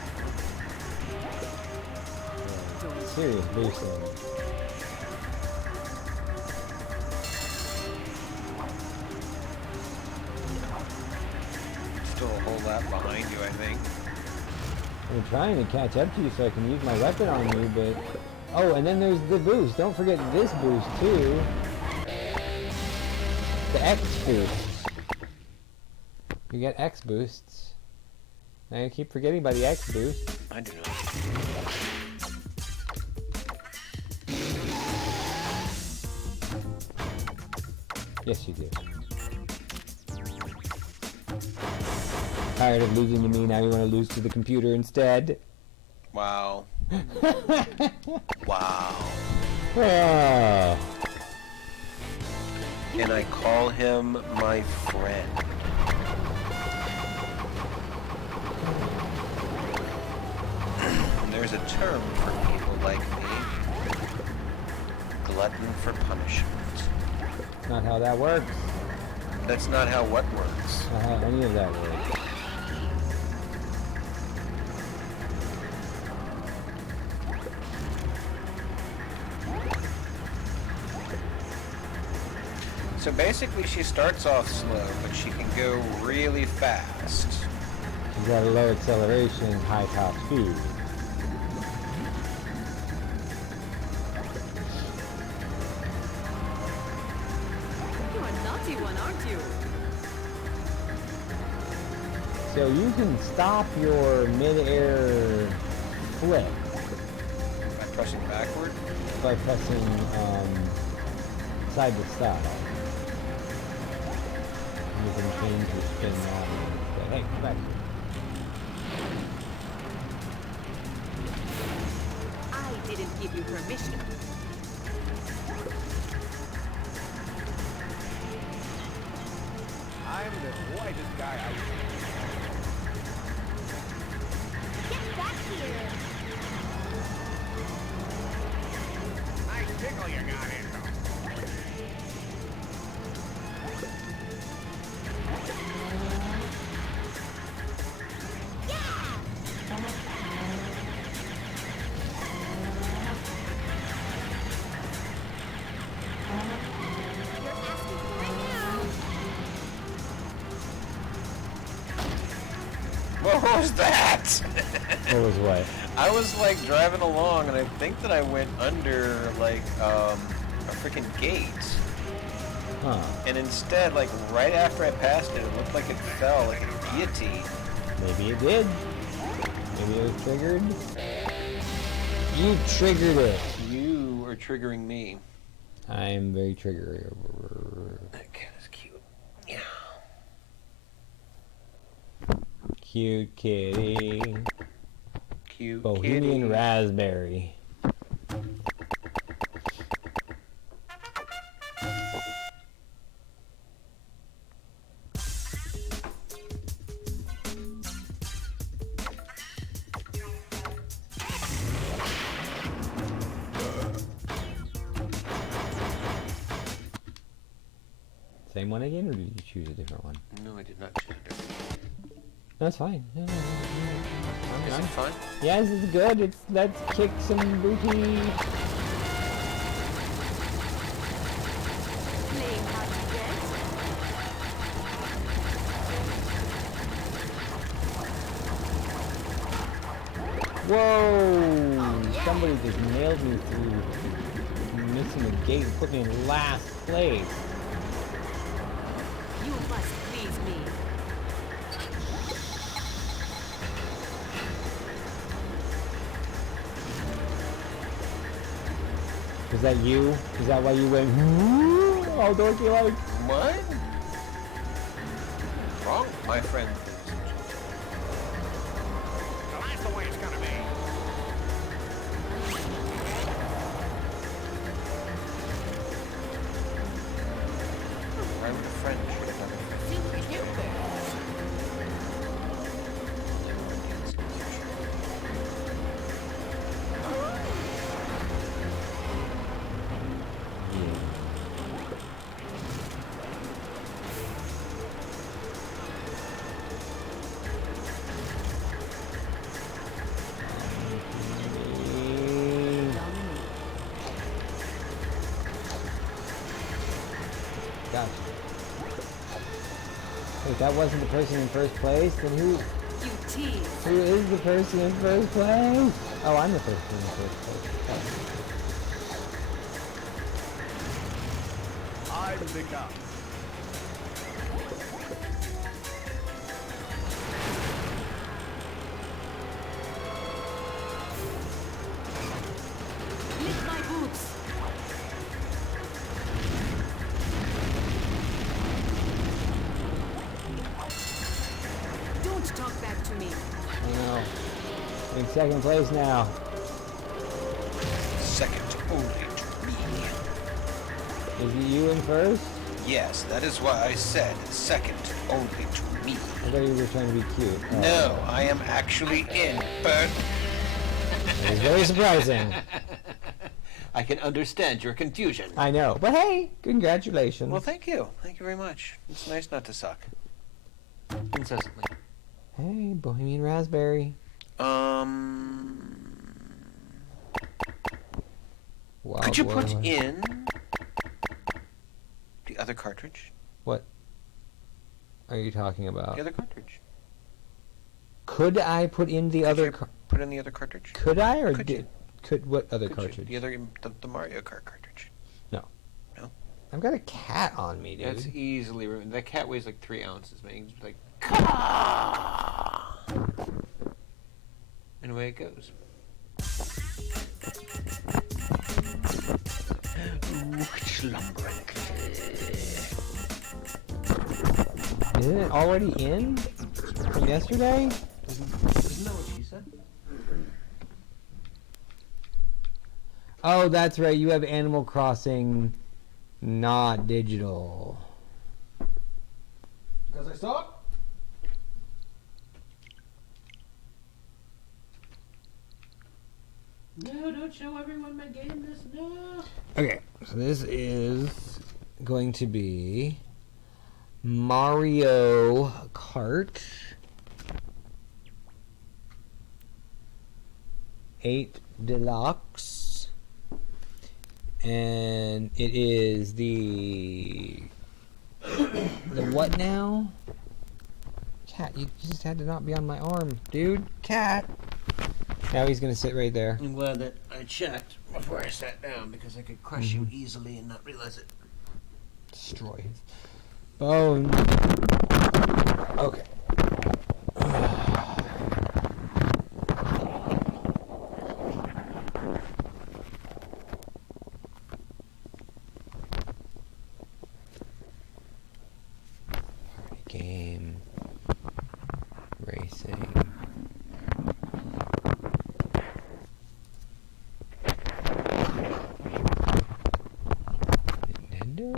Yeah, serious boosting. Still a whole lap behind you, I think. I'm trying to catch up to you so I can use my weapon on you, but... Oh, and then there's the boost. Don't forget this boost, too. The X boost. You get X boosts. Now you keep forgetting about the X boost. I do not. Yes, you do. Tired of losing to me, now you want to lose to the computer instead? Wow. Wow. Oh. Can I call him my friend? There's a term for people like me. Glutton for punishment. Not how that works. That's not how what works. Not how any of that works. So basically she starts off slow, but she can go really fast. She's got a low acceleration, high top speed. You're a naughty one, aren't you? So you can stop your mid-air flip By pressing backward? by pressing side to side. we can change the spin now. Hey, come back. I didn't give you permission. I'm the whitest guy I see. Get back here! Nice pickle you got in, though. You're asking for it now! What was that? What was what? I was like driving along, and I think that I went under like a freaking gate. Huh. And instead, like right after I passed it, it looked like it fell like a guillotine. Maybe it did. Maybe it was triggered. You triggered it. You are triggering me. I'm very triggered. That cat is cute. Yeah. Cute kitty. Cute Bohemian kitty. raspberry. Same one again, or did you choose a different one? No, I did not choose a different one. That's fine. No. Is it fun? Yes, it's good. Let's kick some booty. Playing hard to get. Whoa! Somebody just nailed me through missing a gate and put me in last place. You must please me. Was that you? Is that why you went all dorky like? What? What's wrong, my friend? So that's the way it's gonna be. Why would a friend shoot another friend? Gotcha. Wait, that wasn't the person in first place? Then who? You tease. Who is the person in first place? Oh, I'm the person in first place. I'm the cop. Lick my boots. Don't talk back to me. I know. In second place now. Second only to me. Is it you in first? Yes, that is why I said second only to me. I thought you were trying to be cute. Oh. No, I am actually in, but It was very surprising. I can understand your confusion. I know. But hey, congratulations. Well, thank you. Thank you very much. It's nice not to suck. Incessantly. Hey, Bohemian Raspberry. Wild Could you put Warlord. in the other cartridge? What are you talking about? The other cartridge. Could I put in the other? Put in the other cartridge. Could I or Could you? did? Could what other Could you? cartridge? The other, the Mario Kart cartridge. No. No. I've got a cat on me, dude. That's easily removed. That cat weighs like 3 ounces, man. He's like, and away it goes. Slumbering. Isn't it already in from yesterday? Isn't that what she said? Oh, that's right. You have Animal Crossing not digital. Because I saw it? No, don't show everyone my game list. No. Okay, so this is going to be Mario Kart 8 Deluxe. And it is the what now? Cat, you just had to not be on my arm, dude. Cat. Now he's gonna sit right there. I'm glad that I checked before I sat down because I could crush you easily and not realize it. Destroy his bone. Okay. Party game. Racing. Nintendo?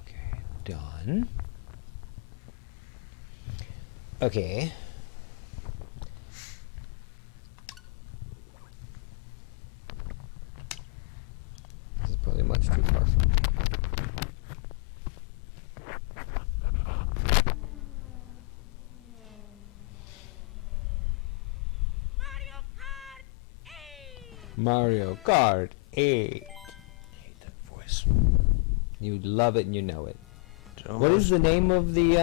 Okay, done. Okay. This is probably much too far from me. Mario Kart 8. I hate that voice. You love it and you know it. It's What is almost- the name of the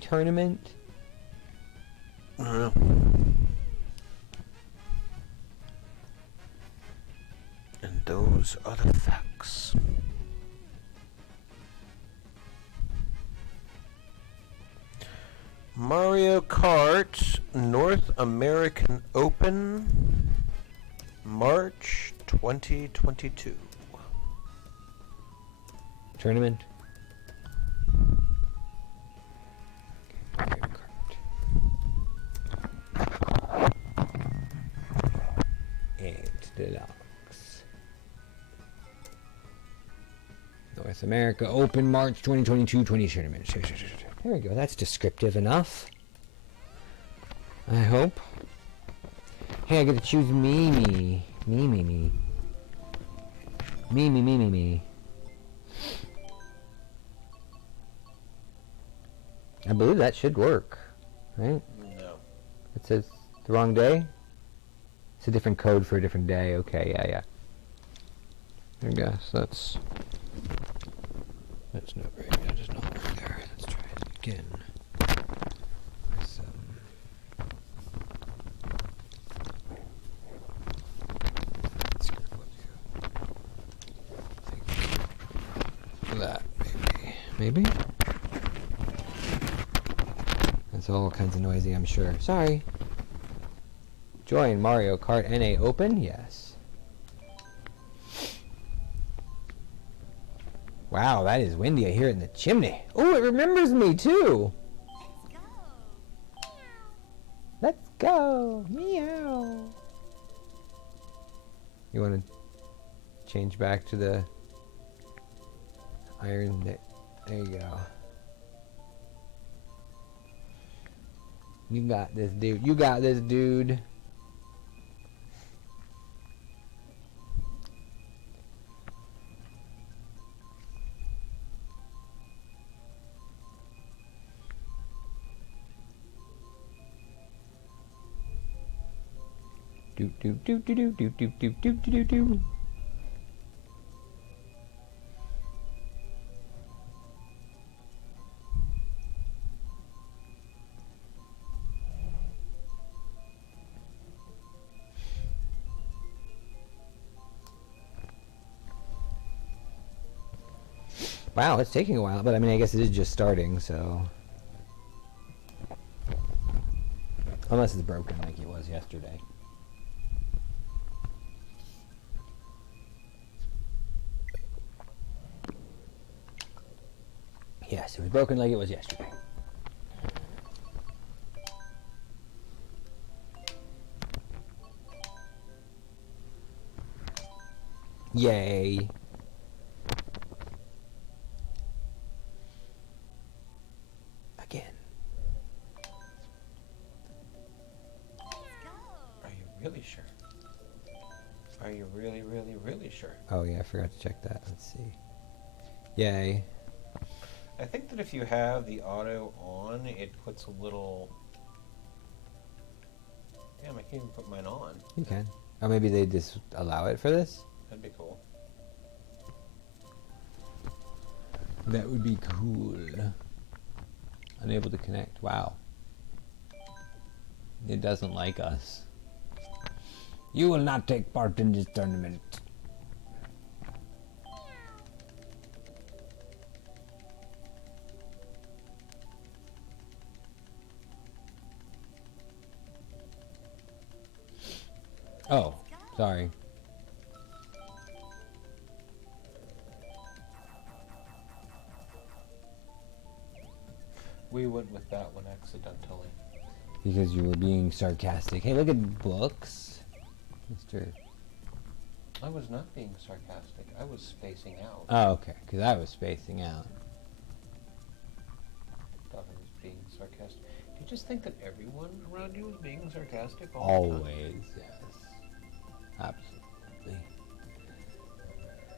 tournament? I don't know. And those are the facts. Mario Kart North American Open, March 2022. Tournament? Mario Kart 8 Deluxe. North America Open March 2022 20 tournament. There we go. That's descriptive enough. I hope. Hey, I get to choose me. Me. I believe that should work, right? No. It says the wrong day? It's a different code for a different day. Okay, yeah. I guess that's not very good. That does not work there. Let's try it again. That maybe. That's all kinds of noisy, I'm sure. Sorry. Join Mario Kart NA Open? Yes. Wow, that is windy. I hear it in the chimney. Oh, it remembers me too. Let's go. Meow. You want to change back to the iron? There you go. You got this, dude. You got this, dude. Do do do do do do do do do do do. Wow, it's taking a while, but I mean, I guess it is just starting, so. Unless it's broken like it was yesterday. Yes, it was broken like it was yesterday. Yay. Again. Are you really sure? Are you really, really, really sure? Oh yeah, I forgot to check that. Let's see. Yay. I think that if you have the auto on, it puts a little... Damn, I can't even put mine on. You can. Or maybe they just allow it for this? That'd be cool. That would be cool. Unable to connect. Wow. It doesn't like us. You will not take part in this tournament. Oh, sorry. We went with that one accidentally. Because you were being sarcastic. Hey, look at books. Mr. I was not being sarcastic. I was spacing out. Oh, okay. Because I was spacing out. Thought I was being sarcastic. Do you just think that everyone around you is being sarcastic all the time? Always, yes. Absolutely.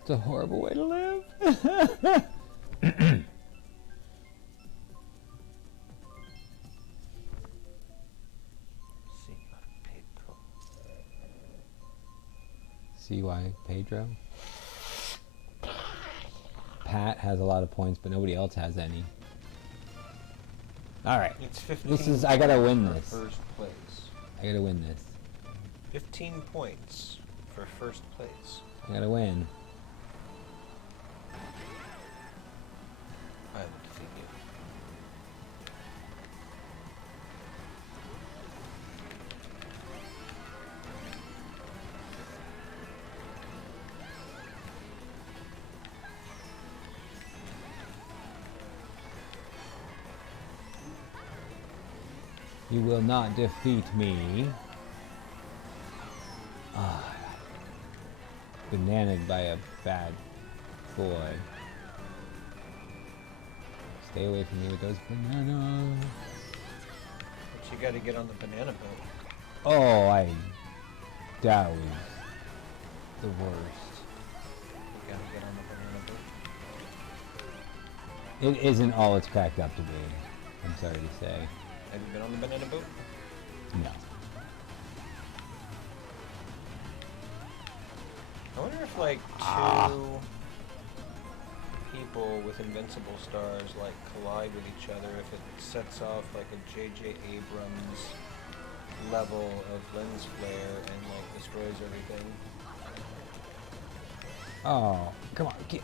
It's a horrible way to live. CY Pedro. Pat has a lot of points, but nobody else has any. All right. It's 15. This is. I gotta win for this. First place. I gotta win this. 15 points for first place. I gotta win. I will defeat you. You will not defeat me. Ah. Bananaed by a bad boy. Stay away from me with those bananas. But you gotta get on the banana boat. Oh, I doubt the worst. You gotta get on the banana boat. It isn't all it's cracked up to be. I'm sorry to say. Have you been on the banana boat? No. I wonder if like two people with invincible stars like collide with each other, if it sets off like a J.J. Abrams level of lens flare and like destroys everything. Oh, come on, get.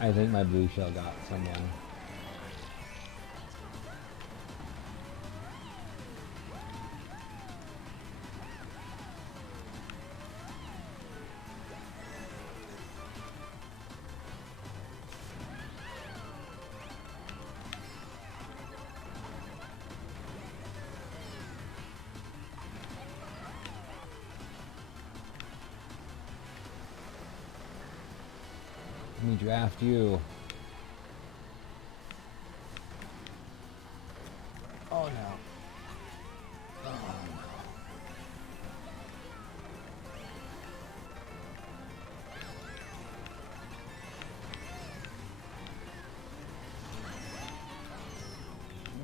I think my blue shell got someone. Let me draft you. Oh no. Oh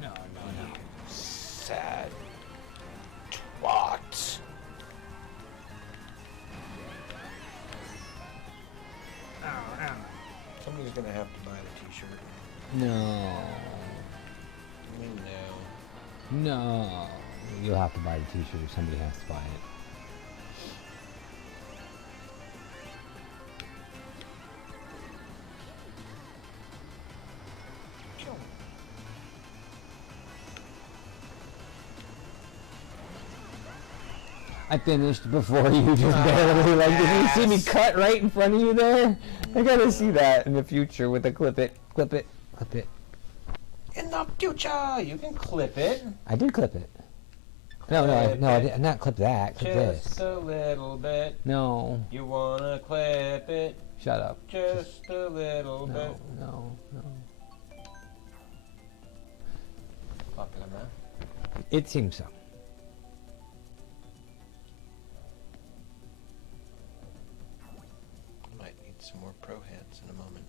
no. No. Sad twat. Somebody's gonna have to buy the t-shirt. No. I mean, no. No. You'll have to buy the t-shirt, or somebody has to buy it. I finished before you just barely. Like, did you see me cut right in front of you there? I gotta see that in the future with a clip it, clip it, clip it. In the future, you can clip it. I did clip it. No, I did not clip that. Clip this. Just a little bit. No. You wanna clip it? Shut up. Just a little bit. No. Popular, man. It seems so. Might need some more pro hands in a moment.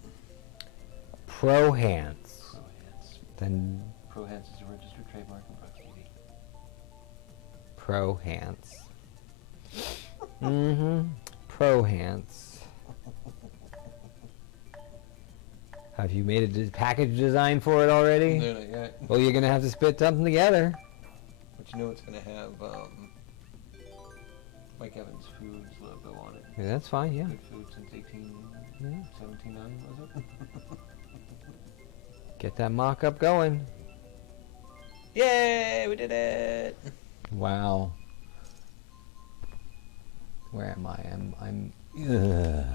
Pro hands. Pro hands. Then Pro hands is a registered trademark of BruxTV. pro hands. Pro hands. Have you made a package design for it already? No, not yet. Well, you're gonna have to spit something together. But you know it's gonna have Mike Evans Foods logo on it. Yeah, that's fine, yeah. Good food since 1879, was it? Get that mock-up going. Yay, we did it! Wow. Where am I? Ugh.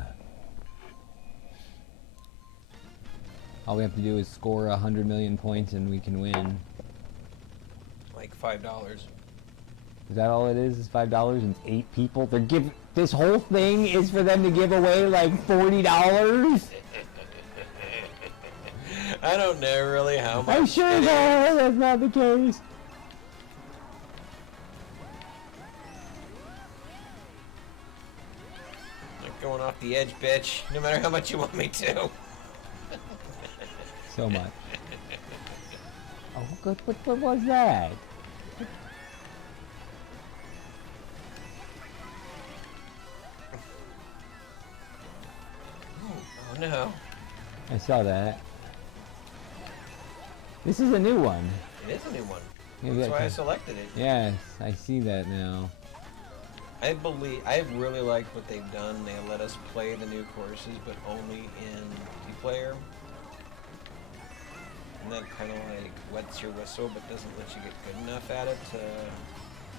All we have to do is score 100 million points and we can win. Like $5. Is that all it is $5 and 8 people? They're giving, this whole thing is for them to give away like $40? I don't know really how much. I'm sure that's not the case. Like going off the edge, bitch. No matter how much you want me to. So much. Oh, good. What was that? Oh no. I saw that. This is a new one. It is a new one. Maybe That's why I selected it. Yes, I see that now. I really liked what they've done. They let us play the new courses, but only in multiplayer. And that kind of like wets your whistle, but doesn't let you get good enough at it to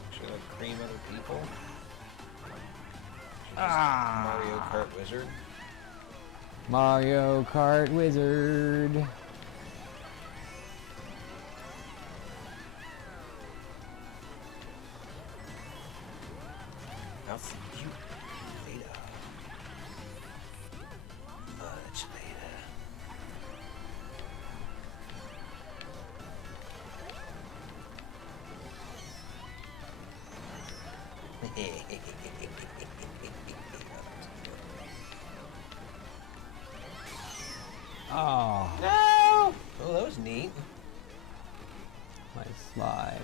actually like cream other people. Mario Kart Wizard. Mario Kart Wizard. I'll see you later. Much later. Oh. No! Oh, that was neat. My slide.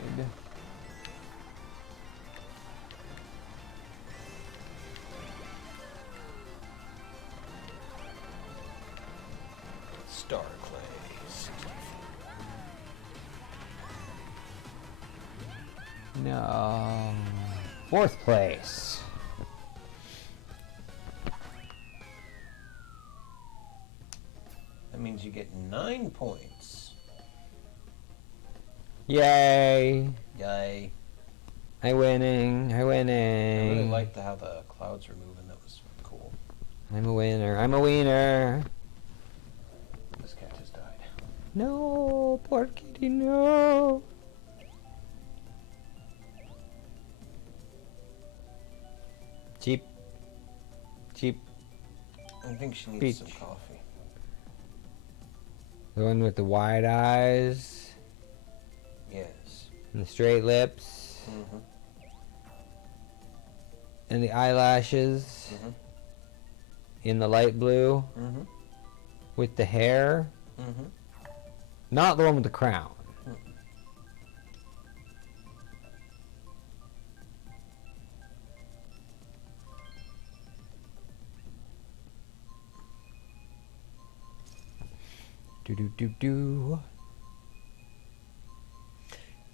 Star Clay 64. No. 4th place. That means you get 9 points. Yay. Yay. I'm winning. I really liked how the clouds were moving. That was cool. I'm a winner. I'm a wiener. This cat just died. No, poor kitty, no. Cheap. I think she needs Peach. some coffee. The one with the wide eyes Yes. and the straight lips Mm-hmm. and the eyelashes Mm-hmm. in the light blue Mm-hmm. with the hair. Mm-hmm. Not the one with the crown. Do do do do.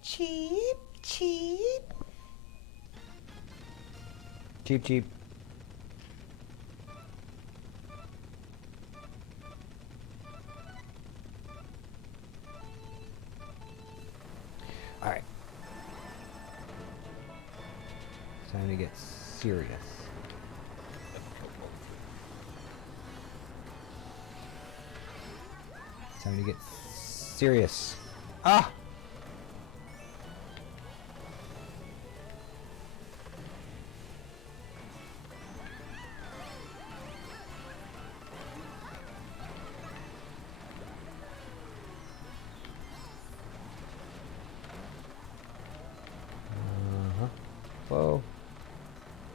Cheap. cheap. Cheap, cheap. All right. Time to get serious. Time to get serious. Ah! Whoa.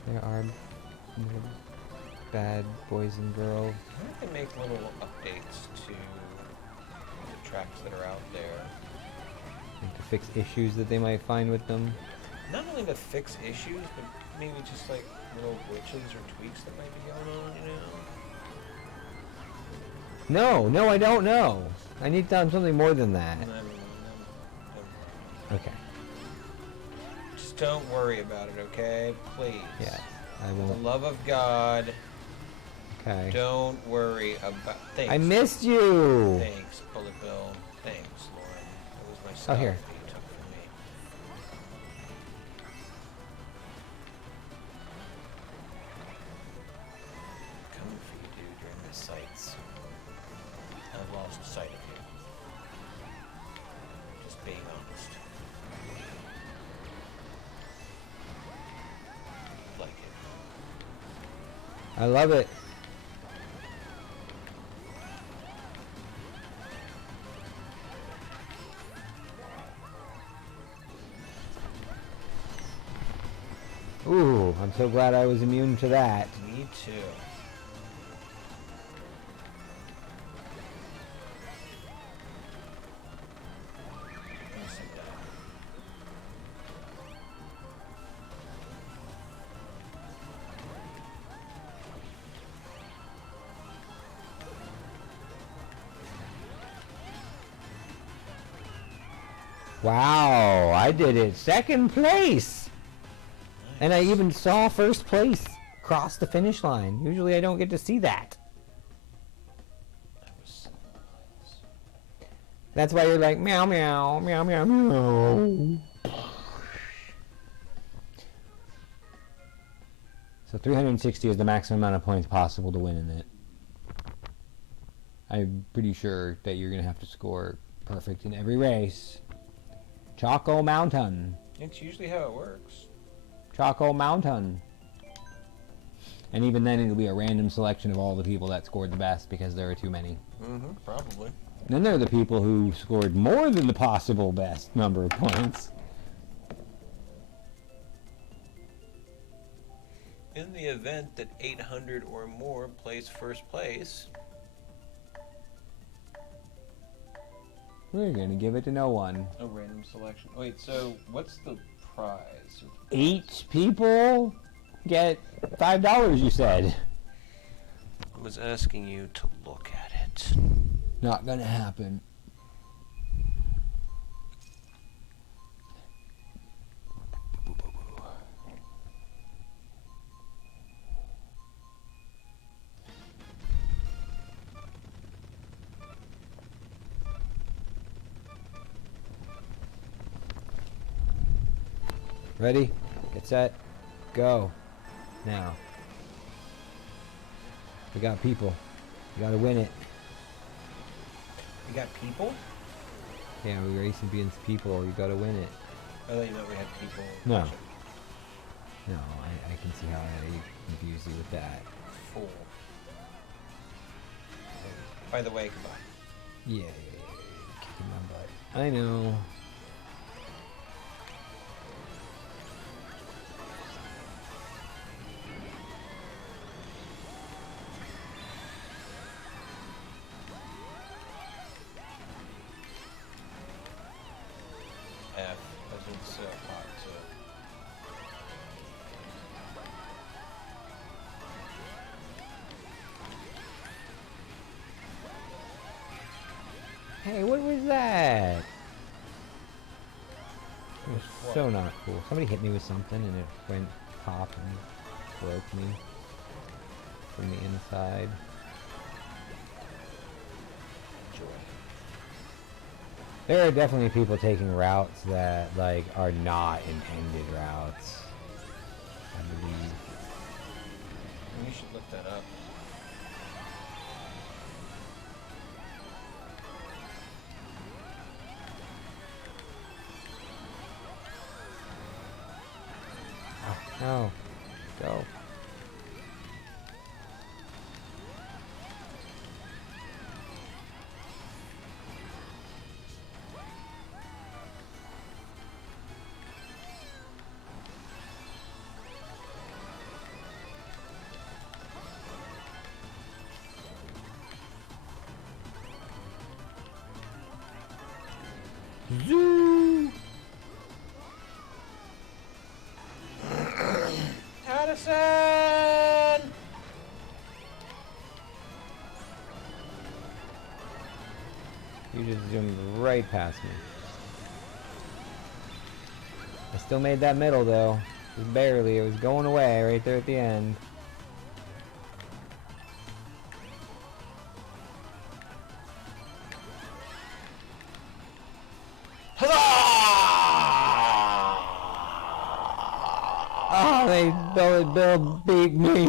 There are bad boys and girls. I wonder if they make little updates to the tracks that are out there. Like to fix issues that they might find with them. Not only to fix issues, but maybe just like little glitches or tweaks that might be going on, you know? No, I don't know. I need something more than that. Never mind. Okay. Just don't worry about it, okay? Please. Yeah, I For the won't. love of God, Okay. don't worry about things. I missed you. Thanks, Bullet Bill. Thanks, Lauren. That was my stuff Oh, here. that you took from me. Coming for you, dude. You're in the sights. I've lost sight of you. Just being honest. Like it. I love it. Ooh, I'm so glad I was immune to that. Me too. Wow, I did it. Second place. And I even saw first place cross the finish line. Usually I don't get to see that. That was nice. That's why you're like, meow, meow, meow, meow, meow. So 360 is the maximum amount of points possible to win in it. I'm pretty sure that you're going to have to score perfect in every race. Choco Mountain. It's usually how it works. Choco Mountain. And even then it'll be a random selection of all the people that scored the best because there are too many. Mm-hmm, probably. Then there are the people who scored more than the possible best number of points. In the event that 800 or more place first place, We're going to give it to no one. a random selection. Wait, so what's the prize? 8 people get $5, you said. I was asking you to look at it. Not going to happen. Ready? Get set. Go. Now. We got people. We gotta win it. You got people? Yeah, we're racing against people. You gotta win it. I thought you meant we had people. No. watching. No, I can see how I confuse you with that. Fool. By the way, goodbye. Yeah, kicking my butt. I know. F. That's what's hot, so. Hey, what was that? It was so not cool. Somebody hit me with something and it went pop and broke me from the inside. There are definitely people taking routes that like are not intended routes, I believe. You should look that up. No. Go. Zoo! Addison! You just zoomed right past me. I still made that middle though. Just barely. It was going away right there at the end. Oh, Bill beat me.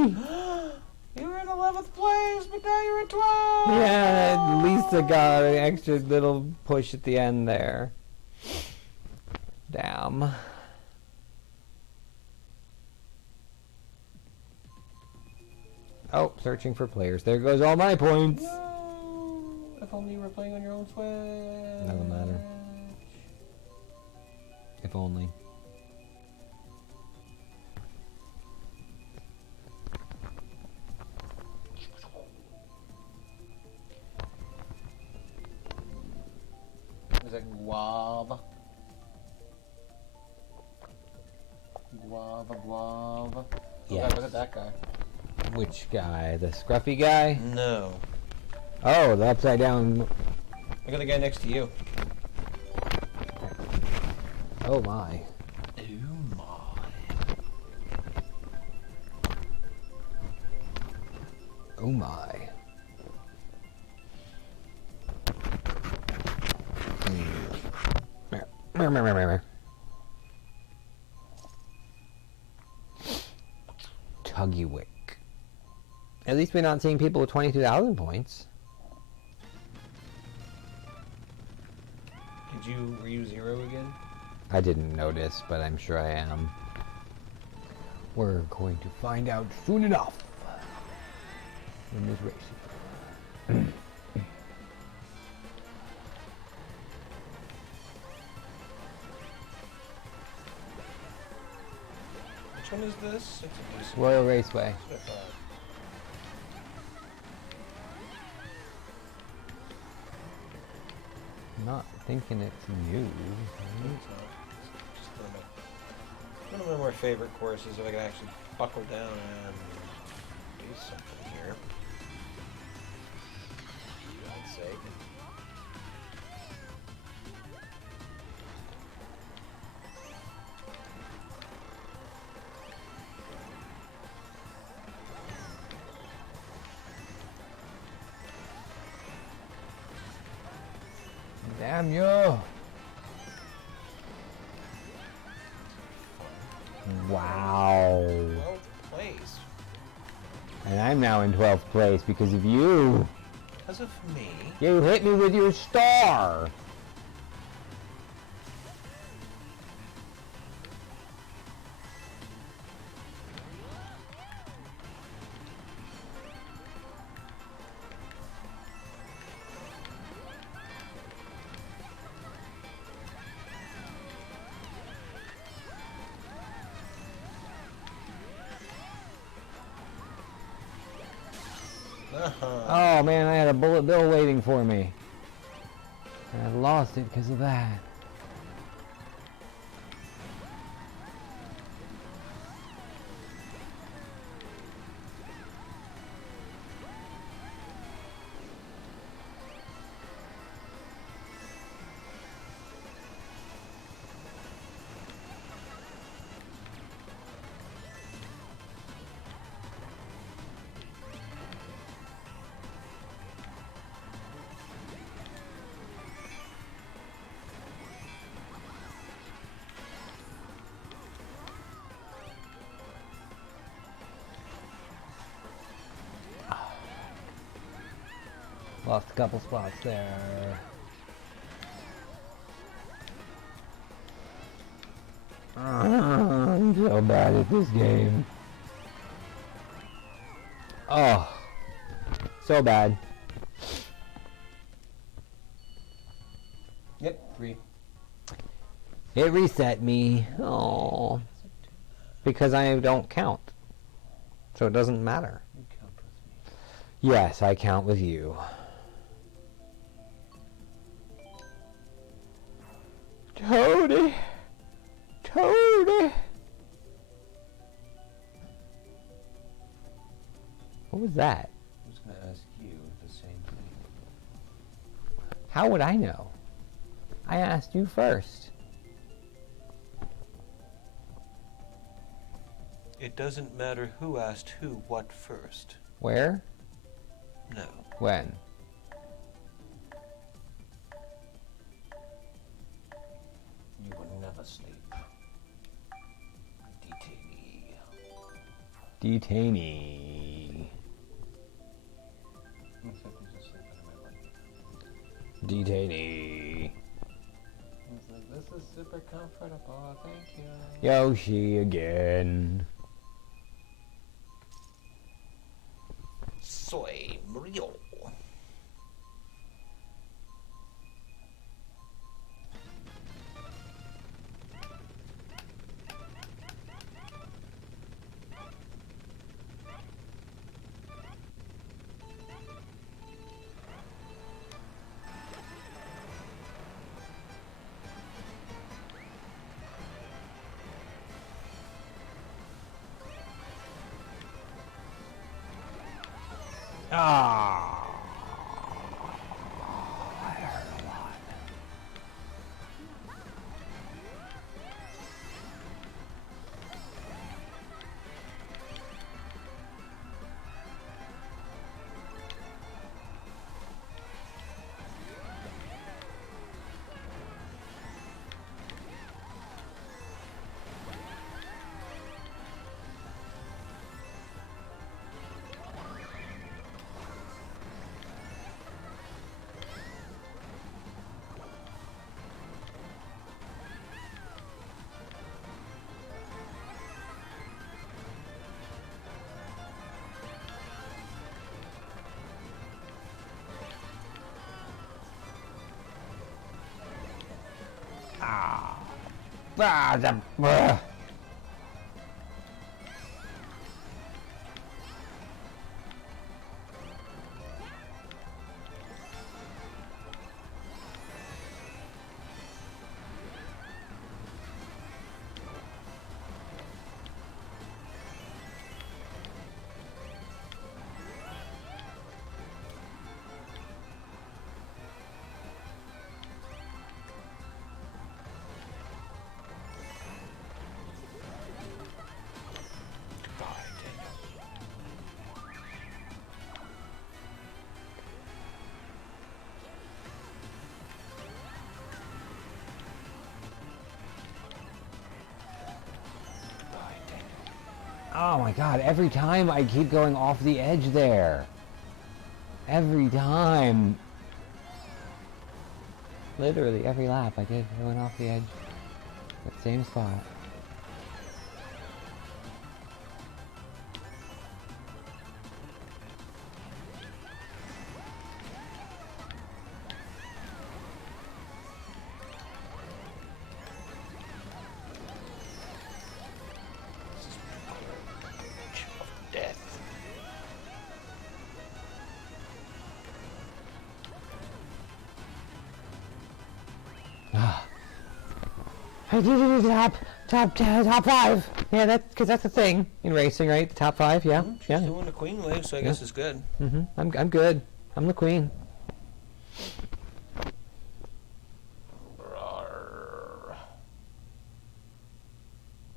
You were in 11th place, but now you're in 12th. Yeah, at least I got an extra little push at the end there. Damn. Oh, searching for players. There goes all my points. No. If only you were playing on your own Switch. Doesn't matter. If only. Is that guava? Guava. Yeah. Was it that guy? Which guy? The scruffy guy? No. Oh, the upside down. Look at the guy next to you. Oh my. Oh my. Tuggywick. At least we're not seeing people with 22,000 points. Were you 0 again? I didn't notice, but I'm sure I am. We're going to find out soon enough in this race. Which one is this? It's a decent Royal Raceway. That's what I thought. Not thinking it's you. Just one of my more favorite courses if I could actually buckle down and do something here. For God's sake. Damn you! Wow. 12th place. And I'm now in 12th place because of you. Because of me. You hit me with your star. Oh man, I had a bullet bill waiting for me. And I lost it because of that. Lost a couple spots there. I'm so bad at this game. Oh, so bad. Yep, 3. It reset me. Oh, because I don't count, so it doesn't matter. You count with me. Yes, I count with you. Toady! Toady! What was that? I was going to ask you the same thing. How would I know? I asked you first. It doesn't matter who asked who what first. Where? No. When? You will never sleep. Detainee. Detainee. Except he's just sleeping in my blanket. Detainee. He's like, this is super comfortable, thank you. Yoshi again. Soy Mario. Ah. Ah, Oh my god, every time I keep going off the edge there. Every time. Literally every lap I did, I went off the edge. That same spot. Death. Ah. I did it top 5. Yeah, because that's the thing in racing, right? The top 5, yeah. She's Yeah. doing the queen wave, so I guess it's good. I'm good. I'm the queen.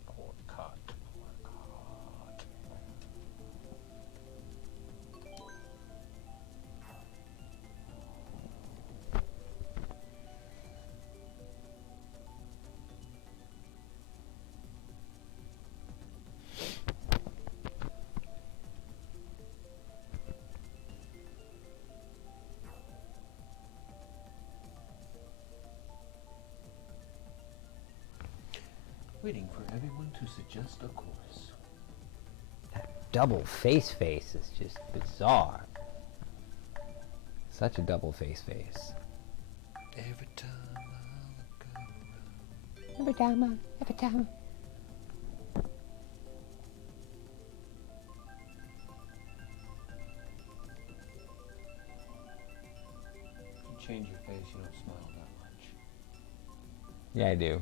Poor cut. Waiting for everyone to suggest a course. That double face is just bizarre. Such a double face. Every time I look around. Every time. If you change your face, you don't smile that much. Yeah, I do.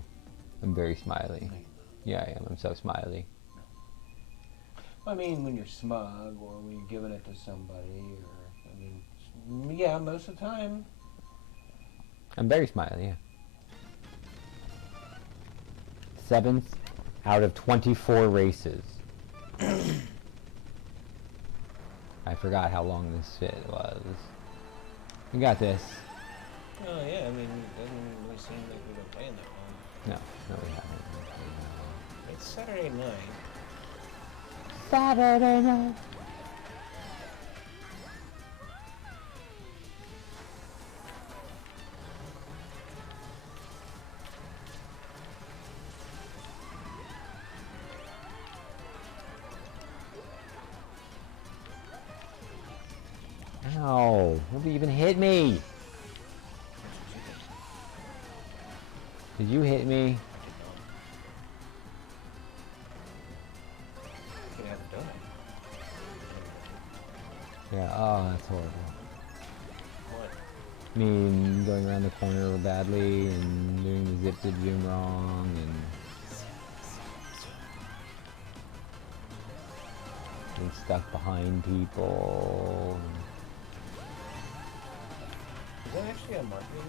I'm very smiley. Yeah, I am. I'm so smiley. I mean, when you're smug or when you're giving it to somebody, or, I mean, yeah, most of the time. I'm very smiley, yeah. 7th out of 24 races. I forgot how long this shit was. We got this. Oh, yeah, I mean, it doesn't really seem like we've been playing that long. No, we haven't. It's Saturday night. Saturday night. Ow, nobody even hit me. Did you hit me? You haven't done it. Yeah, oh, that's horrible. What? I mean, going around the corner badly and doing the zip zoom wrong and getting stuck behind people. Is that actually a marketing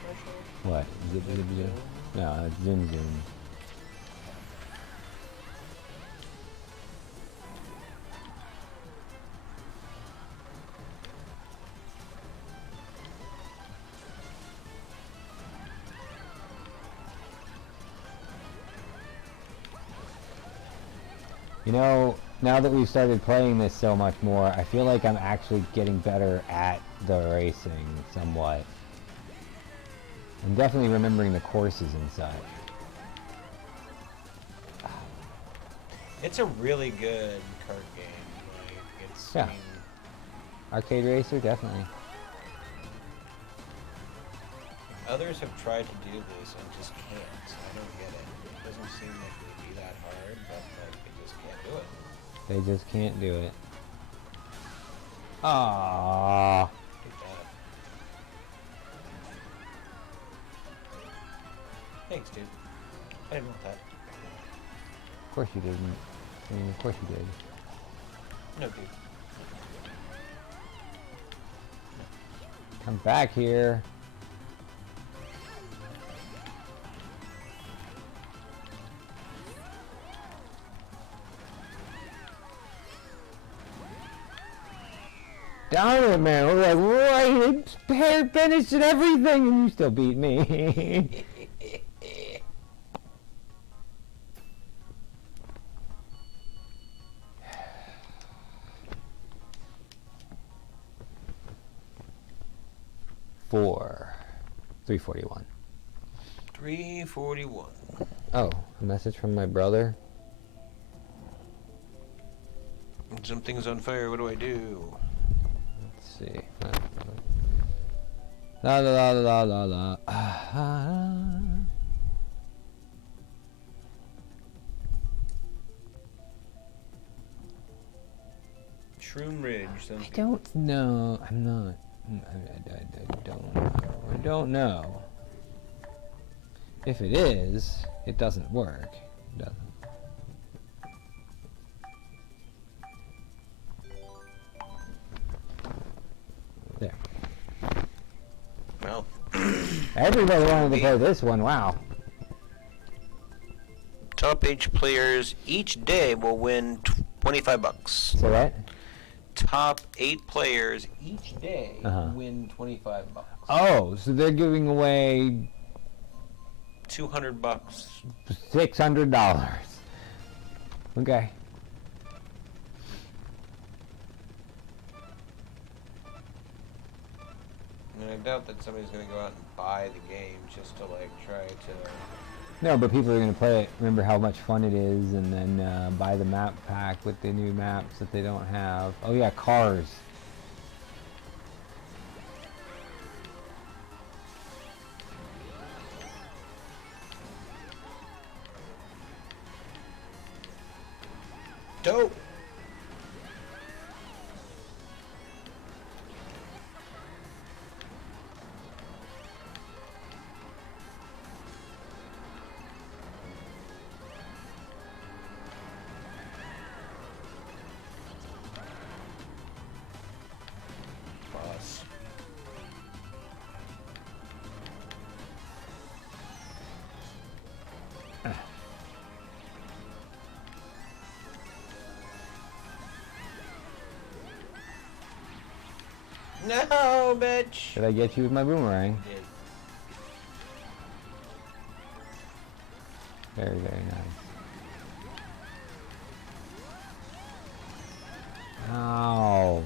commercial? What? Zip zoom? No, it's zoom. You know, now that we've started playing this so much more, I feel like I'm actually getting better at the racing somewhat. I'm definitely remembering the courses and such. It's a really good kart game. Like, it's, Yeah. I mean, Arcade racer, definitely. others have tried to do this and just can't. I don't get it. It doesn't seem like it would be that hard, but like, they just can't do it. They just can't do it. Ah. Take that. Thanks, dude. I didn't want that. Of course you didn't. I mean, of course you did. No, dude. Come back here. Darn it, man. We're like right hair finished and everything, and you still beat me. For 341. 341. Oh, a message from my brother. Something's on fire. What do I do? Let's see. La la la la la la. Shroom Ridge. I don't know. I'm not. I don't know. If it is, it doesn't work. It doesn't. There. Well. Everybody wanted to play this one. Wow. Top 8 players each day will win $25. So what? Top 8 players Each day win $25. Oh, so they're giving away $200. $600. Okay. And I doubt that somebody's going to go out and buy the game just to like try to No, but people are going to play it, remember how much fun it is, and then buy the map pack with the new maps that they don't have. Oh yeah, cars. Dope. Boss. No, bitch. Did I get you with my boomerang? Did. Very, very nice. Ow.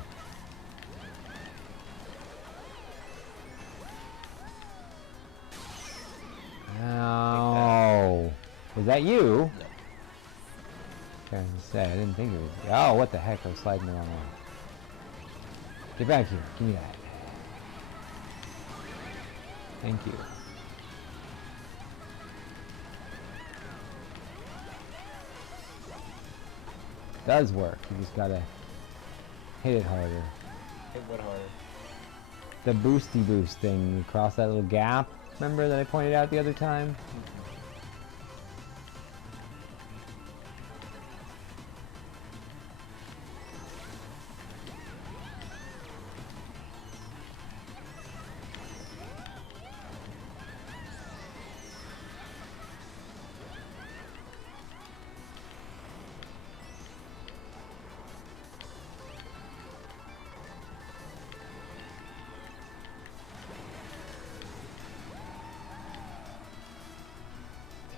Ow. Was that you? No. I was gonna say, I didn't think it was. Oh, what the heck? I was sliding the wrong way. Get back here. Give me that. Thank you. Does work. You just gotta hit it harder. Hit what harder? The boosty boost thing. You cross that little gap. Remember that I pointed out the other time?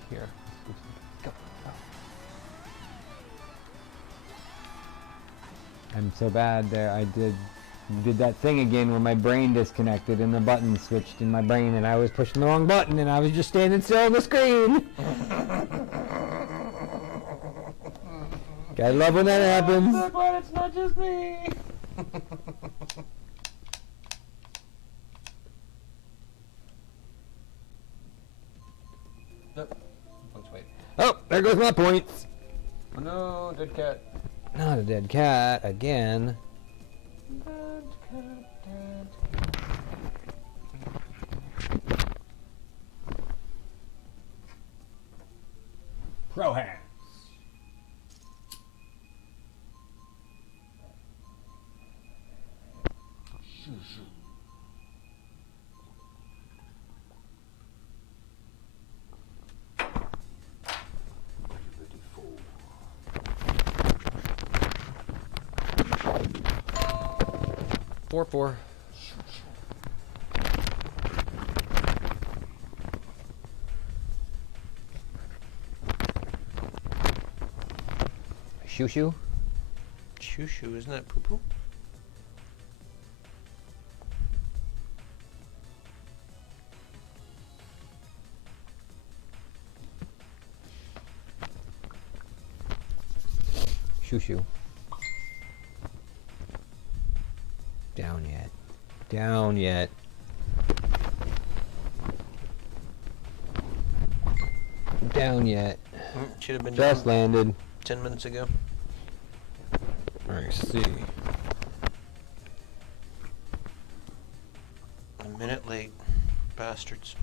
Here. Go. Go. I'm so bad there. I did that thing again where my brain disconnected and the button switched in my brain and I was pushing the wrong button and I was just standing still on the screen. I love when that happens. I'm so glad it's not just me. Nope. Let's wait. Oh, there goes my points. Oh no, dead cat. Not a dead cat again. Dead cat, dead cat. Pro hands. Shoo. 4-4. Shoo-shoo? Shoo-shoo, isn't that poo-poo? Shoo-shoo. Down yet. Down yet. Down yet. Should have been Just done landed. 10 minutes ago. I see. A minute late. Bastards.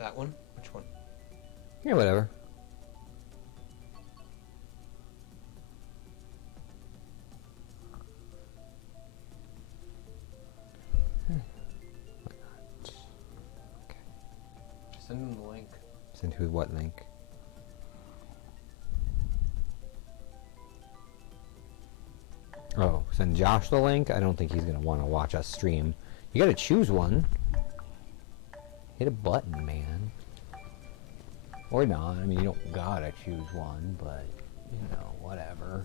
That one? Which one? Yeah, whatever. Send who what link? Oh, send Josh the link? I don't think he's going to want to watch us stream. You got to choose one. Hit a button, man. Or not. I mean, you don't got to choose one, but, you know, whatever.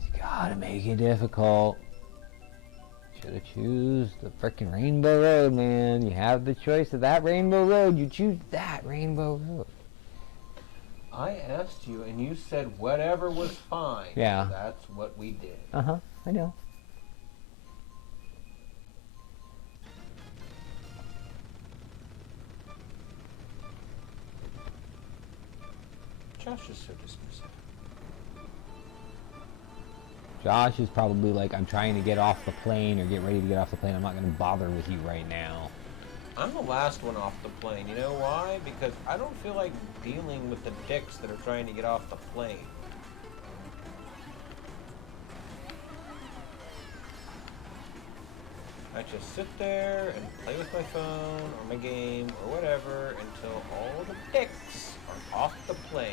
He's got to make it difficult. Should have choose the frickin' Rainbow Road, man. You have the choice of that Rainbow Road. You choose that Rainbow Road. I asked you, and you said whatever was fine. Yeah. That's what we did. Uh-huh, I know. Josh is so dismissive. Josh is probably like, I'm trying to get off the plane or get ready to get off the plane. I'm not going to bother with you right now. I'm the last one off the plane. You know why? Because I don't feel like dealing with the dicks that are trying to get off the plane. I just sit there and play with my phone or my game or whatever until all the dicks are off the plane.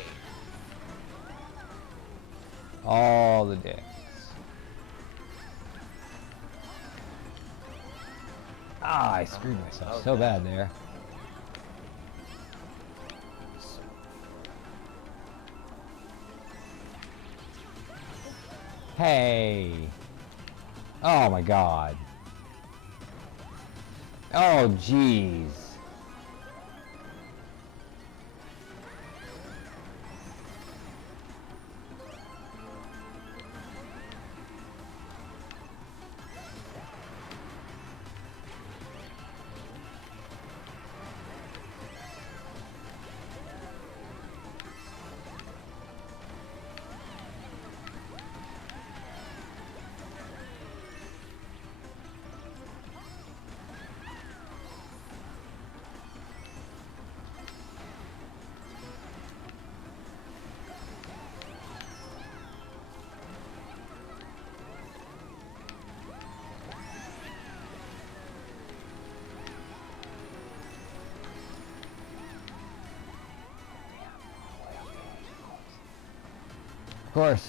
All the dicks. Ah, I screwed myself so bad there. Hey. Oh my god. Oh jeez. Of course.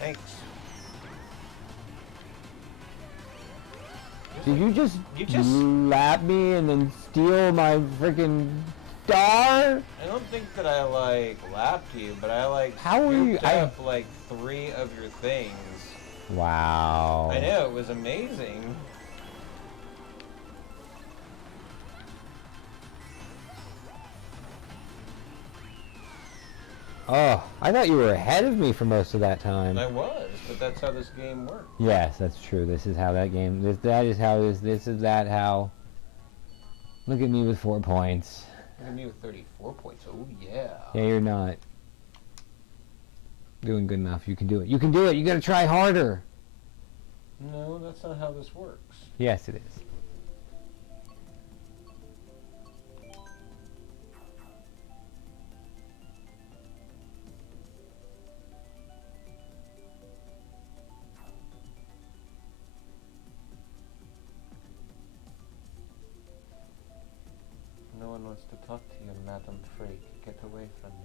Thanks. Did you just lap me and then steal my freaking star? I don't think that I like lapped you, but I like How are you? scooped up like 3 of your things. Wow. I know, it was amazing. Oh, I thought you were ahead of me for most of that time. I was, but that's how this game works. Yes, that's true. This is how that game. That is how this is that how. Look at me with 4 points. Look at me with 34 points. Oh yeah. Yeah, you're not doing good enough. You can do it. You can do it. You gotta try harder. No, that's not how this works. Yes, it is. No one wants to talk to you, Madam Freak. Get away from me.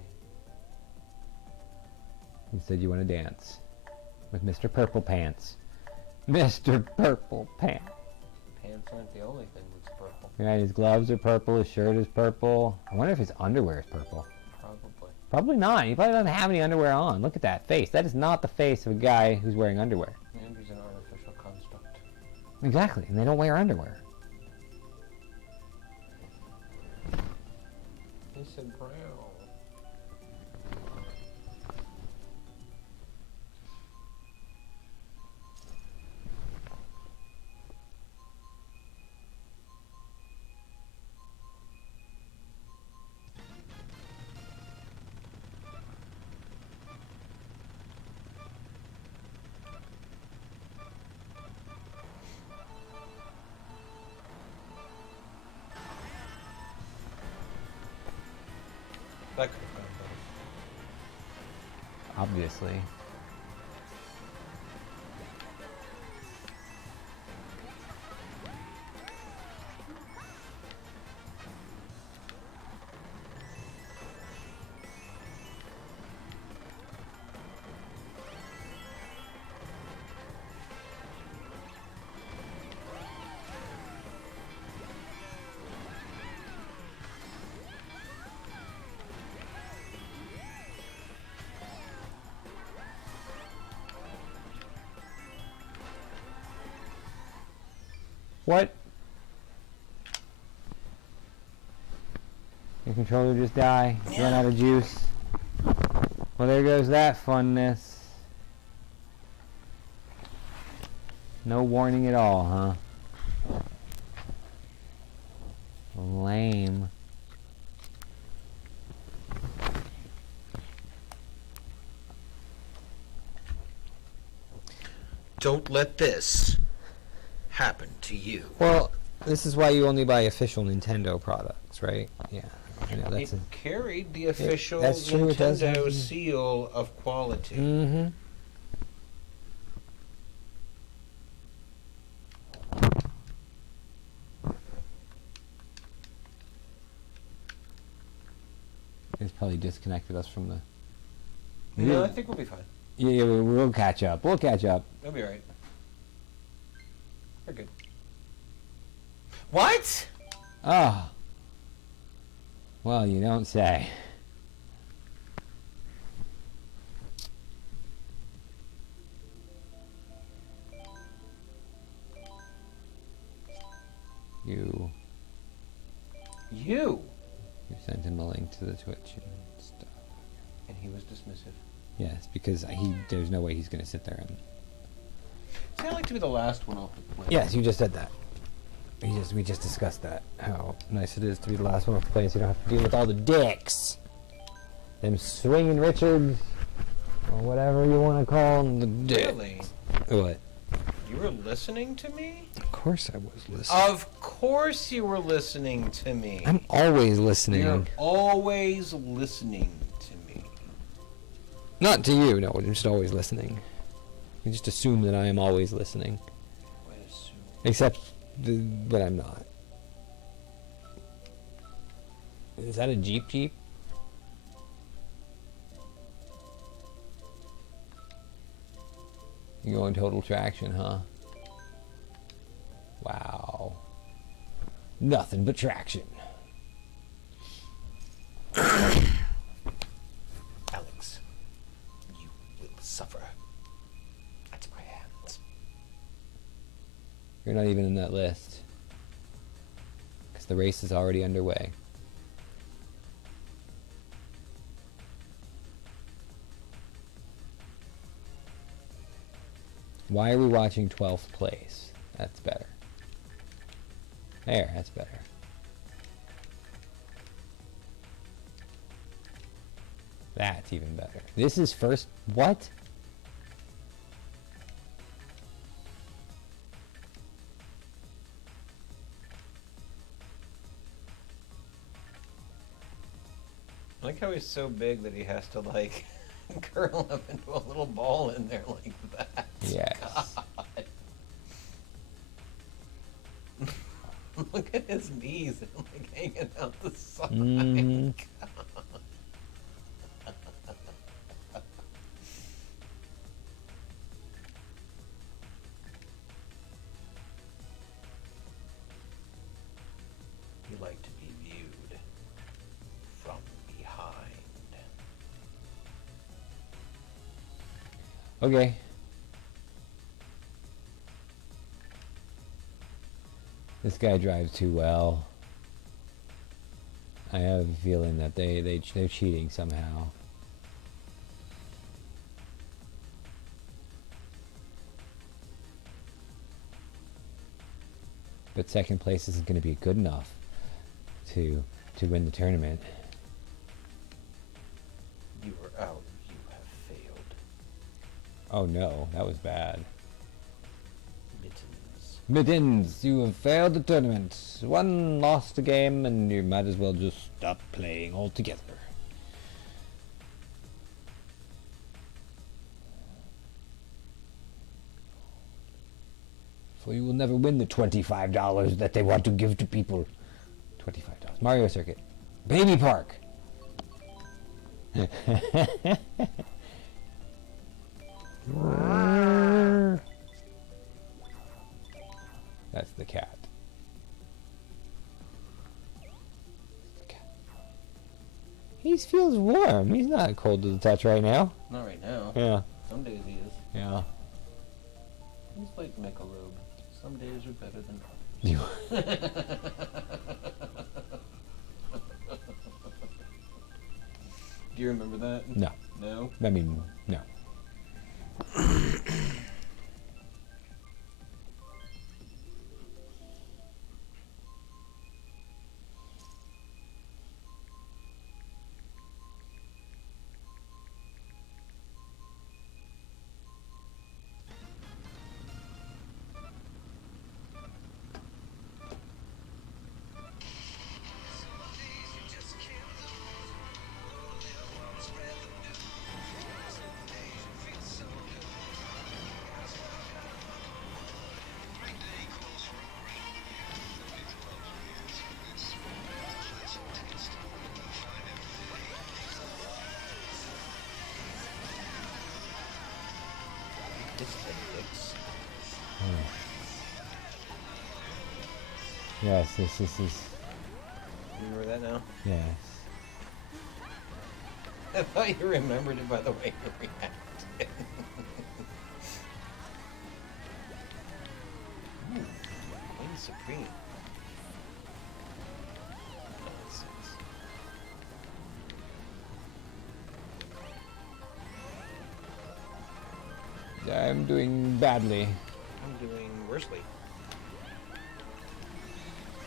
You said you want to dance with Mr. Purple Pants. Mr. Purple Pants. Pants aren't the only thing that's purple. Yeah, his gloves are purple. His shirt is purple. I wonder if his underwear is purple. Probably. Probably not. He probably doesn't have any underwear on. Look at that face. That is not the face of a guy who's wearing underwear. And he's an artificial construct. Exactly. And they don't wear underwear. He said brown. That could have gone obviously. What? Your controller just die? Run out of juice? Well, there goes that funness. No warning at all, huh? Lame. Don't let this happen to you. Well, this is why you only buy official Nintendo products, right? Yeah. I know that's It carried the official that's true, it does have Nintendo to- seal of quality. Mm-hmm. It's probably disconnected us from the... No, I think we'll be fine. Yeah, we'll catch up. We'll catch up. We'll be alright. We're good. What? Oh. Well, you don't say. You sent him a link to the Twitch and stuff. And he was dismissive. Yes, because there's no way he's going to sit there and... See, I like to be the last one off the plane. Yes, you just said that. We just discussed that. How nice it is to be the last one off the plane so you don't have to deal with all the dicks. Them swinging Richards, or whatever you want to call them, the dicks. Really? What? You were listening to me? Of course I was listening. Of course you were listening to me. I'm always listening. You're always listening to me. Not to you, no, I'm just always listening. You just assume that I am always listening. I assume. Except when I'm not. Is that a Jeep? You going total traction, huh? Wow. Nothing but traction. Alex, you will suffer at my hands. You're not even in that list. Because the race is already underway. Why are we watching 12th place? That's better. There, that's better. That's even better. This is first... What? I like how he's so big that he has to, like, curl up into a little ball in there like that. Yes. God. Look at his knees, like, hanging out the side. Mm. You like to be viewed from behind. Okay. This guy drives too well. I have a feeling that they're cheating somehow. But second place isn't going to be good enough to win the tournament. You are out. You have failed. Oh no, that was bad. Mittens. Mittens, you have failed the tournament. One lost a game and you might as well just stop playing altogether. or you will never win the $25 that they want to give to people. $25. Mario Circuit. Baby Park. That's the cat. He feels warm. He's not cold to the touch right now. Not right now. Yeah. Some days he is. Yeah. He's like Michelob. Some days are better than You. others. Do you remember that? No. No? I mean, no. Yes, this is. Remember that now? Yes. I thought you remembered it by the way you reacted. Ooh, Wayne Supreme. I'm doing badly. I'm doing worsely.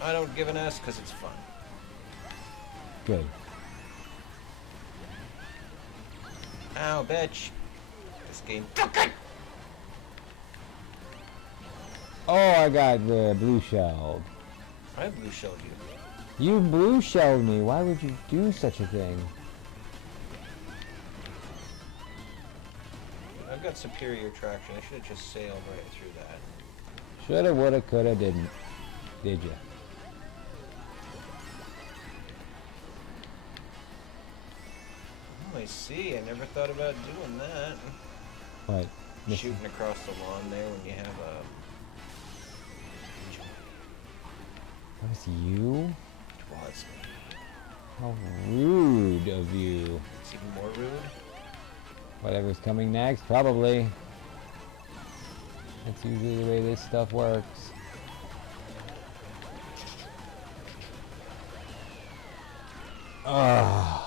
I don't give an S because it's fun. Good. Ow, bitch. This game. Oh, I got the blue shell. I blue shelled you. You blue shelled me. Why would you do such a thing? I've got superior traction. I should have just sailed right through that. Shoulda, woulda, coulda, didn't. Did ya? Oh, I see. I never thought about doing that. What? Shooting across the lawn there when you have a... That was you? It was me. How rude of you. It's even more rude. Whatever's coming next, probably. That's usually the way this stuff works. Ah.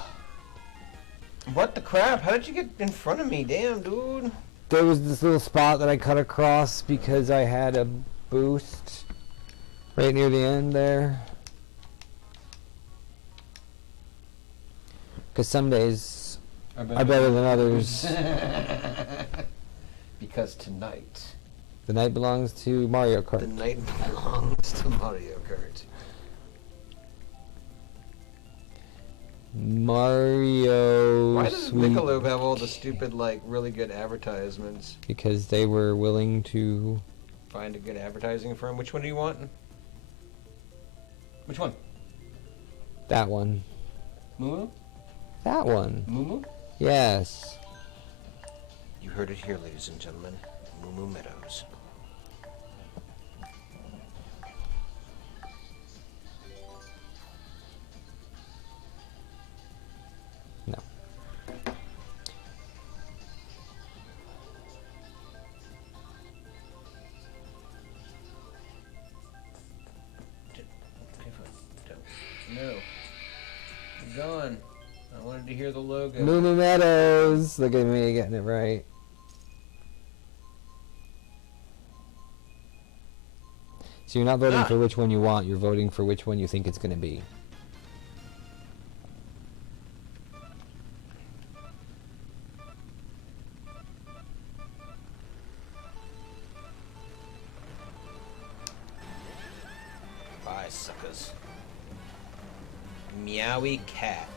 What the crap? How did you get in front of me? Damn, dude. There was this little spot that I cut across because I had a boost right near the end there. Because some days are better than others. Because tonight... The night belongs to Mario Kart. The night belongs to Mario Kart. Mario. Why does Michelob have all the stupid, like, really good advertisements? Because they were willing to Find a good advertising firm. Which one do you want? Which one? that one. Moo? That one. Moo? Yes. You heard it here, ladies and gentlemen. Moo Meadows. No. No. You're gone. I wanted to hear the logo. Moo Meadows. Look at me getting it right. So you're not voting for which one you want, you're voting for which one you think it's going to be. Bye, suckers. Meowie cat.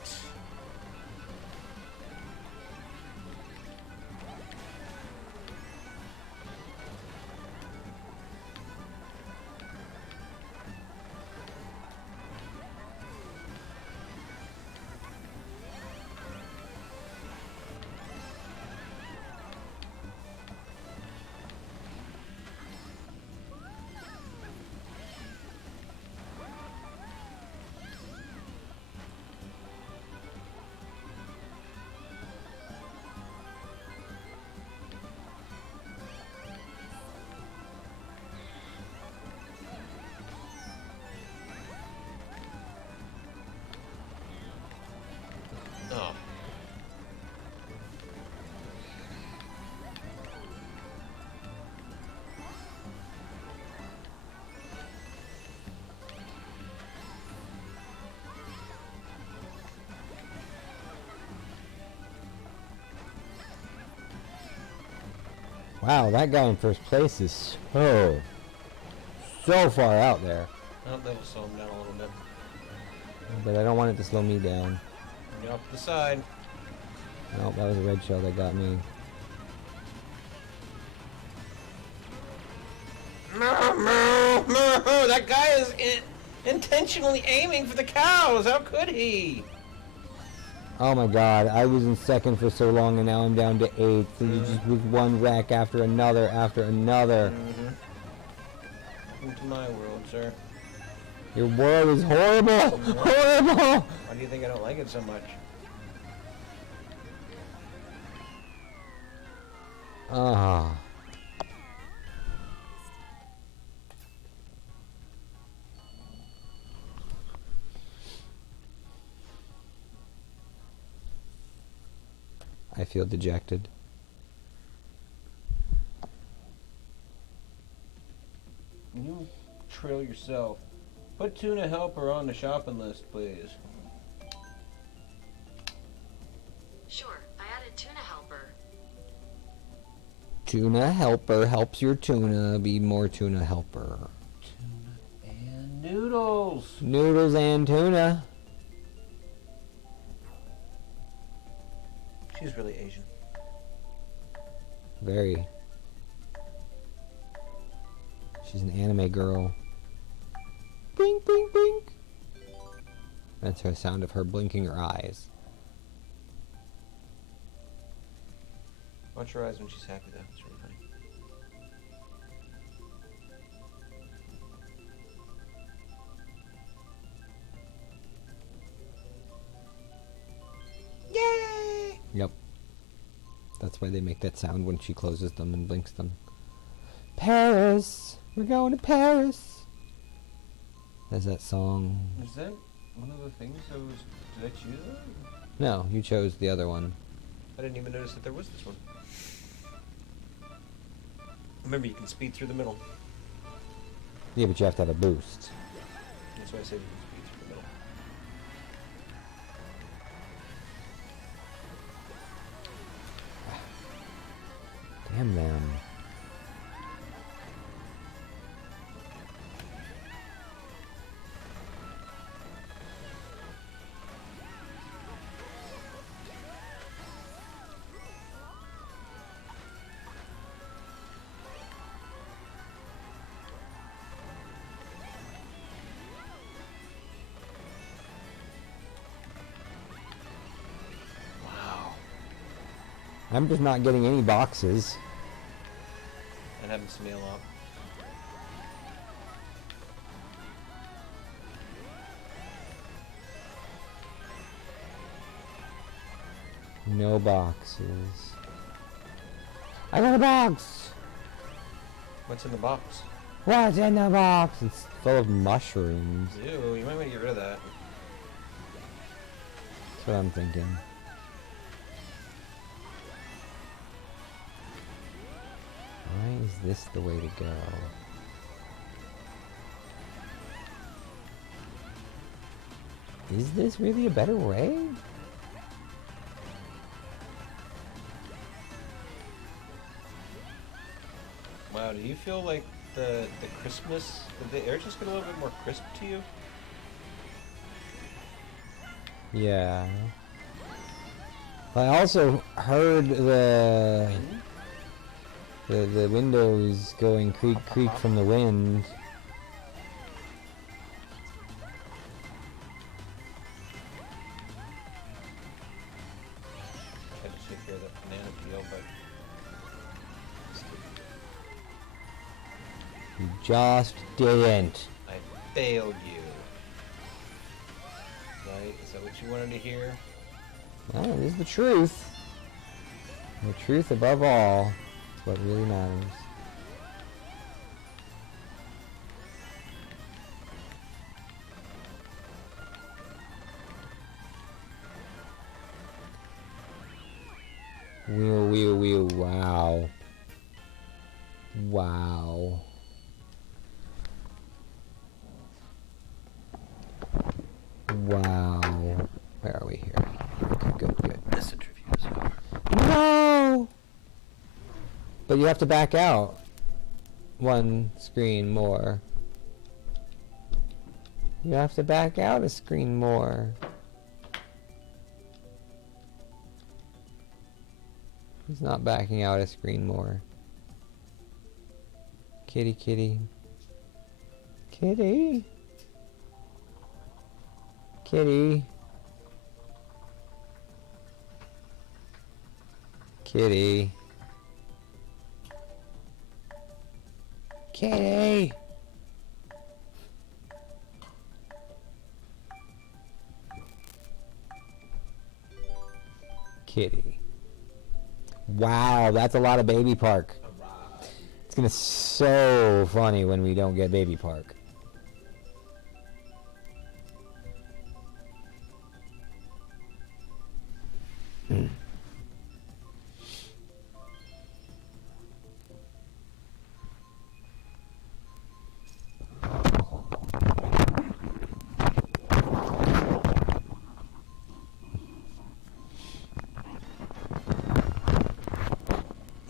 Wow, that guy in first place is so far out there. Oh, that'll slow him down a little bit. But I don't want it to slow me down. Get off to the side. Nope, that was a red shell that got me. That guy is intentionally aiming for the cows. How could he? Oh my god, I was in second for so long and now I'm down to 8th. And you just with one wreck after another after another. Into my world, sir. Your world is horrible! Horrible! Why do you think I don't like it so much? Ah. I feel dejected. You trail yourself. Put Tuna Helper on the shopping list, please. Sure, I added Tuna Helper. Tuna Helper helps your tuna be more Tuna Helper. Tuna and noodles. Noodles and tuna. She's really Asian. Very. She's an anime girl. Blink, blink, blink. That's her sound of her blinking her eyes. Watch her eyes when she's happy, though. It's really funny. Yay! Yep. That's why they make that sound when she closes them and blinks them. Paris! We're going to Paris! There's that song. Is that one of the things I was... Did I choose that? No, you chose the other one. I didn't even notice that there was this one. Remember, you can speed through the middle. Yeah, but you have to have a boost. That's why I said you can speed through the middle. Damn them. I'm just not getting any boxes. That happens to me a lot. No boxes. I got a box! What's in the box? What's in the box? It's full of mushrooms. Ew, you might want to get rid of that. That's what I'm thinking. Why is this the way to go? Is this really a better way? Wow, do you feel like the crispness, did the air just get a little bit more crisp to you? Yeah. I also heard the windows going creak creak from the wind. I just hear that banana peel, but You just didn't. I failed you. Right? Is that what you wanted to hear? Well, it is the truth. The truth above all. It's what really matters. Wheel, wow. Wow. Wow. Where are we here? Okay, good. This interview is over. No! But you have to back out one screen more. You have to back out a screen more. He's not backing out a screen more. Kitty, kitty. Kitty. Kitty. Kitty. Kitty. Kitty. Wow, that's a lot of Baby Park. It's gonna be so funny when we don't get Baby Park.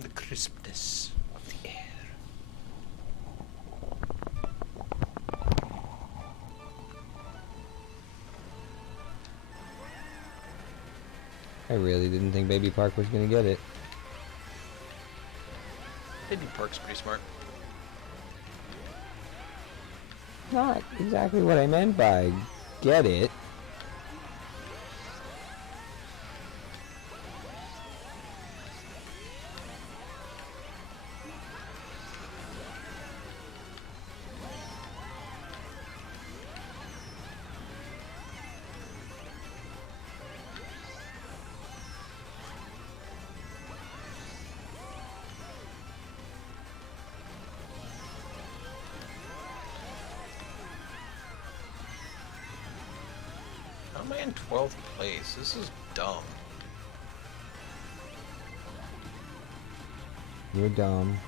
The crispness of the air. I really didn't think Baby Park was gonna get it. Baby Park's pretty smart. Not exactly what I meant by get it. How am I in 12th place? This is dumb. You're dumb.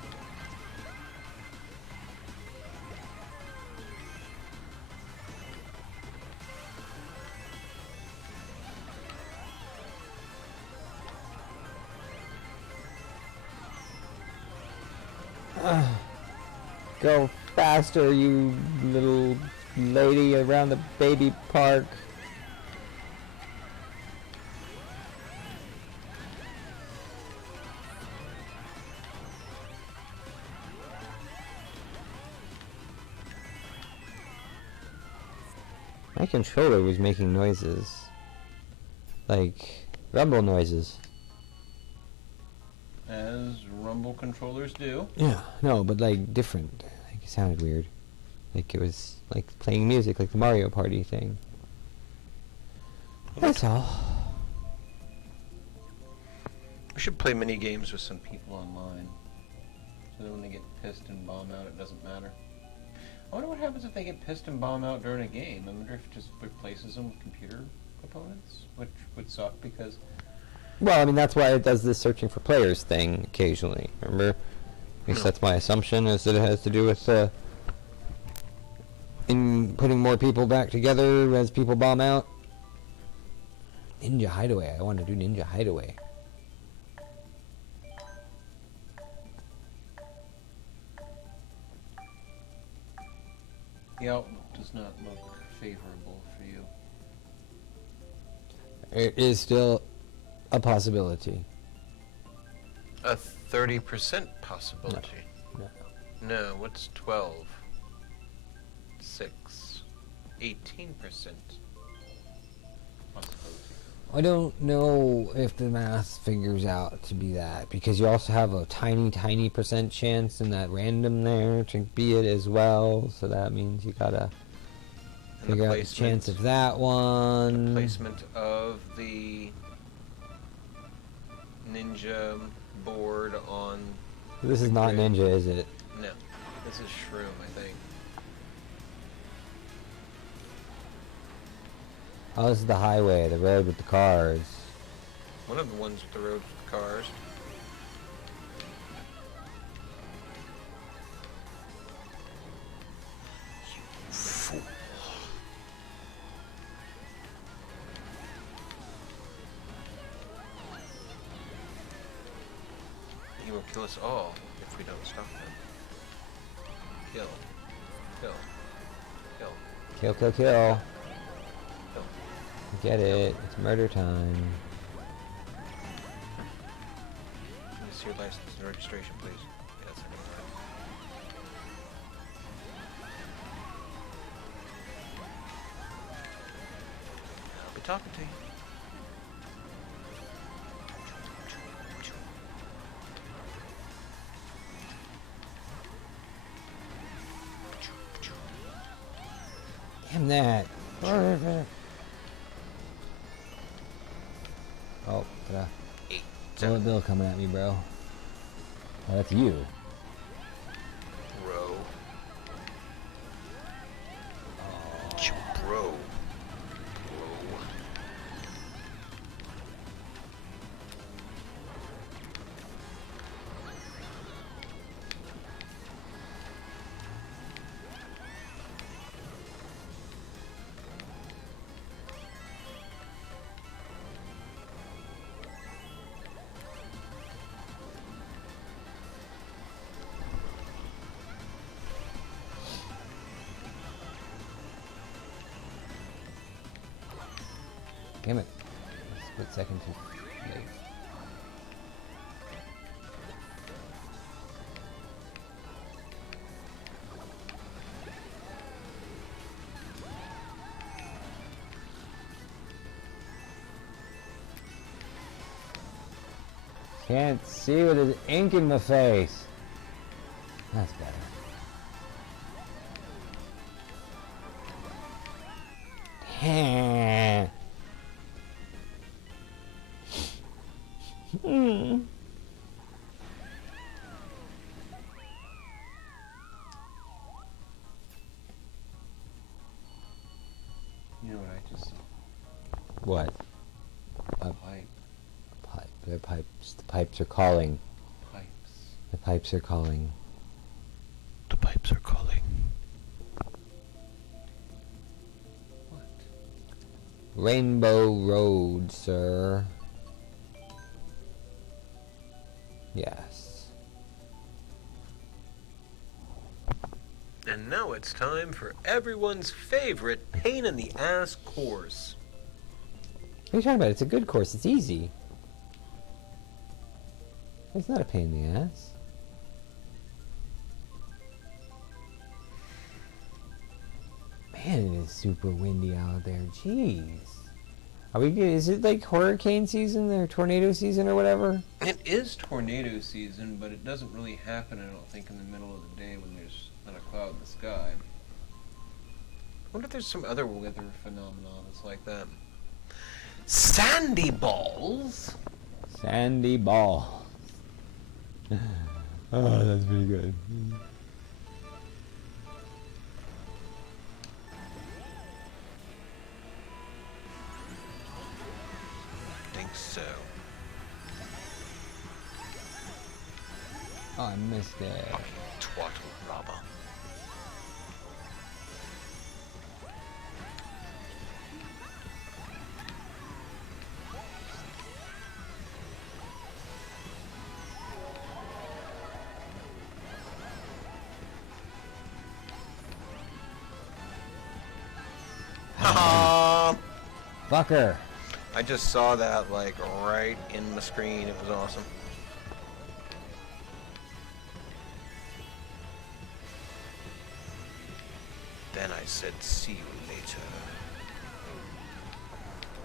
Go faster, you little lady around the Baby Park. My controller was making noises. Like rumble noises. As rumble controllers do. Yeah, no, but like different. Like it sounded weird. Like it was like playing music, like the Mario Party thing. That's all. We should play mini games with some people. People online. So that when they get pissed and bomb out, it doesn't matter. I wonder what happens if they get pissed and bomb out during a game. I wonder if it just replaces them with computer components, which would suck because... Well, I mean, that's why it does this searching for players thing occasionally. Remember? At least that's my assumption, is that it has to do with in putting more people back together as people bomb out. Ninja Hideaway. I want to do Ninja Hideaway. The outlook does not look favorable for you. It is still a possibility. A 30% possibility. No. No, what's 12? 6. 18%. Possibility. I don't know if the math figures out to be that, because you also have a tiny percent chance in that random there to be it as well, so that means you gotta figure out the chance of that one. Placement of the ninja board on... This is not Ninja, is it? No, this is Shroom, I think. Oh, this is the highway, the road with the cars. One of the ones with the road with the cars. You will kill us all if we don't stop them. Kill. Kill. Kill. Kill, kill, kill. Kill. Get it. It's murder time. Let me see your license and registration, please. Yeah, that's everything. I'll be talking to you. Damn that. Oh, Bill coming at me, bro. Oh, that's you. Bro. Bro. Bro. Damn it. Split second too late. Can't see with his ink in my face. That's better. You know what I just saw? What? A pipe. Pipe. They're pipes. The pipes are calling. Pipes. The pipes are calling. The pipes are calling. What? Rainbow Road, sir. Yes. And now it's time for everyone's favorite pain in the ass course. What are you talking about? It's a good course. It's easy. It's not a pain in the ass. Man, it is super windy out there. Jeez. Are we good? Is it like hurricane season or tornado season or whatever? It is tornado season, but it doesn't really happen, I don't think, in the middle of the day when there's not a cloud in the sky. I wonder if there's some other weather phenomenon that's like that. Sandy balls? Sandy ball. Oh, that's pretty good. I think so. Oh, I missed it. Fucking twat robber. Haha! Fucker. I just saw that like right in the screen. It was awesome. Then I said, see you later.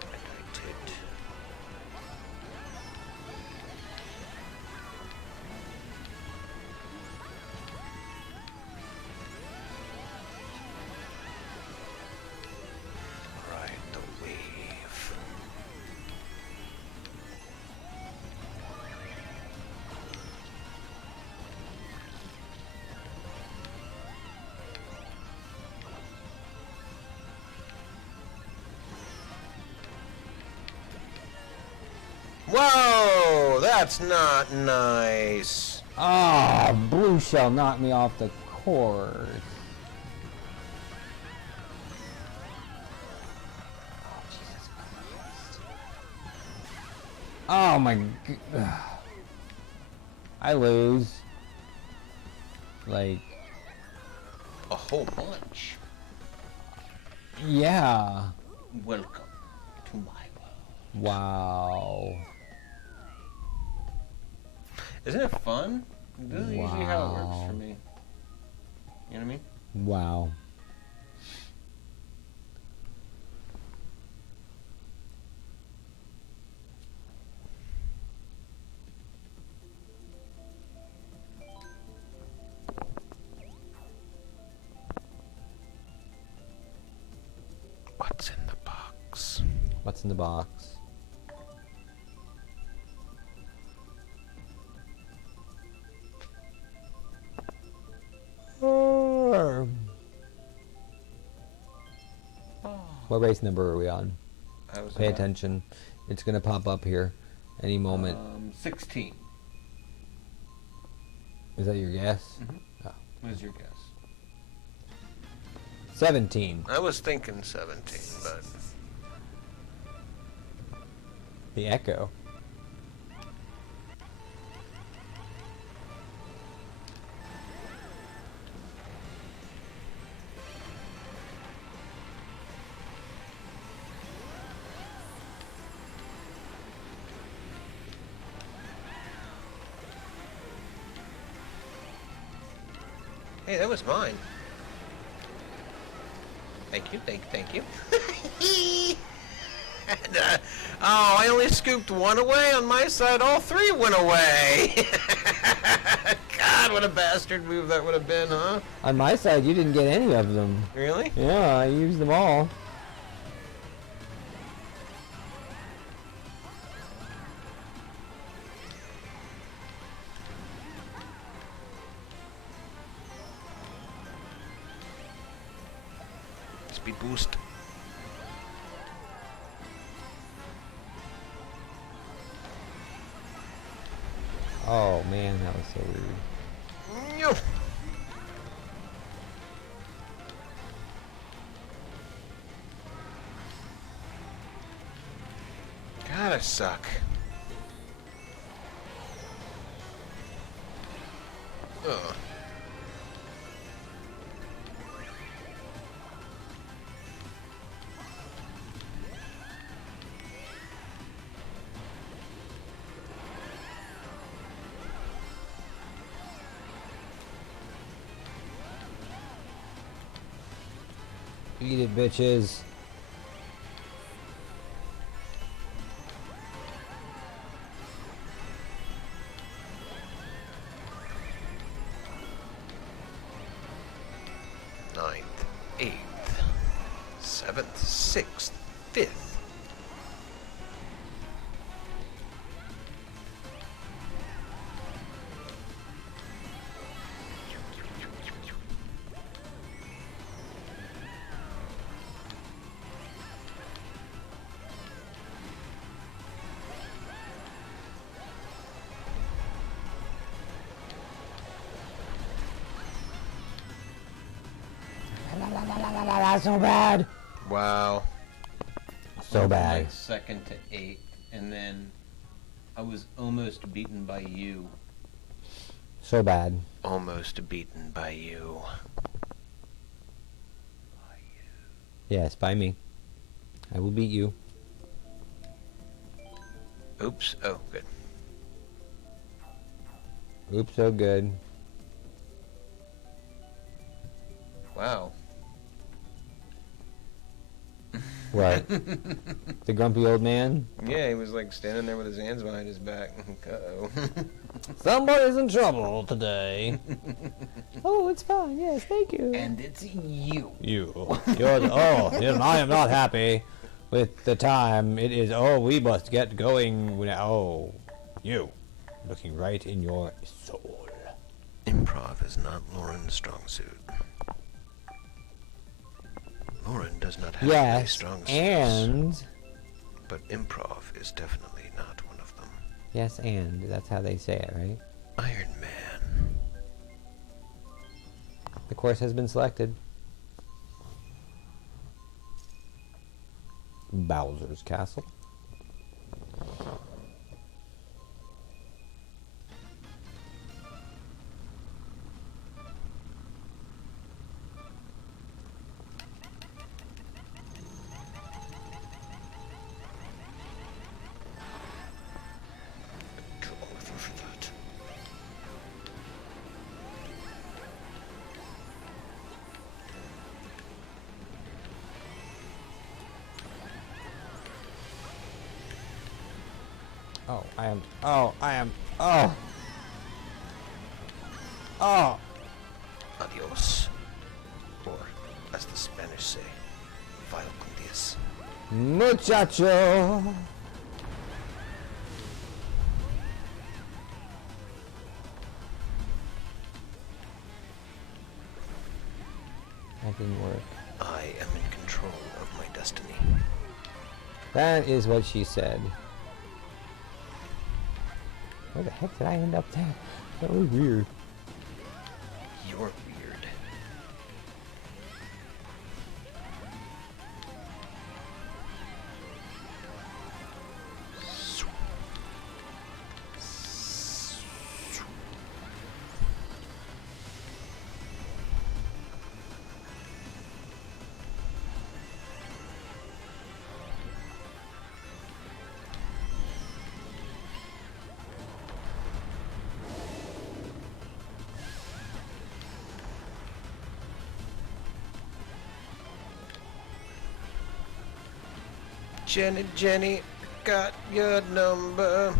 And I did. Ride the wave. Whoa, that's not nice. Ah, blue shell knocked me off the course. Oh, Jesus Christ. Oh my god. I lose. Like, A whole bunch. yeah. Welcome to my world. Wow. Isn't it fun? This is usually how it works for me. You know what I mean? Wow. What's in the box? What's in the box? What race number are we on? Pay attention. It's gonna pop up here any moment. 16. Is that your guess? Mm-hmm. Oh. What is your guess? 17. I was thinking 17, but... The echo. Hey, that was mine. Thank you, thank you. And, oh, I only scooped one away. On my side, all three went away. God, what a bastard move that would have been, huh? On my side, you didn't get any of them. Really? Yeah, I used them all. Speed boost. Oh man, that was so weird. Yo. God, I suck. Ugh. Eat it, bitches. Ninth, eighth, seventh, sixth, fifth. So bad. Wow. So bad. Like second to eighth, and then I was almost beaten by you. So bad. Almost beaten by you. Yes, by me. I will beat you. Oops. Oh, good. Oops, so good. Wow. What? The grumpy old man? Yeah, he was like standing there with his hands behind his back. Uh-oh. Somebody's in trouble today. Oh, it's fine. Yes, thank you. And it's you. You're yes, I am not happy with the time. It is, oh, we must get going now. Oh, you. Looking right in your soul. Improv is not Lauren's strong suit. Lauren does not have any strong suits. And... But improv is definitely not one of them. Yes, and. That's how they say it, right? Iron Man. The course has been selected. Bowser's Castle. Oh, I am. Oh, I am. Oh. Oh. Adios. Or, as the Spanish say, vaya con Dios. Muchacho. That didn't work. I am in control of my destiny. That is what she said. Where the heck did I end up there? That was weird. You're weird. Jenny, Jenny, got your number.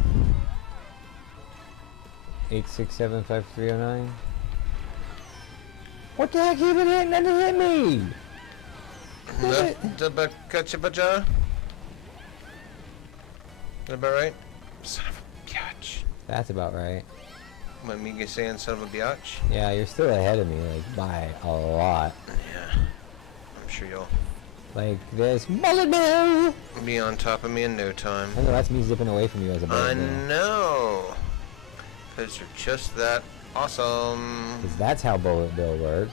8675309. What the heck? You been hitting? That didn't hit me. Is that about right? Son of a biatch. That's about right. What, me saying son of a biatch? Yeah, you're still ahead of me, like, by a lot. Yeah. I'm sure you'll Like this bullet bill. be on top of me in no time. I know that's me zipping away from you as a bullet I bill. know. Because you're just that awesome. Because that's how bullet bill works.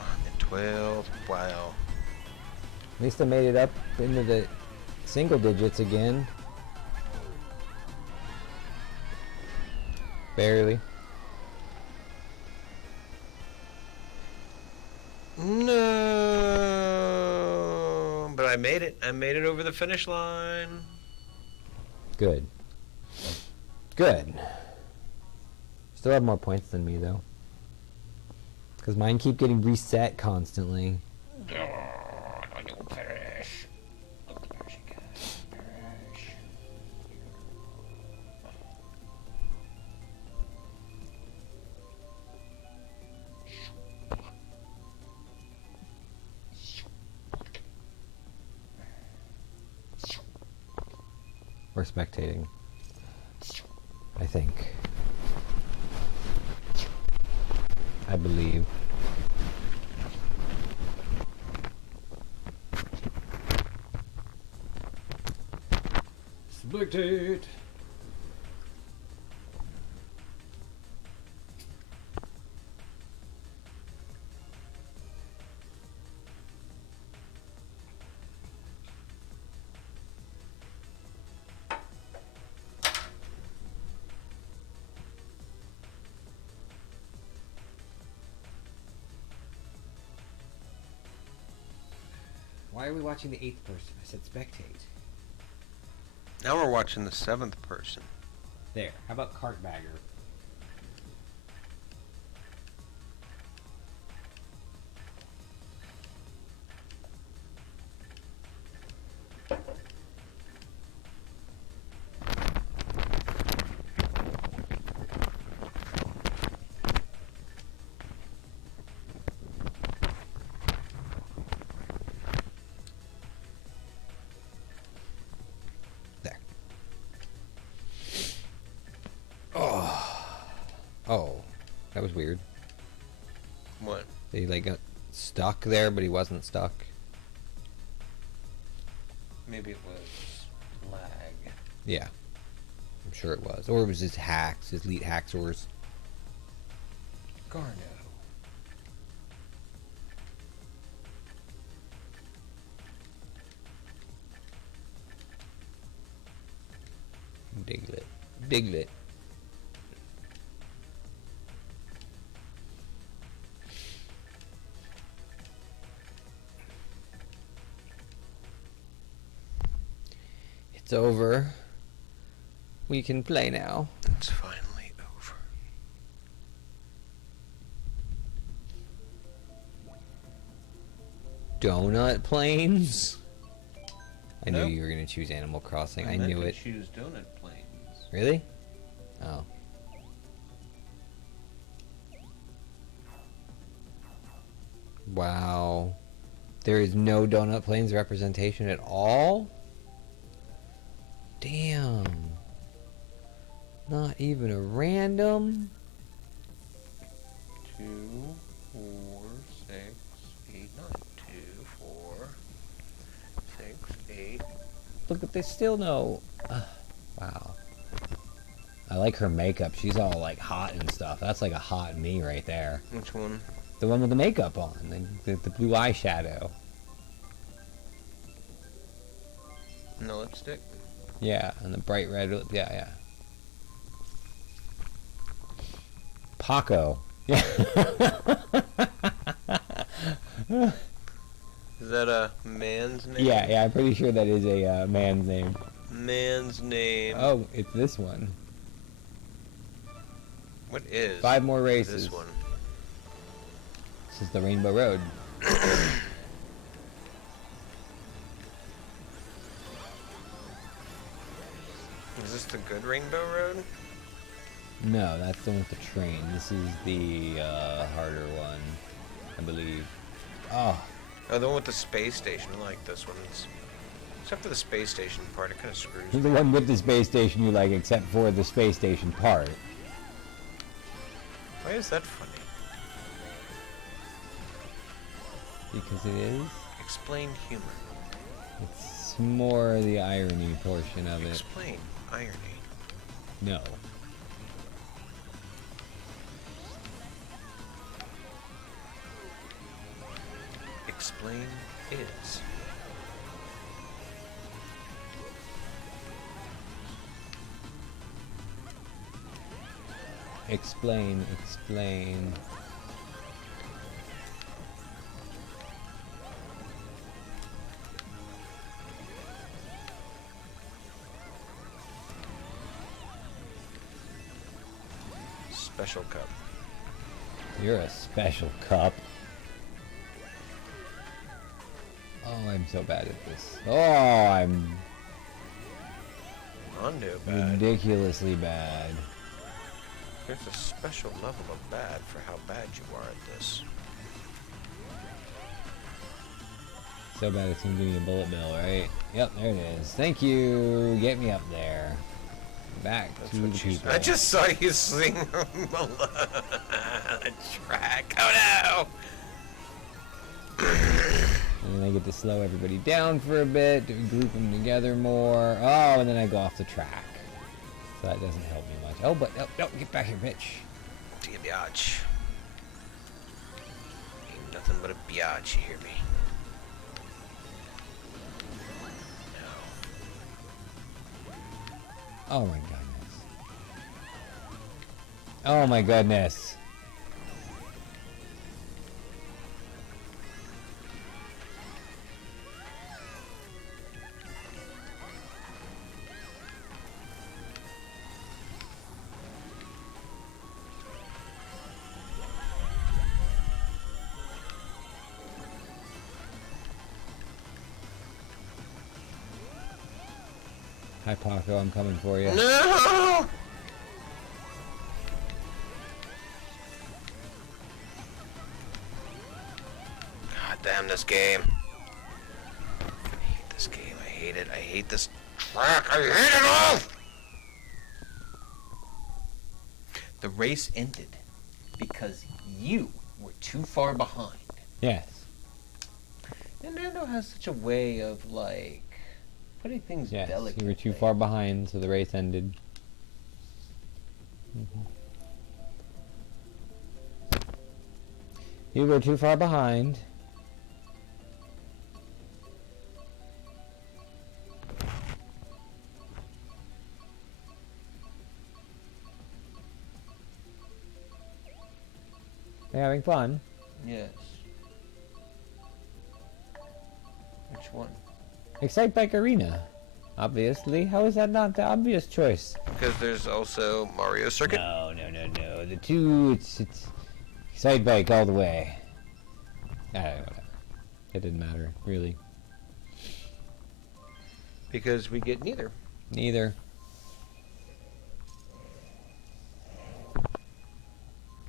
I'm in 12. Wow. At least I made it up into the single digits again. Barely. No. But I made it. I made it over the finish line. Good. Good. Still have more points than me, though. Because mine keep getting reset constantly. Or spectating. I think. I believe. Spectate! Why are we watching the 8th person? I said spectate. Now we're watching the 7th person. There. How about cartbagger? Oh, that was weird. What? He like got stuck there, but he wasn't stuck. Maybe it was lag. Yeah, I'm sure it was. Or it was his hacks, his elite hacksaws. Garno. Diglett. Diglett. It's over. We can play now. It's finally over. Donut Plains? I Nope. knew you were going to choose Animal Crossing. I meant knew to it. choose Donut Plains. Really? Oh. Wow. There is no Donut Plains representation at all? Damn. Not even a random? 2, 4, 6, 8, 9. 2, 4, 6, 8. Look at this, still no. Wow. I like her makeup. She's all like hot and stuff. That's like a hot me right there. Which one? The one with the makeup on, the blue eyeshadow. And the lipstick? Yeah, and the bright red. Yeah, yeah. Paco. Yeah. Is that a man's name? Yeah, yeah. I'm pretty sure that is a man's name. Man's name. Oh, it's this one. What is 5 more races. this one? This is the Rainbow Road. Is this the good Rainbow Road? No, that's the one with the train. This is the harder one, I believe. Oh. Oh, the one with the space station. I like this one. Except for the space station part, it kind of screws me. The one with the space station you like, except for the space station part. Why is that funny? Because it is. Explain humor. It's more the irony portion of it. Explain irony. No. Explain is. Explain, explain. Special cup. You're a special cup. Oh, I'm so bad at this. Oh, I'm Mondo bad. ridiculously bad. There's a special level of bad for how bad you are at this. So bad it's gonna give me a bullet bill, right? Yep, there it is. Thank you. Get me up there. Back to the people. I just saw you sing the track. Oh no! And then I get to slow everybody down for a bit, to group them together more. Oh, and then I go off the track. So that doesn't help me much. Oh, but no, get back here, bitch. Damn biatch. Ain't nothing but a biatch, you hear me? Oh my goodness. Oh my goodness. Hi, Paco, I'm coming for you. No! God damn this game. I hate this game. I hate it. I hate this track. I hate it all! The race ended because you were too far behind. Yes. Nintendo has such a way of, like, putting things Yes, delicately. you were too far behind, so the race ended. You were too far behind. Are you having fun? Yes. Which one? Excite Bike Arena. Obviously. How is that not the obvious choice? Because there's also Mario Circuit. No. The two, it's Excite Bike all the way. Whatever. It didn't matter, really. Because we get neither. Neither.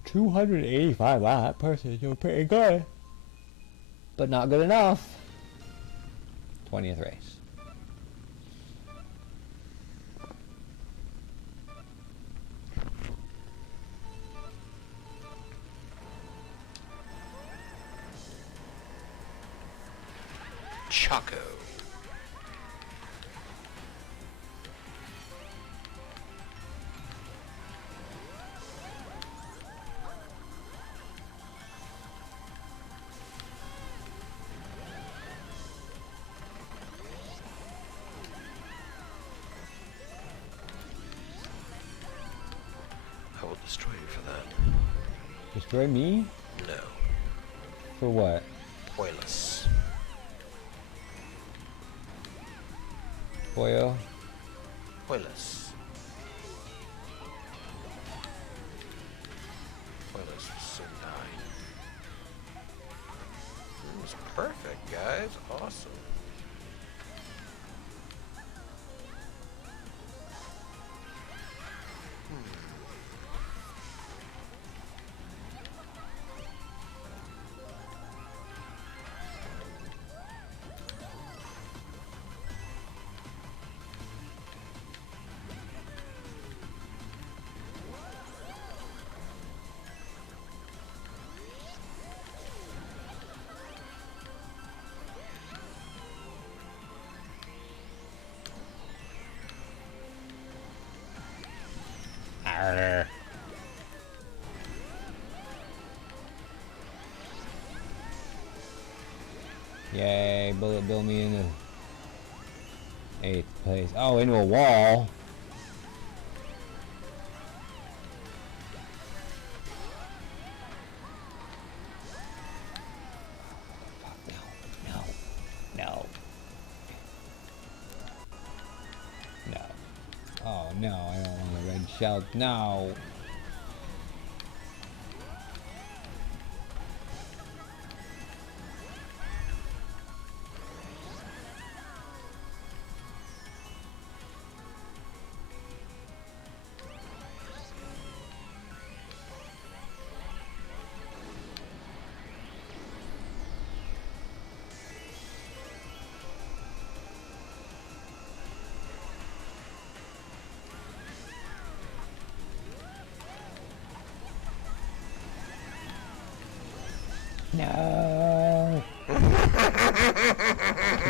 $285. Wow, that person is pretty good. But not good enough. 20th race. Choco. I will destroy you for that. Destroy me? No. For what? Pointless. Boyo? Pointless. Pointless will soon die. That was perfect, guys. Awesome. Arr. Yay, bullet bill me into 8th place. Oh, into a wall. No. Oh no, I don't want a red shell. No. No. I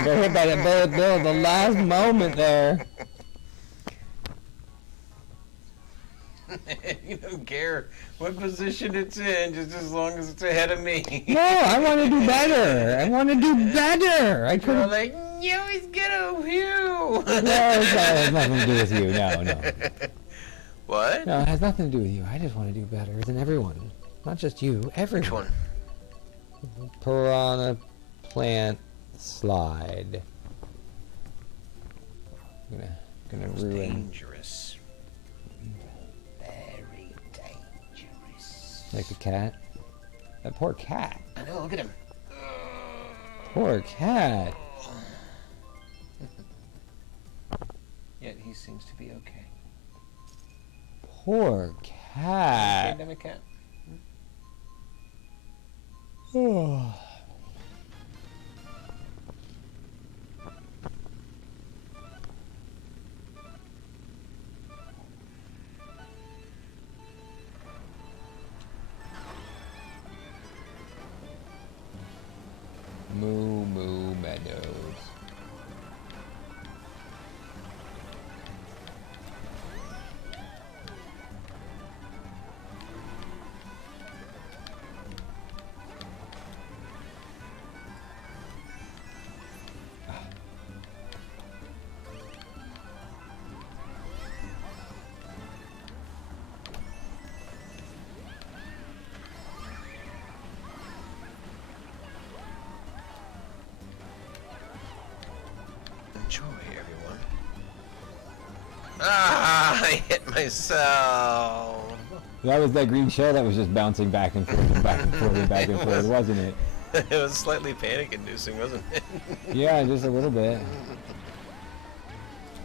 got hit by that bullet bill at the last moment there. You don't care what position it's in, just as long as it's ahead of me. No, I want to do better. I want to do better. I You're couldn't. like, you always get a view. No, that has nothing to do with you. No. What? No, it has nothing to do with you. I just want to do better than everyone. Not just you, everyone. Which one? Piranha plant slide. Gonna ruin. Dangerous. Very dangerous. Like the cat. That poor cat. I know, look at him. Poor cat. Yet he seems to be okay. Poor cat. Pandemic cat. Oh. Moo Moo Meadows. Enjoy, everyone. Ah, I hit myself. That was that green shell that was just bouncing back and forth and back and forth and back and forth, wasn't it? It was slightly panic-inducing, wasn't it? Yeah, just a little bit.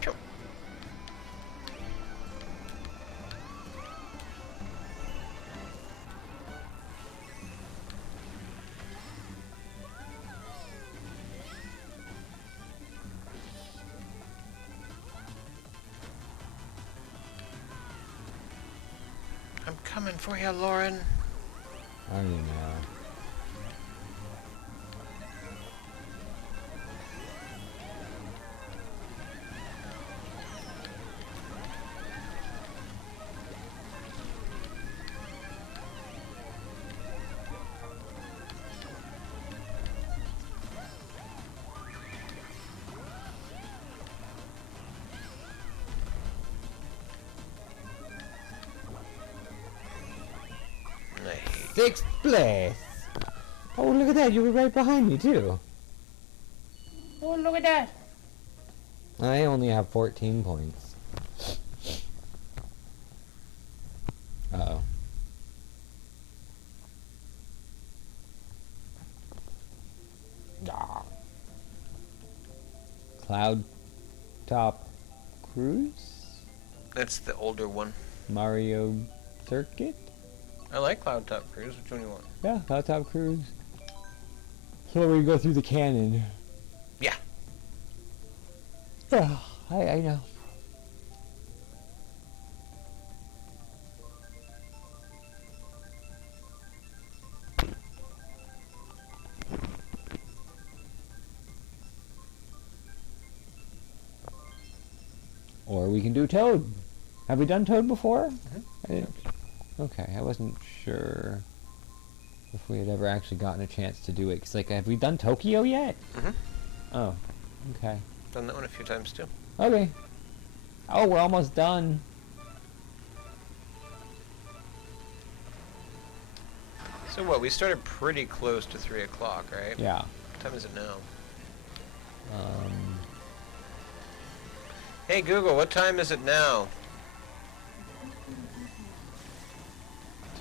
Come. I'm coming for you, Lauren. I don't even know. Sixth place. Oh, look at that. You were right behind me, too. Oh, look at that. I only have 14 points. Uh-oh. Ah. Cloud Top Cruise? That's the older one. Mario Circuit? I like Cloud Top Cruise. Which one do you want? Yeah, Cloud Top Cruise. So we go through the cannon. Yeah. Yeah, I know. Or we can do Toad. Have we done Toad before? Okay, I wasn't sure if we had ever actually gotten a chance to do it. 'Cause, like, have we done Tokyo yet? Oh, okay. Done that one a few times too. Okay. Oh, we're almost done. So what? We started pretty close to 3 o'clock, right? Yeah. What time is it now? Hey Google, what time is it now?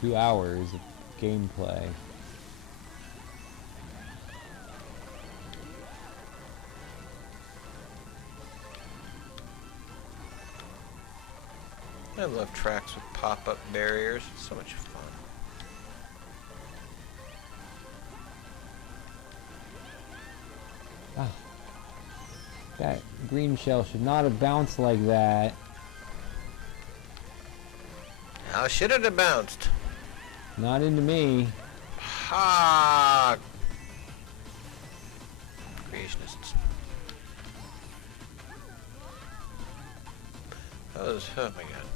2 hours of gameplay. I love tracks with pop-up barriers. It's so much fun. Ah. That green shell should not have bounced like that. How should it have bounced? Not into me. Ha! Creationists. Oh my god.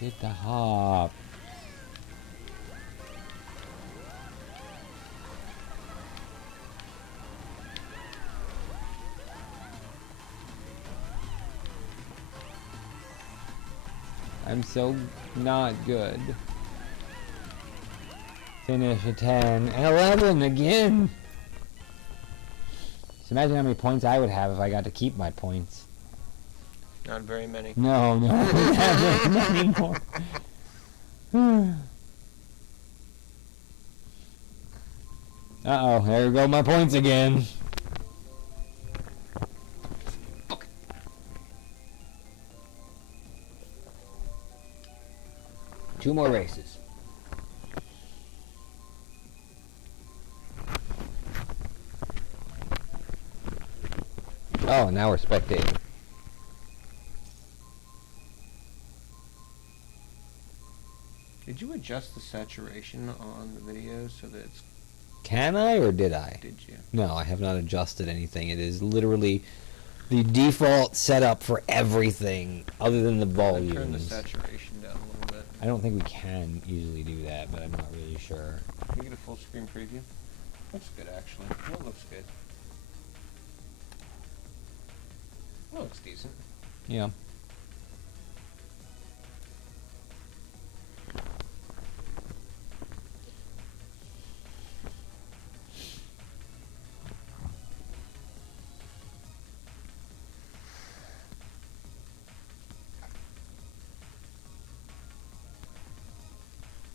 Did the hop. I'm so not good. Finish a 10 and 11 again. So imagine how many points I would have if I got to keep my points. Not very many. No, no, I don't have very many more. Uh-oh, there go my points again. Okay. Two more races. Oh, now we're spectating. Did you adjust the saturation on the video so that it's... Can I or did I? Did you? No, I have not adjusted anything. It is literally the default setup for everything other than the Turn the volumes. saturation down a little bit. I don't think we can easily do that, but I'm not really sure. Can we get a full screen preview? Looks good, actually. That looks good. That looks decent. Yeah.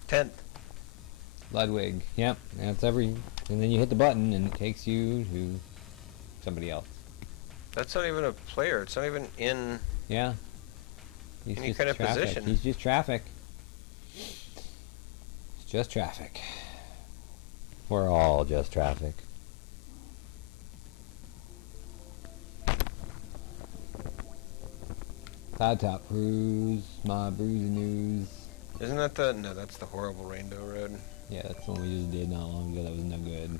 Tenth. Ludwig. Yep. That's every. And then you hit the button, and it takes you to somebody else. That's not even a player. It's not even in Yeah. He's any just kind of traffic. position. He's just traffic. It's just traffic. We're all just traffic. Cloud Top Cruise, my bruising news. Isn't that the... No, that's the horrible Rainbow Road. Yeah, that's the one we just did not long ago. That was no good.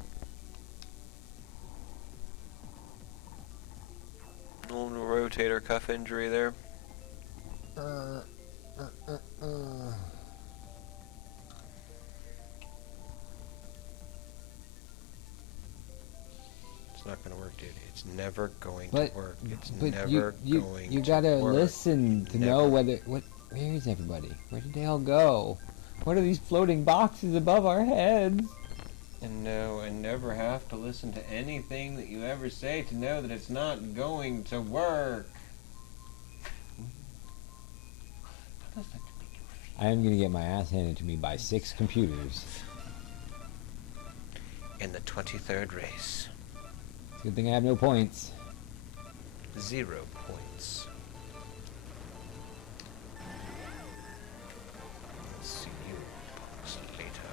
Little rotator cuff injury there. It's not going to work, dude. It's never going to work. It's never going you to gotta work. listen to know whether... Where is everybody? Where did they all go? What are these floating boxes above our heads? And no, I never have to listen to anything that you ever say to know that it's not going to work. I am gonna get my ass handed to me by 6 computers. In the 23rd race. Good thing I have no points. 0 points. See you punks later.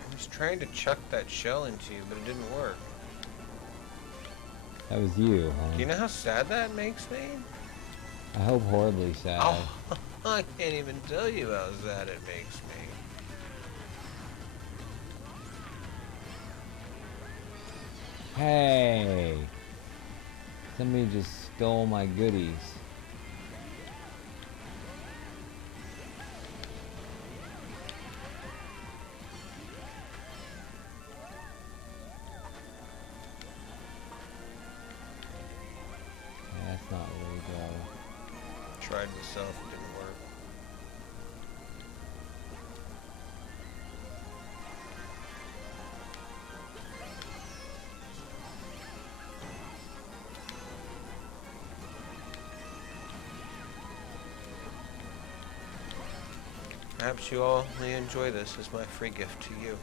I was trying to chuck that shell into you, but it didn't work. That was you, huh? Do you know how sad that makes me? I hope horribly sad. Oh, I can't even tell you how sad it makes me. Hey! Somebody just stole my goodies. Yeah, that's not really good. Tried myself, it didn't work. Perhaps you all may enjoy this as my free gift to you.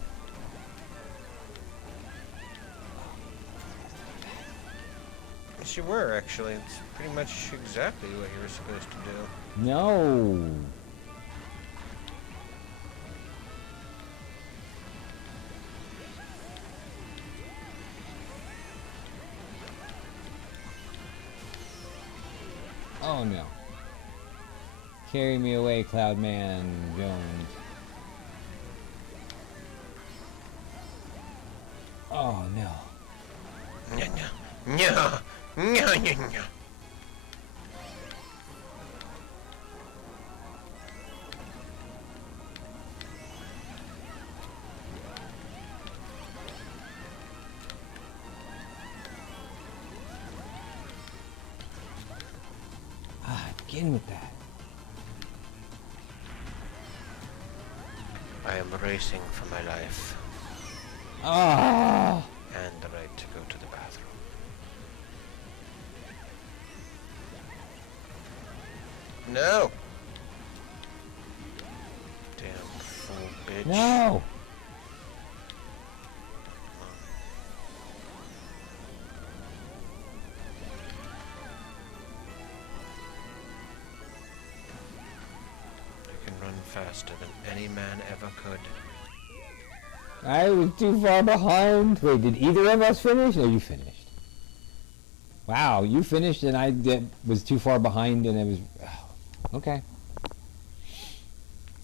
Yes, you were, actually. It's pretty much exactly what you were supposed to do. No! Oh no. Carry me away, Cloudman Jones. Oh no. Nya, nya, nya, nya, nya, nya. Ah, begin with that. I am racing for my life Ah! and the right to go to the bathroom. No! Damn fool bitch. No! I can run faster than any man ever could. I was too far behind. Wait, did either of us finish? No, you finished. Wow, you finished and I was too far behind and it was... Oh, okay.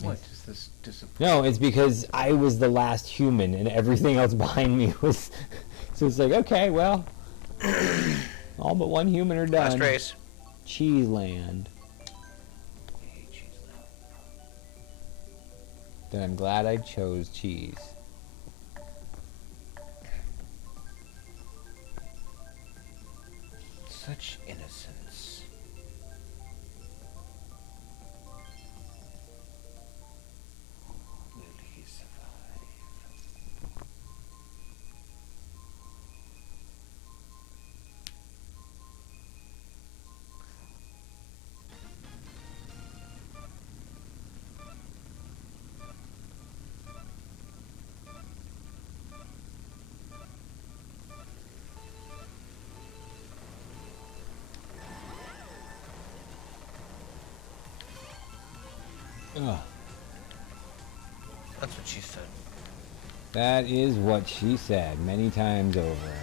What is this disappointment? No, it's because I was the last human and everything else behind me was... So it's like, okay, well, all but one human are done. Last race. Cheeseland. Then I'm glad I chose cheese. Such innocence. Will he survive? Ugh. That's what she said. That is what she said many times over.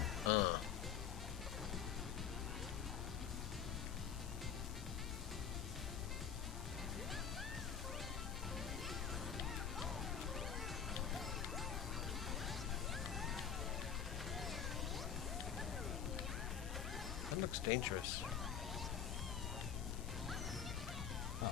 That looks dangerous. Oh.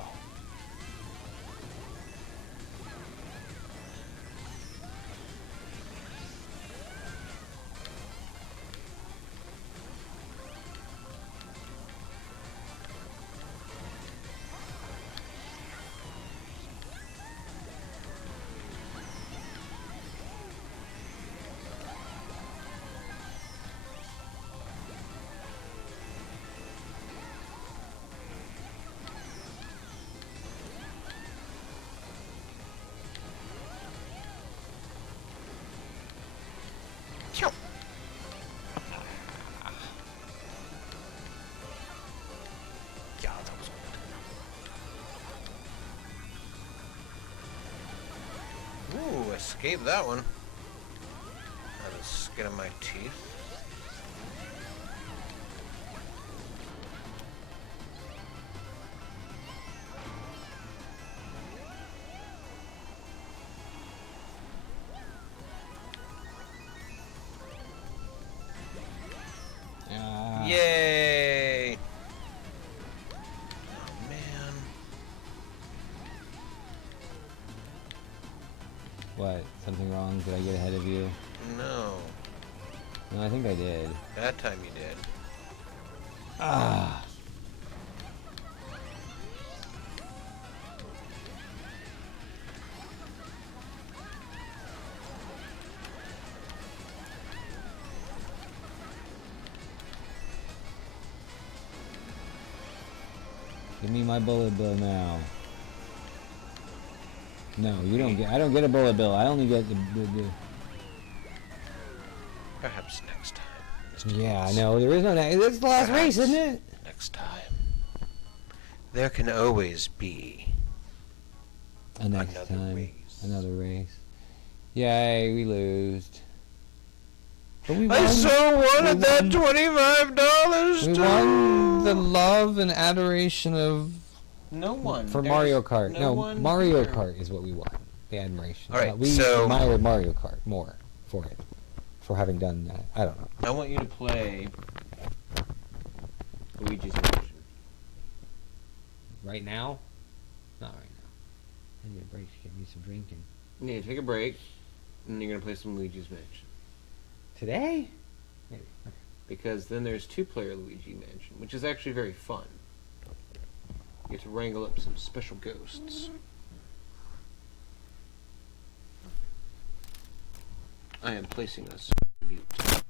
Ooh, escaped that one. Out of the skin of my teeth. Yay! Oh man. What? Something wrong? Did I get ahead of you? No. No, I think I did. That time you did. Ah. Give me my bullet bill now. No, you don't get. I don't get a bullet bill. I only get the Perhaps next time. Yeah, I know. There is no next. It's the last race, isn't it? Next time. There can always be A next another time. race. Another race. Yay, we lose. But we I won. so wanted that won. $25 We too. won the love and adoration of No one. for There's Mario Kart. no No, one Mario here. Kart is what we won. The admiration. All right, We so- admire Mario Kart more for it, for having done that. I don't know. I want you to play Luigi's Mansion. Right now? Not right now. I need a break to get me some drinking. Yeah, take a break, and then you're gonna play some Luigi's Mansion. Today? Maybe. Okay. Because then there's two-player Luigi Mansion, which is actually very fun. You get to wrangle up some special ghosts. I am placing us on mute.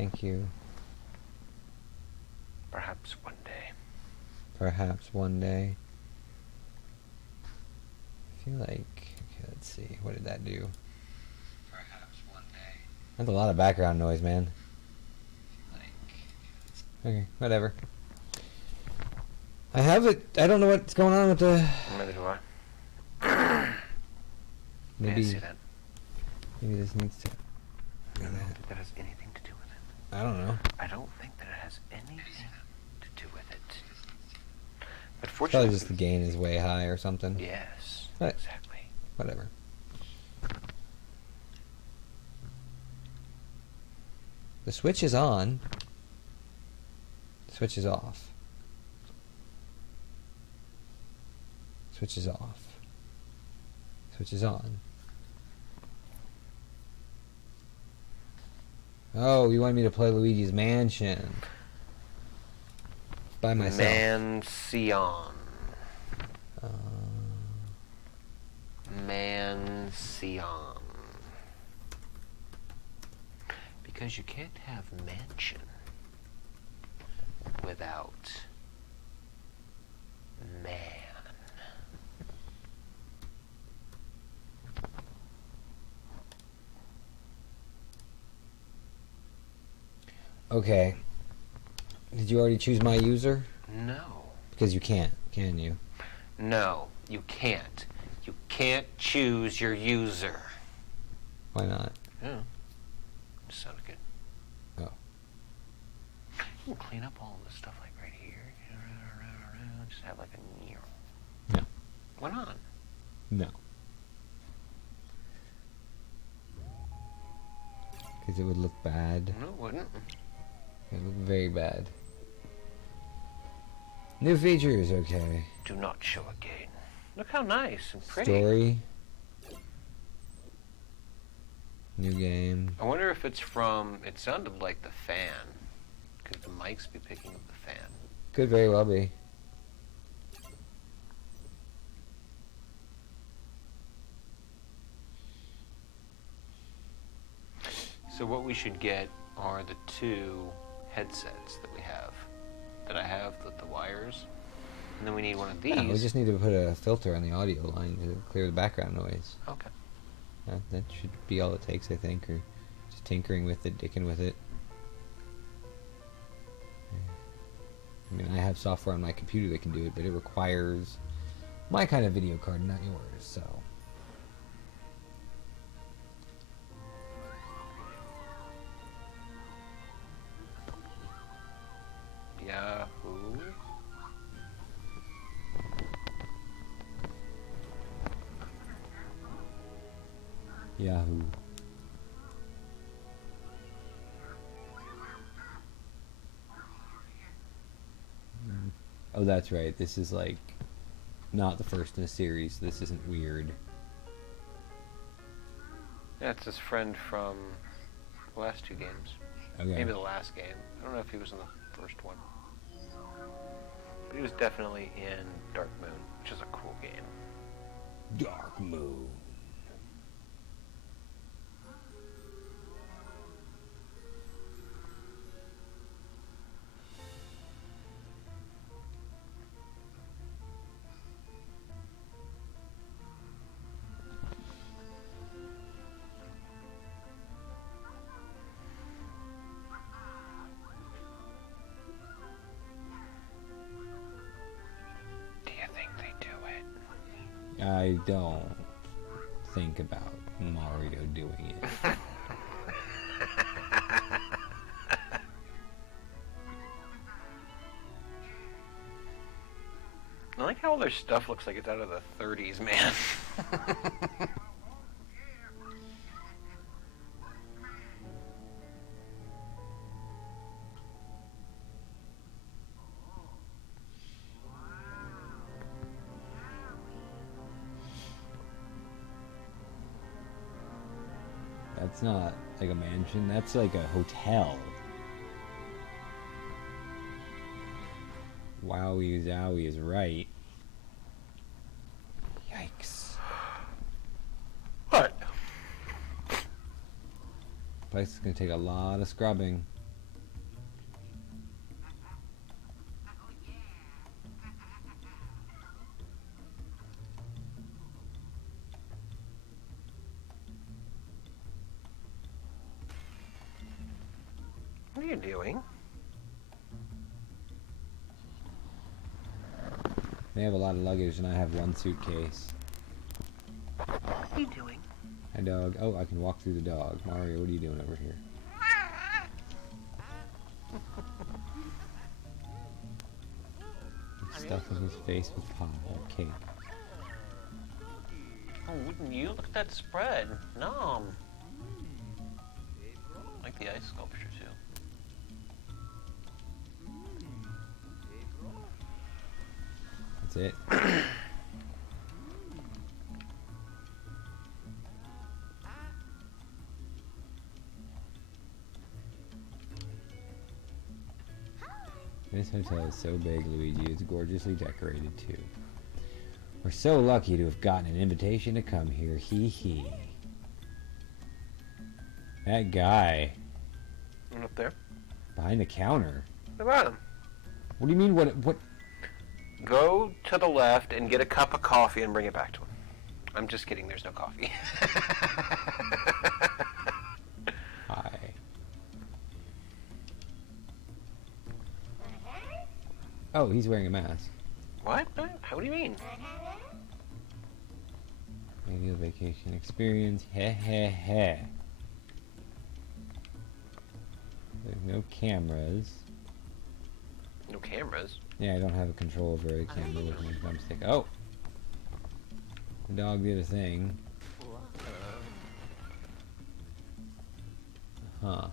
Thank you. Perhaps one day. Perhaps one day. I feel like... Okay, let's see. What did that do? Perhaps one day. That's a lot of background noise, man. Okay, whatever. I have it. I don't know what's going on with the... Neither do I. Maybe... Yeah, I see that. Maybe this needs to... I don't think that has anything to do with it. I don't know. I don't think that it has anything to do with it. But Probably fortunately... just the gain is way high or something. Yes, But exactly. whatever. The switch is on. The switch is off. Switch is off. Switch is on. Oh, you wanted me to play Luigi's Mansion. By myself. Mansion. Mansion. Because you can't have mansion without man. Okay. Did you already choose my user? No. Because you can't, can you? No, you can't. You can't choose your user. Why not? Yeah. Just sounded good. Oh. You can clean up all this stuff like right here. Just have like a near. No. Why not? No. Because it would look bad. No, it wouldn't. It would look very bad. New features, okay. Do not show again. Look how nice and pretty. Story. New game. I wonder if it's from, it sounded like the fan. Could the mics be picking up the fan? Could very well be. So what we should get are the two headsets that we have. That I have, the wires. And then we need one of these. Yeah, we just need to put a filter on the audio line to clear the background noise. Okay. That should be all it takes, I think, or just tinkering with it, dicking with it. I mean, I have software on my computer that can do it, but it requires my kind of video card, not yours, so... Yahoo. Yahoo. Oh, that's right. This is like not the first in a series. This isn't weird. Yeah, it's his friend from the last two games. Okay. Maybe the last game. I don't know if he was in the first one. But he was definitely in Dark Moon, which is a cool game. Dark Moon. Do you think they do it? I don't think about Mario doing it. I like how all their stuff looks like it's out of the 30s, man. That's not like a mansion. That's like a hotel. Wowie zowie is right. Yikes. What? Place is gonna take a lot of scrubbing. you doing? They have a lot of luggage and I have one suitcase. What are you doing? Hi dog. Oh, I can walk through the dog. Mario, what are you doing over here? Stuffing his face with pie or cake. Oh, wouldn't you? Look at that spread. Nom. I like the ice sculpture too. That's it. This hotel is so big, Luigi. It's gorgeously decorated, too. We're so lucky to have gotten an invitation to come here. Hee hee. That guy. Up there? Behind the counter. What about him? What do you mean, what? Go to the left and get a cup of coffee and bring it back to him. I'm just kidding, there's no coffee. Hi. Oh, he's wearing a mask. What? What do you mean? Maybe a vacation experience. Heh heh heh. There's no cameras. No cameras? Yeah, I don't have a control over a camera with my thumbstick. Oh! The dog did a thing. Huh.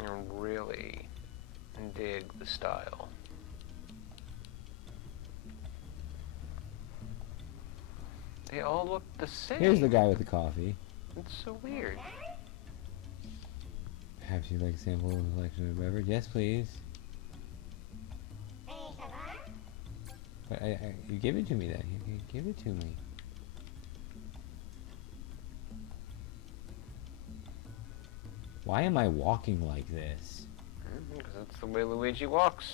I really dig the style. They all look the same. Here's the guy with the coffee. It's so weird. Perhaps you'd like a sample of a selection of beverage? Yes, please. But you give it to me then. You give it to me. Why am I walking like this? Because that's the way Luigi walks.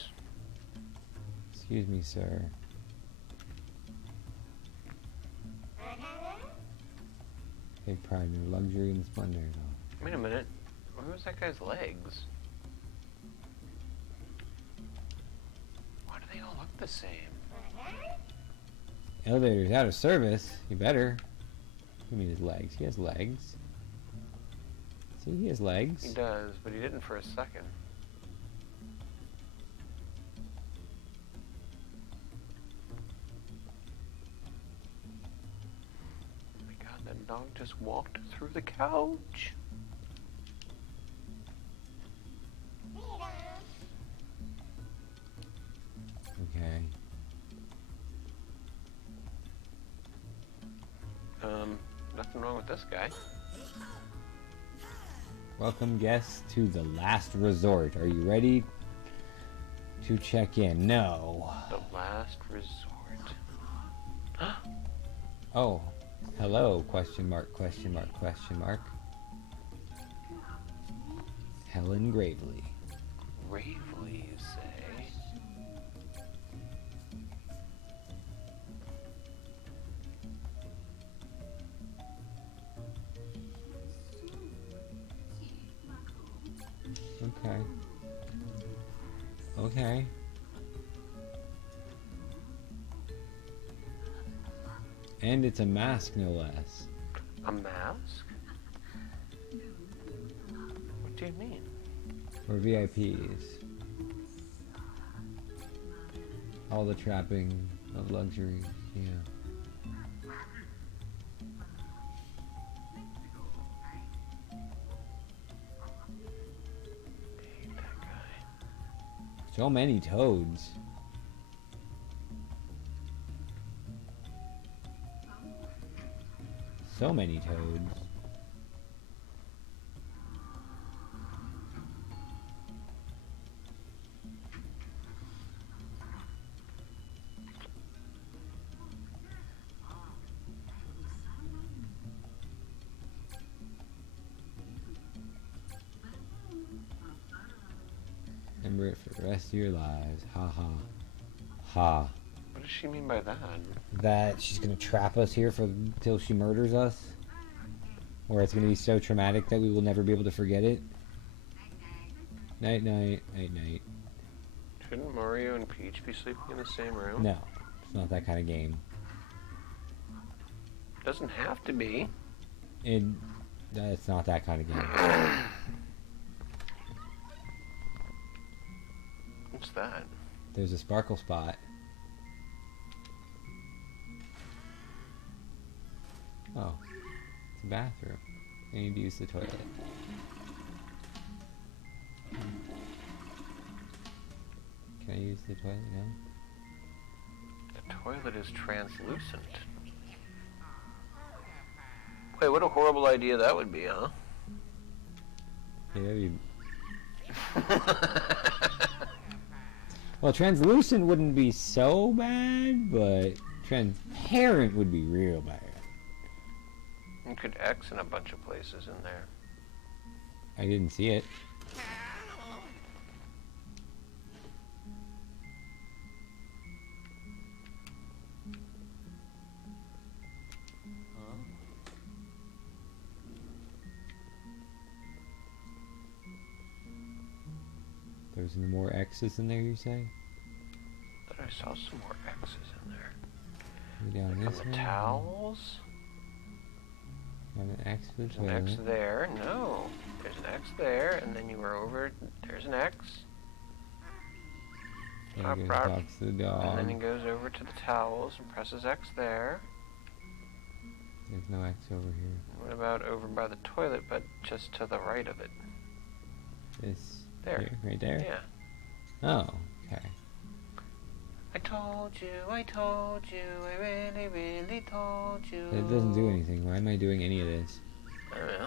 Excuse me, sir. Take pride in your luxury and splendor. Wait a minute. Where was that guy's legs? Why do they all look the same? Elevator's out of service. You better. Give me his legs. He has legs. See, he has legs. He does, but he didn't for a second. Oh my god, that dog just walked through the couch. Okay. Nothing wrong with this guy. Welcome guests to the last resort. Are you ready to check in? No. The last resort. Oh, hello, question mark, question mark, question mark. Helen Gravely. Gravely, you say? Okay. Okay. And it's a mask, no less. A mask? What do you mean? For VIPs. All the trapping of luxury, yeah. So many toads. So many toads. Remember it for the rest of your lives. Ha ha. Ha. What is does she mean by that? That she's gonna trap us here for till she murders us, or it's gonna be so traumatic that we will never be able to forget it. Night, night, night, night. Shouldn't Mario and Peach be sleeping in the same room? No, it's not that kind of game. Doesn't have to be. It's not that kind of game. What's that? There's a sparkle spot. Oh, it's a bathroom. I need to use the toilet. Can I use the toilet now? The toilet is translucent. Wait, what a horrible idea that would be, huh? Yeah, well, translucent wouldn't be so bad, but transparent would be real bad. You could X in a bunch of places in there. I didn't see it. There's no more X's in there, you say? Thought I saw some more X's in there. Maybe down Like this on the one? towels? Got an X for the There's an X toilet. there. No. There's an X there, and then you were over. There's an X. There he goes, talks to the dog. And then he goes over to the towels and presses X there. There's no X over here. What about over by the toilet, but just to the right of it? This. There. Here, right there? Yeah. Oh, okay. I told you, I really, really told you. It doesn't do anything. Why am I doing any of this? I don't know.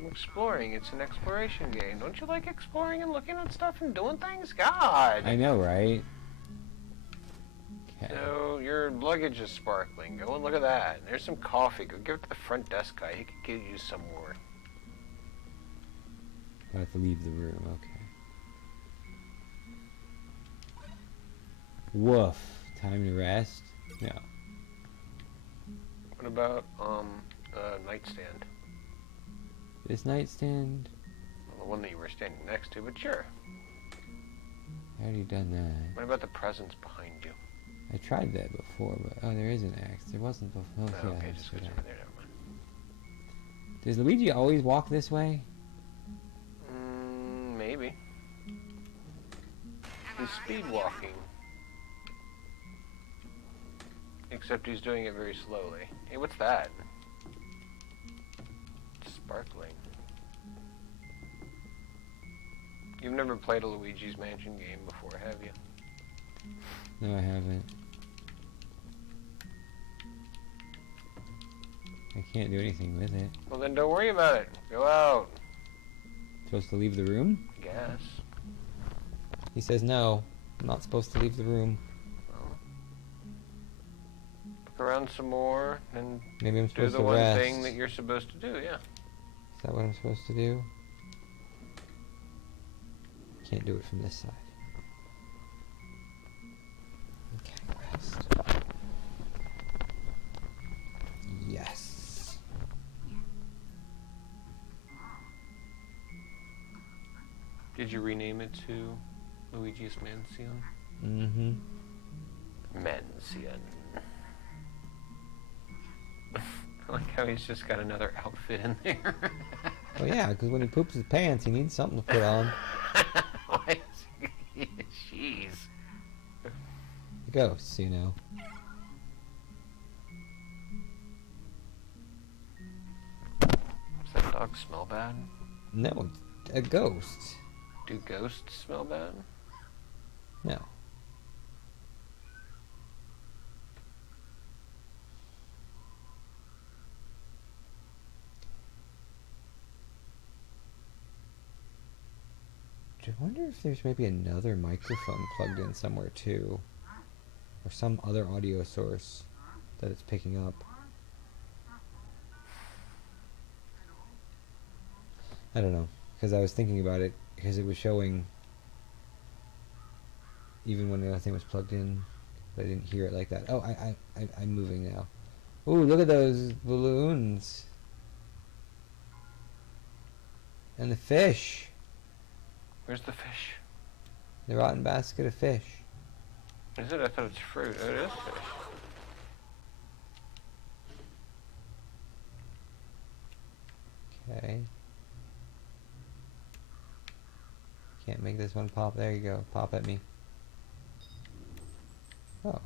I'm exploring. It's an exploration game. Don't you like exploring and looking at stuff and doing things? God! I know, right? Okay. So, your luggage is sparkling. Go and look at that. There's some coffee. Go give it to the front desk guy. He could give you some more. I have to leave the room, okay. Woof. Time to rest? No. What about, the nightstand? This nightstand? Well, the one that you were standing next to, but sure. I already done that. What about the presents behind you? I tried that before, but oh, there is an X. There wasn't before. Oh, Oh, yeah, okay, there's just goes an over X. there. Never mind. Does Luigi always walk this way? Maybe. He's speed walking. Except he's doing it very slowly. Hey, what's that? It's sparkling. You've never played a Luigi's Mansion game before, have you? No, I haven't. I can't do anything with it. Well, then don't worry about it. Go out. Supposed to leave the room? I guess. He says no. I'm not supposed to leave the room. Look around some more and Maybe I'm do supposed the to one rest. thing that you're supposed to do, yeah. Is that what I'm supposed to do? Can't do it from this side. Okay, rest. Yes. Did you rename it to Luigi's Mansion? Mm-hmm. Mansion. I like how he's just got another outfit in there. Well, yeah, because when he poops his pants, he needs something to put on. Why is he... Jeez. Ghosts, you know. Does that dog smell bad? No, a ghost. Do ghosts smell bad? No. I wonder if there's maybe another microphone plugged in somewhere too. Or some other audio source that it's picking up. I don't know, because I was thinking about it, because it was showing, even when the other thing was plugged in, but I didn't hear it like that. Oh, I'm moving now. Ooh, look at those balloons. And the fish. Where's the fish? The rotten basket of fish. Is it? I thought it's fruit. Oh, it is fish. Okay. Can't make this one pop. There you go. Pop at me. Oh.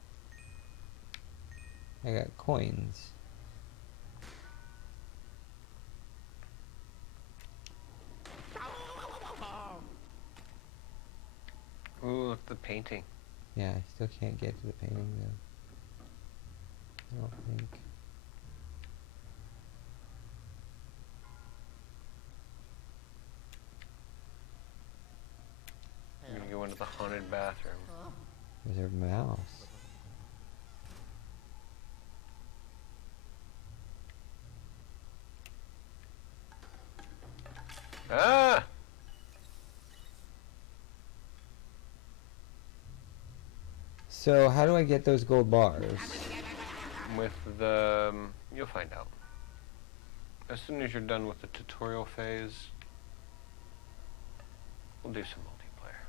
I got coins. Ooh, look at the painting. Yeah, I still can't get to the painting though. I don't think. I'm gonna go into the haunted bathroom. There's a mouse. Ah! So how do I get those gold bars? With the... you'll find out. As soon as you're done with the tutorial phase, we'll do some multiplayer.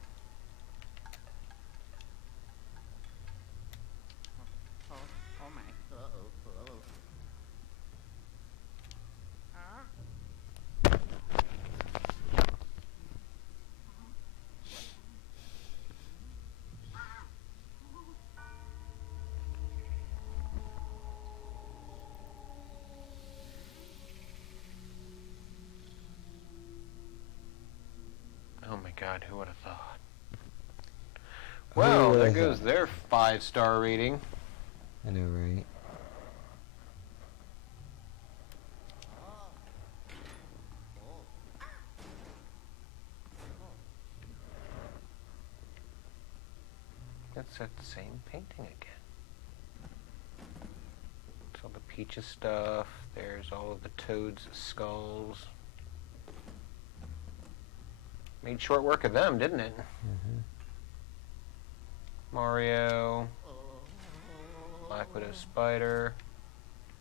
Oh my. Uh-oh. Oh my god, who would have thought? Well, there goes their 5-star rating. I know, right? That's that same painting again. It's all the peaches stuff. There's all of the toads' skulls. Made short work of them, didn't it? Mm-hmm. Mario. Black Widow Spider.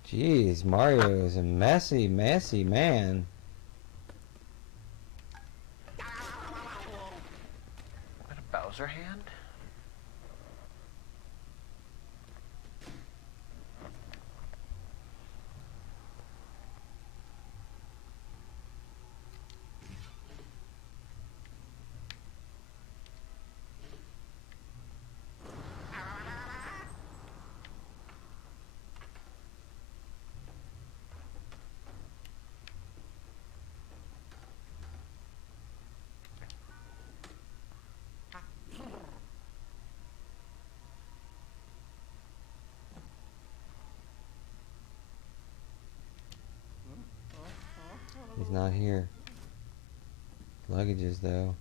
Jeez, Mario is a messy man. Is that a Bowser hand? He's not here. Luggages, though.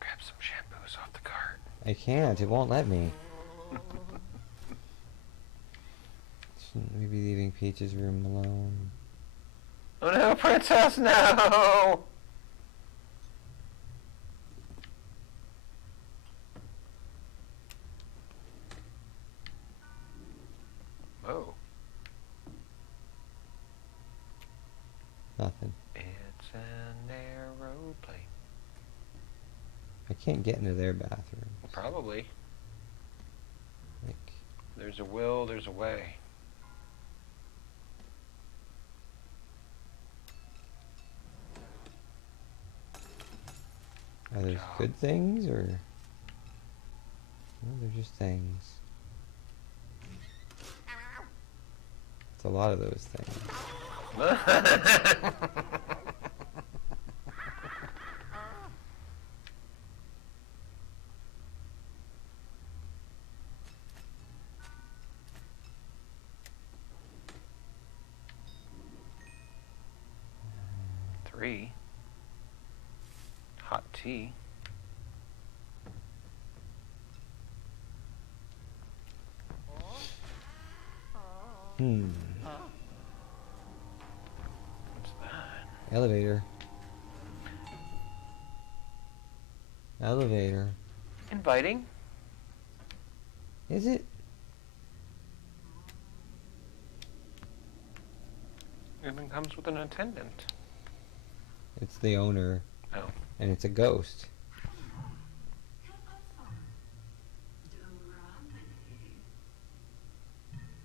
Grab some shampoos off the cart. I can't. It won't let me. Shouldn't we be leaving Peach's room alone? Oh no, Princess, no! Oh. Nothing. It's an aeroplane. I can't get into their bathroom. Probably. Like, There's a will, there's a way. are there good things, or... No, they're just things. It's a lot of those things. Three. Hot tea. Hmm. What's Elevator. Elevator. Inviting. Is it? Even comes with an attendant. It's the owner. Oh. And it's a ghost.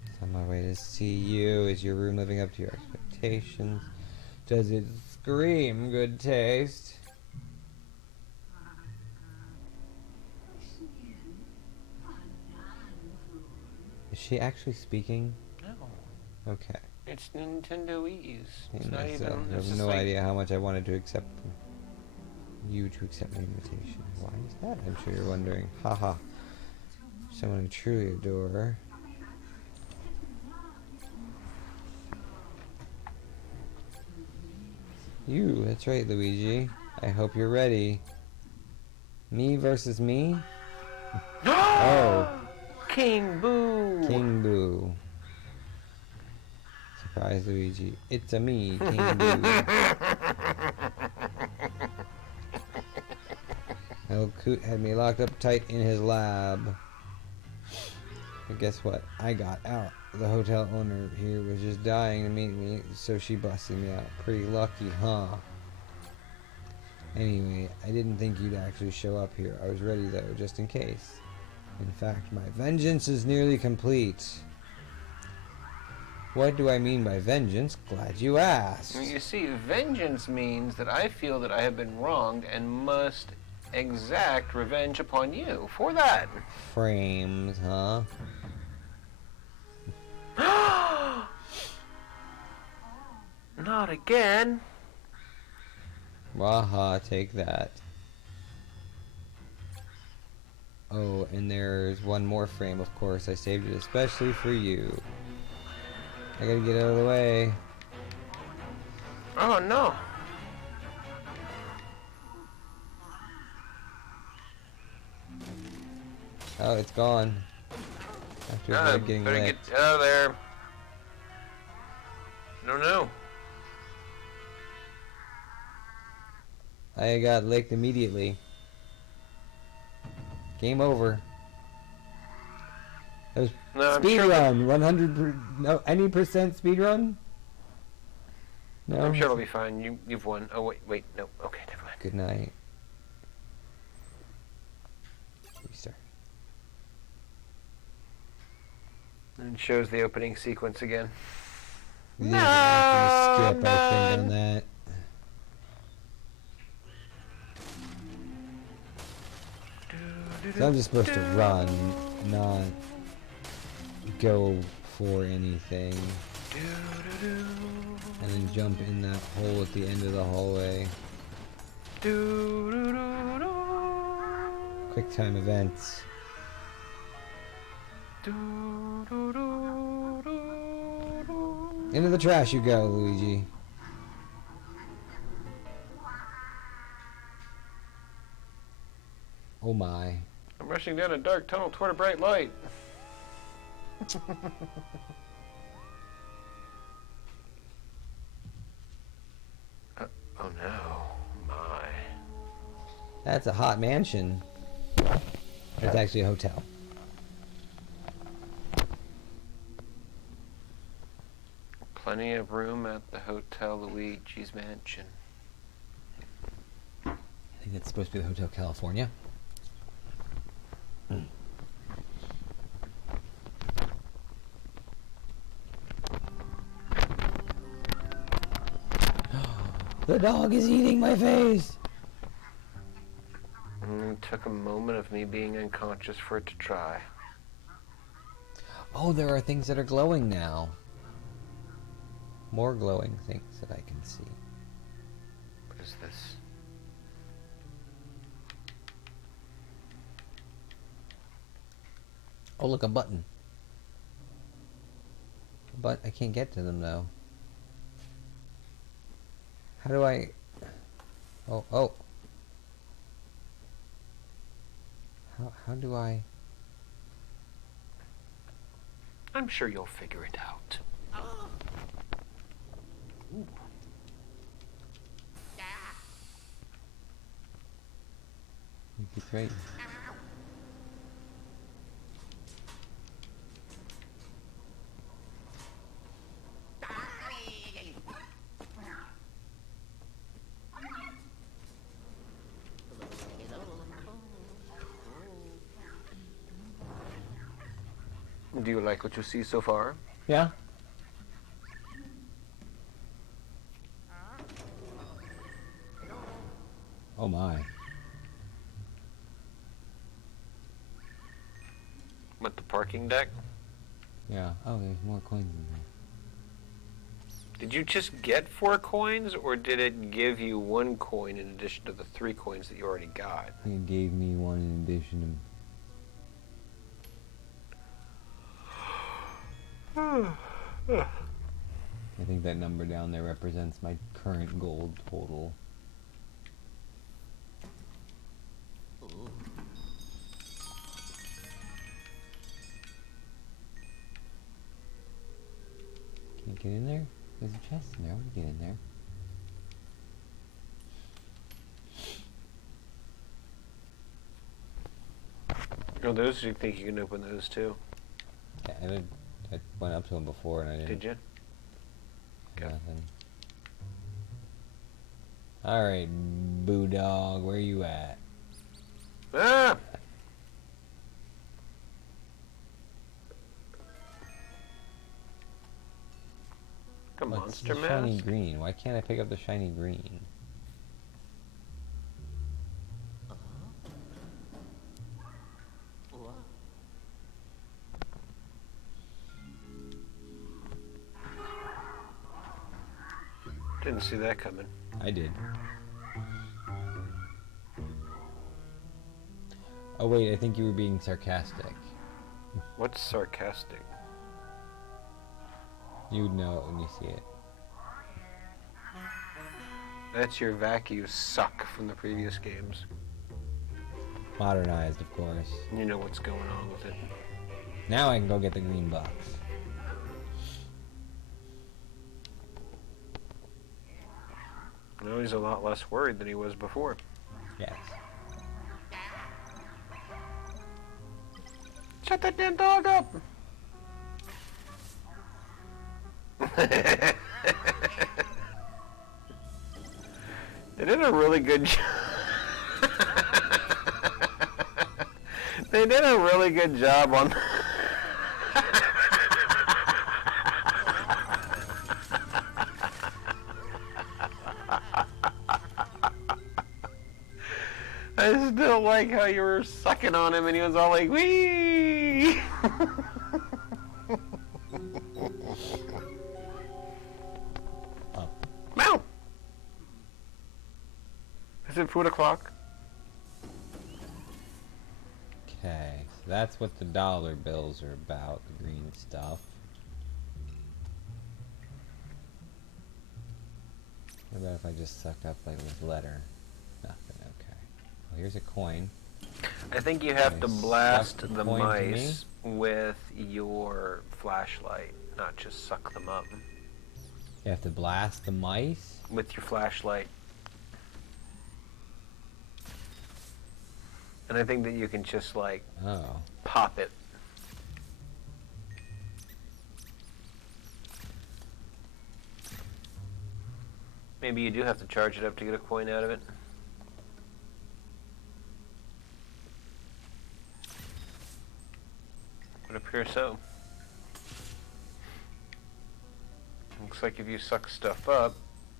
It's on my way to see you. Is your room living up to your expectations? Does it scream good taste? Is she actually speaking? No. Okay. It's Nintendoese. It's And not I even. have It's just no like, idea how much I wanted to accept you to accept my invitation. Why is that? I'm sure you're wondering. Haha. Someone I truly adore. You, that's right, Luigi. I hope you're ready. Me versus me? Oh. King Boo! King Boo. Surprise, Luigi. It's a me, King Boo. Old Coot had me locked up tight in his lab. But guess what? I got out. The hotel owner here was just dying to meet me, so she busted me out. Pretty lucky, huh? Anyway, I didn't think you'd actually show up here. I was ready, though, just in case. In fact, my vengeance is nearly complete. What do I mean by vengeance? Glad you asked. You see, vengeance means that I feel that I have been wronged and must exact revenge upon you for that. Frames, huh? Not again. Waha, take that. Oh, and there's one more frame, of course. I saved it especially for you. I gotta get out of the way. Oh no. Oh, it's gone. After avoid getting better licked. get out of there. No. I got licked immediately. Game over. That was speed run. 100. No, any percent speed run? No. I'm sure it'll be fine. You've won. Oh wait, no. Okay, never mind. Good night. Restart. And it shows the opening sequence again. We didn't have to skip our thing on that. So I'm just supposed to run, not go for anything. And then jump in that hole at the end of the hallway. Quick time events. Into the trash you go, Luigi. Oh my. I'm rushing down a dark tunnel toward a bright light. Oh no, my. That's a hot mansion. It's actually a hotel. Plenty of room at the Hotel Luigi's Mansion. I think that's supposed to be the Hotel California. The dog is eating my face! It took a moment of me being unconscious for it to try. Oh, there are things that are glowing now. More glowing things that I can see. What is this? Oh, look, a button. But I can't get to them, though. How do I... Oh. How do I... I'm sure you'll figure it out. That's right. Do you like what you see so far? Yeah. Oh my. With the parking deck? Yeah. Oh, there's more coins in there. Did you just get 4 coins, or did it give you 1 coin in addition to the 3 coins that you already got? It gave me one in addition to... I think that number down there represents my current gold total. Can't get in there? There's a chest in there. I want to get in there. Oh, those, you think you can open those too? Yeah, I went up to him before and I didn't. Did you? Nothing. Alright, Boo Dog, where you at? Ah! A What's monster the mask? shiny green? Why can't I pick up the shiny green? Didn't see that coming. I did. Oh wait, I think you were being sarcastic. What's sarcastic? You'd know it when you see it. That's your vacuum suck from the previous games. Modernized, of course. You know what's going on with it. Now I can go get the green box. Now he's a lot less worried than he was before. Yes. Shut that damn dog up! They did a really good job. They did a really good job on. I still like how you were sucking on him and he was all like, wee! Meow! Is it food o'clock? Okay, so that's what the dollar bills are about, the green stuff. What about if I just sucked up like this letter? Nothing, okay. Well, here's a coin. I think you have to blast suck the coin to mice with your flashlight, not just suck them up. You have to blast the mice? With your flashlight. And I think that you can just like pop it. Maybe you do have to charge it up to get a coin out of it. Would appear so. Looks like if you suck stuff up.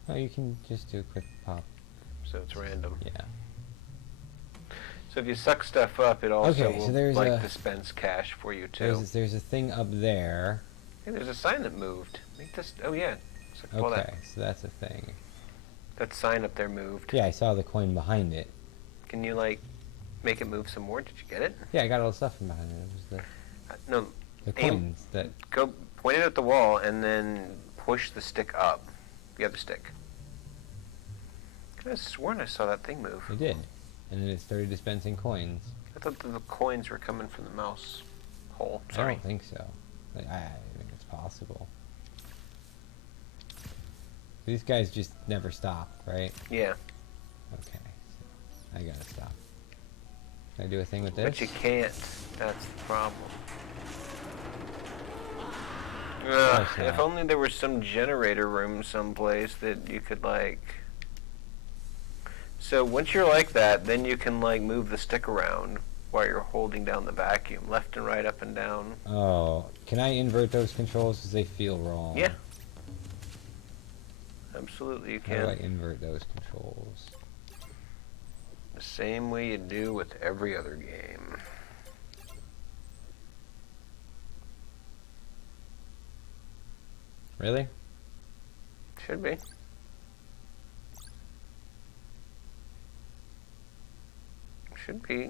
Oh, you can just do a quick pop. So it's random. Yeah. So if you suck stuff up, it also Okay, so will there's like a- dispense cash for you too. There's a thing up there. Hey, there's a sign that moved. Make this. Oh yeah. So pull Okay, that. so that's a thing. That sign up there moved. Yeah, I saw the coin behind it. Can you like make it move some more? Did you get it? Yeah, I got all the stuff from behind it. It was No. the aim- coins that... Go point it at the wall and then push the stick up. The other stick. I could have sworn I saw that thing move. It did. And then it started dispensing coins. I thought that the coins were coming from the mouse hole. I Sorry. don't think so. I think it's possible. These guys just never stop, right? Yeah. Okay, so I gotta stop. Can I do a thing with this? But you can't. That's the problem. Ugh, if only there was some generator room someplace that you could, like... So once you're like that, then you can, like, move the stick around while you're holding down the vacuum. Left and right, up and down. Oh, can I invert those controls because they feel wrong? Yeah. Absolutely, you can. How do I invert those controls? The same way you do with every other game. Really? Should be. Should be.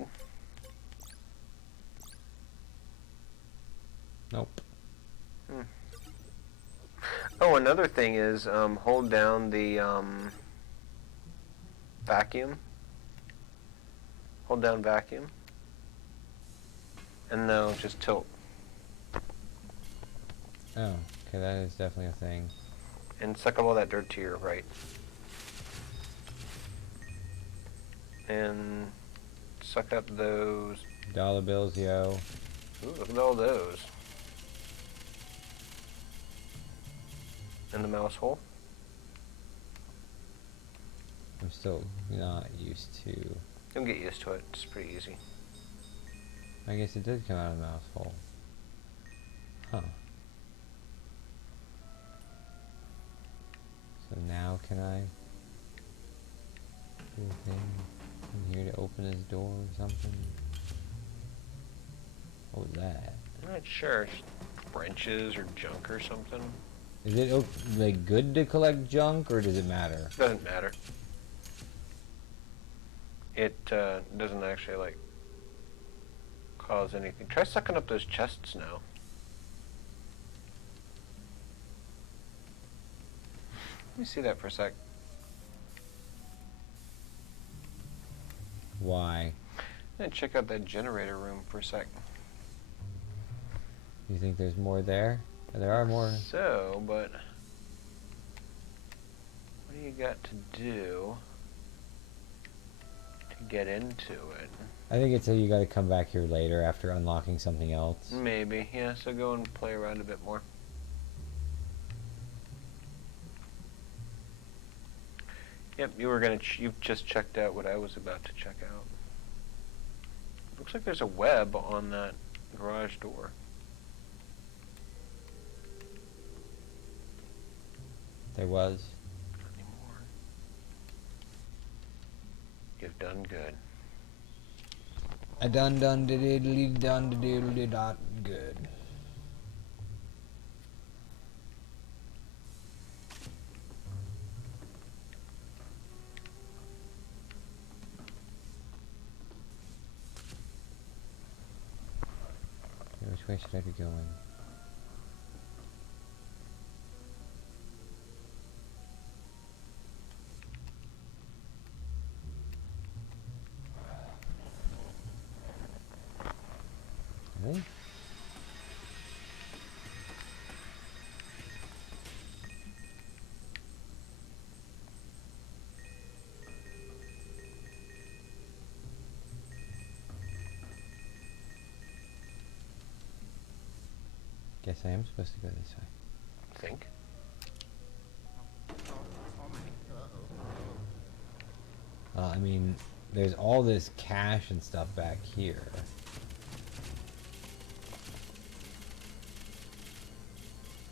Nope. Oh, another thing is hold down the vacuum. Hold down vacuum. And no, just tilt. Oh, okay, that is definitely a thing. And suck up all that dirt to your right. And suck up those dollar bills, yo. Ooh, look at all those. And the mouse hole. I'm still not used to... You'll get used to it. It's pretty easy. I guess it did come out of the mouse hole. Huh. So now can I do a thing in here to open his door or something? What was that? I'm not sure. Wrenches or junk or something. Is it like good to collect junk or does it matter? Doesn't matter. It doesn't actually like cause anything. Try sucking up those chests now. Let me see that for a sec. Why? And check out that generator room for a sec. You think there's more there? There are more. So, but what do you got to do to get into it? I think it's you got to come back here later after unlocking something else. Maybe, yeah. So go and play around a bit more. Yep, you've just checked out what I was about to check out. Looks like there's a web on that garage door. There was. Not anymore. You've done good. I done diddly dot good. Which way should I be going? Really? Guess I am supposed to go this way. Think. I mean, there's all this cash and stuff back here.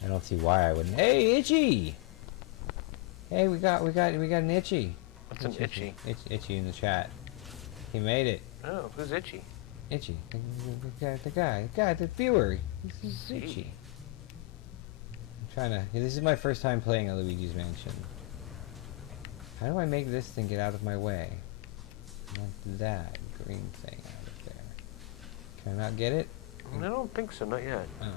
I don't see why I wouldn't. Hey, Itchy! Hey, we got an Itchy. What's an Itchy? Itchy in the chat. He made it. Oh, who's Itchy? Itchy. The guy, the viewer. This is Itchy. I'm trying to. This is my first time playing a Luigi's Mansion. How do I make this thing get out of my way? Not that green thing out of there. Can I not get it? I don't think so, not yet. Oh.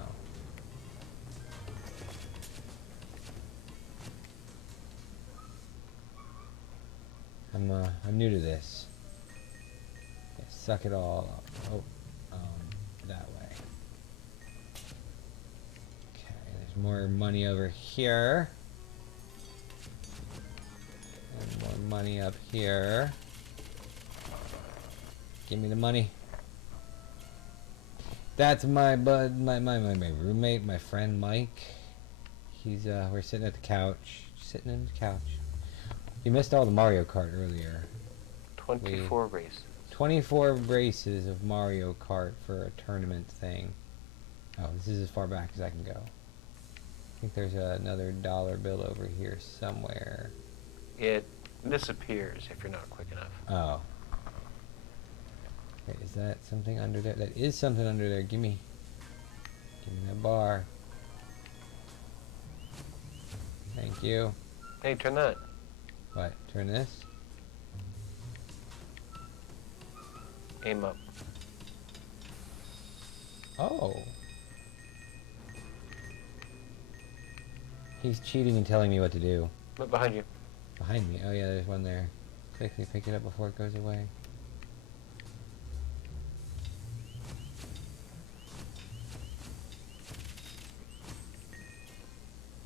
I'm new to this. Yeah, suck it all up. Oh, that way. Okay, there's more money over here. And more money up here. Give me the money. That's my bud, my roommate, my friend Mike. He's we're sitting at the couch, sitting in the couch. You missed all the Mario Kart earlier. 24 races. 24 races of Mario Kart for a tournament thing. Oh, this is as far back as I can go. I think there's another dollar bill over here somewhere. It disappears if you're not quick enough. Oh. Okay, is that something under there? That is something under there. Give me that bar. Thank you. Hey, turn that. What? Turn this? Aim up. Oh. He's cheating and telling me what to do. Look behind you. Behind me? Oh yeah, there's one there. Quickly pick it up before it goes away.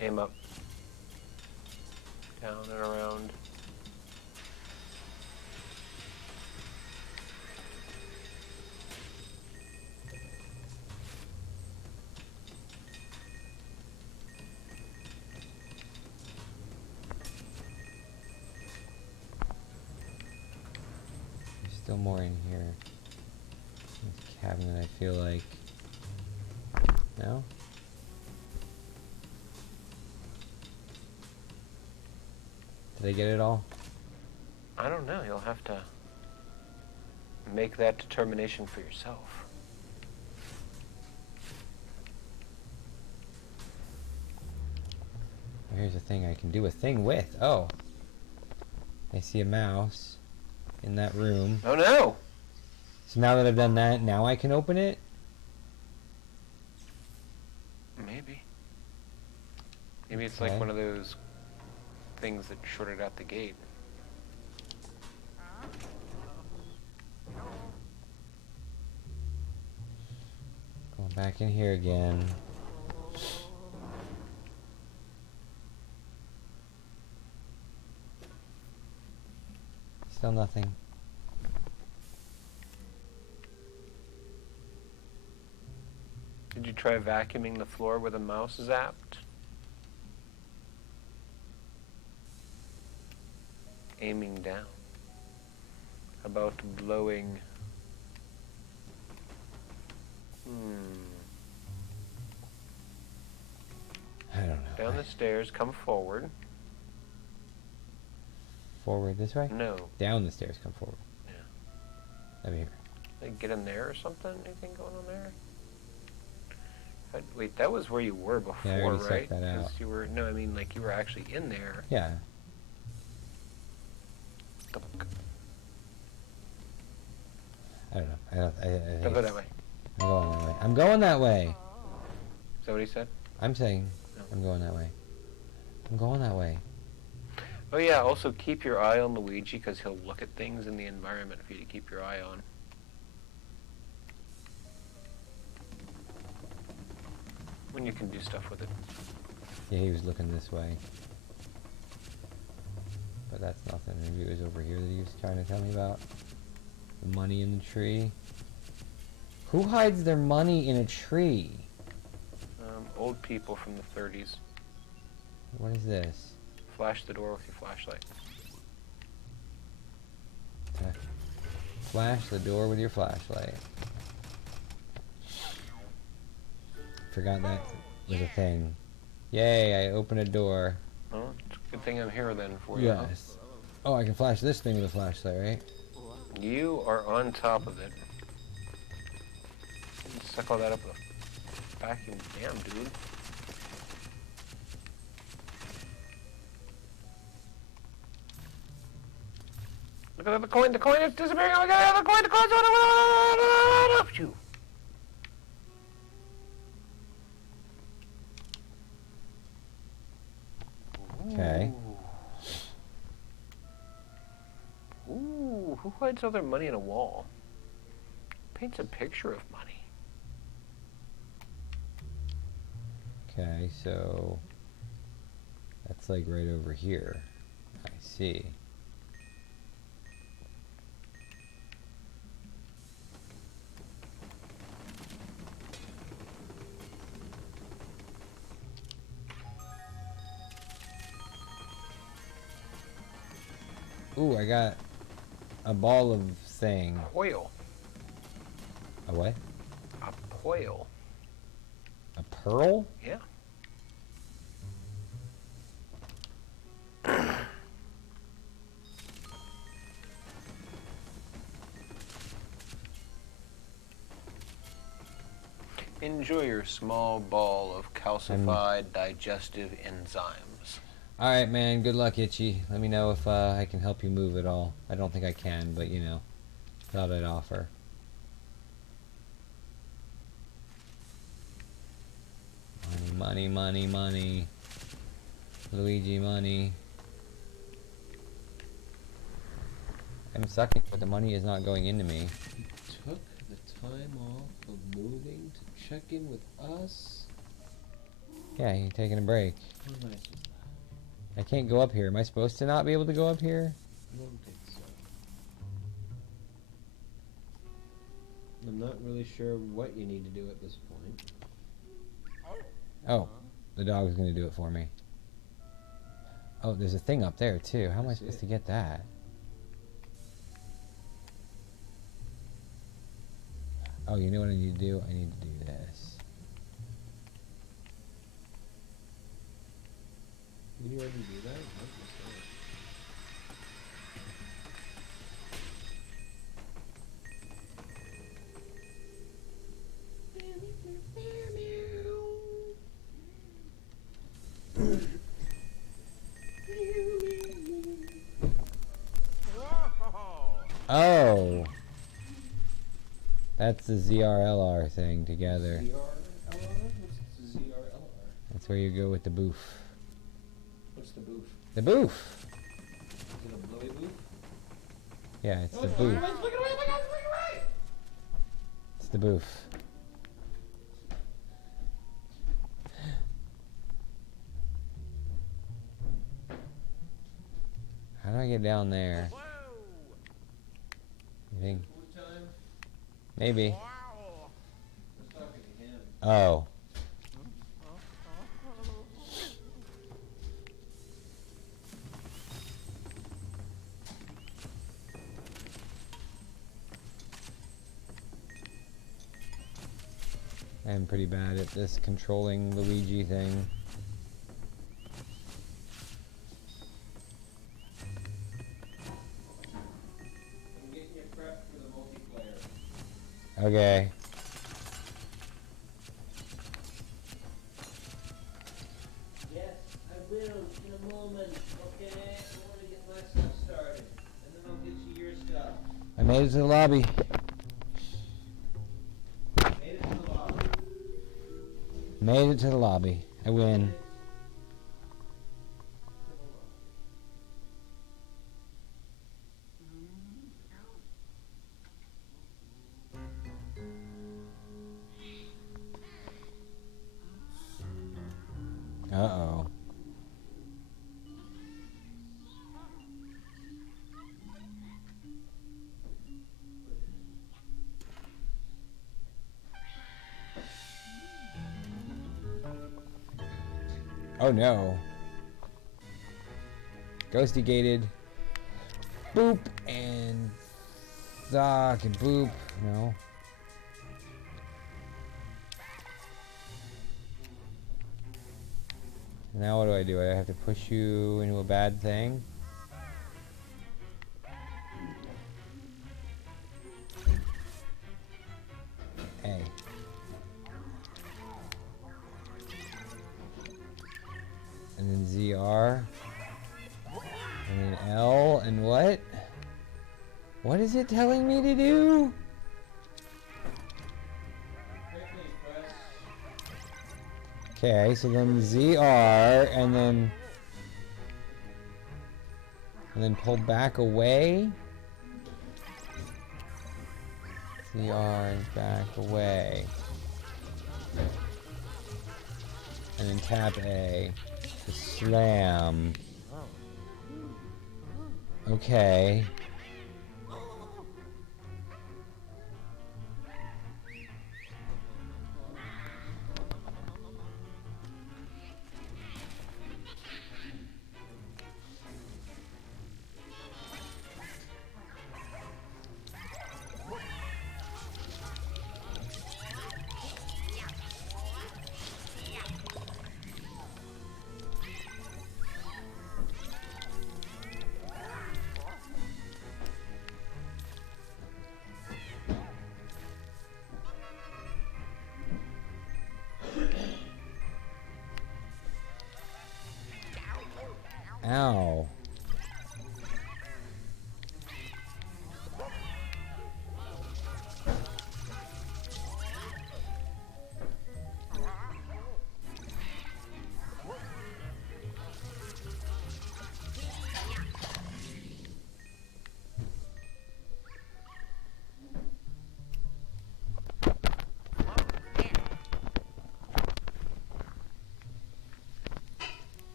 Aim up. Down and around. There's still more in here. This cabinet, I feel like. No? Did I get it all? I don't know. You'll have to make that determination for yourself. Here's a thing I can do a thing with. Oh. I see a mouse in that room. Oh no! So now that I've done that, now I can open it? Maybe. Maybe it's like one of those things that shorted out the gate. Going back in here again. Still nothing. Did you try vacuuming the floor with a mouse zapped? Aiming down. How about blowing? I don't know. Down the stairs, come forward. Forward this way? No. Down the stairs, come forward. Yeah. Over here. Like get in there or something? Anything going on there? Wait, that was where you were before, Yeah, I already right? sucked that out. You were, no, I mean like you were actually in there. Yeah. I don't know. I Don't go that way. I'm going that way. I'm going that way. Is that what he said? I'm saying I'm going that way. I'm going that way. Oh yeah, also keep your eye on Luigi because he'll look at things in the environment for you to keep your eye on. When you can do stuff with it. Yeah, he was looking this way. But that's nothing. Maybe it was over here that he was trying to tell me about. The money in the tree. Who hides their money in a tree? Old people from the 30s. What is this? Flash the door with your flashlight. Flash the door with your flashlight. Forgot that was a thing. Yay, I opened a door. Oh, it's a good thing I'm here then for you. Yes. Oh, I can flash this thing with a flashlight, right? You are on top of it. You suck all that up with a vacuum. Damn, dude. Look at the coin is disappearing. Oh my god, the coin's on you. Okay. Ooh, who hides all their money in a wall? Paints a picture of money. Okay, so that's like right over here. I see. Ooh, I got a ball of thing. Oil. A what? A poil. A pearl? Yeah. Enjoy your small ball of calcified digestive enzymes. Alright, man. Good luck, Itchy. Let me know if I can help you move at all. I don't think I can, but you know, thought I'd offer. Money, money, money, money. Luigi money. I'm sucking, but the money is not going into me. He took the time off of moving to check in with us? Yeah, he's taking a break. How nice is that? I can't go up here. Am I supposed to not be able to go up here? I don't think so. I'm not really sure what you need to do at this point. Oh, the dog's gonna do it for me. Oh, there's a thing up there too. How am I supposed to get that? Oh, you know what I need to do? I need to do this. Did you already do that? Oh! That's the ZRLR thing together. ZRLR? What's ZRLR? That's where you go with the boof. What's the boof? The boof! Is it a blowy boof? Yeah, it's the boof. It's the boof. How do I get down there? You think? Maybe. Oh. I'm pretty bad at this controlling Luigi thing. I'm getting you prepped for the multiplayer. Okay. Yes, I will in a moment, okay? I want to get my stuff started, and then I'll get you your stuff. I made it to the lobby. Made it to the lobby. Made it to the lobby. I win. Uh-oh. Oh no. Ghosty gated. Boop and sock and boop. No. Now what do I do? I have to push you into a bad thing? A. And then ZR. And then L. And what? What is it telling me to do? Okay, so then ZR and then pull back away. ZR and back away. And then tap A to slam. Okay.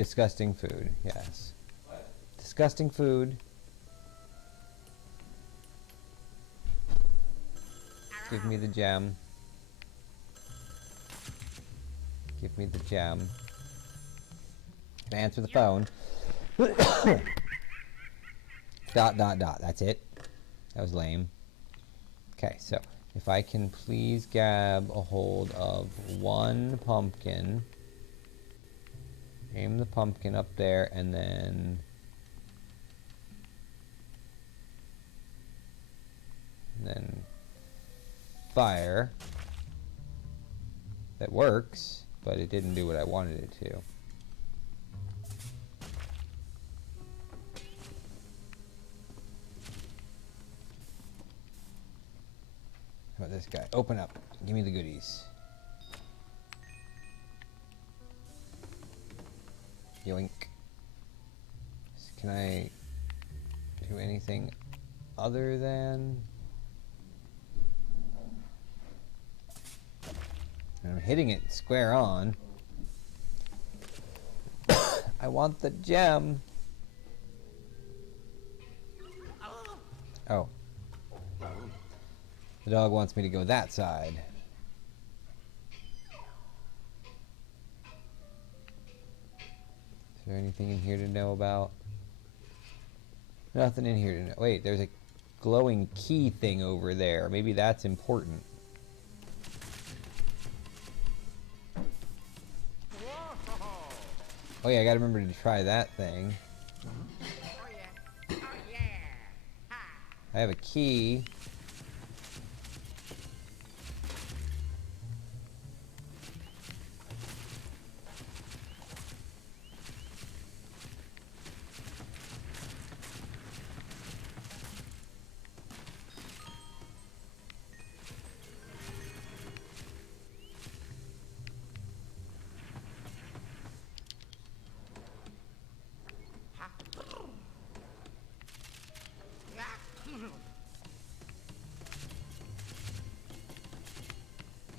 disgusting food. Yes. Disgusting food. Give me the gem. Give me the gem. Can I answer the phone? Dot, dot, dot. That's it. That was lame. Okay, so if I can please grab a hold of one pumpkin, aim the pumpkin up there, and then fire. That works, but it didn't do what I wanted it to. How about this guy? Open up. Give me the goodies. Yoink. Can I do anything other than... I'm hitting it square on. I want the gem. Oh. The dog wants me to go that side. Is there anything in here to know about? Nothing in here to know. Wait, there's a glowing key thing over there. Maybe that's important. Oh yeah, I gotta remember to try that thing. I have a key.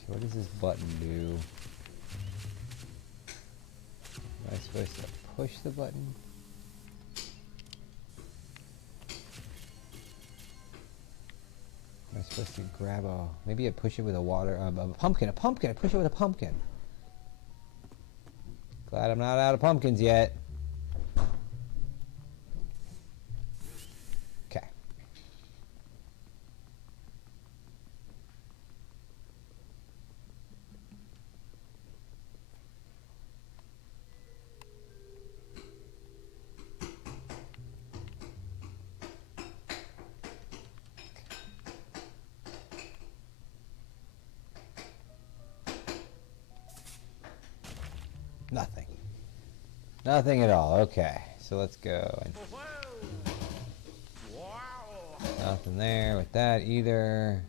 What does this button do? Am I supposed to push the button? Am I supposed to grab a... Maybe I push it with a water... a pumpkin! A pumpkin! I push it with a pumpkin! Glad I'm not out of pumpkins yet. Okay. Nothing. Nothing at all. Okay, so let's go. And nothing there with that either.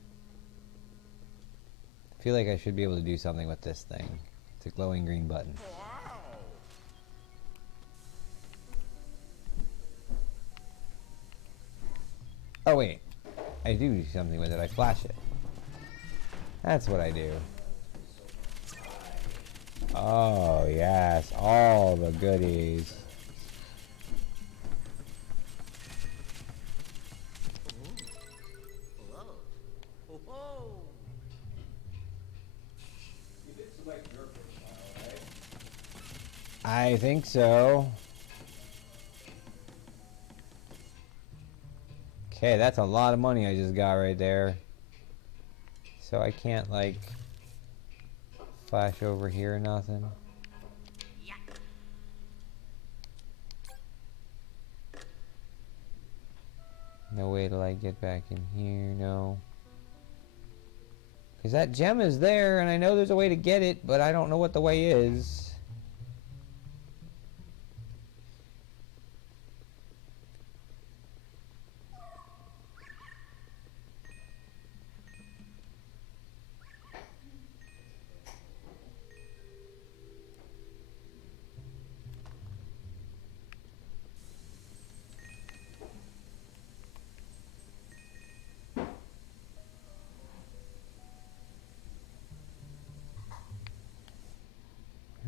I feel like I should be able to do something with this thing. It's a glowing green button. Oh wait, I do something with it. I flash it. That's what I do. Oh yes, all the goodies. I think so. Okay, that's a lot of money I just got right there. So I can't like flash over here or nothing. No way to like get back in here, no. Because that gem is there and I know there's a way to get it, but I don't know what the way is.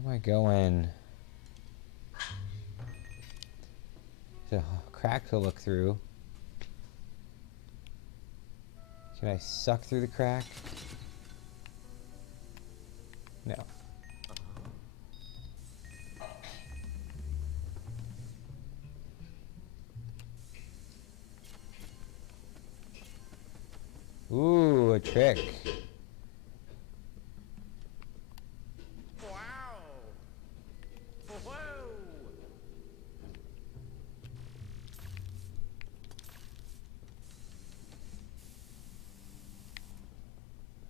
Where am I going? a crack to look through. Can I suck through the crack? No. Ooh, a trick. Wow. Whoa.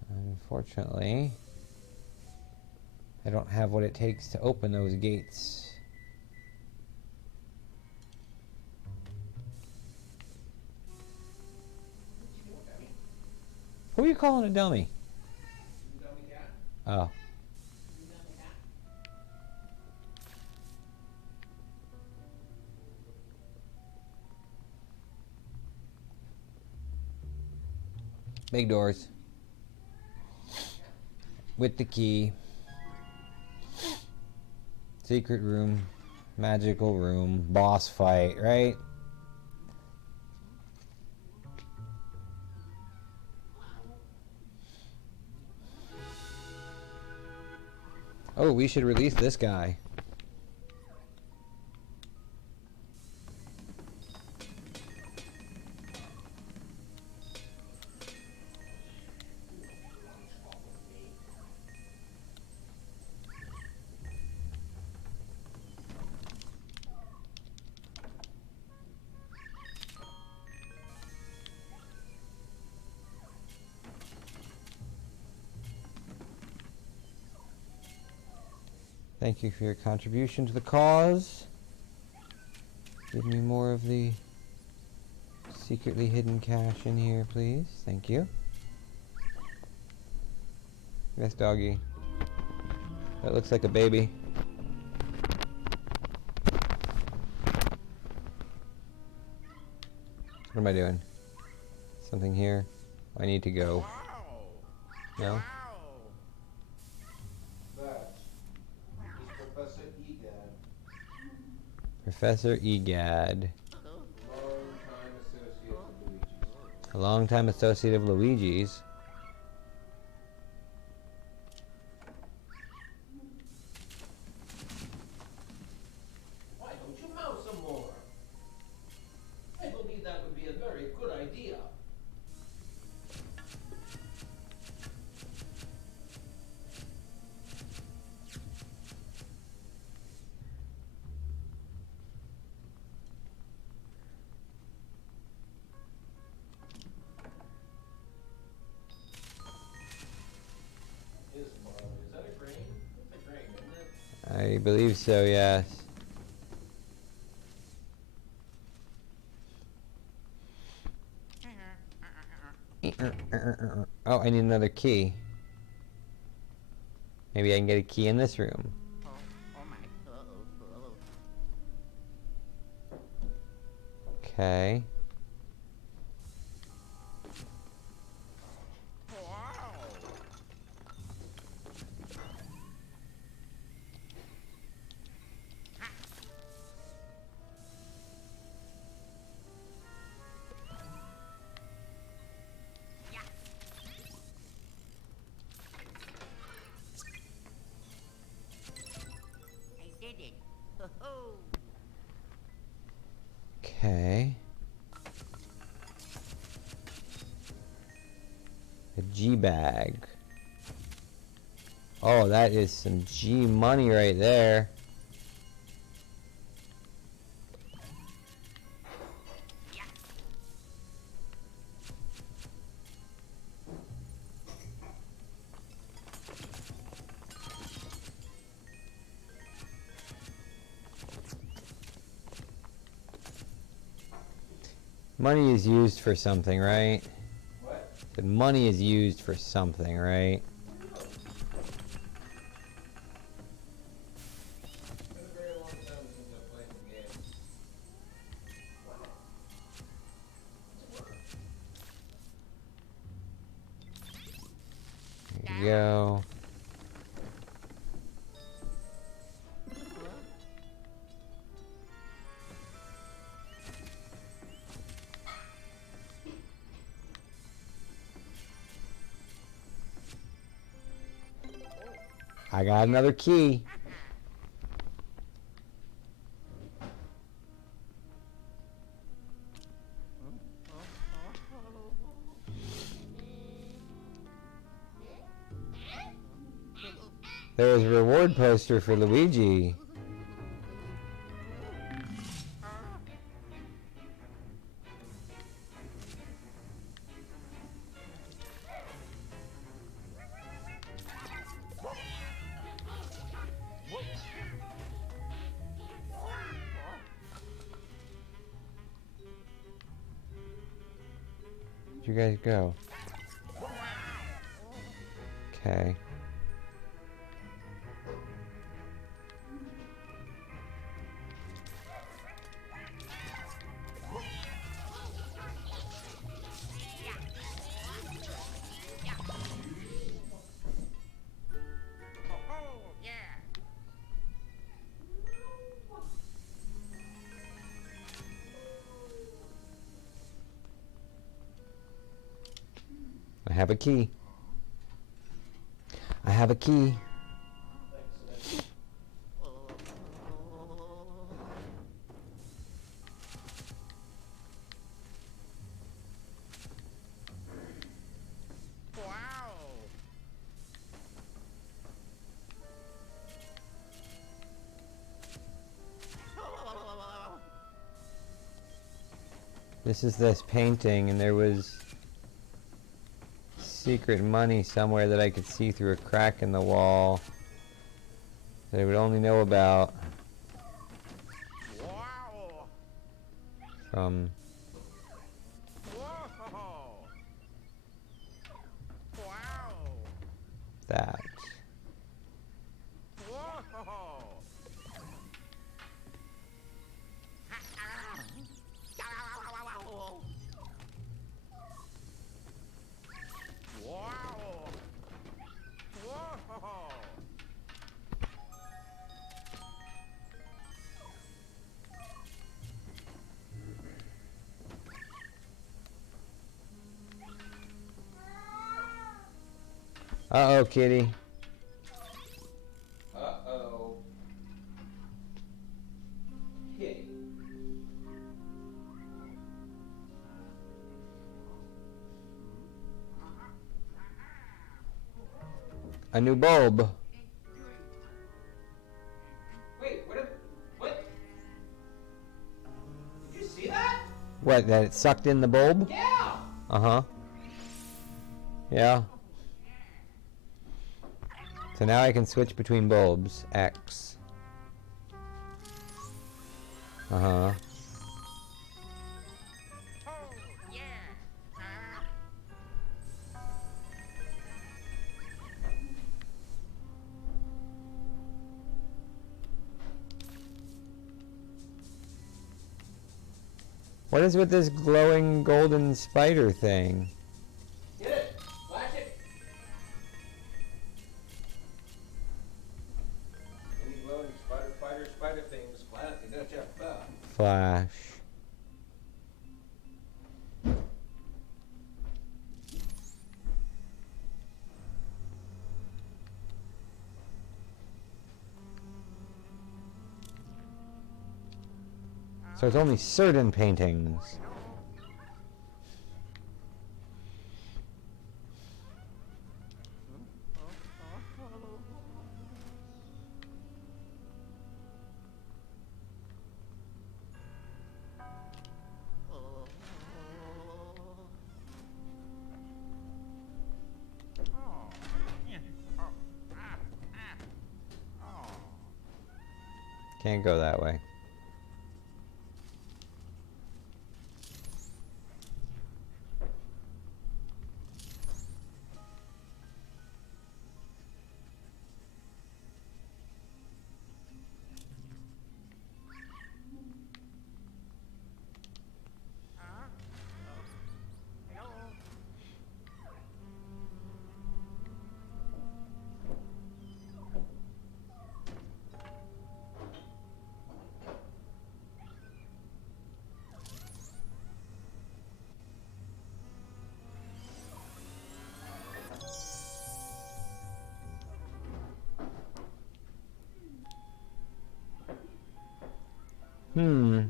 Unfortunately, I don't have what it takes to open those gates. Who are you calling a dummy? Dummy cat? Oh. Big doors. With the key. Secret room. Magical room. Boss fight, right? Oh, we should release this guy. Thank you for your contribution to the cause. Give me more of the secretly hidden cash in here, please. Thank you. Yes, doggy. That looks like a baby. What am I doing? Something here? I need to go. No? Professor Egad. Professor Egad. Long-time associate of Luigi's. A longtime associate of Luigi's. Why don't you mouse some more? I believe that would be a very good idea. Is that a grain? It's a grain, isn't it? I believe so, yes. Oh, I need another key. Maybe I can get a key in this room. Okay. Okay. A G bag. Oh, that is some G money right there. Money is used for something, right? What? The money is used for something, right? It's been a very long time since I've played the game. There you go. I got another key. There was a reward poster for Luigi. Where'd you guys go? Okay. I have a key. I have a key. This is this painting, and there was secret money somewhere that I could see through a crack in the wall that I would only know about from that. Uh-oh, kitty. Uh-oh. Kitty. A new bulb. Wait, what? Did you see that? What, that it sucked in the bulb? Yeah! Uh-huh. Yeah. So now I can switch between bulbs. X. Uh-huh. What is with this glowing golden spider thing? Get it! Flash it! Any glowing spider things, Flash. So it's only certain paintings. Can't go that way. Top,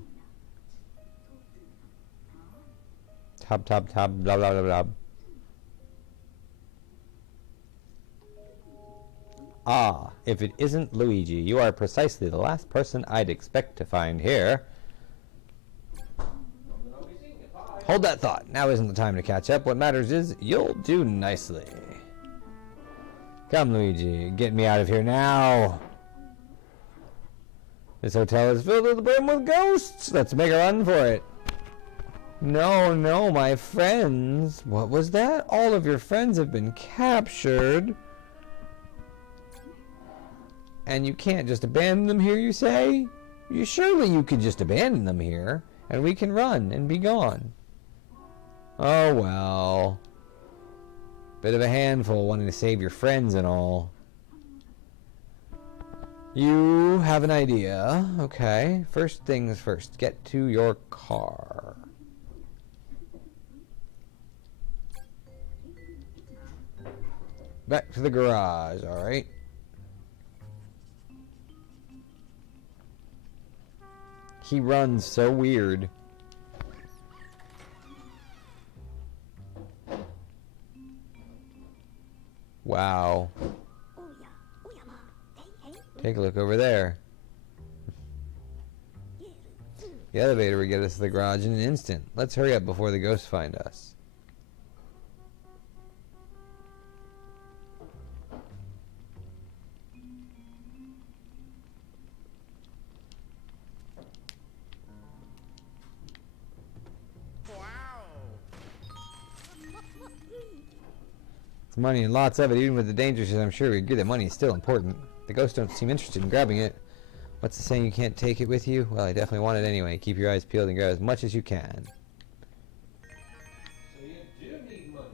top, top, blah, blah, blah, blah. Ah, if it isn't Luigi, you are precisely the last person I'd expect to find here. Hold that thought. Now isn't the time to catch up. What matters is you'll do nicely. Come, Luigi. Get me out of here now. This hotel is filled to the brim with ghosts. Let's make a run for it. No, no, my friends. What was that? All of your friends have been captured. And you can't just abandon them here, you say? Surely you could just abandon them here, and we can run and be gone. Oh, well. Bit of a handful wanting to save your friends and all. You have an idea. Okay. First things first. Get to your car. Back to the garage, alright. He runs so weird. Wow. Take a look over there. The elevator will get us to the garage in an instant. Let's hurry up before the ghosts find us. It's money and lots of it, even with the dangers, I'm sure we agree that money is still important. The ghosts don't seem interested in grabbing it. What's the saying, you can't take it with you? Well, I definitely want it anyway. Keep your eyes peeled and grab as much as you can. So you do need money.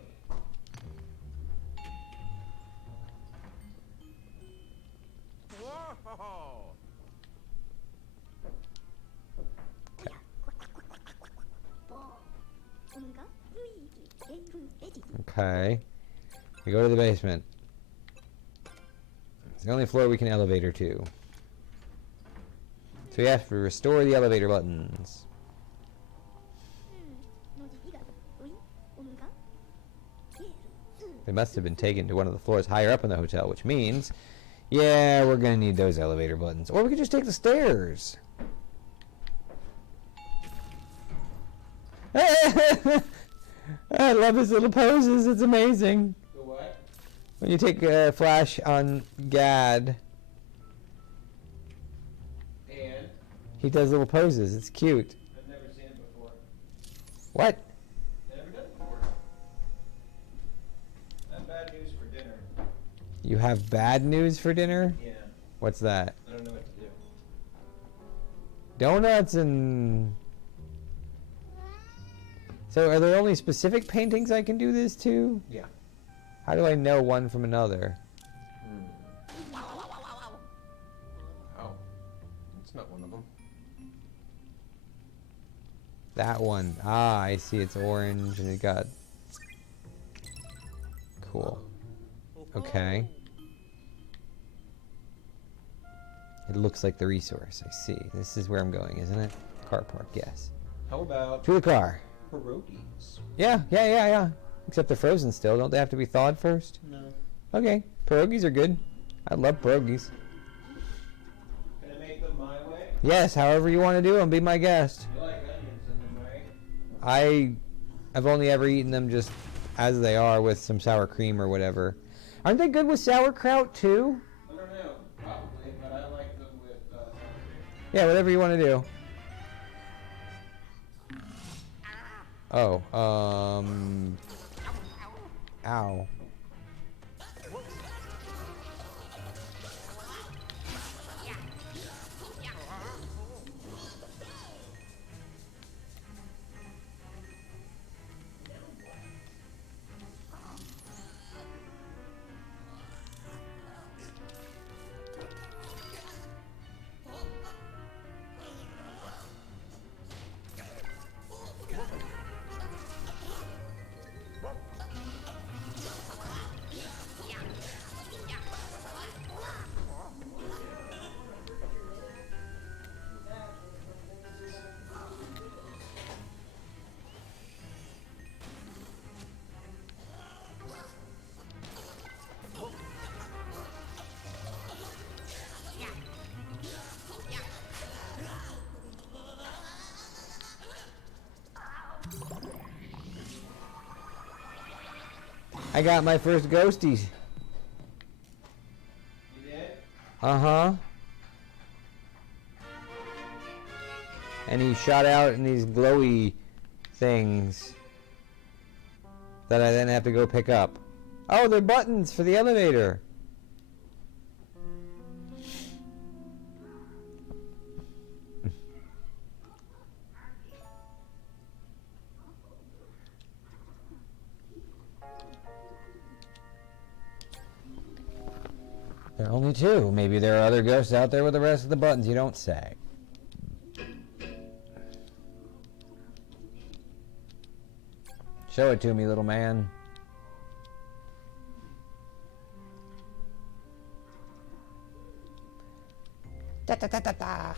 Whoa! Okay. We go to the basement. It's the only floor we can elevator to. So we have to restore the elevator buttons. They must have been taken to one of the floors higher up in the hotel, which means, yeah, we're gonna need those elevator buttons. Or we could just take the stairs. I love his little poses. It's amazing. The what? When you take a flash on Gad, And? he does little poses. It's cute. I've never seen it before. What? I've never done it before. I have bad news for dinner. You have bad news for dinner? Yeah. What's that? I don't know what to do. Donuts and... So are there only specific paintings I can do this to? Yeah. How do I know one from another? Oh. It's not one of them. That one. Ah, I see. It's orange and it got... Cool. Okay. It looks like the resource. I see. This is where I'm going, isn't it? Car park, yes. How about To the car. pierogies? Yeah. Except they're frozen still. Don't they have to be thawed first? No. Okay. Pierogies are good. I love pierogies. Can I make them my way? Yes, however you want to do them. Be my guest. You like onions in them, right? I've only ever eaten them just as they are with some sour cream or whatever. Aren't they good with sauerkraut too? I don't know. Probably, but I like them with sour cream. Yeah, whatever you want to do. Oh, ow. I got my first ghosties. You did? Uh-huh. And he shot out in these glowy things that I then have to go pick up. Oh, they're buttons for the elevator. There are only two. Maybe there are other ghosts out there with the rest of the buttons. You don't say. Show it to me, little man. Da da da da da.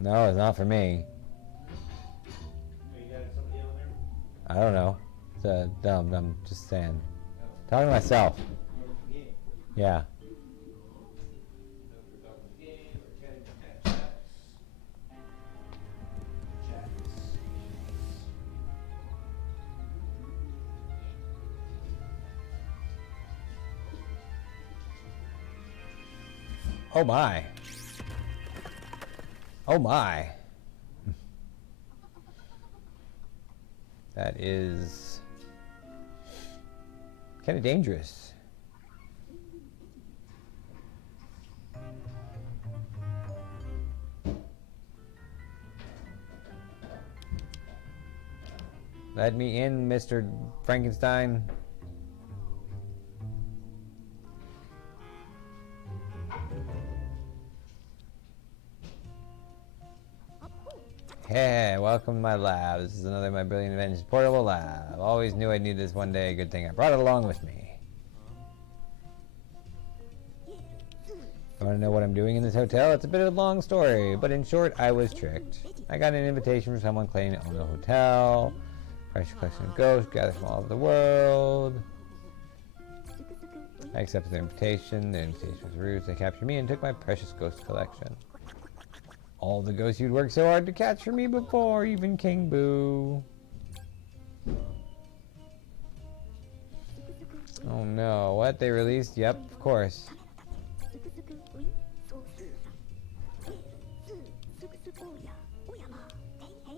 No, it's not for me. You got somebody on there? I don't know. It's dumb. I'm just saying. Talking to myself. Yeah. Oh my. Oh my. That is kind of dangerous. Let me in, Mr. Frankenstein. Hey, welcome to my lab. This is another of my brilliant inventions, portable lab. Always knew I'd need this one day. Good thing I brought it along with me. You want to know what I'm doing in this hotel? It's a bit of a long story, but in short, I was tricked. I got an invitation from someone claiming to own the hotel. Precious collection of ghosts gathered from all over the world. I accepted their invitation. Their invitation was rude. They captured me and took my precious ghost collection. All the ghosts you'd worked so hard to catch for me before, even King Boo. Oh no, what? They released? Yep, of course.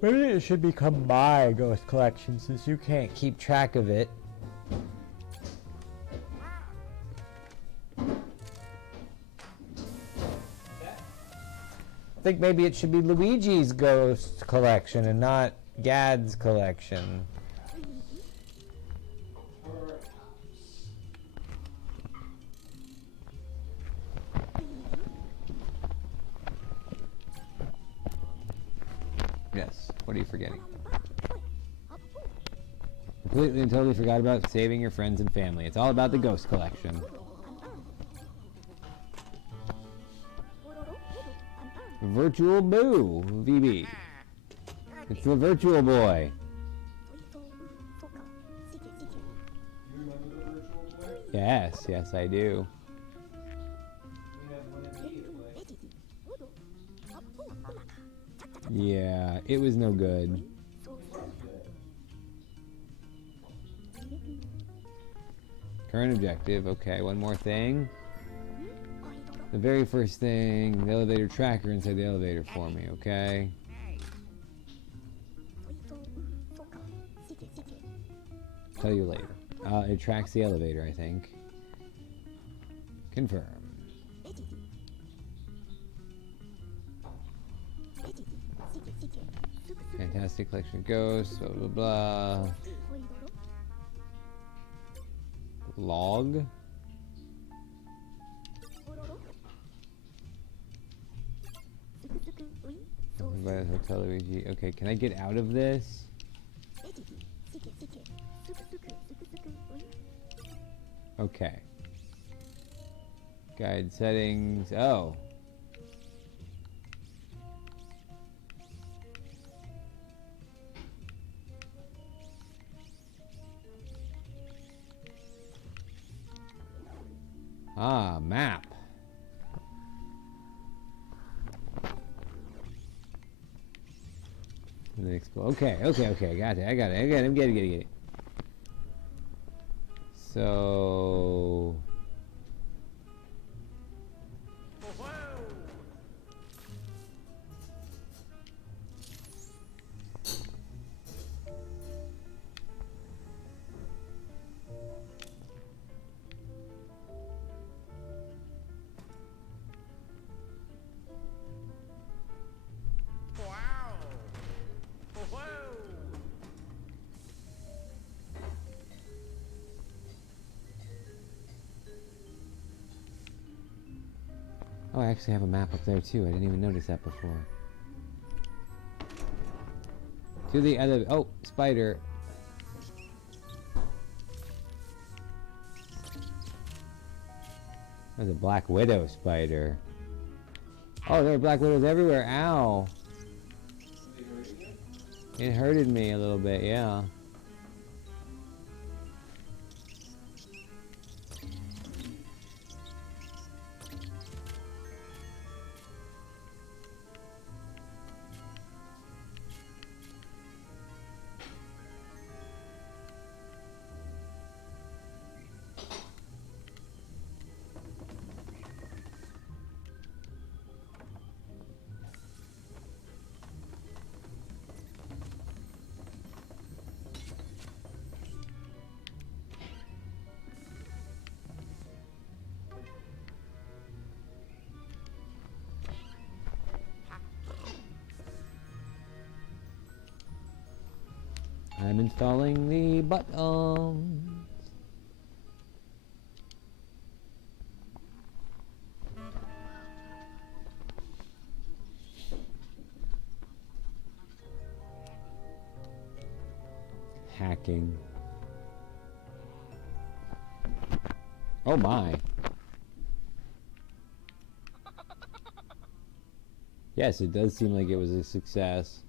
Maybe it should become my ghost collection since you can't keep track of it. I think maybe it should be Luigi's ghost collection and not Gad's collection. Yes, what are you forgetting? Completely and totally forgot about saving your friends and family. It's all about the ghost collection. Virtual Boo, VB. It's the virtual boy. Yes, yes, I do. Yeah, it was no good. Current objective, okay, one more thing. The very first thing, the elevator tracker inside the elevator for me, okay? Tell you later. It tracks the elevator, I think. Confirm. Fantastic collection of ghosts, blah blah blah. Log? Hotel Luigi. Okay, can I get out of this? Okay. Guide settings. Oh. Ah, map. Okay, okay. Got it. I'm getting it. So... Oh, I actually have a map up there too. I didn't even notice that before. To the other... Oh, spider. There's a Black Widow spider. Oh, there are Black Widows everywhere. Ow. It hurted me a little bit, yeah. I'm installing the buttons. Hacking. Oh my. Yes, it does seem like it was a success.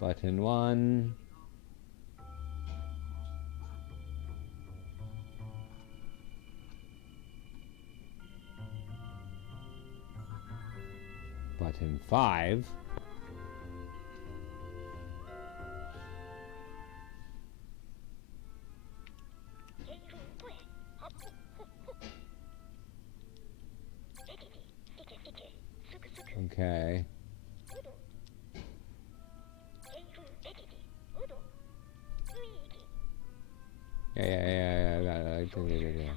Button 1. Button 5. Okay. Yeah, I got it. Yeah.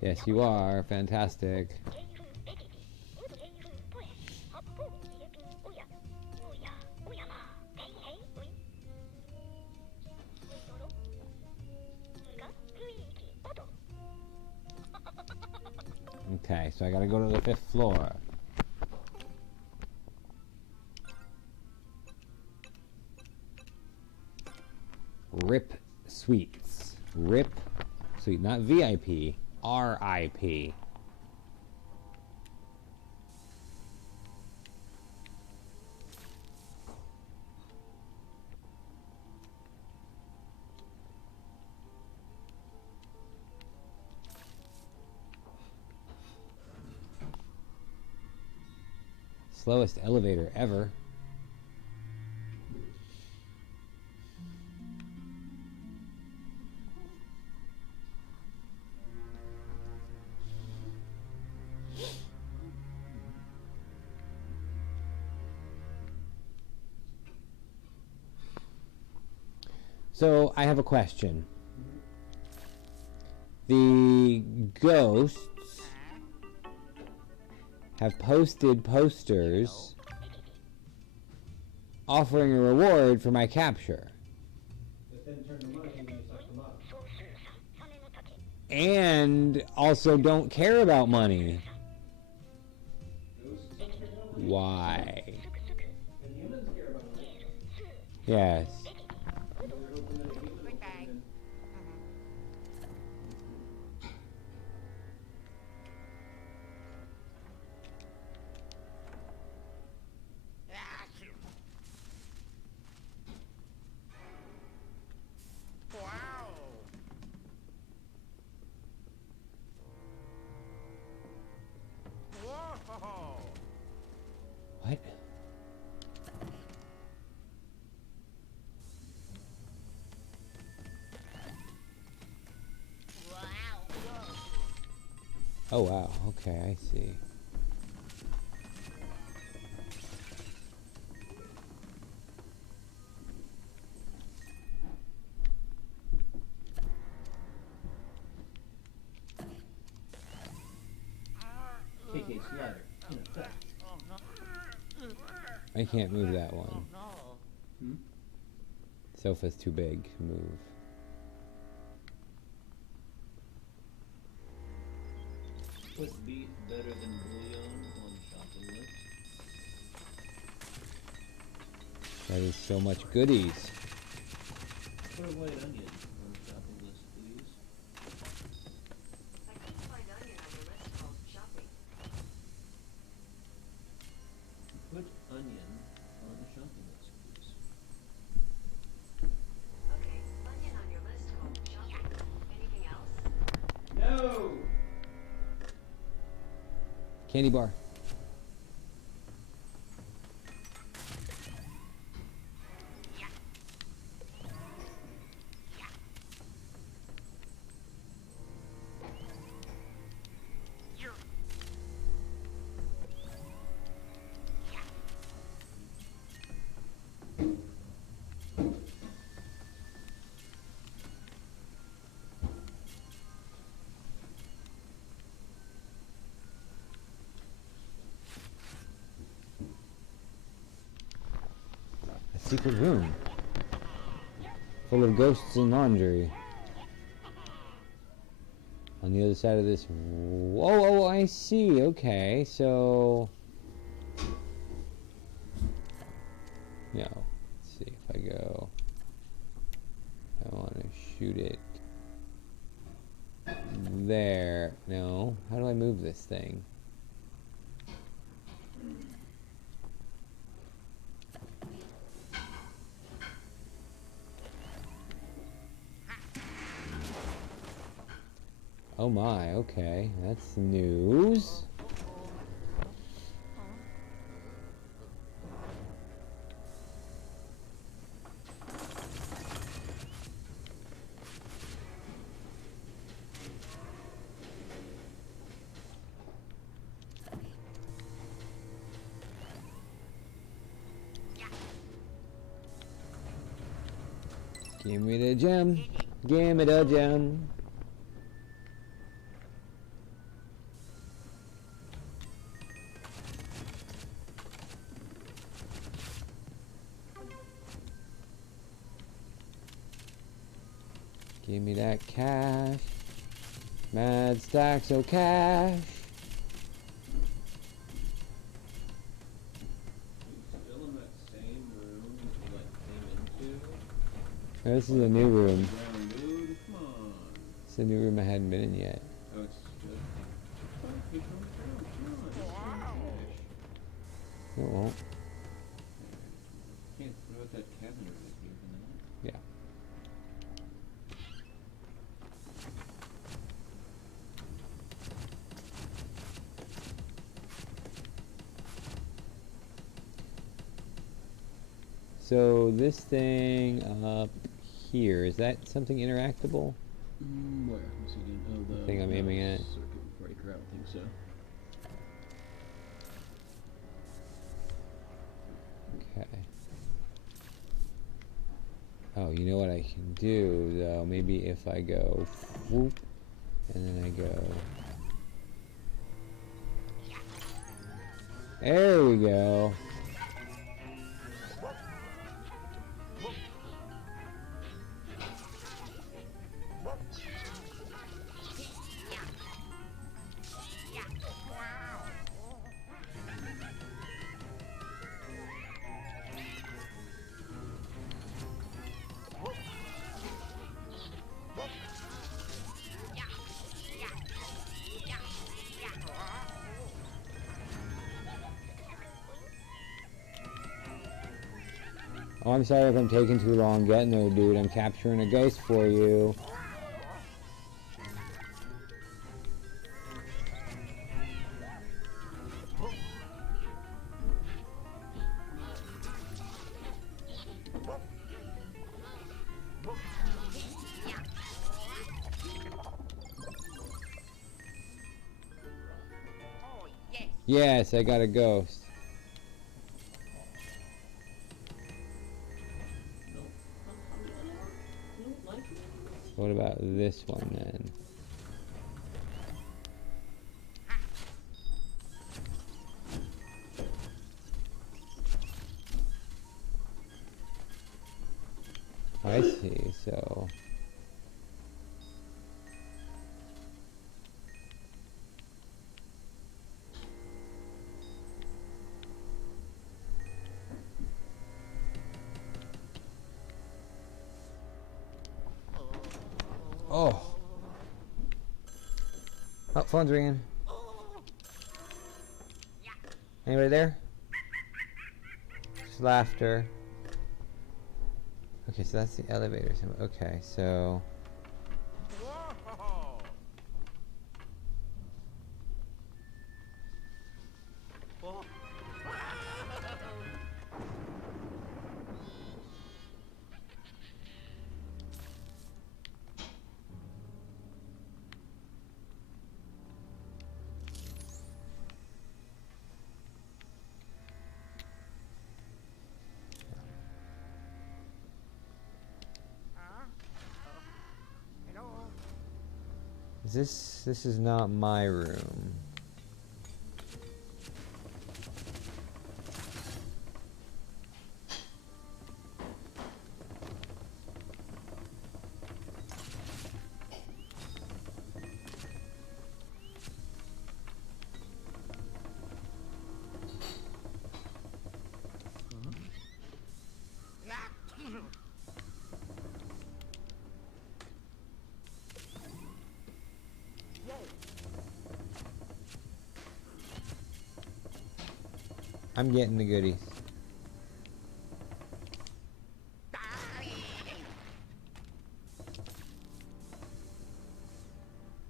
Yes, you are. Fantastic. Okay, so I gotta go to the 5th floor. RIP Suites. RIP Suite, not VIP. RIP. Slowest elevator ever. So, I have a question. The ghosts have posted posters offering a reward for my capture. And also don't care about money. Why? Yes. Oh wow, okay, I see. KK's ladder, in effect. I can't move that one. Hmm? Sofa's too big to move. Was beef better than bouillon on shopping list? That is so much goodies. Put a white onion on shopping list, please. I couldn't find onion on your list called shopping. Put onion on the shopping list, please. Okay, onion on your list called shopping. Anything else? No! Candy bar. A secret room. Full of ghosts and laundry. On the other side of this... Oh, I see. Okay, so... No. Let's see if I go... I want to shoot it... There. No. How do I move this thing? Oh my, okay. That's news. Give me the gem. Give me the gem. Give me that cash. Mad stacks of cash. Still in that same room you came into? Oh, this is a new room. Dude, come on. It's a new room I hadn't been in yet. Oh, it's just... Come on, just It won't. can't throw out that cabinet right here, can I? Yeah. So this thing up here, is that something interactable? Where? Let's see again. Oh, the thing I'm aiming at. circuit breaker, I don't think so. Okay. Oh, you know what I can do though? Maybe if I go whoop, and then I go. There we go. Oh, I'm sorry if I'm taking too long getting there, dude. I'm capturing a ghost for you. Yes, I got a ghost. What about this one then? I see, so... Oh! Oh, phone's ringing. Anybody there? Just laughter. Okay, so that's the elevator symbol. Okay, so... This is not my room. I'm getting the goodies.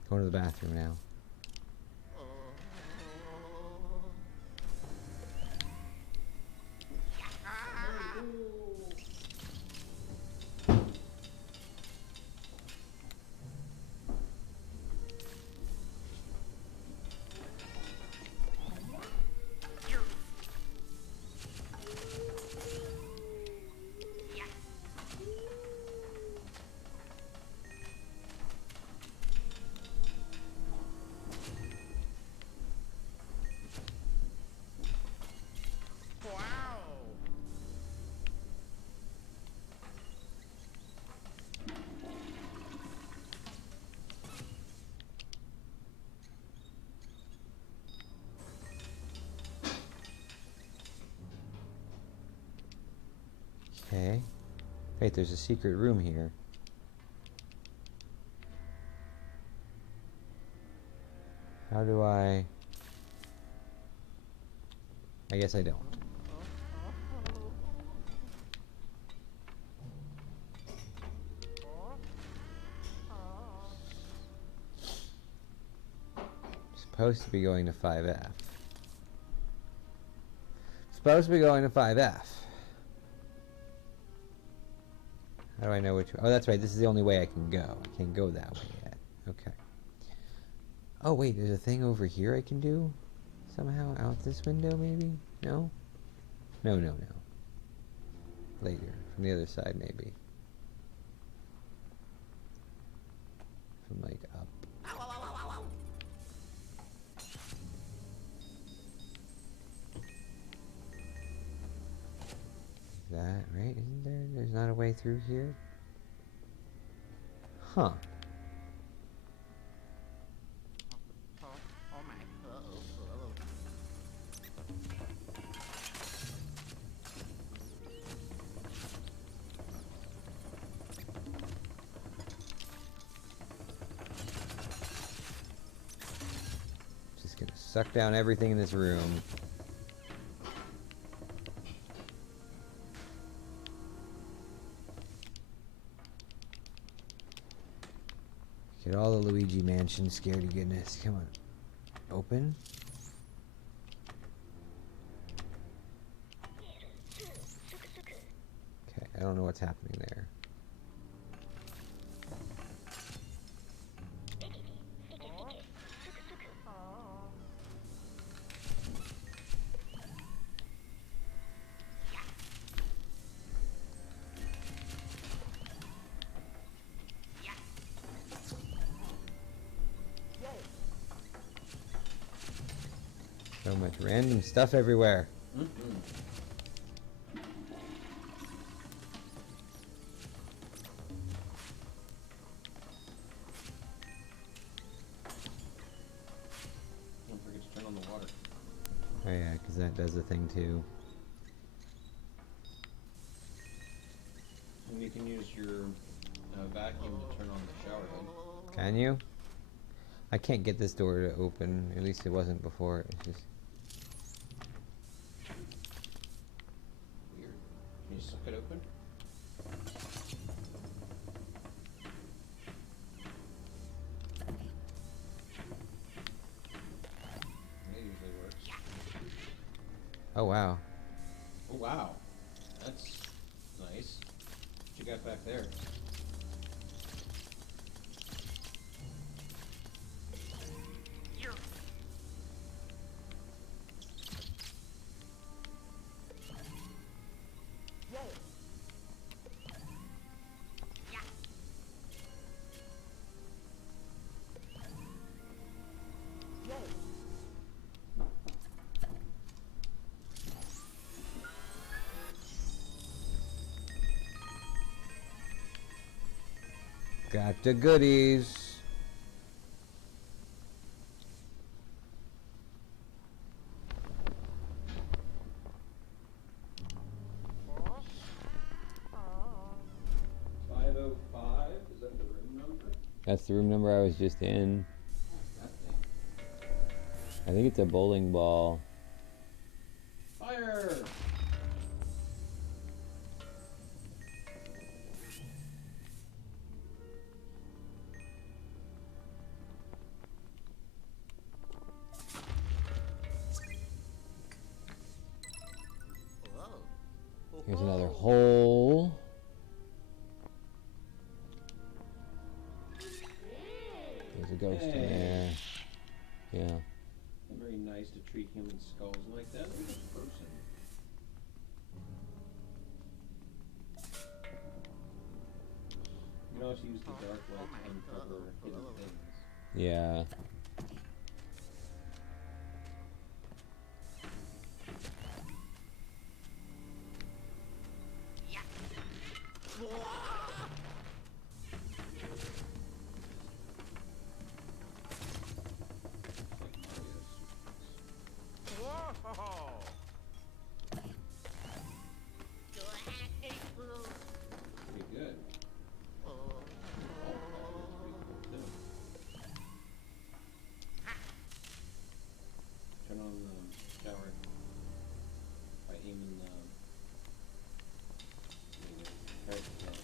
Going to the bathroom now. Okay. Wait, there's a secret room here. How do I guess I don't. Supposed to be going to 5F. Supposed to be going to 5F. How do I know which way? Oh, that's right. This is the only way I can go. I can't go that way yet. Okay. Oh, wait. There's a thing over here I can do? Somehow out this window, maybe? No? No, no, no. Later. From the other side, maybe. From, like, up. That, right? Isn't there? There's not a way through here? Huh. Just gonna suck down everything in this room. Get all the Luigi Mansion scared to goodness. Come on. Open. Okay, I don't know what's happening there. much random stuff everywhere. Don't forget to turn on the water. Oh yeah, because that does a thing too. And you can use your vacuum to turn on the shower head. Can you? I can't get this door to open. At least it wasn't before. It's just Weird. Can you suck it open? That usually works. oh wow. Oh wow. That's nice. What you got back there? Got the goodies. Is that the room number? That's the room number I was just in. That thing. I think it's a bowling ball. Fire! Here's another hole. There's a ghost in there. Yeah. Very nice to treat human skulls like that. Like a person. You can also use the dark light to uncover hidden things. Yeah. Pretty good. Turn on the shower by aiming the parachute.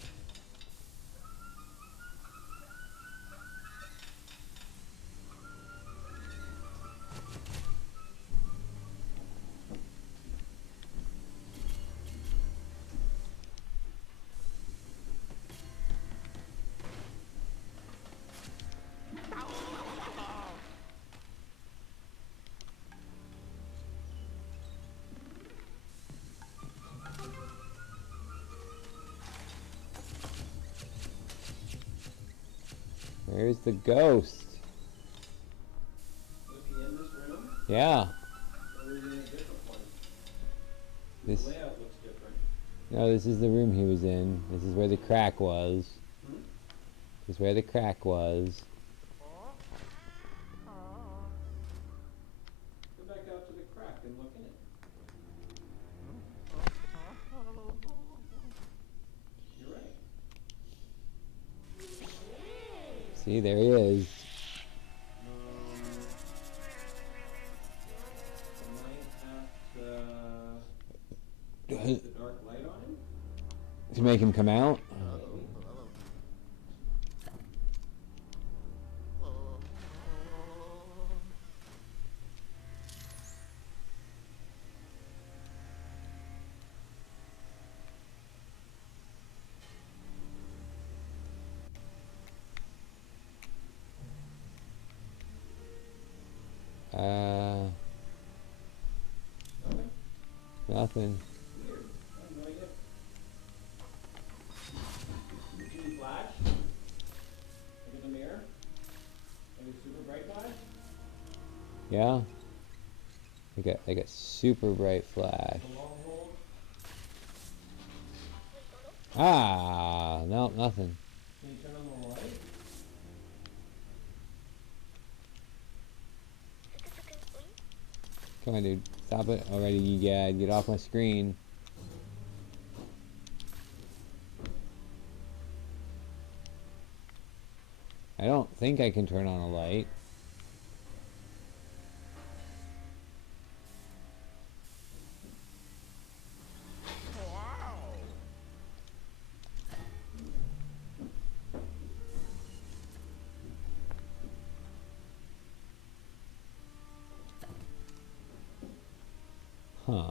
Where's the ghost? Was he in this room? Yeah. Or was he in a different one? This. The layout looks different. No, this is the room he was in. This is where the crack was. This is where the crack was. Go back out to the crack and look in it. You're right. See, there he is. The dark light on him? To make him come out? Nothing. Weird. I have no idea. Can you flash? Look at the mirror? Like a super bright guy? Yeah. Like a super bright flash. Ah, no, nothing. Can you turn on the light? Come on, dude. Stop it already, you gad. Get off my screen. I don't think I can turn on a light. Huh.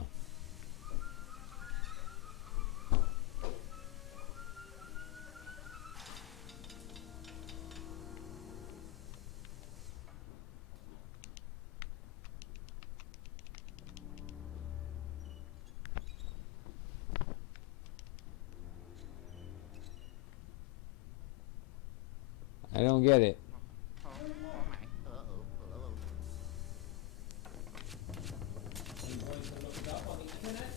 I don't get it. Are you going to look it up on the internet?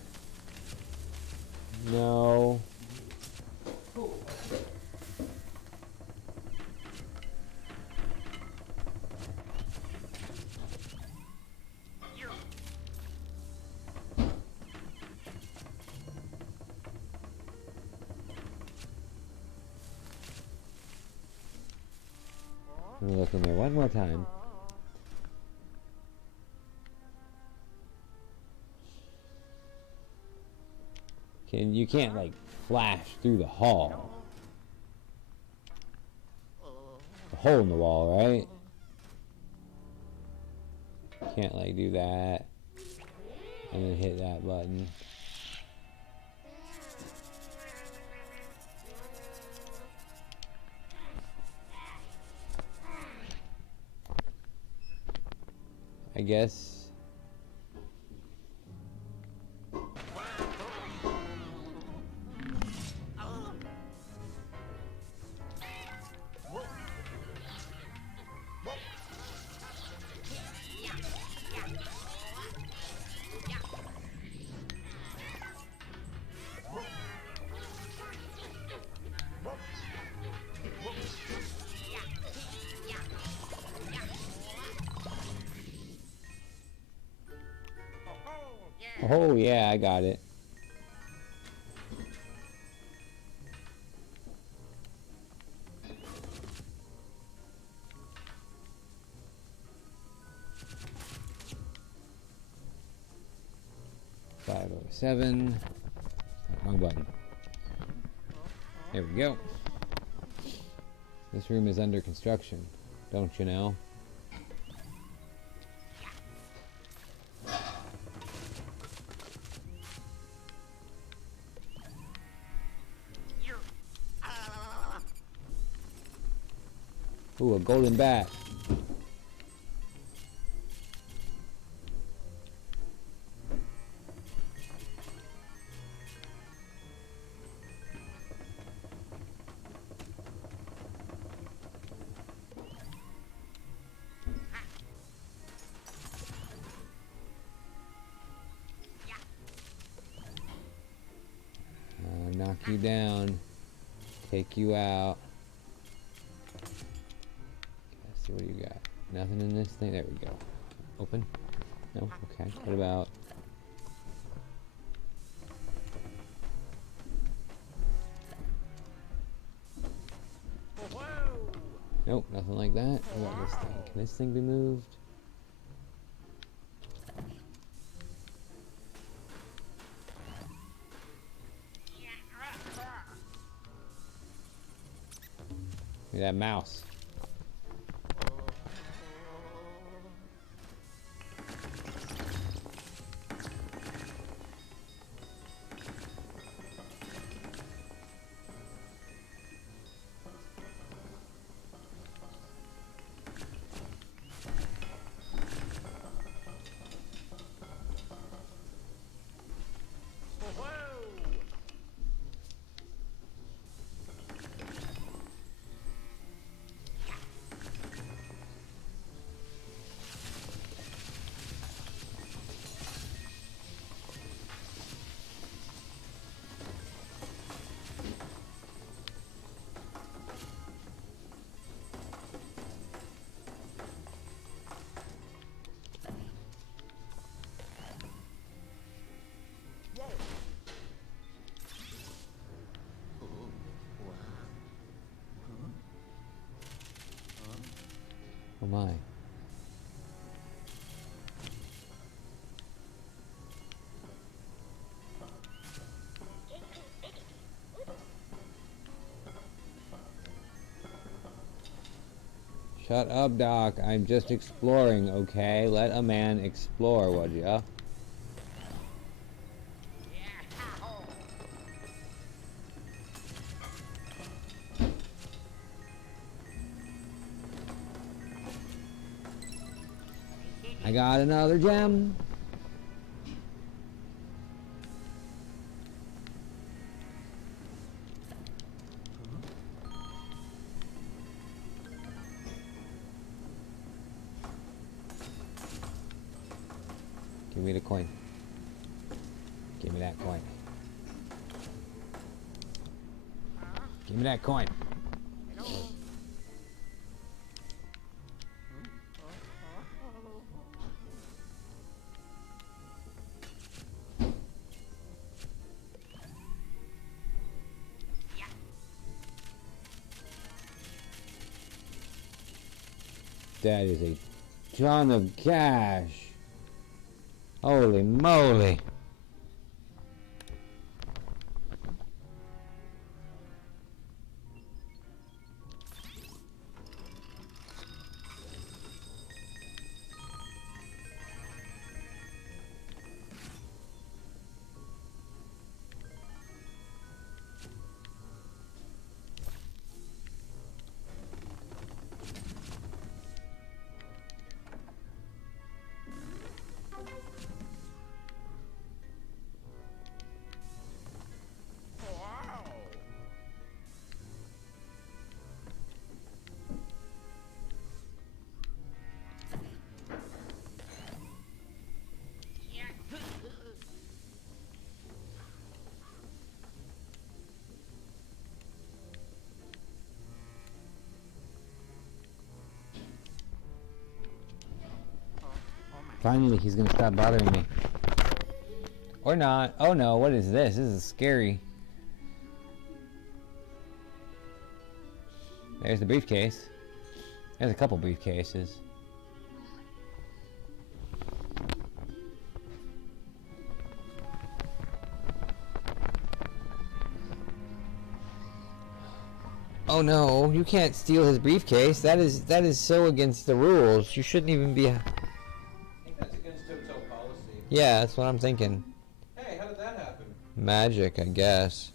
No. Cool. Let me look in there one more time. You can't like flash through the hall. The hole in the wall, right? Can't like do that and then hit that button. I guess. Oh yeah, I got it. $507. Wrong button. There we go. This room is under construction, don't you know? Ooh, a golden bat. Knock you down. Take you out. Let's see, what do you got? Nothing in this thing? There we go. Open? No? Okay. What about... Nope, nothing like that. What about this thing? Can this thing be moved? Look at that mouse. my. Shut up, Doc. I'm just exploring, okay? Let a man explore, would ya? I got another gem. Give me the coin. Give me that coin. Give me that coin. That is a ton of cash. Holy moly. Finally, he's gonna stop bothering me. Or not. Oh no, what is this? This is scary. There's the briefcase. There's a couple briefcases. Oh no, you can't steal his briefcase. That is so against the rules. You shouldn't even be... That's against hotel policy. Yeah, that's what I'm thinking. Hey, how did that happen? Magic, I guess.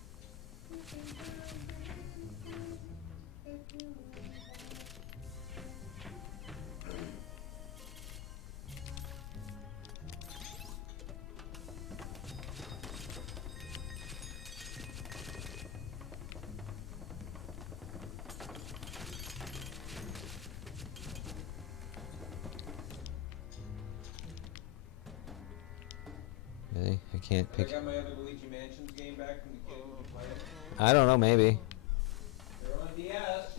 Really? I can't pick... I got my other Luigi Mansions game back from the kid who played it. I don't know, maybe. They're on DS.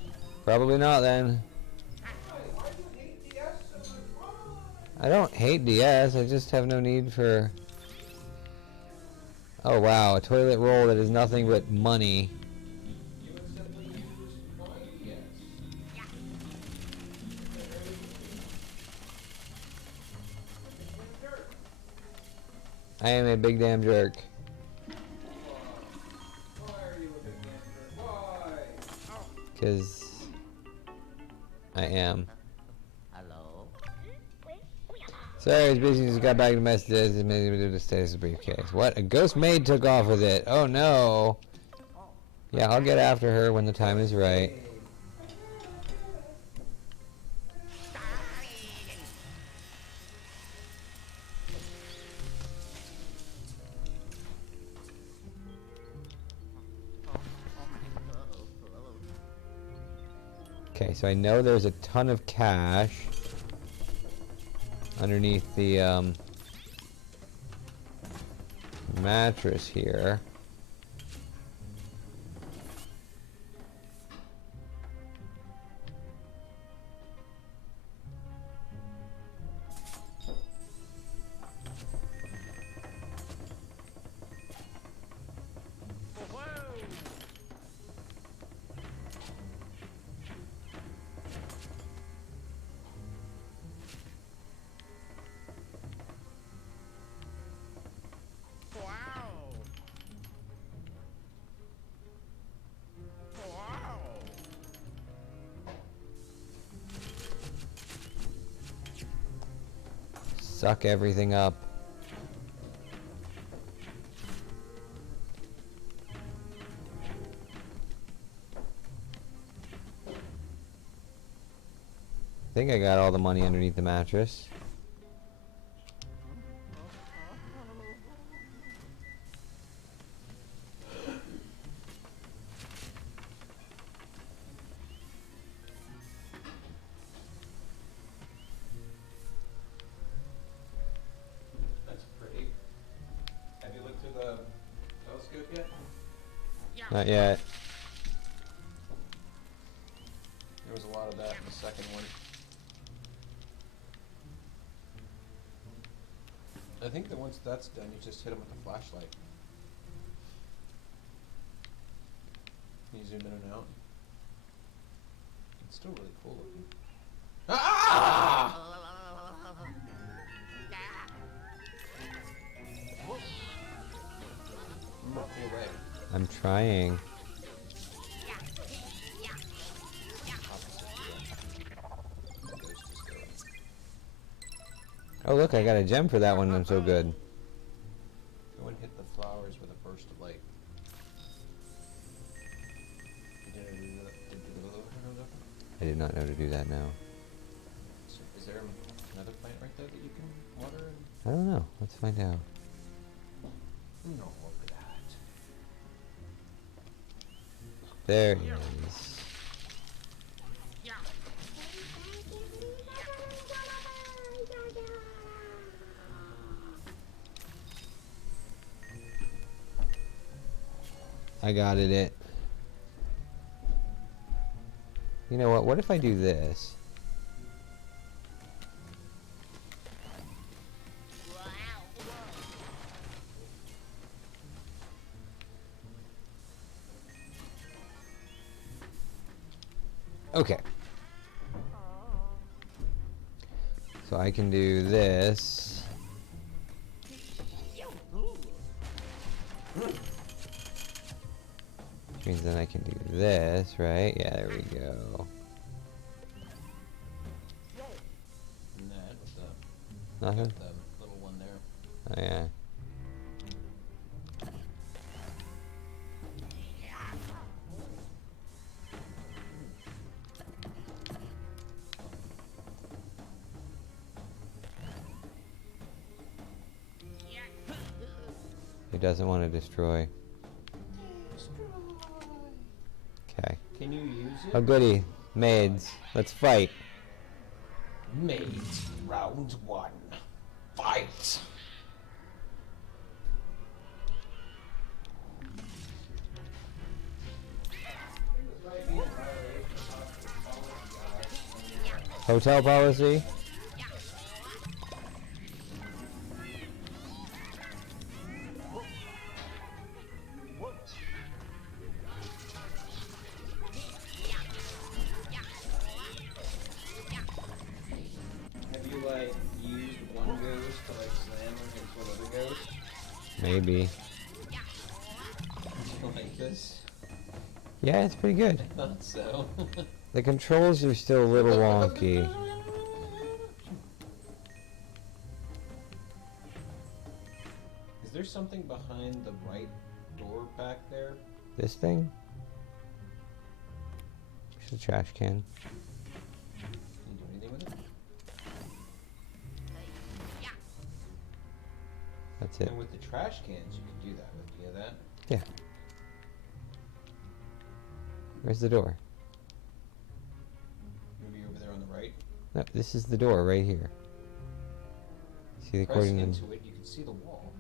Probably not then. Why do you hate DS so much? Why? I don't hate DS, I just have no need for... Oh wow, a toilet roll that is nothing but money. You would simply use my DS. I am a big damn jerk. Why are you a big man jerk? Why? Because... I am. Hello? Sorry, his business got back to messages and made me do the status of the briefcase. What? A ghost maid took off with it. Oh no. Yeah, I'll get after her when the time is right. Okay, so I know there's a ton of cash underneath the mattress here. suck everything up. I think I got all the money underneath the mattress. Not yet. There was a lot of that in the second one. I think that once that's done, you just hit them with the flashlight. Can you zoom in and out? It's still really cool looking. Ah! Away. I'm trying. Oh look, I got a gem for that one. I'm so good. Go and hit the flowers with a burst of light. I did not know to do that now. So is there another plant right there that you can water? I don't know. Let's find out. No, look at that. There he is. I got it. You know what? What if I do this? Okay. So I can do this. Which means then I can do this, right? Yeah, there we go. And that with the Nothing? the little one there. Oh yeah. He doesn't want to destroy. Okay. Can you use it? Oh goody. Maids. Let's fight. Maids, round one. Fight! Hotel policy? Have you like used one ghost to like slam into another ghost? Maybe. Like this? Yeah, it's pretty good. I thought so. The controls are still a little wonky. Is there something behind the right door back there? This thing? It's a trash can. Can you do anything with it? That's it. And with the trash cans, you can do that with. Do you have that? Yeah. Where's the door? Maybe over there on the right. No, this is the door right here. See the Press coordinates? into it, you can see the wall.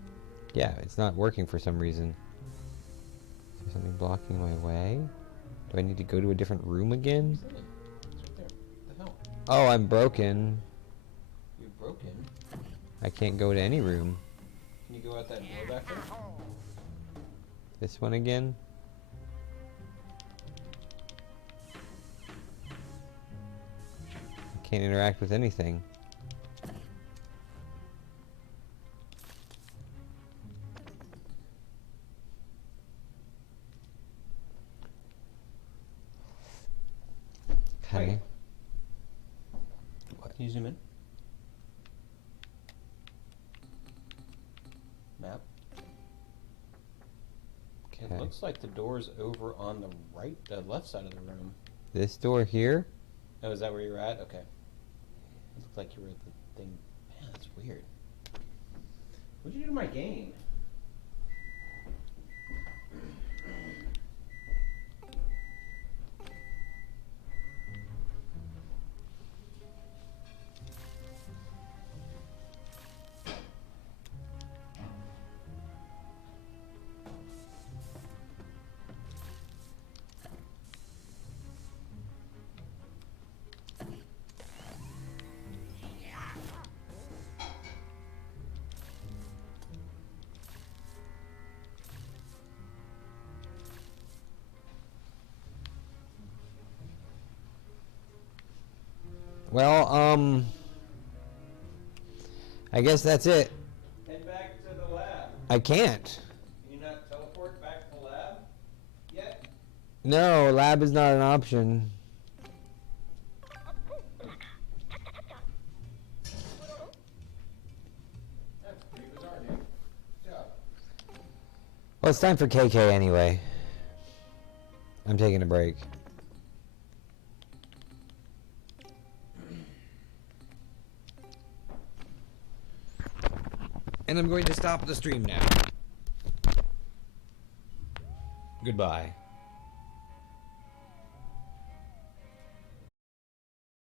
Yeah, it's not working for some reason. Is there something blocking my way? Do I need to go to a different room again? It's right there. What the hell? Oh, I'm broken. You're broken. I can't go to any room. Can you go out that door back there? This one again? I can't interact with anything. Okay. Can you zoom in? Okay. It looks like the door's over on the right, the left side of the room. This door here? Oh, is that where you're at? Okay. It looked like you were at the thing. Man, that's weird. What'd you do to my game? Well, I guess that's it. Head back to the lab. I can't. Can you not teleport back to the lab yet? No, lab is not an option. That's pretty bizarre, dude. Good job. Well, it's time for KK anyway. I'm taking a break. And I'm going to stop the stream now. Goodbye.